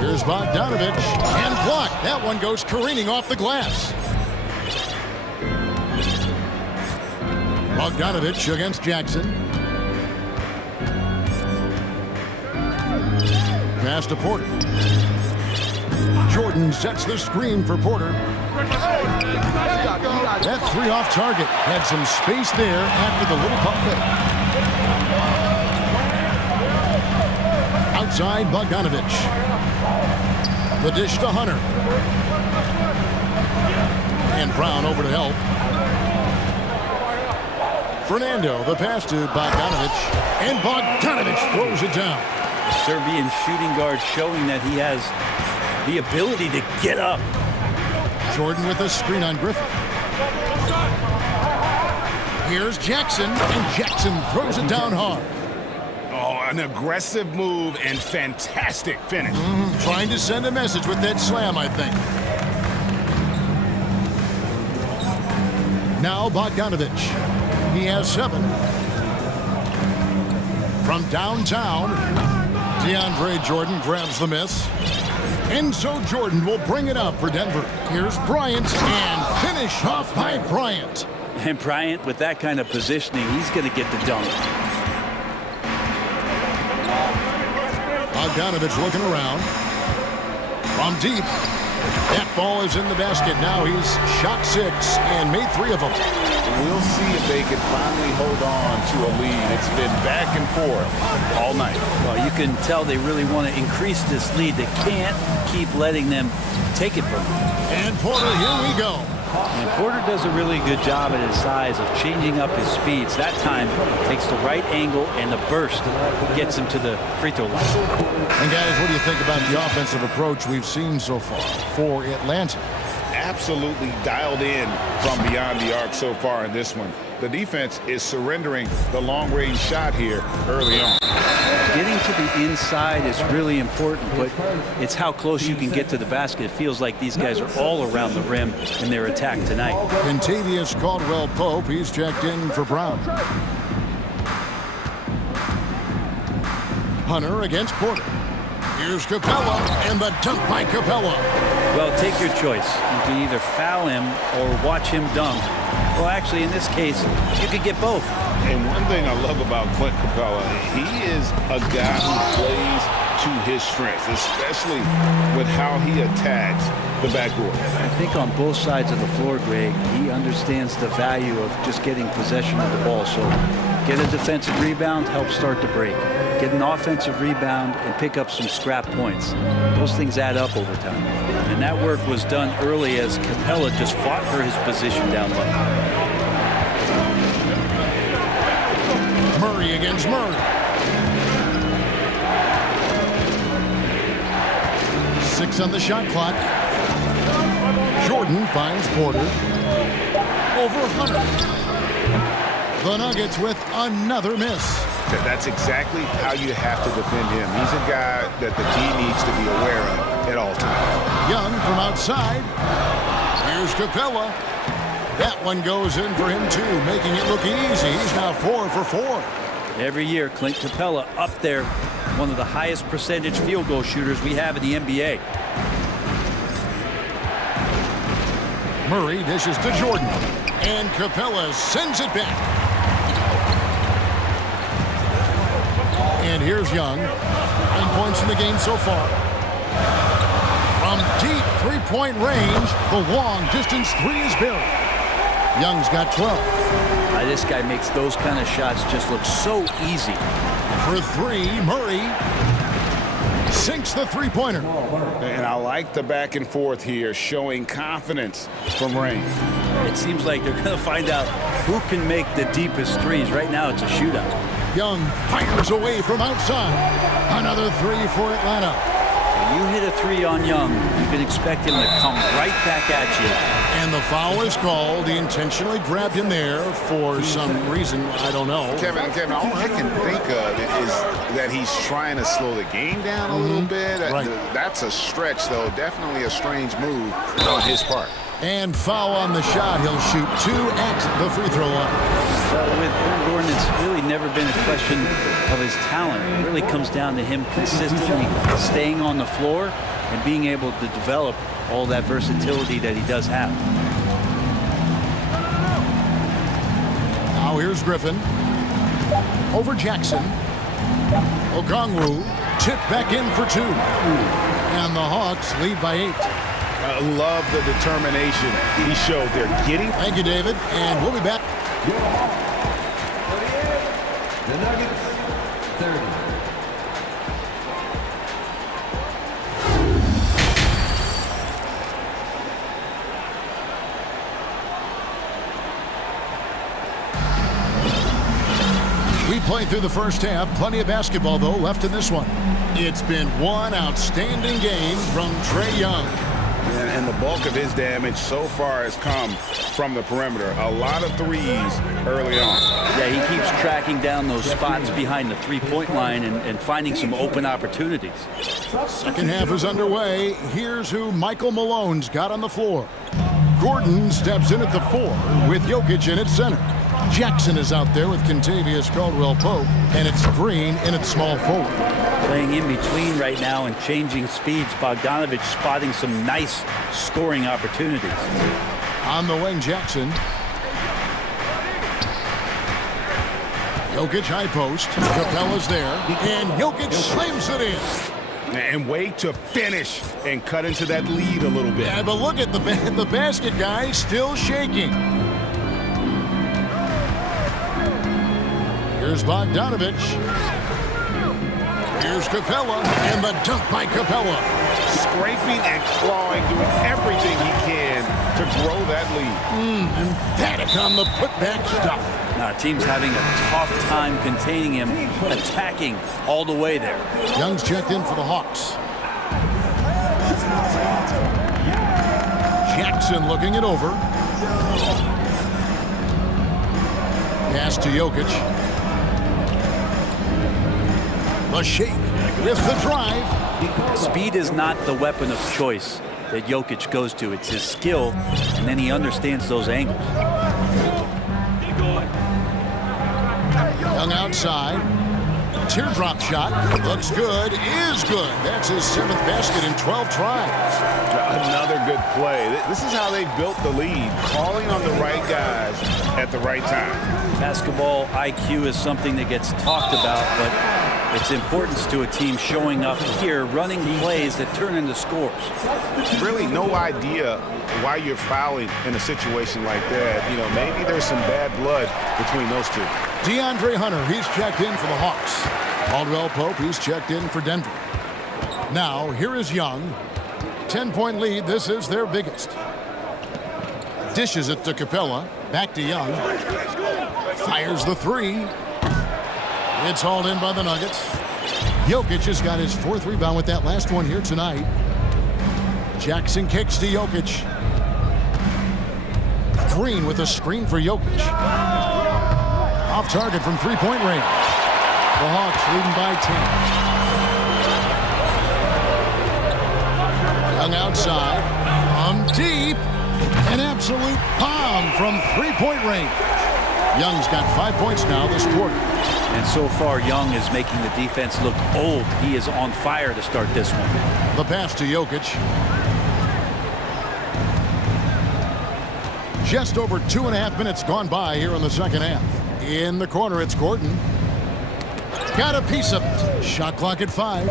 Here's Bogdanovic, and blocked. That one goes careening off the glass. Bogdanovic against Jackson. Pass to Porter. Jordan sets the screen for Porter. That 3 off target. Had some space there after the little pump fake. Outside Bogdanovic. The dish to Hunter. And Brown over to help. Fernando, the pass to Bogdanovic. And Bogdanovic throws it down. Serbian shooting guard showing that he has the ability to get up. Jordan with a screen on Griffin. Here's Jackson, and Jackson throws it down hard. Oh, an aggressive move and fantastic finish. Trying to send a message with that slam, I think. Now Bogdanovic. He has 7. From downtown, DeAndre Jordan grabs the miss. And so Jordan will bring it up for Denver. Here's Bryant, and finish off by Bryant. And Bryant, with that kind of positioning, he's going to get the dunk. Bogdanovic looking around. From deep. That ball is in the basket. Now he's shot 6 and made 3 of them. We'll see if they can finally hold on to a lead. It's been back and forth all night. Well, you can tell they really want to increase this lead. They can't keep letting them take it from them. And Porter, here we go. And Porter does a really good job at his size of changing up his speeds. That time takes the right angle, and the burst gets him to the free throw line. And guys, what do you think about the offensive approach we've seen so far for Atlanta? Absolutely dialed in from beyond the arc so far in this one. The defense is surrendering the long-range shot here early on. Getting to the inside is really important, but it's how close you can get to the basket. It feels like these guys are all around the rim in their attack tonight. Kentavious Caldwell-Pope, he's checked in for Brown. Hunter against Porter. Here's Capella, and the dunk by Capella. Well, take your choice. You can either foul him or watch him dunk. Well, actually, in this case, you could get both. And one thing I love about Clint Capella, he is a guy who plays to his strengths, especially with how he attacks the backboard. I think on both sides of the floor, Greg, he understands the value of just getting possession of the ball. So get a defensive rebound, help start the break. Get an offensive rebound and pick up some scrap points. Those things add up over time. And that work was done early as Capella just fought for his position down low. Murray against Murray. 6 on the shot clock. Jordan finds Porter. Over Hunter. The Nuggets with another miss. That's exactly how you have to defend him. He's a guy that the D needs to be aware of at all times. Young from outside. Here's Capella. That one goes in for him too, making it look easy. He's now 4 for 4. Every year, Clint Capella up there, one of the highest percentage field goal shooters we have in the NBA. Murray dishes to Jordan, and Capella sends it back. And here's Young. 9 points in the game so far. From deep three-point range, the long-distance three is buried. Young's got 12. This guy makes those kind of shots just look so easy. For 3, Murray sinks the three-pointer. And I like the back and forth here, showing confidence from Rain. It seems like they're going to find out who can make the deepest threes. Right now, it's a shootout. Young fires away from outside. Another 3 for Atlanta. When you hit a 3 on Young, you can expect him to come right back at you. And the foul is called. He intentionally grabbed him there for some reason, I don't know. Kevin, all I can think of is that he's trying to slow the game down a little bit. Right. That's a stretch, though. Definitely a strange move on his part. And foul on the shot. He'll shoot 2 at the free throw line. With Aaron Gordon, it's really never been a question of his talent. It really comes down to him consistently staying on the floor and being able to develop all that versatility that he does have. Now here's Griffin. Over Jackson. Okongwu tipped back in for 2. And the Hawks lead by 8. I love the determination he showed there. Thank you, David. And we'll be back. The Nuggets, 30. We played through the first half. Plenty of basketball, though, left in this one. It's been one outstanding game from Trae Young. And the bulk of his damage so far has come from the perimeter. A lot of threes early on. Yeah, he keeps tracking down those spots behind the three-point line and finding some open opportunities. Second half is underway. Here's who Michael Malone's got on the floor. Gordon steps in at the 4 with Jokic in at center. Jackson is out there with Kentavious Caldwell-Pope, and it's Green in at small forward. Playing in between right now and changing speeds. Bogdanovich spotting some nice scoring opportunities. On the wing, Jackson. Jokic high post. Capella's there, and Jokic slams it in. And wait to finish and cut into that lead a little bit. Yeah, but look at the basket guy still shaking. Here's Bogdanovich. Here's Capella, and the dunk by Capella. Scraping and clawing, doing everything he can to grow that lead. Emphatic on the putback stuff. Now, team's having a tough time containing him, attacking all the way there. Young's checked in for the Hawks. Jackson looking it over. Pass to Jokic. The shake with the drive. Speed is not the weapon of choice that Jokic goes to. It's his skill, and then he understands those angles. Young outside. Teardrop shot. Looks good. Is good. That's his 7th basket in 12 tries. Another good play. This is how they built the lead, calling on the right guys at the right time. Basketball IQ is something that gets talked about, but its importance to a team showing up here, running plays that turn into scores. Really no idea why you're fouling in a situation like that. You know, maybe there's some bad blood between those two. DeAndre Hunter, he's checked in for the Hawks. Caldwell Pope, he's checked in for Denver. Now, here is Young. 10-point lead. This is their biggest. Dishes it to Capella. Back to Young. Fires the three. It's hauled in by the Nuggets. Jokic has got his 4th rebound with that last one here tonight. Jackson kicks to Jokic. Green with a screen for Jokic. Off target from 3-point range. The Hawks leading by 10. Young outside. Deep. An absolute bomb from 3-point range. Young's got 5 points now this quarter. And so far, Young is making the defense look old. He is on fire to start this one. The pass to Jokic. Just over 2.5 minutes gone by here in the second half. In the corner, it's Gordon. Got a piece of it. Shot clock at 5.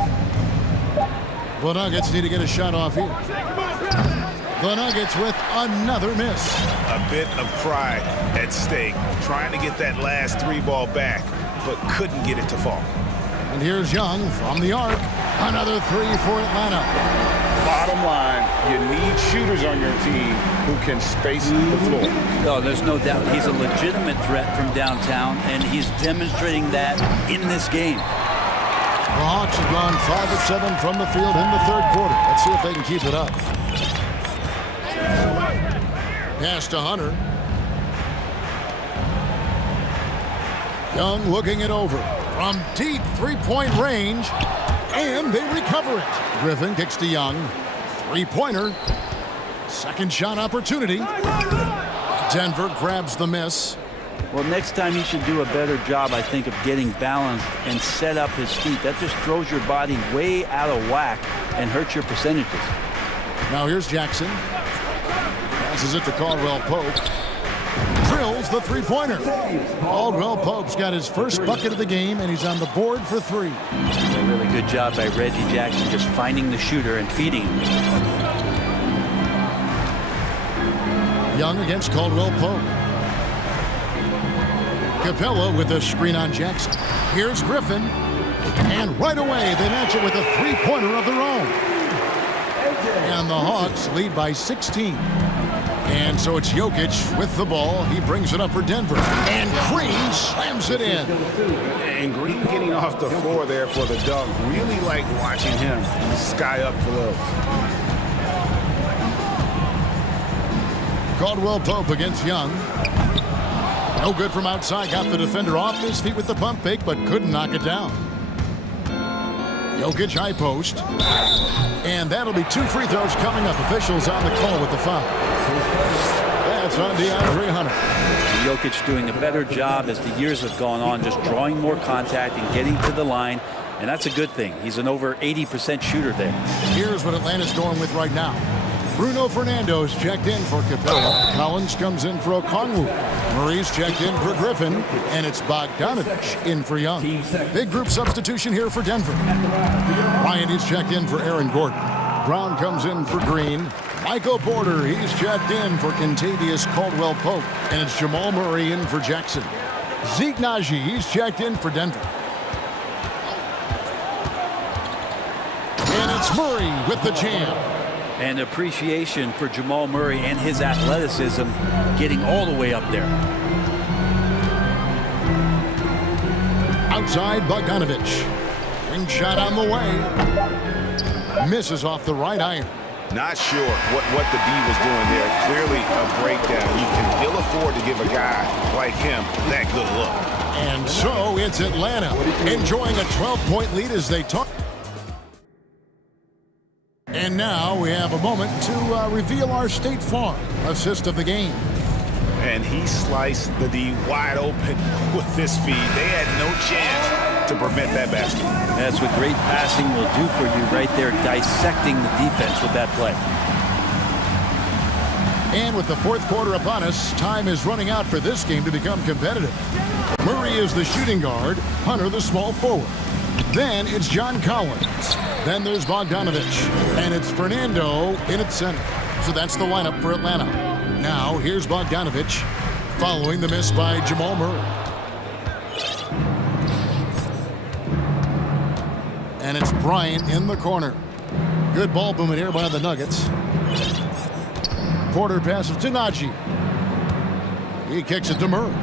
The Nuggets need to get a shot off here. The Nuggets with another miss. A bit of pride at stake, trying to get that last 3-ball back, but couldn't get it to fall. And here's Young from the arc. Another 3 for Atlanta. Bottom line, you need shooters on your team who can space the floor. No, there's no doubt. He's a legitimate threat from downtown, and he's demonstrating that in this game. The Hawks have gone 5 of 7 from the field in the 3rd quarter. Let's see if they can keep it up. Pass to Hunter. Young looking it over from deep 3-point range, and they recover it. Griffin kicks to Young. 3-pointer. Second shot opportunity. Denver grabs the miss. Well, next time he should do a better job, I think, of getting balanced and set up his feet. That just throws your body way out of whack and hurts your percentages. Now here's Jackson. Passes it to Caldwell Pope. Drills the 3-pointer. Caldwell Pope's got his first bucket of the game, and he's on the board for 3. A really good job by Reggie Jackson, just finding the shooter and feeding him. Young against Caldwell Pope. Capella with a screen on Jackson. Here's Griffin. And right away, they match it with a 3-pointer of their own. And the Hawks lead by 16. And so it's Jokic with the ball. He brings it up for Denver. And Green slams it in. And Green getting off the floor there for the dunk. Really like watching him sky up for those. Caldwell Pope against Young. No good from outside. Got the defender off his feet with the pump fake, but couldn't knock it down. Jokic high post. And that'll be 2 free throws coming up. Officials on the call with the foul. That's on DeAndre Hunter. Jokic doing a better job as the years have gone on, just drawing more contact and getting to the line. And that's a good thing. He's an over 80% shooter there. Here's what Atlanta's going with right now. Bruno Fernando's checked in for Capella. Collins comes in for Okongwu. Murray's checked in for Griffin. And it's Bogdanovich in for Young. Big group substitution here for Denver. Ryan is checked in for Aaron Gordon. Brown comes in for Green. Michael Porter, he's checked in for Kentavious Caldwell Pope. And it's Jamal Murray in for Jackson. Zeke Naji, he's checked in for Denver. And it's Murray with the jam. And appreciation for Jamal Murray and his athleticism getting all the way up there. Outside, Bogdanovich. Ring shot on the way. Misses off the right iron. Not sure what the D was doing there. Clearly a breakdown. You can ill afford to give a guy like him that good look. And so it's Atlanta enjoying a 12-point lead as they talk. And now we have a moment to reveal our State Farm assist of the game. And he sliced the D wide open with this feed. They had no chance to prevent that basket. That's what great passing will do for you right there, dissecting the defense with that play. And with the fourth quarter upon us, time is running out for this game to become competitive. Murray is the shooting guard, Hunter the small forward. Then it's John Collins. Then there's Bogdanovich. And it's Fernando in at center. So that's the lineup for Atlanta. Now here's Bogdanovich following the miss by Jamal Murray. And it's Bryant in the corner. Good ball movement here by the Nuggets. Porter passes to Najee. He kicks it to Murray.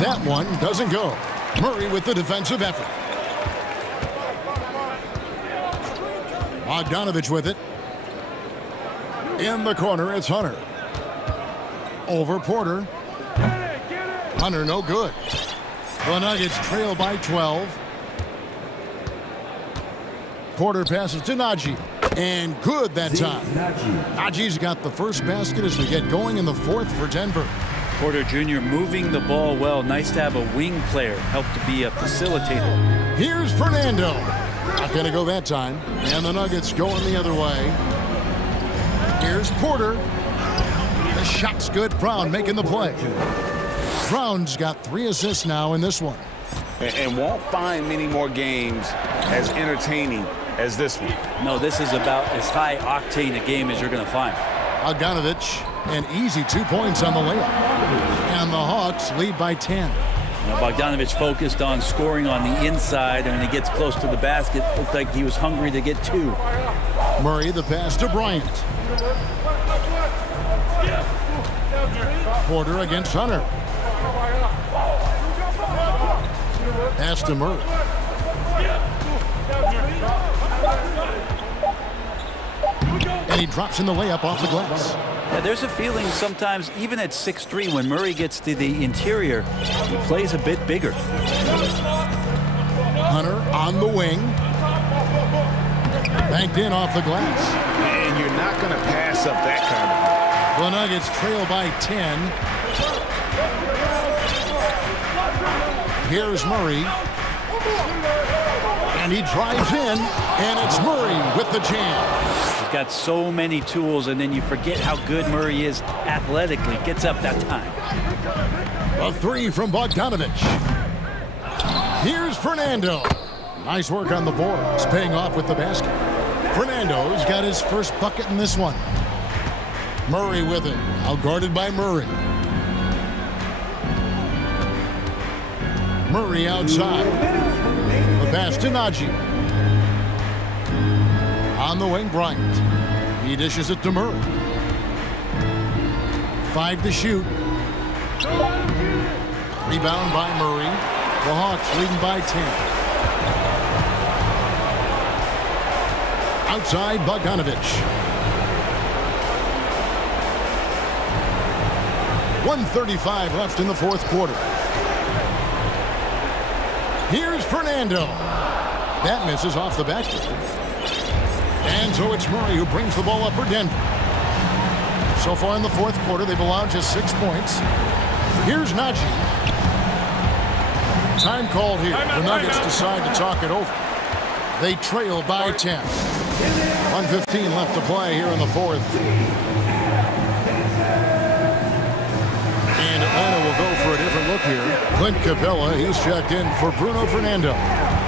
That one doesn't go. Murray with the defensive effort. Bogdanovich with it. In the corner, it's Hunter. Over Porter. Hunter, no good. The Nuggets trail by 12. Porter passes to Najee. And good that time. Najee's got the first basket as we get going in the fourth for Denver. Porter Jr. moving the ball well. Nice to have a wing player help to be a facilitator. Here's Fernando. Not going to go that time. And the Nuggets going the other way. Here's Porter. The shot's good. Brown making the play. Brown's got 3 assists now in this one. And won't find many more games as entertaining as this one. No, this is about as high octane a game as you're going to find. Bogdanovich, an easy 2 points on the layup. And the Hawks lead by 10. Now, Bogdanovich focused on scoring on the inside, and when he gets close to the basket, looked like he was hungry to get 2. Murray, the pass to Bryant. Porter against Hunter. Pass to Murray. And he drops in the layup off the glass. Yeah, there's a feeling sometimes, even at 6'3", when Murray gets to the interior, he plays a bit bigger. Hunter on the wing. Banked in off the glass. And you're not going to pass up that kind of play. The Nuggets trail by 10. Here's Murray. And he drives in, and it's Murray with the jam. He's got so many tools, and then you forget how good Murray is athletically. Gets up that time. A 3 from Bogdanovich. Here's Fernando. Nice work on the boards, paying off with the basket. Fernando's got his first bucket in this one. Murray with it, outguarded by Murray. Murray outside. The pass to Najee. On the wing, Bryant. He dishes it to Murray. 5 to shoot. Rebound by Murray. The Hawks leading by 10. Outside, Bogdanovich. 1:35 left in the fourth quarter. Here's Fernando. That misses off the backboard. And so it's Murray who brings the ball up for Denver. So far in the fourth quarter, they've allowed just 6 points. Here's Najee. Time called here. The Nuggets decide to talk it over. They trail by 10. 1:15 left to play here in the fourth. And Atlanta will go for a different look here. Clint Capella, he's checked in for Bruno Fernando.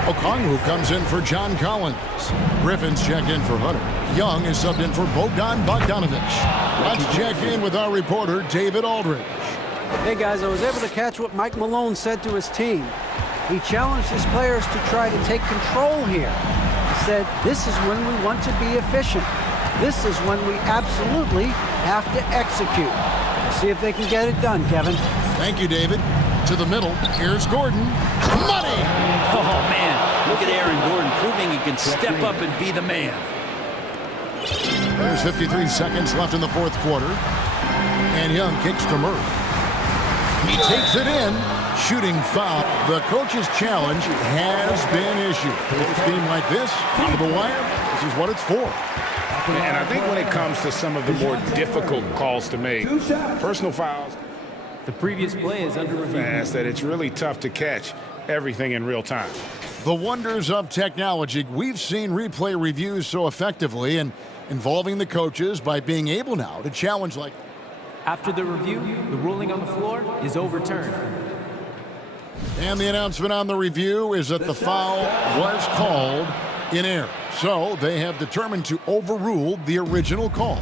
Okongwu comes in for John Collins. Griffin's checked in for Hunter. Young is subbed in for Bogdanovich. Let's check in with our reporter, David Aldridge. Hey guys, I was able to catch what Mike Malone said to his team. He challenged his players to try to take control here. He said, this is when we want to be efficient. This is when we absolutely have to execute. See if they can get it done, Kevin. Thank you, David. To the middle, here's Gordon. Money! Oh, man. Look at Aaron Gordon proving he can step up and be the man. There's 53 seconds left in the fourth quarter. And Young kicks to Murray. He takes it in. Shooting foul. The coach's challenge has been issued. A game like this, down to the wire, this is what it's for. And I think when it comes to some of the more difficult calls to make, personal fouls, The previous play is under review. fast that it's really tough to catch everything in real time. The wonders of technology. We've seen replay reviews so effectively and involving the coaches by being able now to challenge like. After the review, the ruling on the floor is overturned. And the announcement on the review is that the foul was called in error. So they have determined to overrule the original call.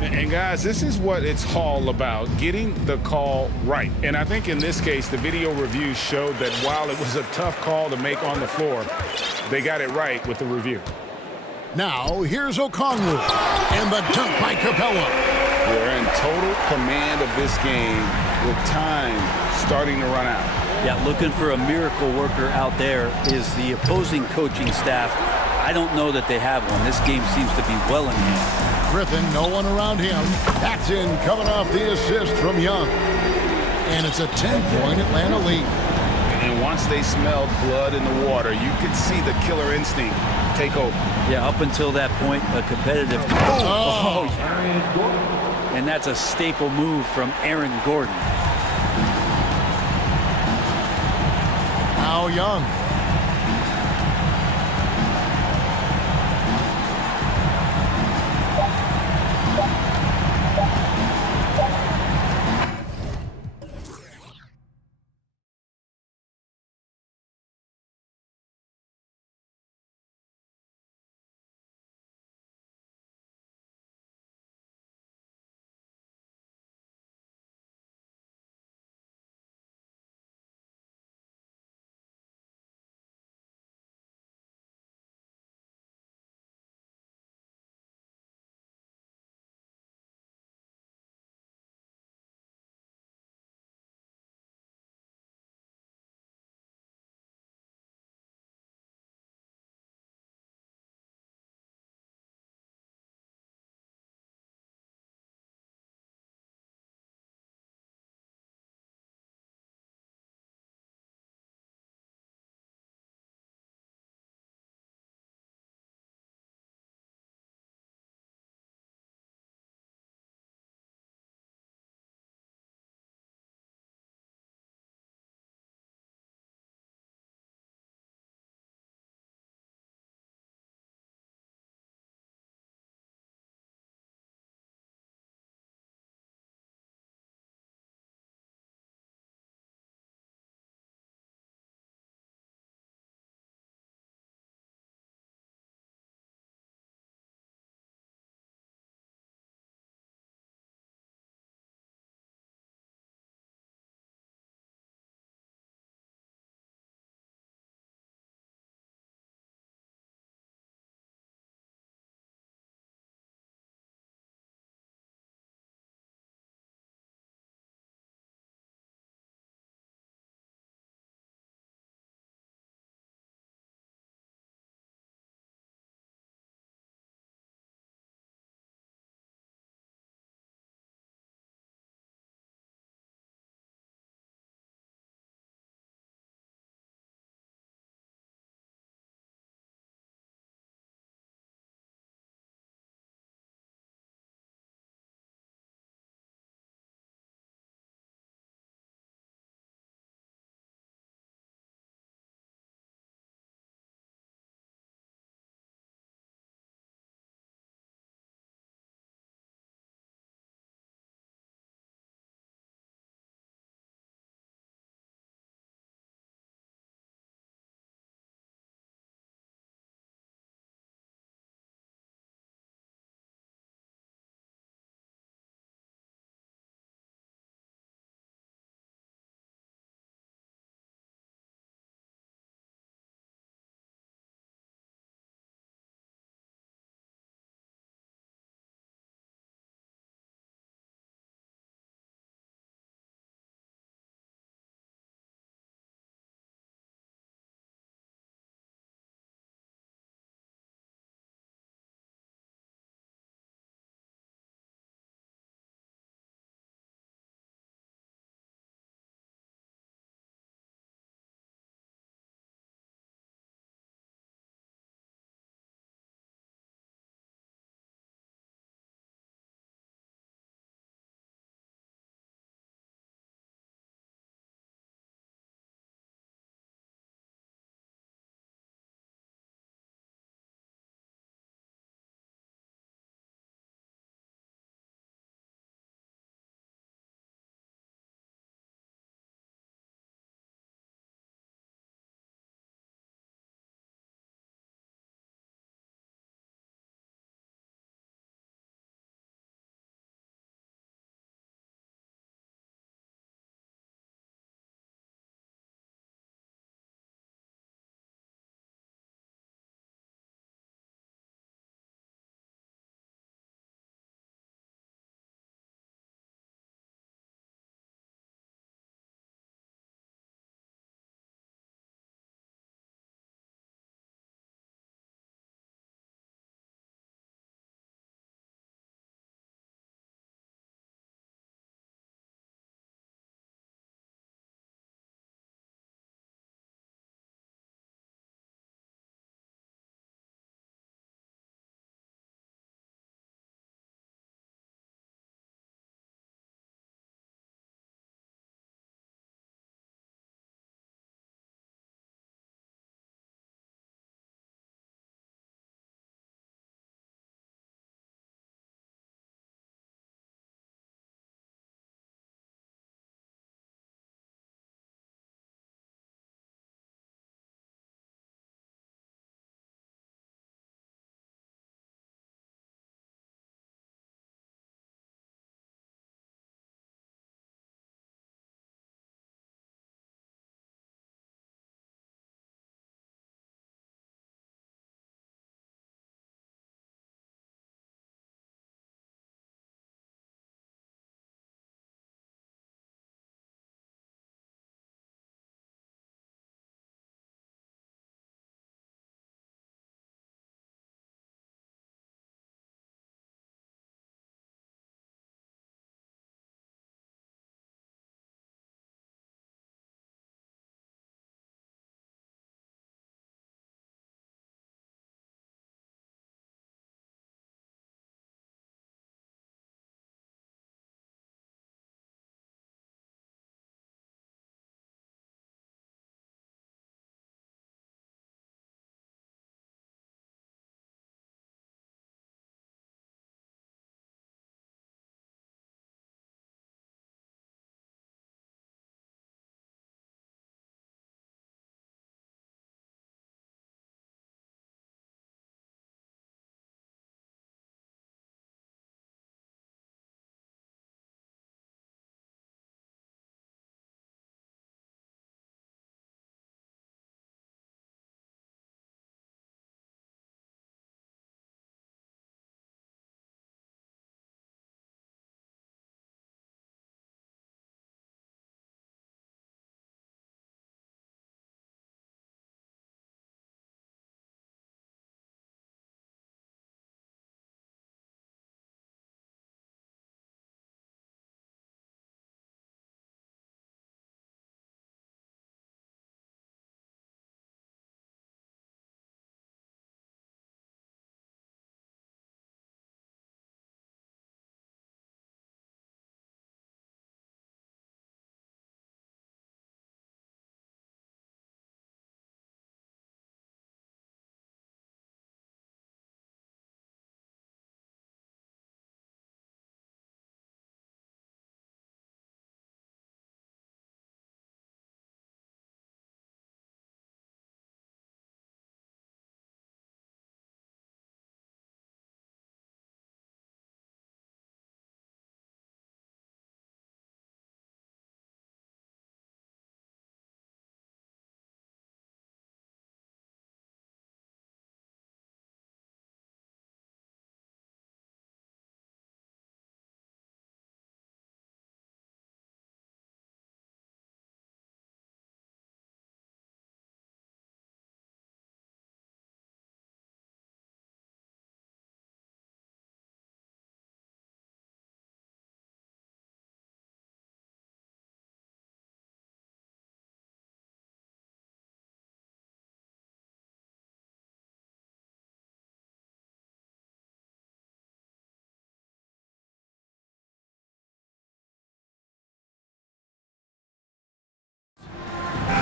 And guys, this is what it's all about, getting the call right. And I think in this case, the video review showed that while it was a tough call to make on the floor, they got it right with the review. Now, here's Okongwu and the dunk by Capella. We're in total command of this game with time starting to run out. Yeah, looking for a miracle worker out there is the opposing coaching staff. I don't know that they have one. This game seems to be well in hand. Griffin, no one around him. Paxton coming off the assist from Young. And it's a 10-point Atlanta lead. And once they smelled blood in the water, you could see the killer instinct take over. Yeah, up until that point, a competitive. Oh. And that's a staple move from Aaron Gordon. Now Young.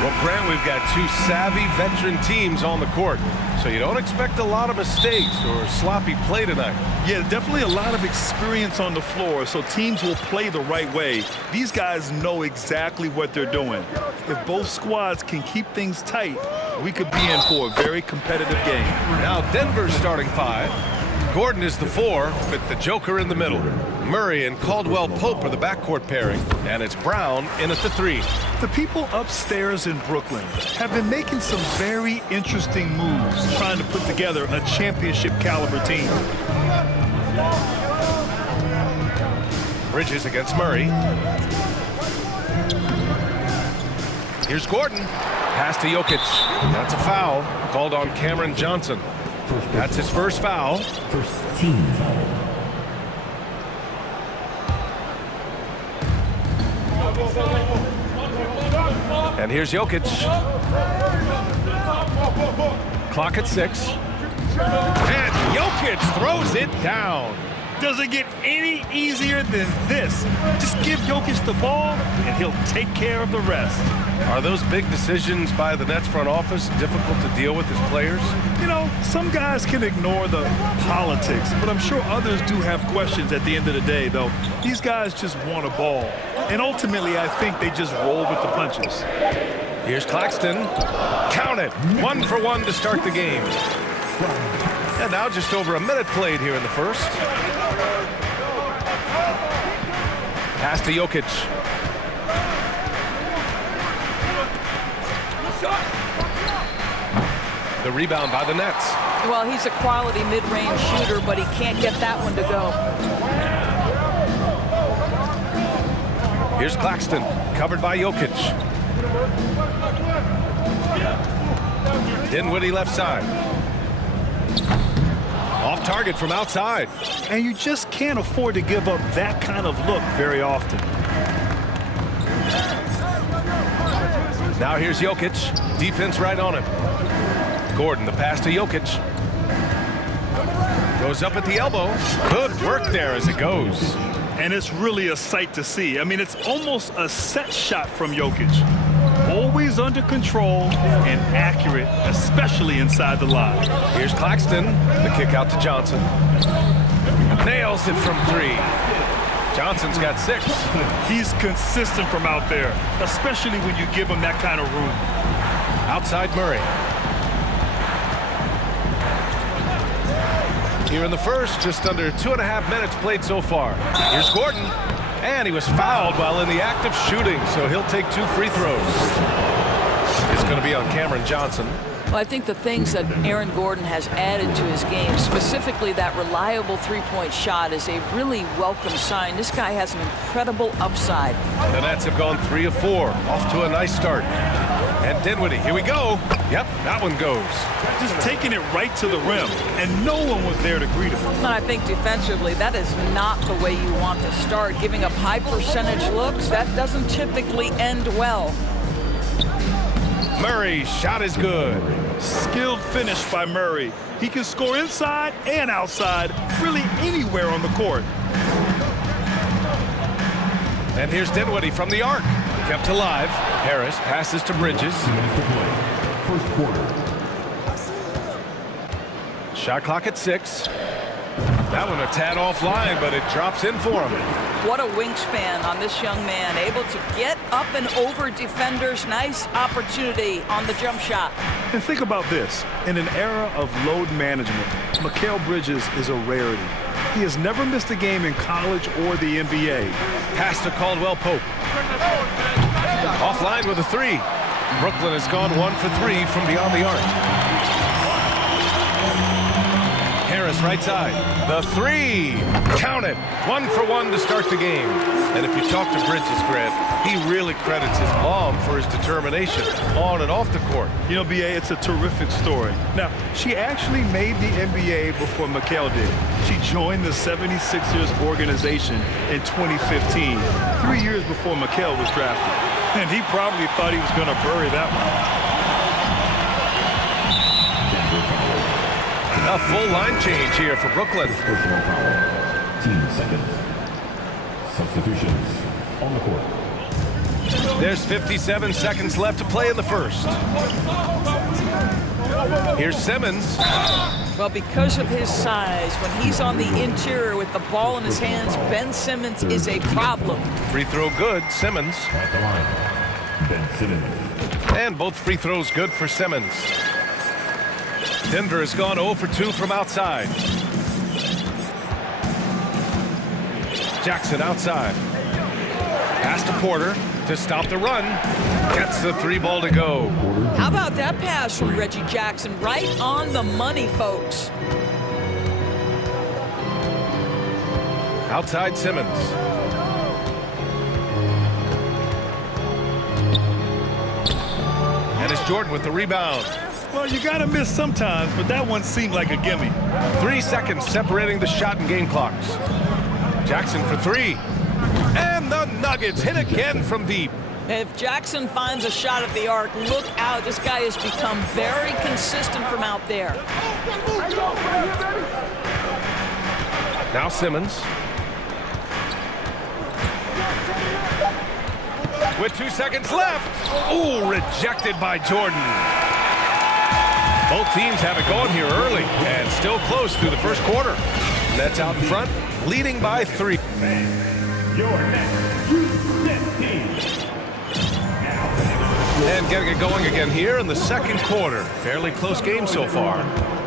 Well, Grant, we've got two savvy veteran teams on the court, so you don't expect a lot of mistakes or sloppy play tonight. Yeah, definitely a lot of experience on the floor, so teams will play the right way. These guys know exactly what they're doing. If both squads can keep things tight, we could be in for a very competitive game. Now Denver's starting five. Gordon is the 4 with the Joker in the middle. Murray and Caldwell-Pope are the backcourt pairing, and it's Brown in at the 3. The people upstairs in Brooklyn have been making some very interesting moves, trying to put together a championship caliber team. Bridges against Murray. Here's Gordon. Pass to Jokic. That's a foul called on Cameron Johnson. That's his first foul. First team foul. And here's Jokic. Clock at 6. And Jokic throws it down. Does it get any easier than this? Just give Jokic the ball, and he'll take care of the rest. Are those big decisions by the Nets front office difficult to deal with as players? You know, some guys can ignore the politics, but I'm sure others do have questions at the end of the day, though. These guys just want a ball. And ultimately, I think they just roll with the punches. Here's Claxton. Count it. 1 for 1 to start the game. And now just over a minute played here in the first. Pass to Jokic. The rebound by the Nets. Well, he's a quality mid-range shooter, but he can't get that one to go. Here's Claxton, covered by Jokic. Dinwiddie left side. Off target from outside. And you just can't afford to give up that kind of look very often. Now here's Jokic. Defense right on him. Gordon, the pass to Jokic. Goes up at the elbow. Good work there as it goes. And it's really a sight to see. I mean, it's almost a set shot from Jokic. Always under control and accurate, especially inside the line. Here's Claxton. The kick out to Johnson. Nails it from 3. Johnson's got 6. He's consistent from out there, especially when you give him that kind of room. Outside Murray. Here in the first, just under 2.5 minutes played so far. Here's Gordon. And he was fouled while in the act of shooting, so he'll take 2 free throws. It's going to be on Cameron Johnson. Well, I think the things that Aaron Gordon has added to his game, specifically that reliable three-point shot, is a really welcome sign. This guy has an incredible upside. The Nets have gone 3 of 4, off to a nice start. And Dinwiddie, here we go. Yep, that one goes. Just taking it right to the rim, and no one was there to greet him. And I think defensively, that is not the way you want to start. Giving up high percentage looks, that doesn't typically end well. Murray's shot is good. Skilled finish by Murray. He can score inside and outside, really anywhere on the court. And here's Dinwiddie from the arc. Kept alive. Harris passes to Bridges. First quarter. Shot clock at 6. That one a tad offline, but it drops in for him. What a wingspan on this young man, able to get up and over defenders. Nice opportunity on the jump shot. And think about this. In an era of load management, Mikal Bridges is a rarity. He has never missed a game in college or the NBA. Pass to Caldwell-Pope. Offline with a 3. Brooklyn has gone 1 for 3 from beyond the arc. Harris right side. The 3. Count it. 1 for 1 to start the game. And if you talk to Bridges, Grant, he really credits his mom for his determination on and off the court. You know, B.A., it's a terrific story. Now, she actually made the NBA before Mikal did. She joined the 76ers organization in 2015, 3 years before Mikal was drafted. And he probably thought he was going to bury that one. A full line change here for Brooklyn. Team seconds. Substitutions on the court. There's 57 seconds left to play in the first. Here's Simmons. Well, because of his size, when he's on the interior with the ball in his hands, Ben Simmons is a problem. Free throw good, Simmons. At the line, Ben Simmons. And both free throws good for Simmons. Denver has gone 0 for 2 from outside. Jackson outside. Pass to Porter to stop the run. Gets the 3 ball to go. How about that pass from Reggie Jackson? Right on the money, folks. Outside Simmons. And it's Jordan with the rebound. Well, you got to miss sometimes, but that one seemed like a gimme. 3 seconds separating the shot and game clocks. Jackson for 3. And the Nuggets hit again from deep. If Jackson finds a shot at the arc, look out. This guy has become very consistent from out there. Now Simmons. With 2 seconds left. Ooh, rejected by Jordan. Both teams have it going here early and still close through the first quarter. Nets out in front, leading by 3. Your next Youth team. And getting it going again here in the second quarter. Fairly close game so far.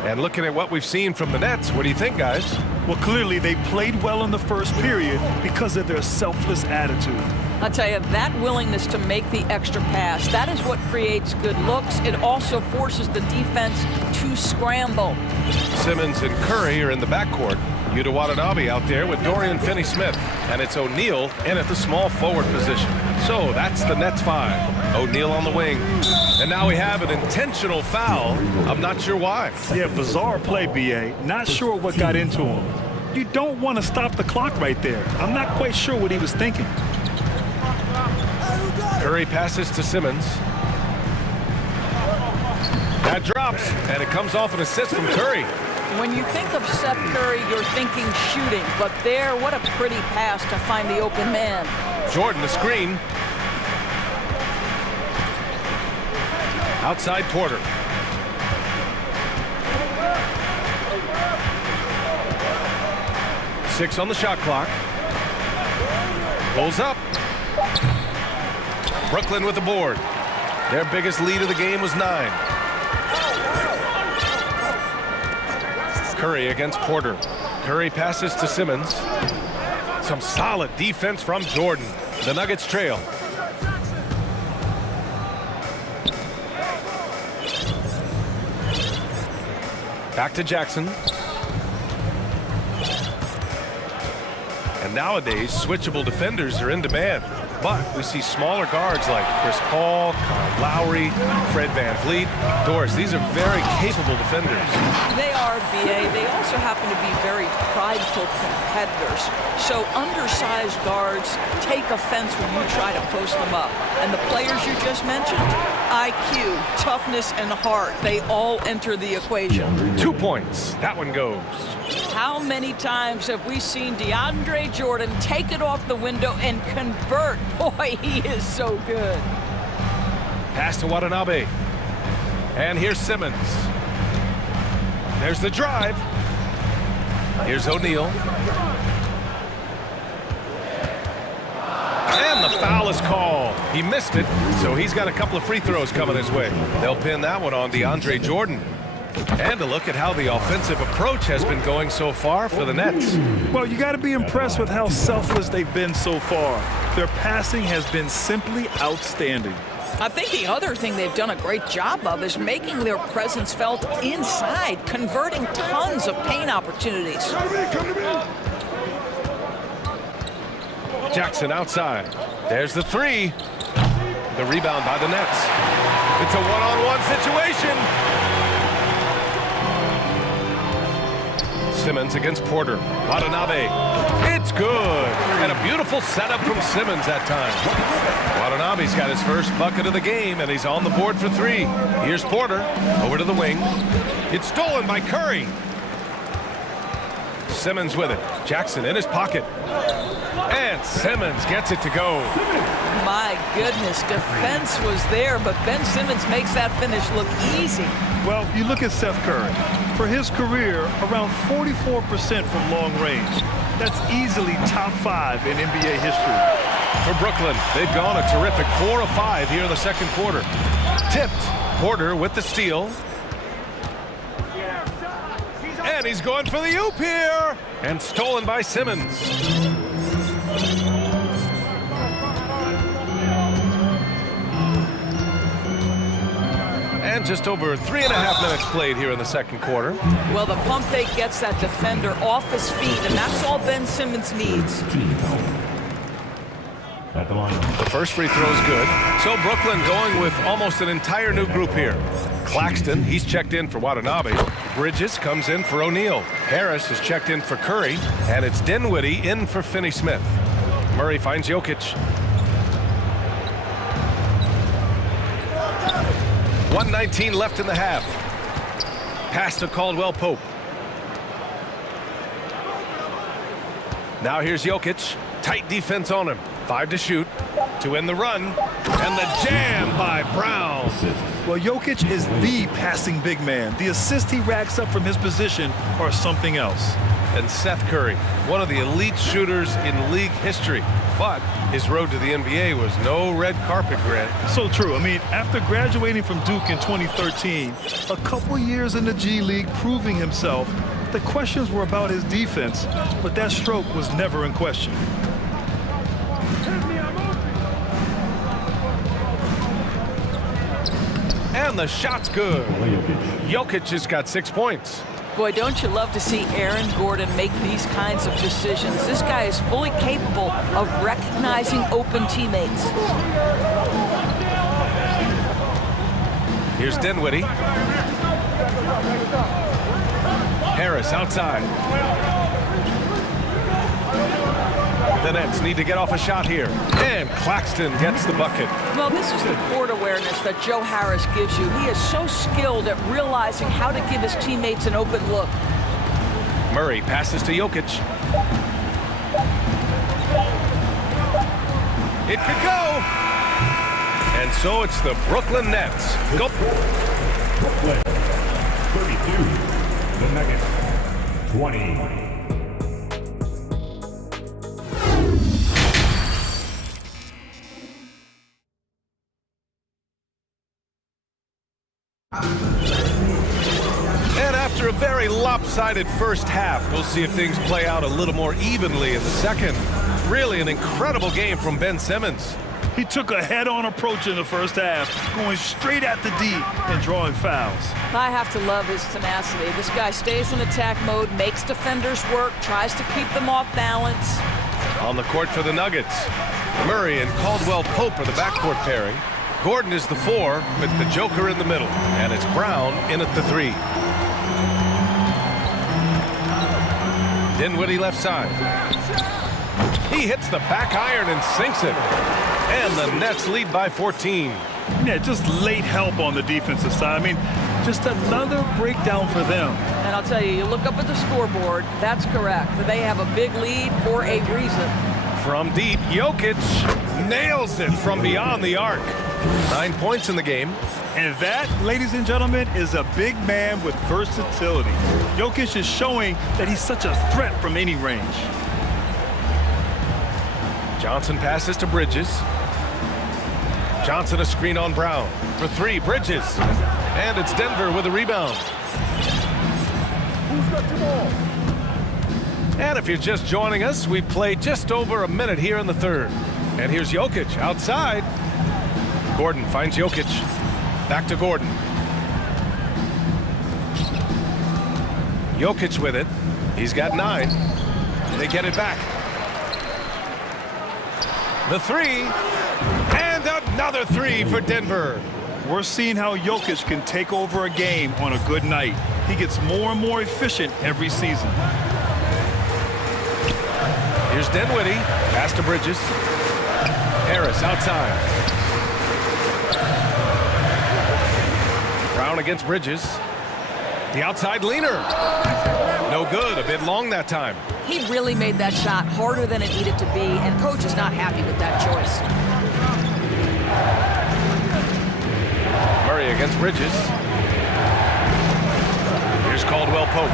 And looking at what we've seen from the Nets, what do you think, guys? Well, clearly they played well in the first period because of their selfless attitude. I'll tell you, that willingness to make the extra pass, that is what creates good looks. It also forces the defense to scramble. Simmons and Curry are in the backcourt. Yuta Watanabe out there with Dorian Finney-Smith. And it's O'Neal in at the small forward position. So that's the Nets 5. O'Neal on the wing. And now we have an intentional foul. I'm not sure why. Yeah, bizarre play, B.A. Not sure what got into him. You don't want to stop the clock right there. I'm not quite sure what he was thinking. Curry passes to Simmons. That drops, and it comes off an assist from Curry. When you think of Seth Curry, you're thinking shooting, but there, what a pretty pass to find the open man. Jordan, the screen. Outside Porter. Six on the shot clock. Pulls up. Brooklyn with the board. Their biggest lead of the game was 9. Curry against Porter. Curry passes to Simmons. Some solid defense from Jordan. The Nuggets trail. Back to Jackson. And nowadays, switchable defenders are in demand. But we see smaller guards like Chris Paul, Kyle Lowry, Fred VanVleet. Doris, these are very capable defenders. They are, B.A. They also happen to be very prideful competitors. So undersized guards take offense when you try to post them up. And the players you just mentioned, IQ, toughness, and heart, they all enter the equation. 2 points. That one goes. How many times have we seen DeAndre Jordan take it off the window and convert? Boy, he is so good. Pass to Watanabe. And here's Simmons. There's the drive. Here's O'Neal. And the foul is called. He missed it, so he's got a couple of free throws coming his way. They'll pin that one on DeAndre Jordan. And a look at how the offensive approach has been going so far for the Nets. Well, you got to be impressed with how selfless they've been so far. Their passing has been simply outstanding. I think the other thing they've done a great job of is making their presence felt inside, converting tons of paint opportunities. Jackson outside. There's the 3. The rebound by the Nets. It's a one-on-one situation. Simmons against Porter. Watanabe. It's good. And a beautiful setup from Simmons that time. Watanabe's got his first bucket of the game, and he's on the board for 3. Here's Porter. Over to the wing. It's stolen by Curry. Simmons with it. Jackson in his pocket. And Simmons gets it to go. My goodness, defense was there, but Ben Simmons makes that finish look easy. Well, you look at Seth Curry. For his career, around 44% from long range. That's easily top 5 in NBA history. For Brooklyn, they've gone a terrific 4 of 5 here in the second quarter. Tipped. Porter with the steal. And he's going for the oop here. And stolen by Simmons. And just over 3.5 minutes played here in the second quarter. Well, the pump fake gets that defender off his feet, and that's all Ben Simmons needs. At the line. The first free throw is good. So Brooklyn going with almost an entire new group here. Claxton, he's checked in for Watanabe. Bridges comes in for O'Neal. Harris is checked in for Curry. And it's Dinwiddie in for Finney-Smith. Murray finds Jokic. 1:19 left in the half. Pass to Caldwell-Pope. Now here's Jokic. Tight defense on him. 5 to shoot. To win the run. And the jam by Brown. Well, Jokic is the passing big man. The assists he racks up from his position are something else. And Seth Curry, one of the elite shooters in league history. But his road to the NBA was no red carpet, Grant. So true. I mean, after graduating from Duke in 2013, a couple years in the G League proving himself, the questions were about his defense, but that stroke was never in question. And the shot's good. Jokic has got 6 points. Boy, don't you love to see Aaron Gordon make these kinds of decisions. This guy is fully capable of recognizing open teammates. Here's Dinwiddie. Harris outside. The Nets need to get off a shot here. And Claxton gets the bucket. Well, this is the court awareness that Joe Harris gives you. He is so skilled at realizing how to give his teammates an open look. Murray passes to Jokic. It could go. And so it's the Brooklyn Nets. Go. Brooklyn, 32. The Nuggets, 20. And after a very lopsided first half, we'll see if things play out a little more evenly in the second. Really an incredible game from Ben Simmons. He took a head-on approach in the first half, going straight at the D and drawing fouls. I have to love his tenacity. This guy stays in attack mode, makes defenders work, tries to keep them off balance. On the court for the Nuggets, Murray and Caldwell-Pope are the backcourt pairing. Gordon is the 4 with the Joker in the middle, and it's Brown in at the 3. Dinwiddie left side. He hits the back iron and sinks it. And the Nets lead by 14. Yeah, just late help on the defensive side. I mean, just another breakdown for them. And I'll tell you, you look up at the scoreboard, that's correct. They have a big lead for a reason. From deep, Jokic nails it from beyond the arc. 9 points in the game. And that, ladies and gentlemen, is a big man with versatility. Jokic is showing that he's such a threat from any range. Johnson passes to Bridges. Johnson a screen on Brown. For 3, Bridges. And it's Denver with a rebound. Who's got the ball? And if you're just joining us, we played just over a minute here in the third. And here's Jokic outside. Gordon finds Jokic. Back to Gordon. Jokic with it. He's got 9. They get it back. The 3. And another 3 for Denver. We're seeing how Jokic can take over a game on a good night. He gets more and more efficient every season. Here's Dinwiddie. Pass to Bridges. Harris outside. Brown against Bridges. The outside leaner. No good, a bit long that time. He really made that shot harder than it needed to be, and coach is not happy with that choice. Murray against Bridges. Here's Caldwell Pope.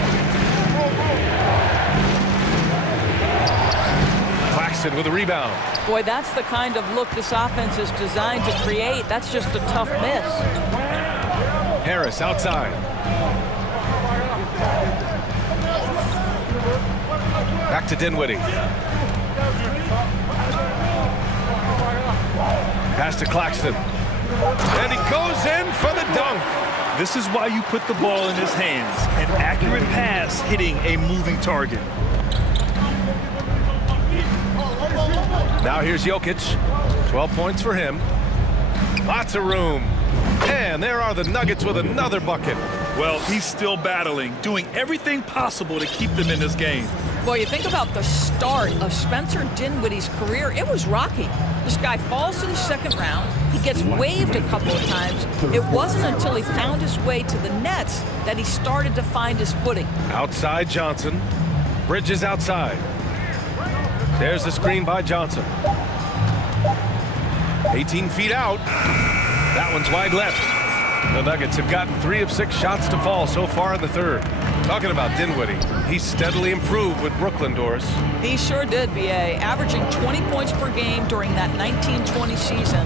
Claxton with a rebound. Boy, that's the kind of look this offense is designed to create. That's just a tough miss. Harris outside. Back to Dinwiddie. Pass to Claxton. And he goes in for the dunk. This is why you put the ball in his hands. An accurate pass hitting a moving target. Now here's Jokic. 12 points for him. Lots of room. And there are the Nuggets with another bucket. Well, he's still battling, doing everything possible to keep them in this game. Boy, you think about the start of Spencer Dinwiddie's career, it was rocky. This guy falls to the second round. He gets waived a couple of times. It wasn't until he found his way to the Nets that he started to find his footing. Outside Johnson. Bridges outside. There's the screen by Johnson. 18 feet out. That one's wide left. The Nuggets have gotten 3 of 6 shots to fall so far in the third. Talking about Dinwiddie, he's steadily improved with Brooklyn, Doris. He sure did, B.A., averaging 20 points per game during that 19-20 season.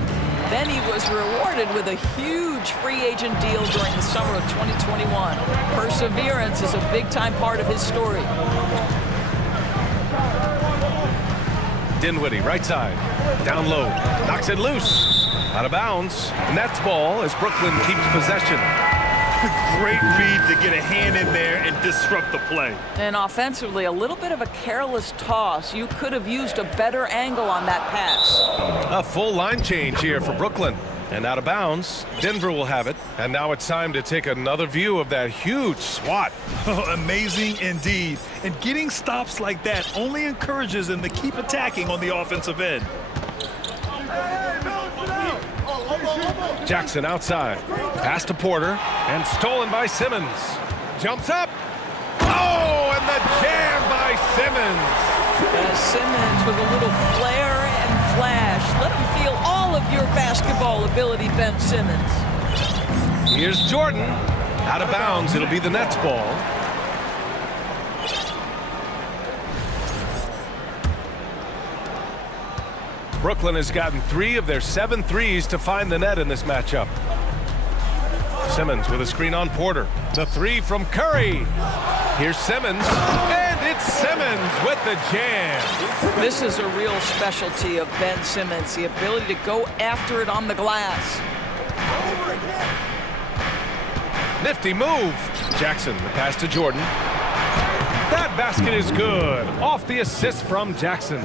Then he was rewarded with a huge free agent deal during the summer of 2021. Perseverance is a big-time part of his story. Dinwiddie, right side. Down low. Knocks it loose. Out of bounds. Nets ball as Brooklyn keeps possession. Great read to get a hand in there and disrupt the play. And offensively, a little bit of a careless toss. You could have used a better angle on that pass. A full line change here for Brooklyn. And out of bounds, Denver will have it. And now it's time to take another view of that huge swat. Amazing indeed. And getting stops like that only encourages them to keep attacking on the offensive end. Jackson outside. Pass to Porter. And stolen by Simmons. Jumps up. Oh, and the jam by Simmons. Simmons with a little flair and flash. Let him feel all of your basketball ability, Ben Simmons. Here's Jordan. Out of bounds. It'll be the Nets ball. Brooklyn has gotten 3 of their 7 threes to find the net in this matchup. Simmons with a screen on Porter. The 3 from Curry. Here's Simmons. And it's Simmons with the jam. This is a real specialty of Ben Simmons, the ability to go after it on the glass. Nifty move. Jackson, the pass to Jordan. That basket is good. Off the assist from Jackson.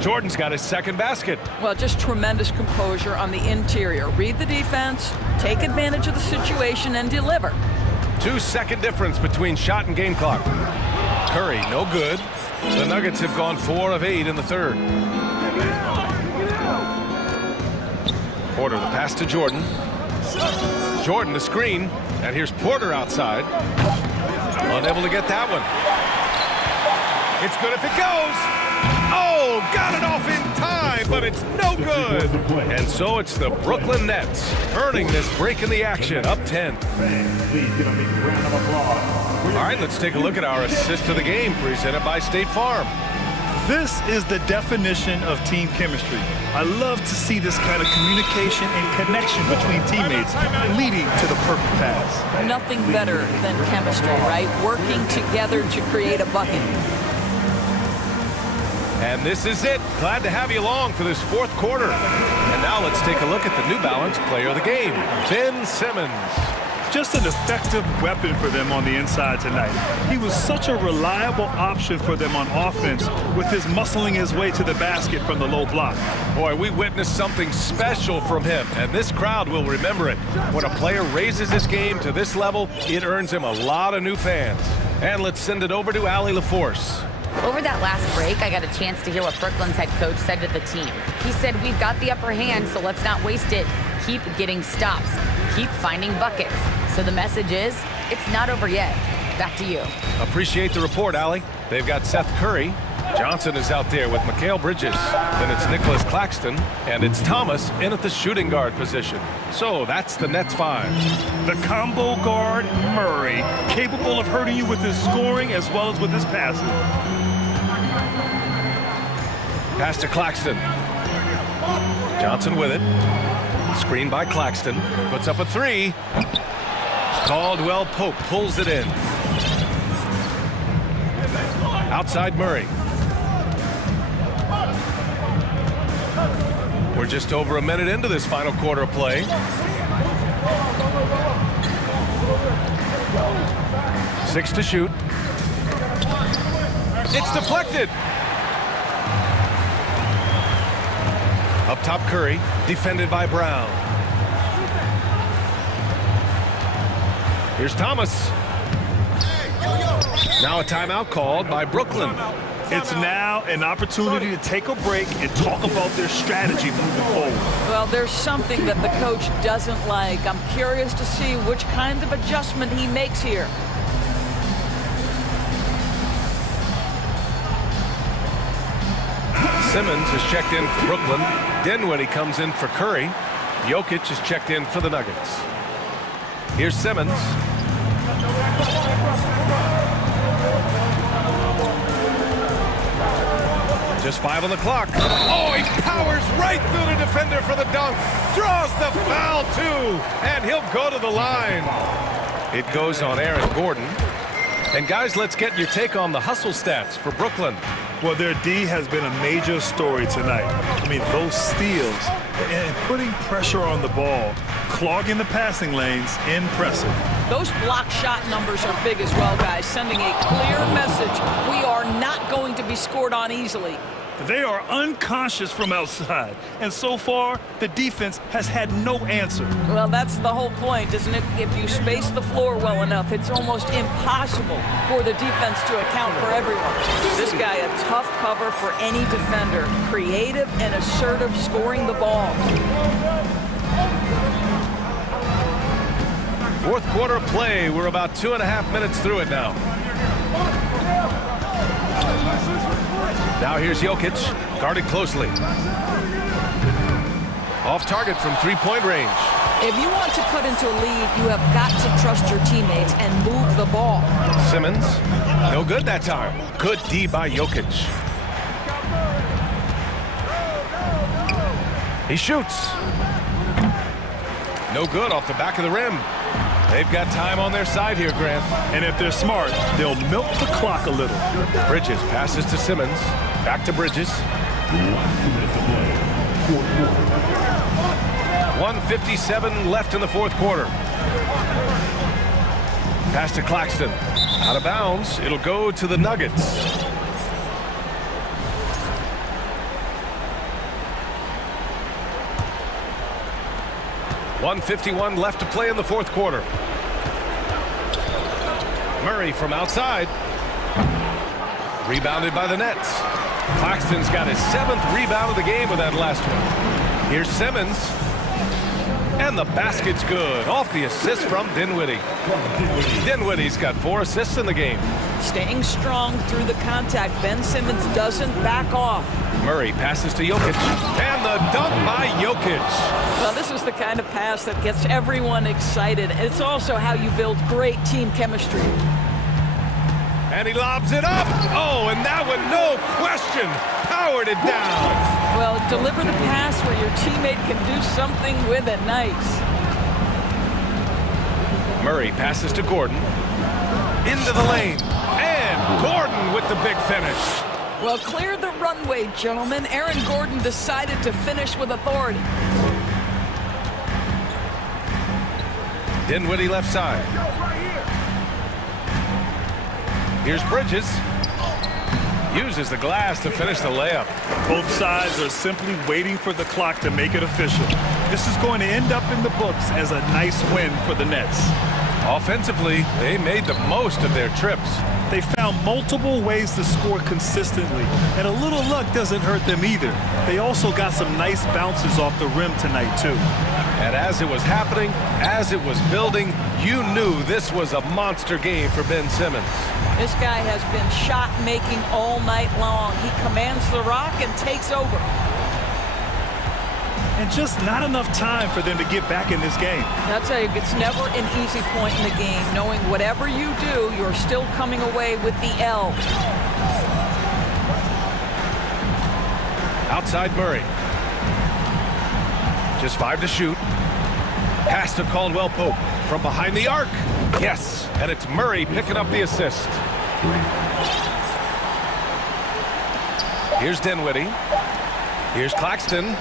Jordan's got his second basket. Well, just tremendous composure on the interior. Read the defense, take advantage of the situation, and deliver. 2-second difference between shot and game clock. Curry, no good. The Nuggets have gone 4 of 8 in the third. Porter, the pass to Jordan. Jordan, the screen. And here's Porter outside. Unable to get that one. It's good if it goes. Oh, got it off in time, but it's no good. And so it's the Brooklyn Nets earning this break in the action, up 10. Please give a big round of applause. All right, let's take a look at our assist of the game presented by State Farm. This is the definition of team chemistry. I love to see this kind of communication and connection between teammates leading to the perfect pass. Nothing better than chemistry, right? Working together to create a bucket. And this is it. Glad to have you along for this 4th quarter. And now let's take a look at the New Balance player of the game, Ben Simmons. Just an effective weapon for them on the inside tonight. He was such a reliable option for them on offense with his muscling his way to the basket from the low block. Boy, we witnessed something special from him, and this crowd will remember it. When a player raises his game to this level, it earns him a lot of new fans. And let's send it over to Allie LaForce. Over that last break, I got a chance to hear what Brooklyn's head coach said to the team. He said, we've got the upper hand, so let's not waste it. Keep getting stops. Keep finding buckets. So the message is, it's not over yet. Back to you. Appreciate the report, Allie. They've got Seth Curry. Johnson is out there with Mikal Bridges. Then it's Nicholas Claxton, and it's Thomas in at the shooting guard position. So that's the Nets 5. The combo guard, Murray, capable of hurting you with his scoring as well as with his passing. Pass to Claxton. Johnson with it. Screen by Claxton. Puts up a three. Caldwell Pope pulls it in. Outside Murray. We're just over a minute into this final quarter of play. Six to shoot. It's deflected. Up top Curry, defended by Brown. Here's Thomas. Now a timeout called by Brooklyn. It's now an opportunity to take a break and talk about their strategy moving forward. Well, there's something that the coach doesn't like. I'm curious to see which kind of adjustment he makes here. Simmons is checked in for Brooklyn. Dinwiddie comes in for Curry. Jokic is checked in for the Nuggets. Here's Simmons. Just 5 on the clock. Oh, he powers right through the defender for the dunk. Draws the foul, too. And he'll go to the line. It goes on Aaron Gordon. And guys, let's get your take on the hustle stats for Brooklyn. Well, their D has been a major story tonight. I mean, those steals and putting pressure on the ball, clogging the passing lanes, impressive. Those block shot numbers are big as well, guys, sending a clear message. We are not going to be scored on easily. They are unconscious from outside, and so far, the defense has had no answer. Well, that's the whole point, isn't it? If you space the floor well enough, it's almost impossible for the defense to account for everyone. This guy, a tough cover for any defender, creative and assertive scoring the ball. Fourth quarter play. We're about 2.5 minutes through it now. Now here's Jokic, guarded closely. Off target from three-point range. If you want to put into a lead, you have got to trust your teammates and move the ball. Simmons, no good that time. Good D by Jokic. He shoots. No good off the back of the rim. They've got time on their side here, Grant. And if they're smart, they'll milk the clock a little. Bridges passes to Simmons. Back to Bridges. 1:57 left in the fourth quarter. Pass to Claxton. Out of bounds. It'll go to the Nuggets. .151 left to play in the fourth quarter. Murray from outside. Rebounded by the Nets. Claxton's got his 7th rebound of the game with that last one. Here's Simmons. And the basket's good. Off the assist from Dinwiddie. Dinwiddie's got 4 assists in the game. Staying strong through the contact. Ben Simmons doesn't back off. Murray passes to Jokic. And the dunk by Jokic. Well, this is the kind of pass that gets everyone excited. It's also how you build great team chemistry. And he lobs it up. Oh, and that one, no question, powered it down. Well, deliver the pass where your teammate can do something with it. Nice. Murray passes to Gordon. Into the lane. And Gordon with the big finish. Well, clear the runway, gentlemen. Aaron Gordon decided to finish with authority. Dinwiddie left side. Here's Bridges. Uses the glass to finish the layup. Both sides are simply waiting for the clock to make it official. This is going to end up in the books as a nice win for the Nets. Offensively, they made the most of their trips. They found multiple ways to score consistently, and a little luck doesn't hurt them either. They also got some nice bounces off the rim tonight, too. And as it was happening, as it was building, you knew this was a monster game for Ben Simmons. This guy has been shot making all night long. He commands the rock and takes over. And just not enough time for them to get back in this game. I'll tell you, it's never an easy point in the game, knowing whatever you do, you're still coming away with the L. Outside Murray. Just 5 to shoot. Pass to Caldwell Pope from behind the arc. Yes, and it's Murray picking up the assist. Here's Dinwiddie. Here's Claxton.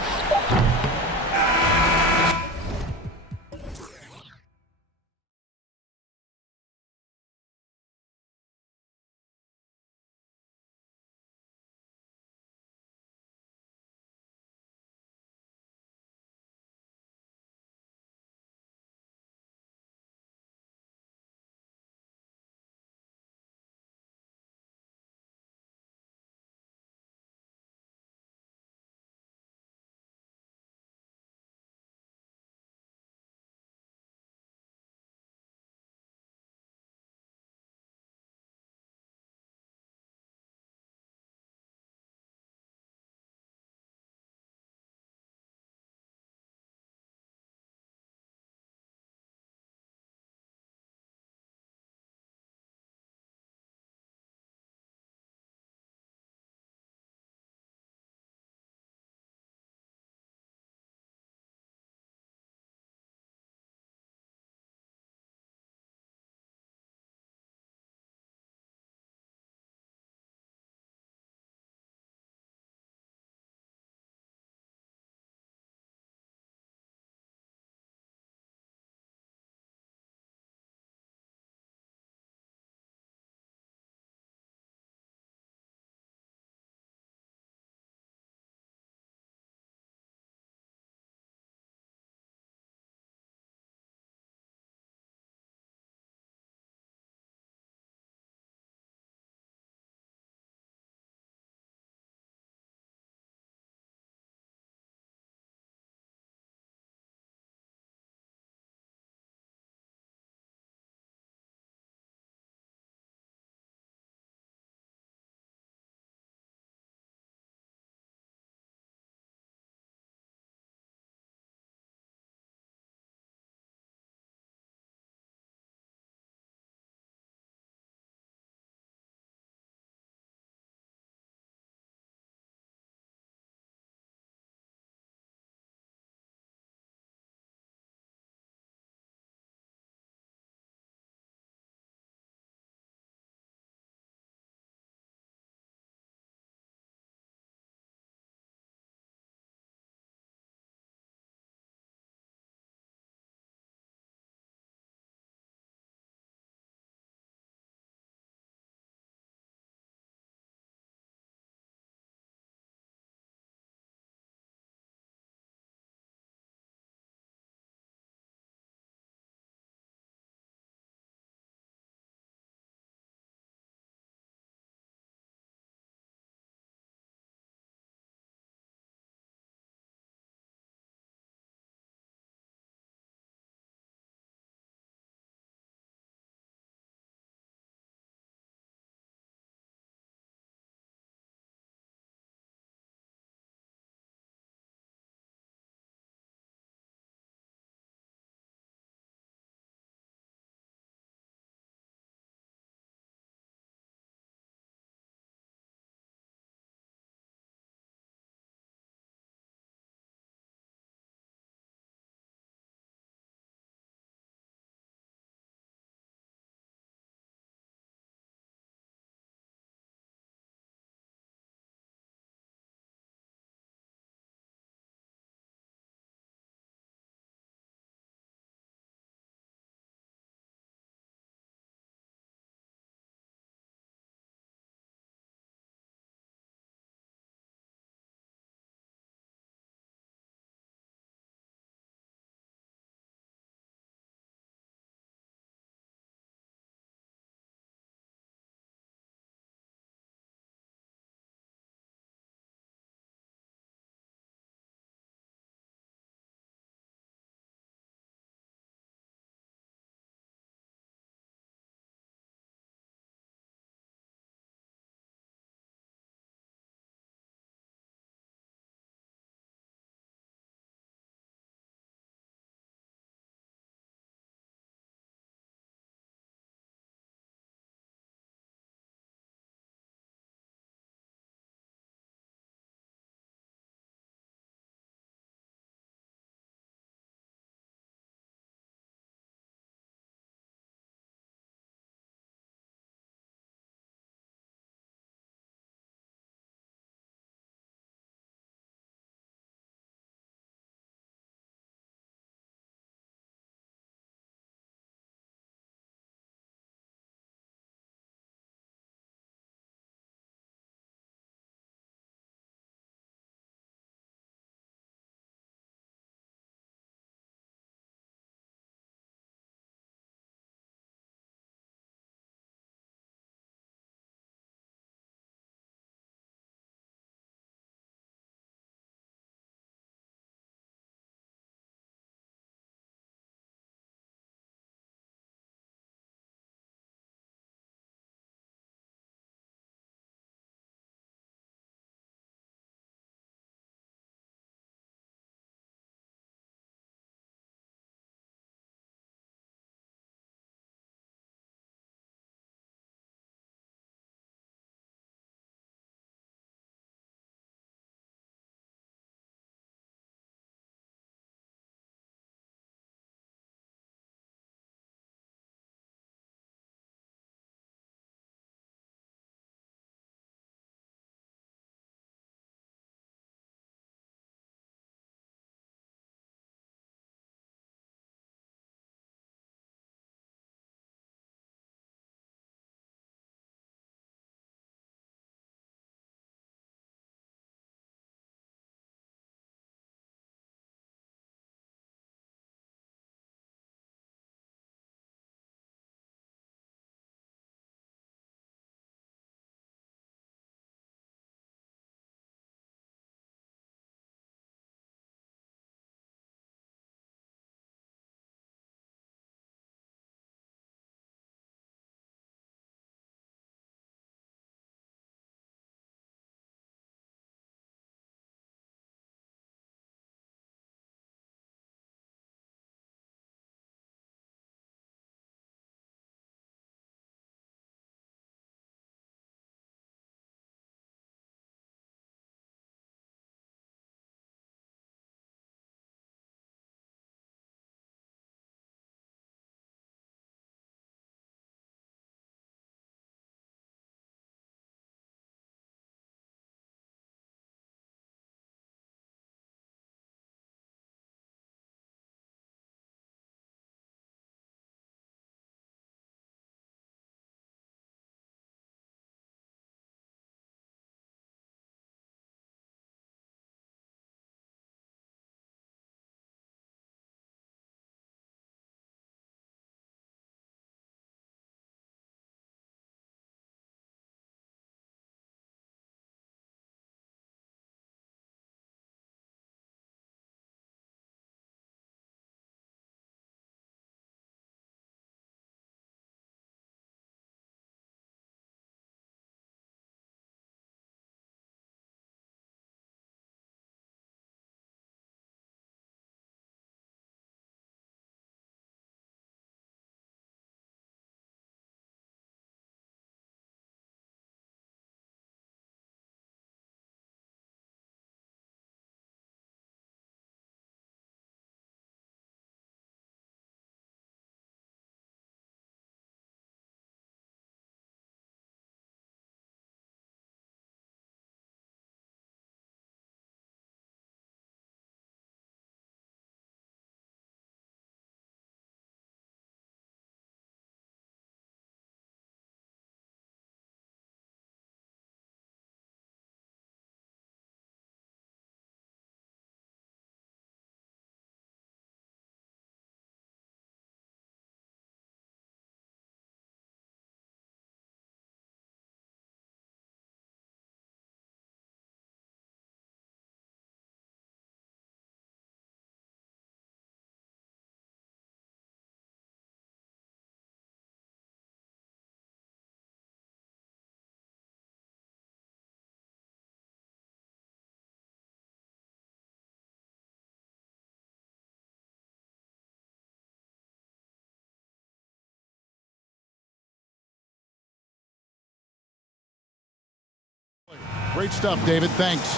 Great stuff, David. Thanks.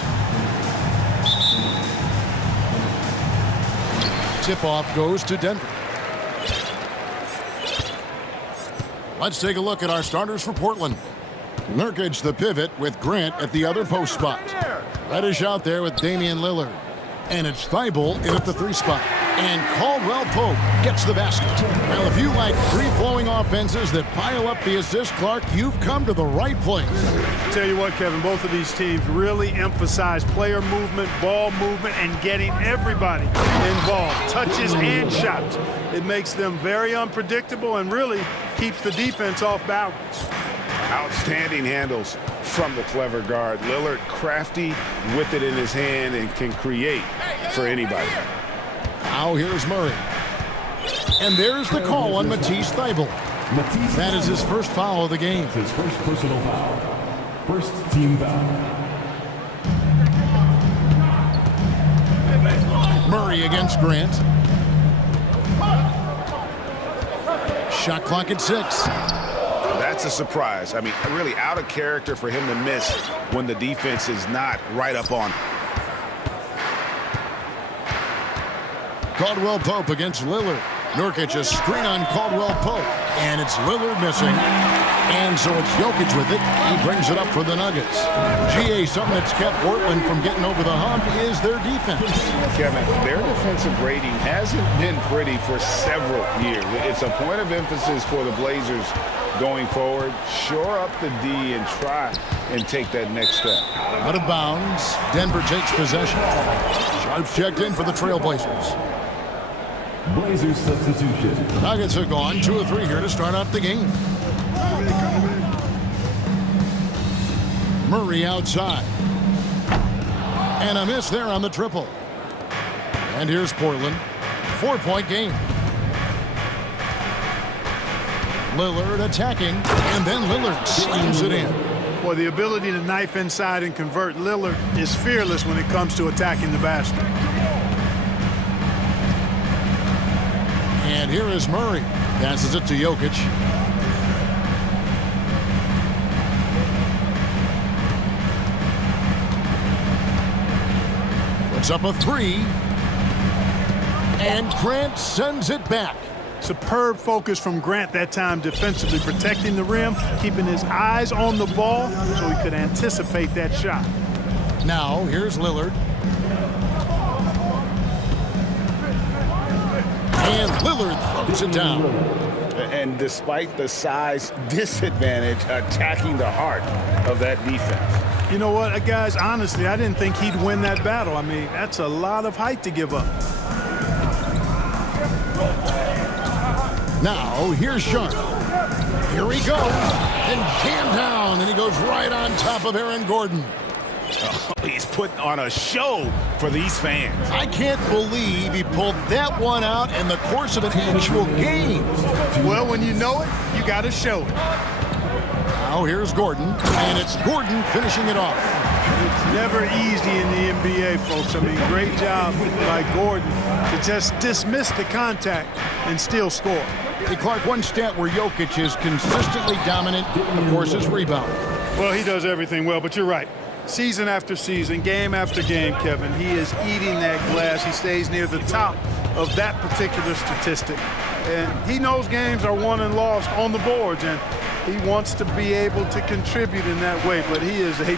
Tip-off goes to Denver. Let's take a look at our starters for Portland. Nurkic, the pivot, with Grant at the other post spot. Reddish out there with Damian Lillard. And it's Thibault in at the 3 spot. And Caldwell Pope gets the basket. Well, if you like free-flowing offenses that pile up the assist, Clark, you've come to the right place. Tell you what, Kevin, both of these teams really emphasize player movement, ball movement, and getting everybody involved, touches and shots. It makes them very unpredictable and really keeps the defense off balance. Outstanding handles from the clever guard. Lillard crafty with it in his hand and can create for anybody. Now here's Murray. And there's the call on Matisse Thybulle. That is his first foul of the game. His first personal foul. First team foul. Murray against Grant. Shot clock at 6. That's a surprise. I mean, really out of character for him to miss when the defense is not right up on him. Caldwell Pope against Lillard. Nurkic a screen on Caldwell Pope. And it's Lillard missing. And so it's Jokic with it. He brings it up for the Nuggets. GA, something that's kept Portland from getting over the hump is their defense. Kevin, their defensive rating hasn't been pretty for several years. It's a point of emphasis for the Blazers going forward. Shore up the D and try and take that next step. Out of bounds. Denver takes possession. Sharps checked in for the Trailblazers. Blazers substitution. The Nuggets are gone 2 of 3 here to start out the game. Murray outside. And a miss there on the triple. And here's Portland. 4-point game. Lillard attacking, and then Lillard slams it in. Boy, the ability to knife inside and convert. Lillard is fearless when it comes to attacking the basket. And here is Murray. Passes it to Jokic. Puts up a 3. And Grant sends it back. Superb focus from Grant that time defensively, protecting the rim, keeping his eyes on the ball so he could anticipate that shot. Now, here's Lillard. And Lillard throws it down. And despite the size disadvantage, attacking the heart of that defense. You know what, guys, honestly, I didn't think he'd win that battle. I mean, that's a lot of height to give up. Now, here's Sharp. Here he goes. And jammed down, and he goes right on top of Aaron Gordon. Oh, he's putting on a show for these fans. I can't believe he pulled that one out in the course of an actual game. Well, when you know it, you got to show it. Now here's Gordon, and it's Gordon finishing it off. It's never easy in the NBA, folks. I mean, great job by Gordon to just dismiss the contact and still score. Hey, Clark, one stat where Jokic is consistently dominant, of course, is rebound. Well, he does everything well, but you're right. Season after season, game after game, Kevin, he is eating that glass. He stays near the top of that particular statistic. And he knows games are won and lost on the boards, and he wants to be able to contribute in that way. But he is a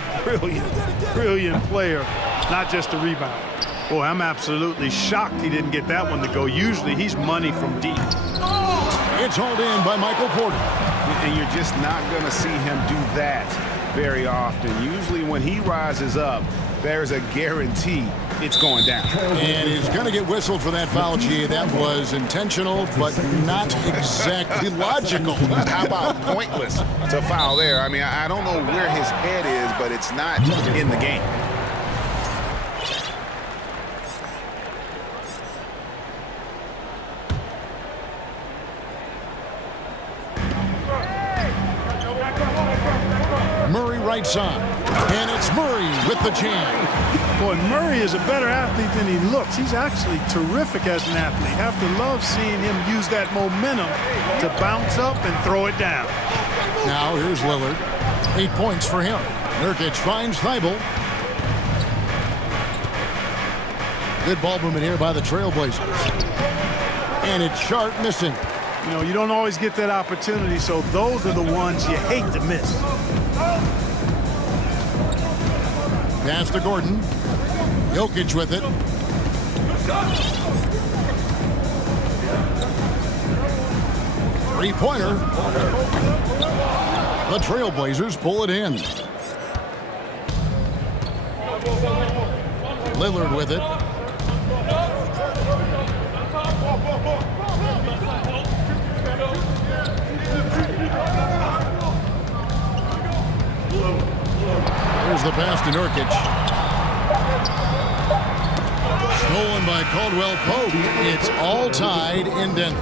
brilliant player, not just a rebounder. Boy, I'm absolutely shocked he didn't get that one to go. Usually he's money from deep. It's hauled in by Michael Porter. And you're just not going to see him do that very often. Usually when he rises up, there's a guarantee it's going down. And he's going to get whistled for that foul, G. That was intentional, but not exactly logical. How about pointless to foul there? I mean, I don't know where his head is, but it's not in the game. Murray right side, and it's Murray with the jam. Boy, Murray is a better athlete than he looks. He's actually terrific as an athlete. Have to love seeing him use that momentum to bounce up and throw it down. Now here's Lillard. 8 points for him. Nurkic finds Thibault. Good ball movement here by the Trailblazers. And it's Sharp missing. You know, you don't always get that opportunity, so those are the ones you hate to miss. Pass to Gordon. Jokic with it. Three-pointer. The Trailblazers pull it in. Lillard with it. Here's the pass to Nurkic. Stolen by Caldwell Pope. It's all tied in Denver.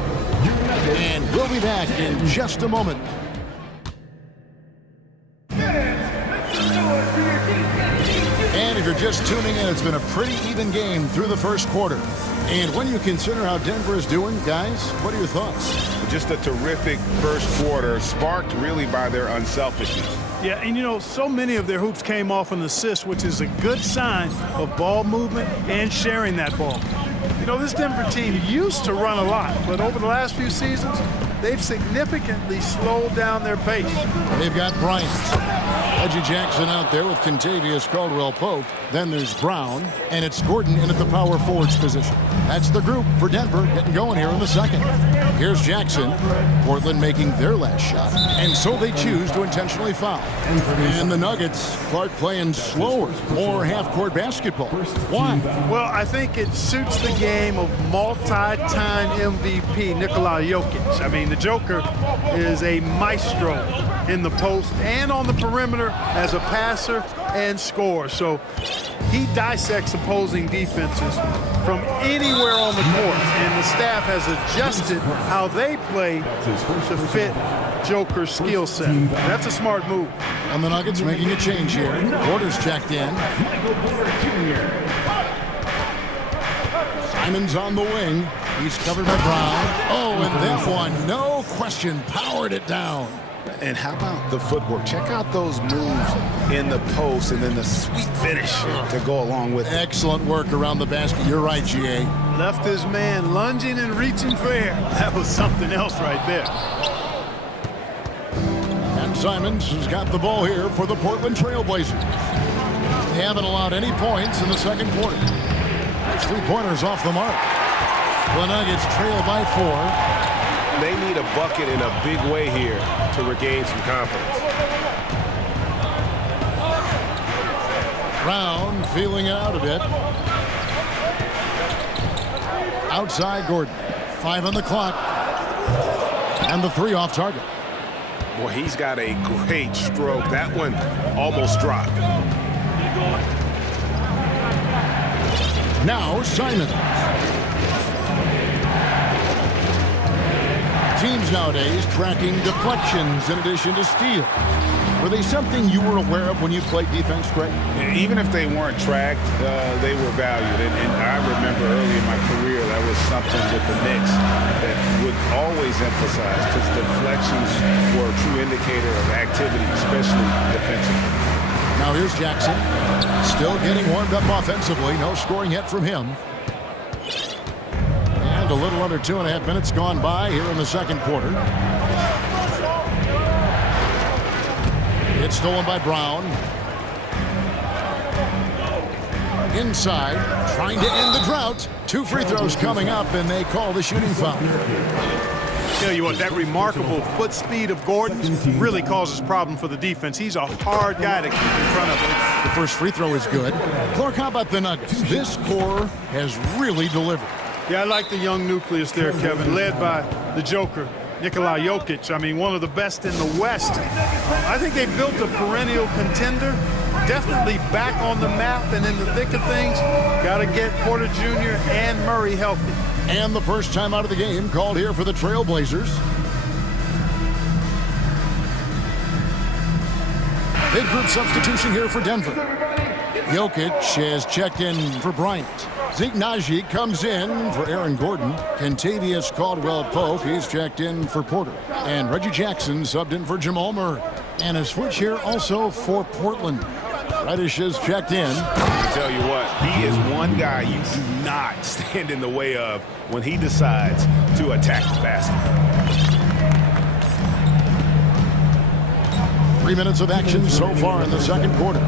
And we'll be back in just a moment. And if you're just tuning in, it's been a pretty even game through the first quarter. And when you consider how Denver is doing, guys, what are your thoughts? Just a terrific first quarter, sparked really by their unselfishness. Yeah, and you know, so many of their hoops came off an assist, which is a good sign of ball movement and sharing that ball. You know, this Denver team used to run a lot, but over the last few seasons, they've significantly slowed down their pace. They've got Bryant. Reggie Jackson out there with Kentavious Caldwell-Pope. Then there's Brown, and it's Gordon in at the power forwards position. That's the group for Denver getting going here in the second. Here's Jackson. Portland making their last shot, and so they choose to intentionally foul. And the Nuggets, Clark playing slower, more half-court basketball. Why? Well, I think it suits the game of multi-time MVP Nikola Jokic. I mean, the Joker is a maestro in the post and on the perimeter as a passer and scorer. So he dissects opposing defenses from anywhere on the court, and the staff has adjusted how they play to fit Joker's skill set. That's a smart move. And the Nuggets making a change here. Porter's checked in. Simon's on the wing. He's covered by Brown. Oh, and that one, no question, powered it down. And how about the footwork? Check out those moves in the post and then the sweet finish to go along with it. Excellent work around the basket. You're right, G.A. Left his man lunging and reaching for air. That was something else right there. And Simons has got the ball here for the Portland Trailblazers. They haven't allowed any points in the second quarter. That's 3 pointers off the mark. The Nuggets trail by 4. They need a bucket in a big way here to regain some confidence. Brown feeling it out a bit. Outside Gordon. 5 on the clock. And the 3 off target. Boy, he's got a great stroke. That one almost dropped. Now Simon. Teams nowadays tracking deflections in addition to steals. Were they something you were aware of when you played defense, Greg? Even if they weren't tracked, they were valued. And I remember early in my career, that was something with the Knicks that would always emphasize, because deflections were a true indicator of activity, especially defensively. Now here's Jackson. Still getting warmed up offensively. No scoring yet from him. A little under 2.5 minutes gone by here in the second quarter. It's stolen by Brown. Inside, trying to end the drought. 2 free throws coming up, and they call the shooting foul. Tell you what, that remarkable foot speed of Gordon really causes problem for the defense. He's a hard guy to keep in front of him. The first free throw is good. Clark, how about the Nuggets? This core has really delivered. Yeah, I like the young nucleus there, Kevin, led by the Joker, Nikola Jokic. I mean, one of the best in the West. I think they built a perennial contender, definitely back on the map and in the thick of things. Got to get Porter Jr. and Murray healthy. And the first time out of the game called here for the Trailblazers. Big group substitution here for Denver. Jokic has checked in for Bryant. Zeke Naji comes in for Aaron Gordon. Kentavious Caldwell-Pope, he's checked in for Porter. And Reggie Jackson subbed in for Jamal Murray. And a switch here also for Portland. Reddish is checked in. I tell you what, he is one guy you do not stand in the way of when he decides to attack the basket. 3 minutes of action so far in the second quarter.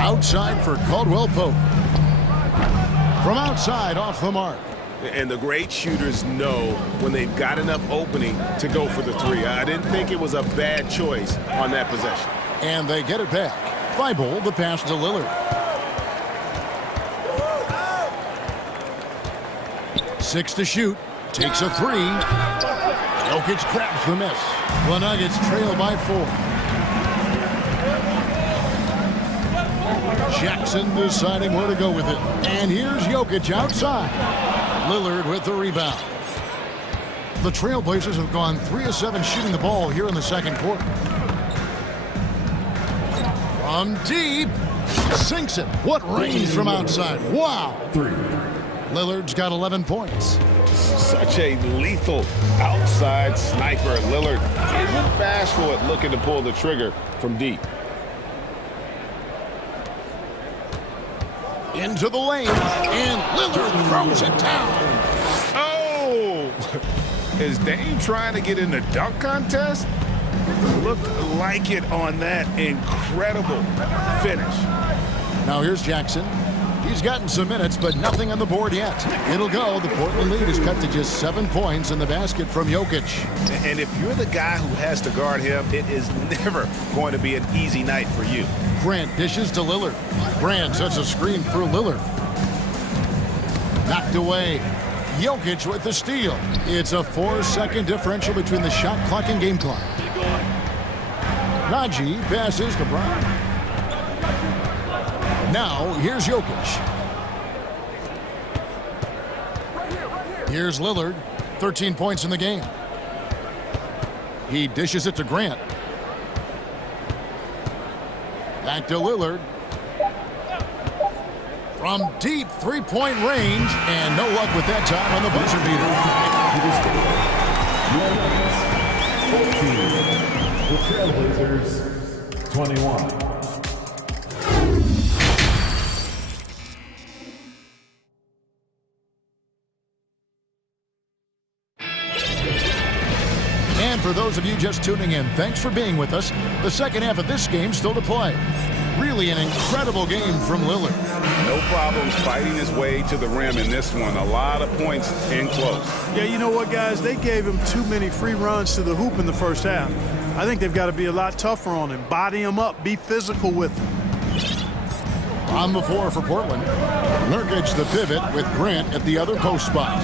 Outside for Caldwell Pope. From outside, off the mark. And the great shooters know when they've got enough opening to go for the three. I didn't think it was a bad choice on that possession. And they get it back. Thibault, the pass to Lillard. 6 to shoot. Takes a 3. Jokic grabs the miss. The Nuggets trail by 4. Jackson deciding where to go with it. And here's Jokic outside. Lillard with the rebound. The Trailblazers have gone 3 of 7 shooting the ball here in the second quarter. From deep, sinks it. What range from outside. Wow. Lillard's got 11 points. Such a lethal outside sniper. Lillard isn't bashful at looking to pull the trigger from deep. Into the lane, and Lillard throws it down. Oh! Is Dame trying to get in the dunk contest? Looked like it on that incredible finish. Now here's Jackson. He's gotten some minutes, but nothing on the board yet. It'll go. The Portland lead is cut to just 7 points in the basket from Jokic. And if you're the guy who has to guard him, it is never going to be an easy night for you. Grant dishes to Lillard. Grant sets a screen for Lillard. Knocked away. Jokic with the steal. It's a 4-second differential between the shot clock and game clock. Najee passes to Brown. Now, here's Jokic. Here's Lillard. 13 points in the game. He dishes it to Grant. Back to Lillard. From deep three-point range, and no luck with that time on the buzzer beater. The Trailblazers, 21. And for those of you just tuning in, thanks for being with us. The second half of this game still to play. Really an incredible game from Lillard. No problems fighting his way to the rim in this one. A lot of points in close. Yeah, you know what, guys? They gave him too many free runs to the hoop in the first half. I think they've got to be a lot tougher on him. Body him up. Be physical with him. On the floor for Portland. Nurkic the pivot with Grant at the other post spot.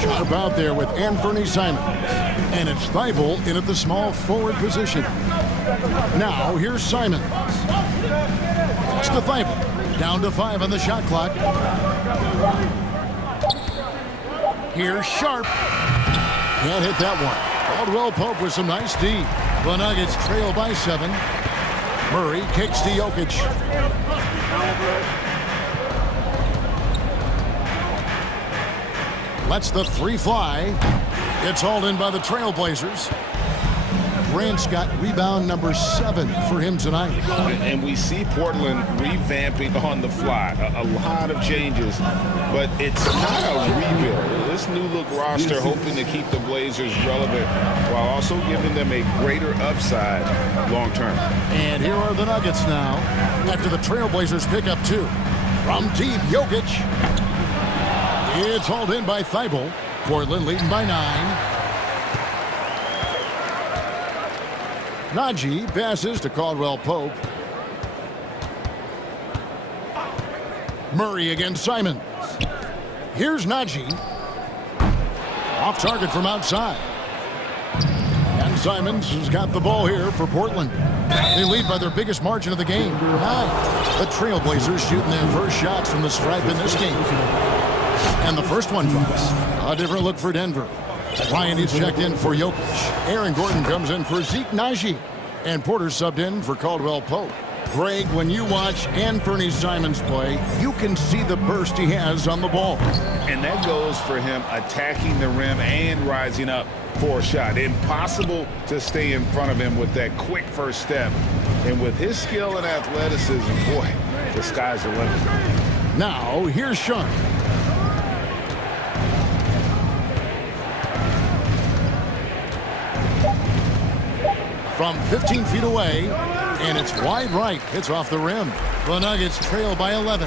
Sharp out there with Anthony Simons. And it's Thibault in at the small forward position. Now, here's Simons. That's to Thibault. Down to 5 on the shot clock. Here's Sharp. Can't hit that one. Caldwell Pope with some nice D. The Nuggets trail by 7. Murray kicks to Jokic. Lets the 3 fly. It's hauled in by the Trailblazers. Grant's got rebound number 7 for him tonight. And we see Portland revamping on the fly. A lot of changes, but it's not a rebuild. This new look roster hoping to keep the Blazers relevant while also giving them a greater upside long term. And here are the Nuggets now after the Trailblazers pick up 2. From deep, Jokic. It's hauled in by Thibault. Portland leading by 9. Najee passes to Caldwell Pope. Murray against Simons. Here's Najee. Off target from outside. And Simons has got the ball here for Portland. They lead by their biggest margin of the game, 9. The Trailblazers shooting their first shots from the stripe in this game. And the first one drops. A different look for Denver. Ryan is checked in for Jokic. Aaron Gordon comes in for Zeke Najee. And Porter subbed in for Caldwell Pope. Greg, when you watch Anthony Simons play, you can see the burst he has on the ball. And that goes for him attacking the rim and rising up for a shot. Impossible to stay in front of him with that quick first step. And with his skill and athleticism, boy, the sky's the limit. Now, here's Sean. From 15 feet away, and it's wide right. It's off the rim. The Nuggets trail by 11.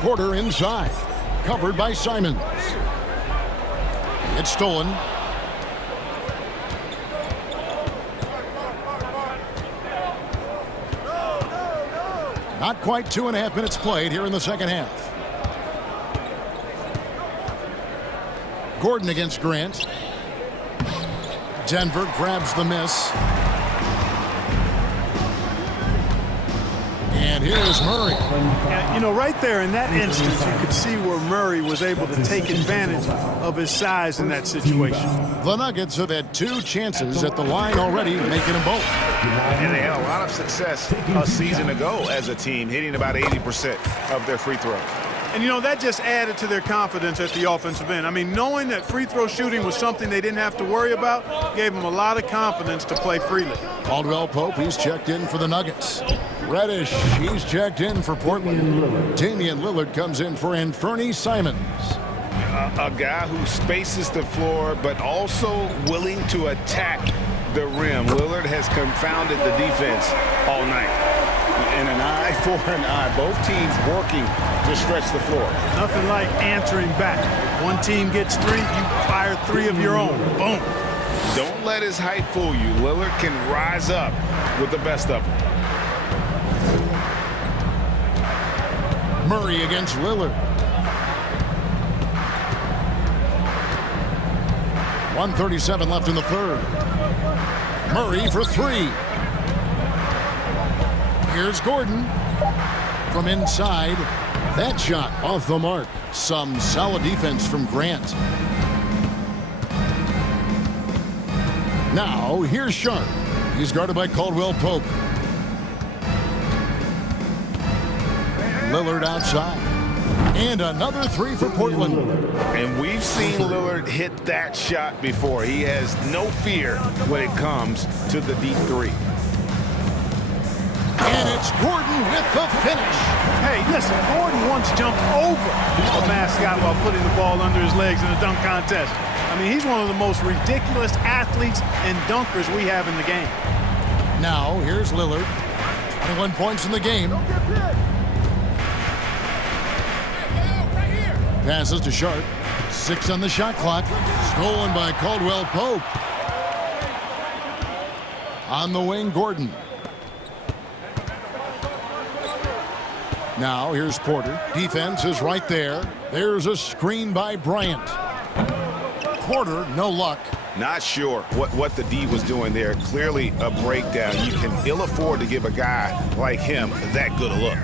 Porter inside, covered by Simons. It's stolen. Not quite 2.5 minutes played here in the second half. Gordon against Grant. Denver grabs the miss. And here's Murray. Yeah, you know, right there in that instance, you could see where Murray was able to take advantage of his size in that situation. The Nuggets have had 2 chances at the line already, making them both. And they had a lot of success a season ago as a team, hitting about 80% of their free throws. And, you know, that just added to their confidence at the offensive end. I mean, knowing that free throw shooting was something they didn't have to worry about gave them a lot of confidence to play freely. Caldwell Pope, he's checked in for the Nuggets. Reddish, he's checked in for Portland. Damian Lillard comes in for Anthony Simons. A guy who spaces the floor, but also willing to attack the rim. Lillard has confounded the defense all night. And an eye for an eye. Both teams working to stretch the floor. Nothing like answering back. One team gets 3, you fire 3 of your own. Boom. Don't let his height fool you. Lillard can rise up with the best of them. Murray against Lillard. 1:37 left in the third. Murray for 3. Here's Gordon from inside. That shot off the mark. Some solid defense from Grant. Now, here's Sharp. He's guarded by Caldwell Pope. Lillard outside. And another 3 for Portland. And we've seen Lillard hit that shot before. He has no fear when it comes to the deep 3. And it's Gordon with the finish. Hey, listen, Gordon once jumped over a mascot while putting the ball under his legs in a dunk contest. I mean, he's one of the most ridiculous athletes and dunkers we have in the game. Now, here's Lillard. 21 points in the game. Passes to Sharp. 6 on the shot clock. Stolen by Caldwell Pope. On the wing, Gordon. Now, here's Porter. Defense is right there. There's a screen by Bryant. Porter, no luck. Not sure what the D was doing there. Clearly a breakdown. You can ill afford to give a guy like him that good a look.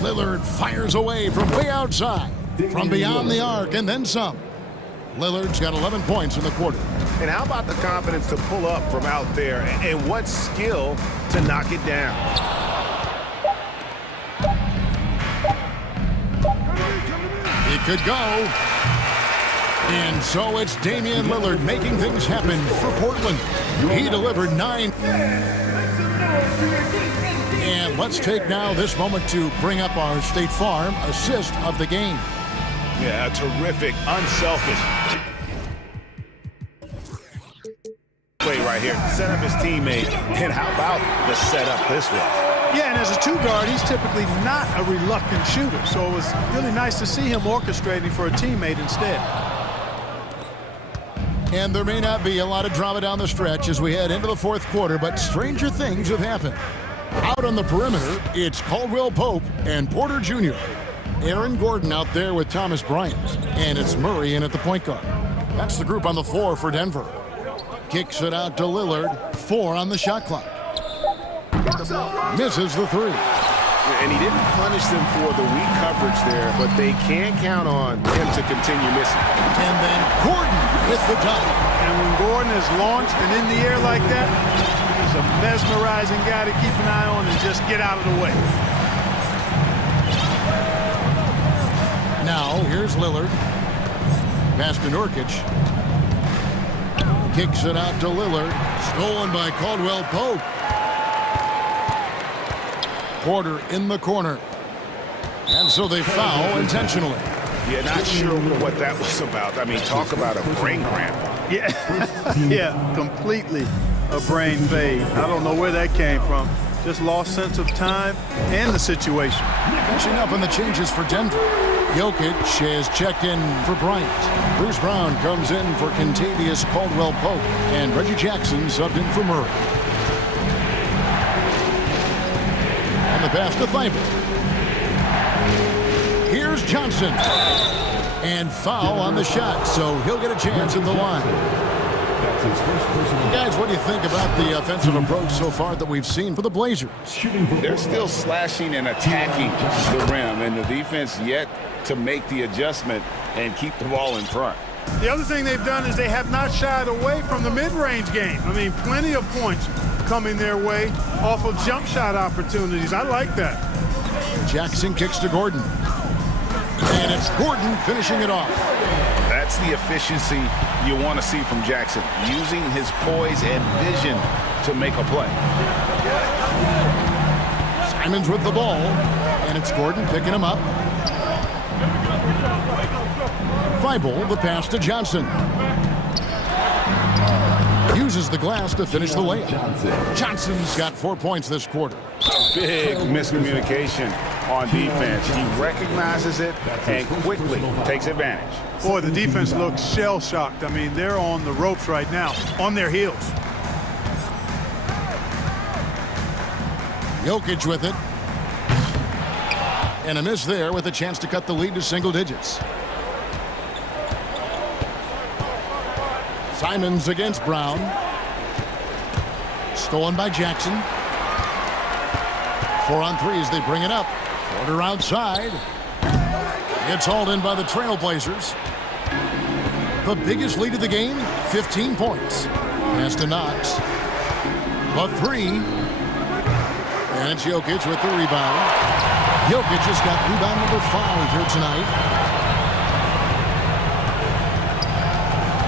Lillard fires away from way outside. From beyond the arc and then some. Lillard's got 11 points in the quarter. And how about the confidence to pull up from out there, and what skill to knock it down. It could go. And so it's Damian Lillard making things happen for Portland. He delivered 9. And let's take now this moment to bring up our State Farm assist of the game. Yeah, a terrific, unselfish play right here. Set up his teammate, and how about the setup this way? Yeah, and as a 2-guard, he's typically not a reluctant shooter, so it was really nice to see him orchestrating for a teammate instead. And there may not be a lot of drama down the stretch as we head into the fourth quarter, but stranger things have happened. Out on the perimeter, it's Caldwell Pope and Porter Jr. Aaron Gordon out there with Thomas Bryant. And it's Murray in at the point guard. That's the group on the floor for Denver. Kicks it out to Lillard. 4 on the shot clock. Misses the 3. And he didn't punish them for the weak coverage there, but they can't count on him to continue missing. And then Gordon with the dunk. And when Gordon is launched and in the air like that, he's a mesmerizing guy to keep an eye on and just get out of the way. Now, here's Lillard. Pass to Nurkic. Kicks it out to Lillard. Stolen by Caldwell Pope. Porter in the corner. And so they foul intentionally. Yeah, not sure what that was about. I mean, talk about a brain cramp. Yeah, yeah, completely a brain fade. I don't know where that came from. Just lost sense of time and the situation. Catching up on the changes for Denver. Jokic is checked in for Bryant. Bruce Brown comes in for Kentavious Caldwell-Pope. And Reggie Jackson subbed in for Murray. And the pass to Thibault. Here's Johnson. And foul on the shot, so he'll get a chance at the line. Guys, what do you think about the offensive approach so far that we've seen for the Blazers? They're still slashing and attacking the rim, and the defense yet to make the adjustment and keep the ball in front. The other thing they've done is they have not shied away from the mid-range game. I mean, plenty of points coming their way off of jump shot opportunities. I like that. Jackson kicks to Gordon. And it's Gordon finishing it off. That's the efficiency you want to see from Jackson, using his poise and vision to make a play. Simons with the ball, and it's Gordon picking him up. Thibault, the pass to Johnson. Uses the glass to finish the layup. Johnson's got 4 points this quarter. Big miscommunication on defense. He recognizes it and quickly takes advantage. Boy, the defense looks shell-shocked. I mean, they're on the ropes right now, on their heels. Jokic with it. And a miss there with a chance to cut the lead to single digits. Simons against Brown. Stolen by Jackson. 4 on 3 as they bring it up. Porter outside. It's hauled in by the Trailblazers. The biggest lead of the game, 15 points. Pass to Knox. A 3. And it's Jokic with the rebound. Jokic has got rebound number 5 here tonight.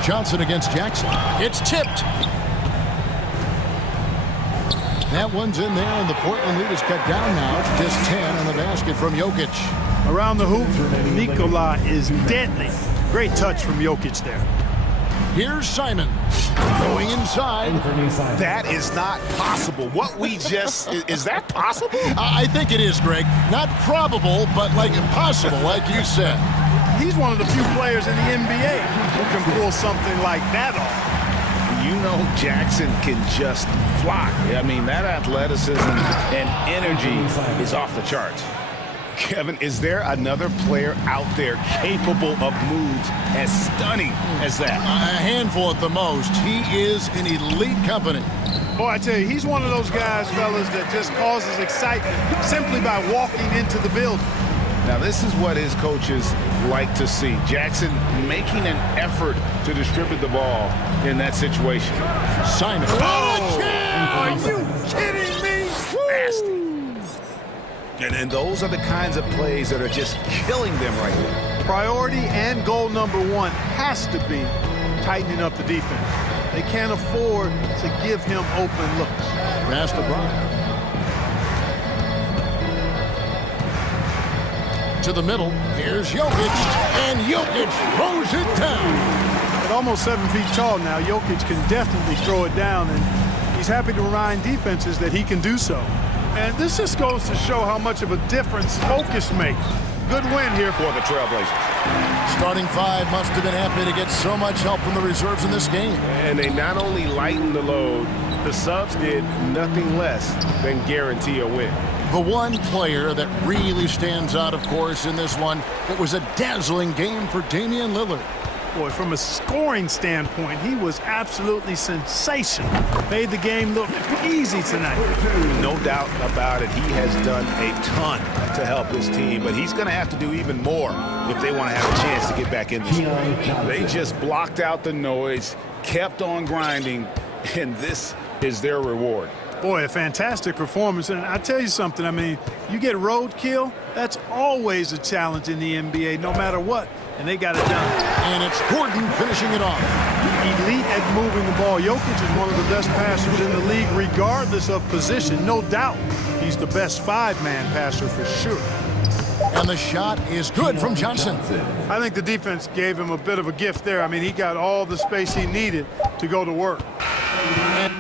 Johnson against Jackson. It's tipped. That one's in there, and the Portland lead is cut down now to just 10 on the basket from Jokic. Around the hoop, Nikola is deadly. Great touch from Jokic there. Here's Simon going inside. That is not possible. What we just, is that possible? I think it is, Greg. Not probable, but like possible, like you said. He's one of the few players in the NBA who can pull something like that off. You know Jackson can just fly. I mean, that athleticism and energy is off the charts. Kevin, is there another player out there capable of moves as stunning as that? A handful at the most. He is in elite company. Boy, I tell you, he's one of those guys, fellas, that just causes excitement simply by walking into the building. Now, this is what his coaches like to see. Jackson making an effort to distribute the ball in that situation. Simon. Oh! Are you kidding me? Nasty. And those are the kinds of plays that are just killing them right now. Priority and goal number 1 has to be tightening up the defense. They can't afford to give him open looks. Pass to Bryant. To the middle, here's Jokic, and Jokic throws it down. At almost 7 feet tall now, Jokic can definitely throw it down, and he's happy to remind defenses that he can do so. And this just goes to show how much of a difference focus makes. Good win here for the Trailblazers. Starting 5 must have been happy to get so much help from the reserves in this game. And they not only lightened the load, the subs did nothing less than guarantee a win. The one player that really stands out, of course, in this one, it was a dazzling game for Damian Lillard. Boy, from a scoring standpoint, he was absolutely sensational. Made the game look easy tonight. No doubt about it. He has done a ton to help his team, but he's going to have to do even more if they want to have a chance to get back in this game. They just blocked out the noise, kept on grinding, and this is their reward. Boy, a fantastic performance. And I tell you something, I mean, you get roadkill, that's always a challenge in the NBA, no matter what. And they got it done. And it's Gordon finishing it off. Elite at moving the ball. Jokic is one of the best passers in the league, regardless of position. No doubt he's the best five-man passer for sure. And the shot is good from Johnson. I think the defense gave him a bit of a gift there. I mean, he got all the space he needed to go to work. And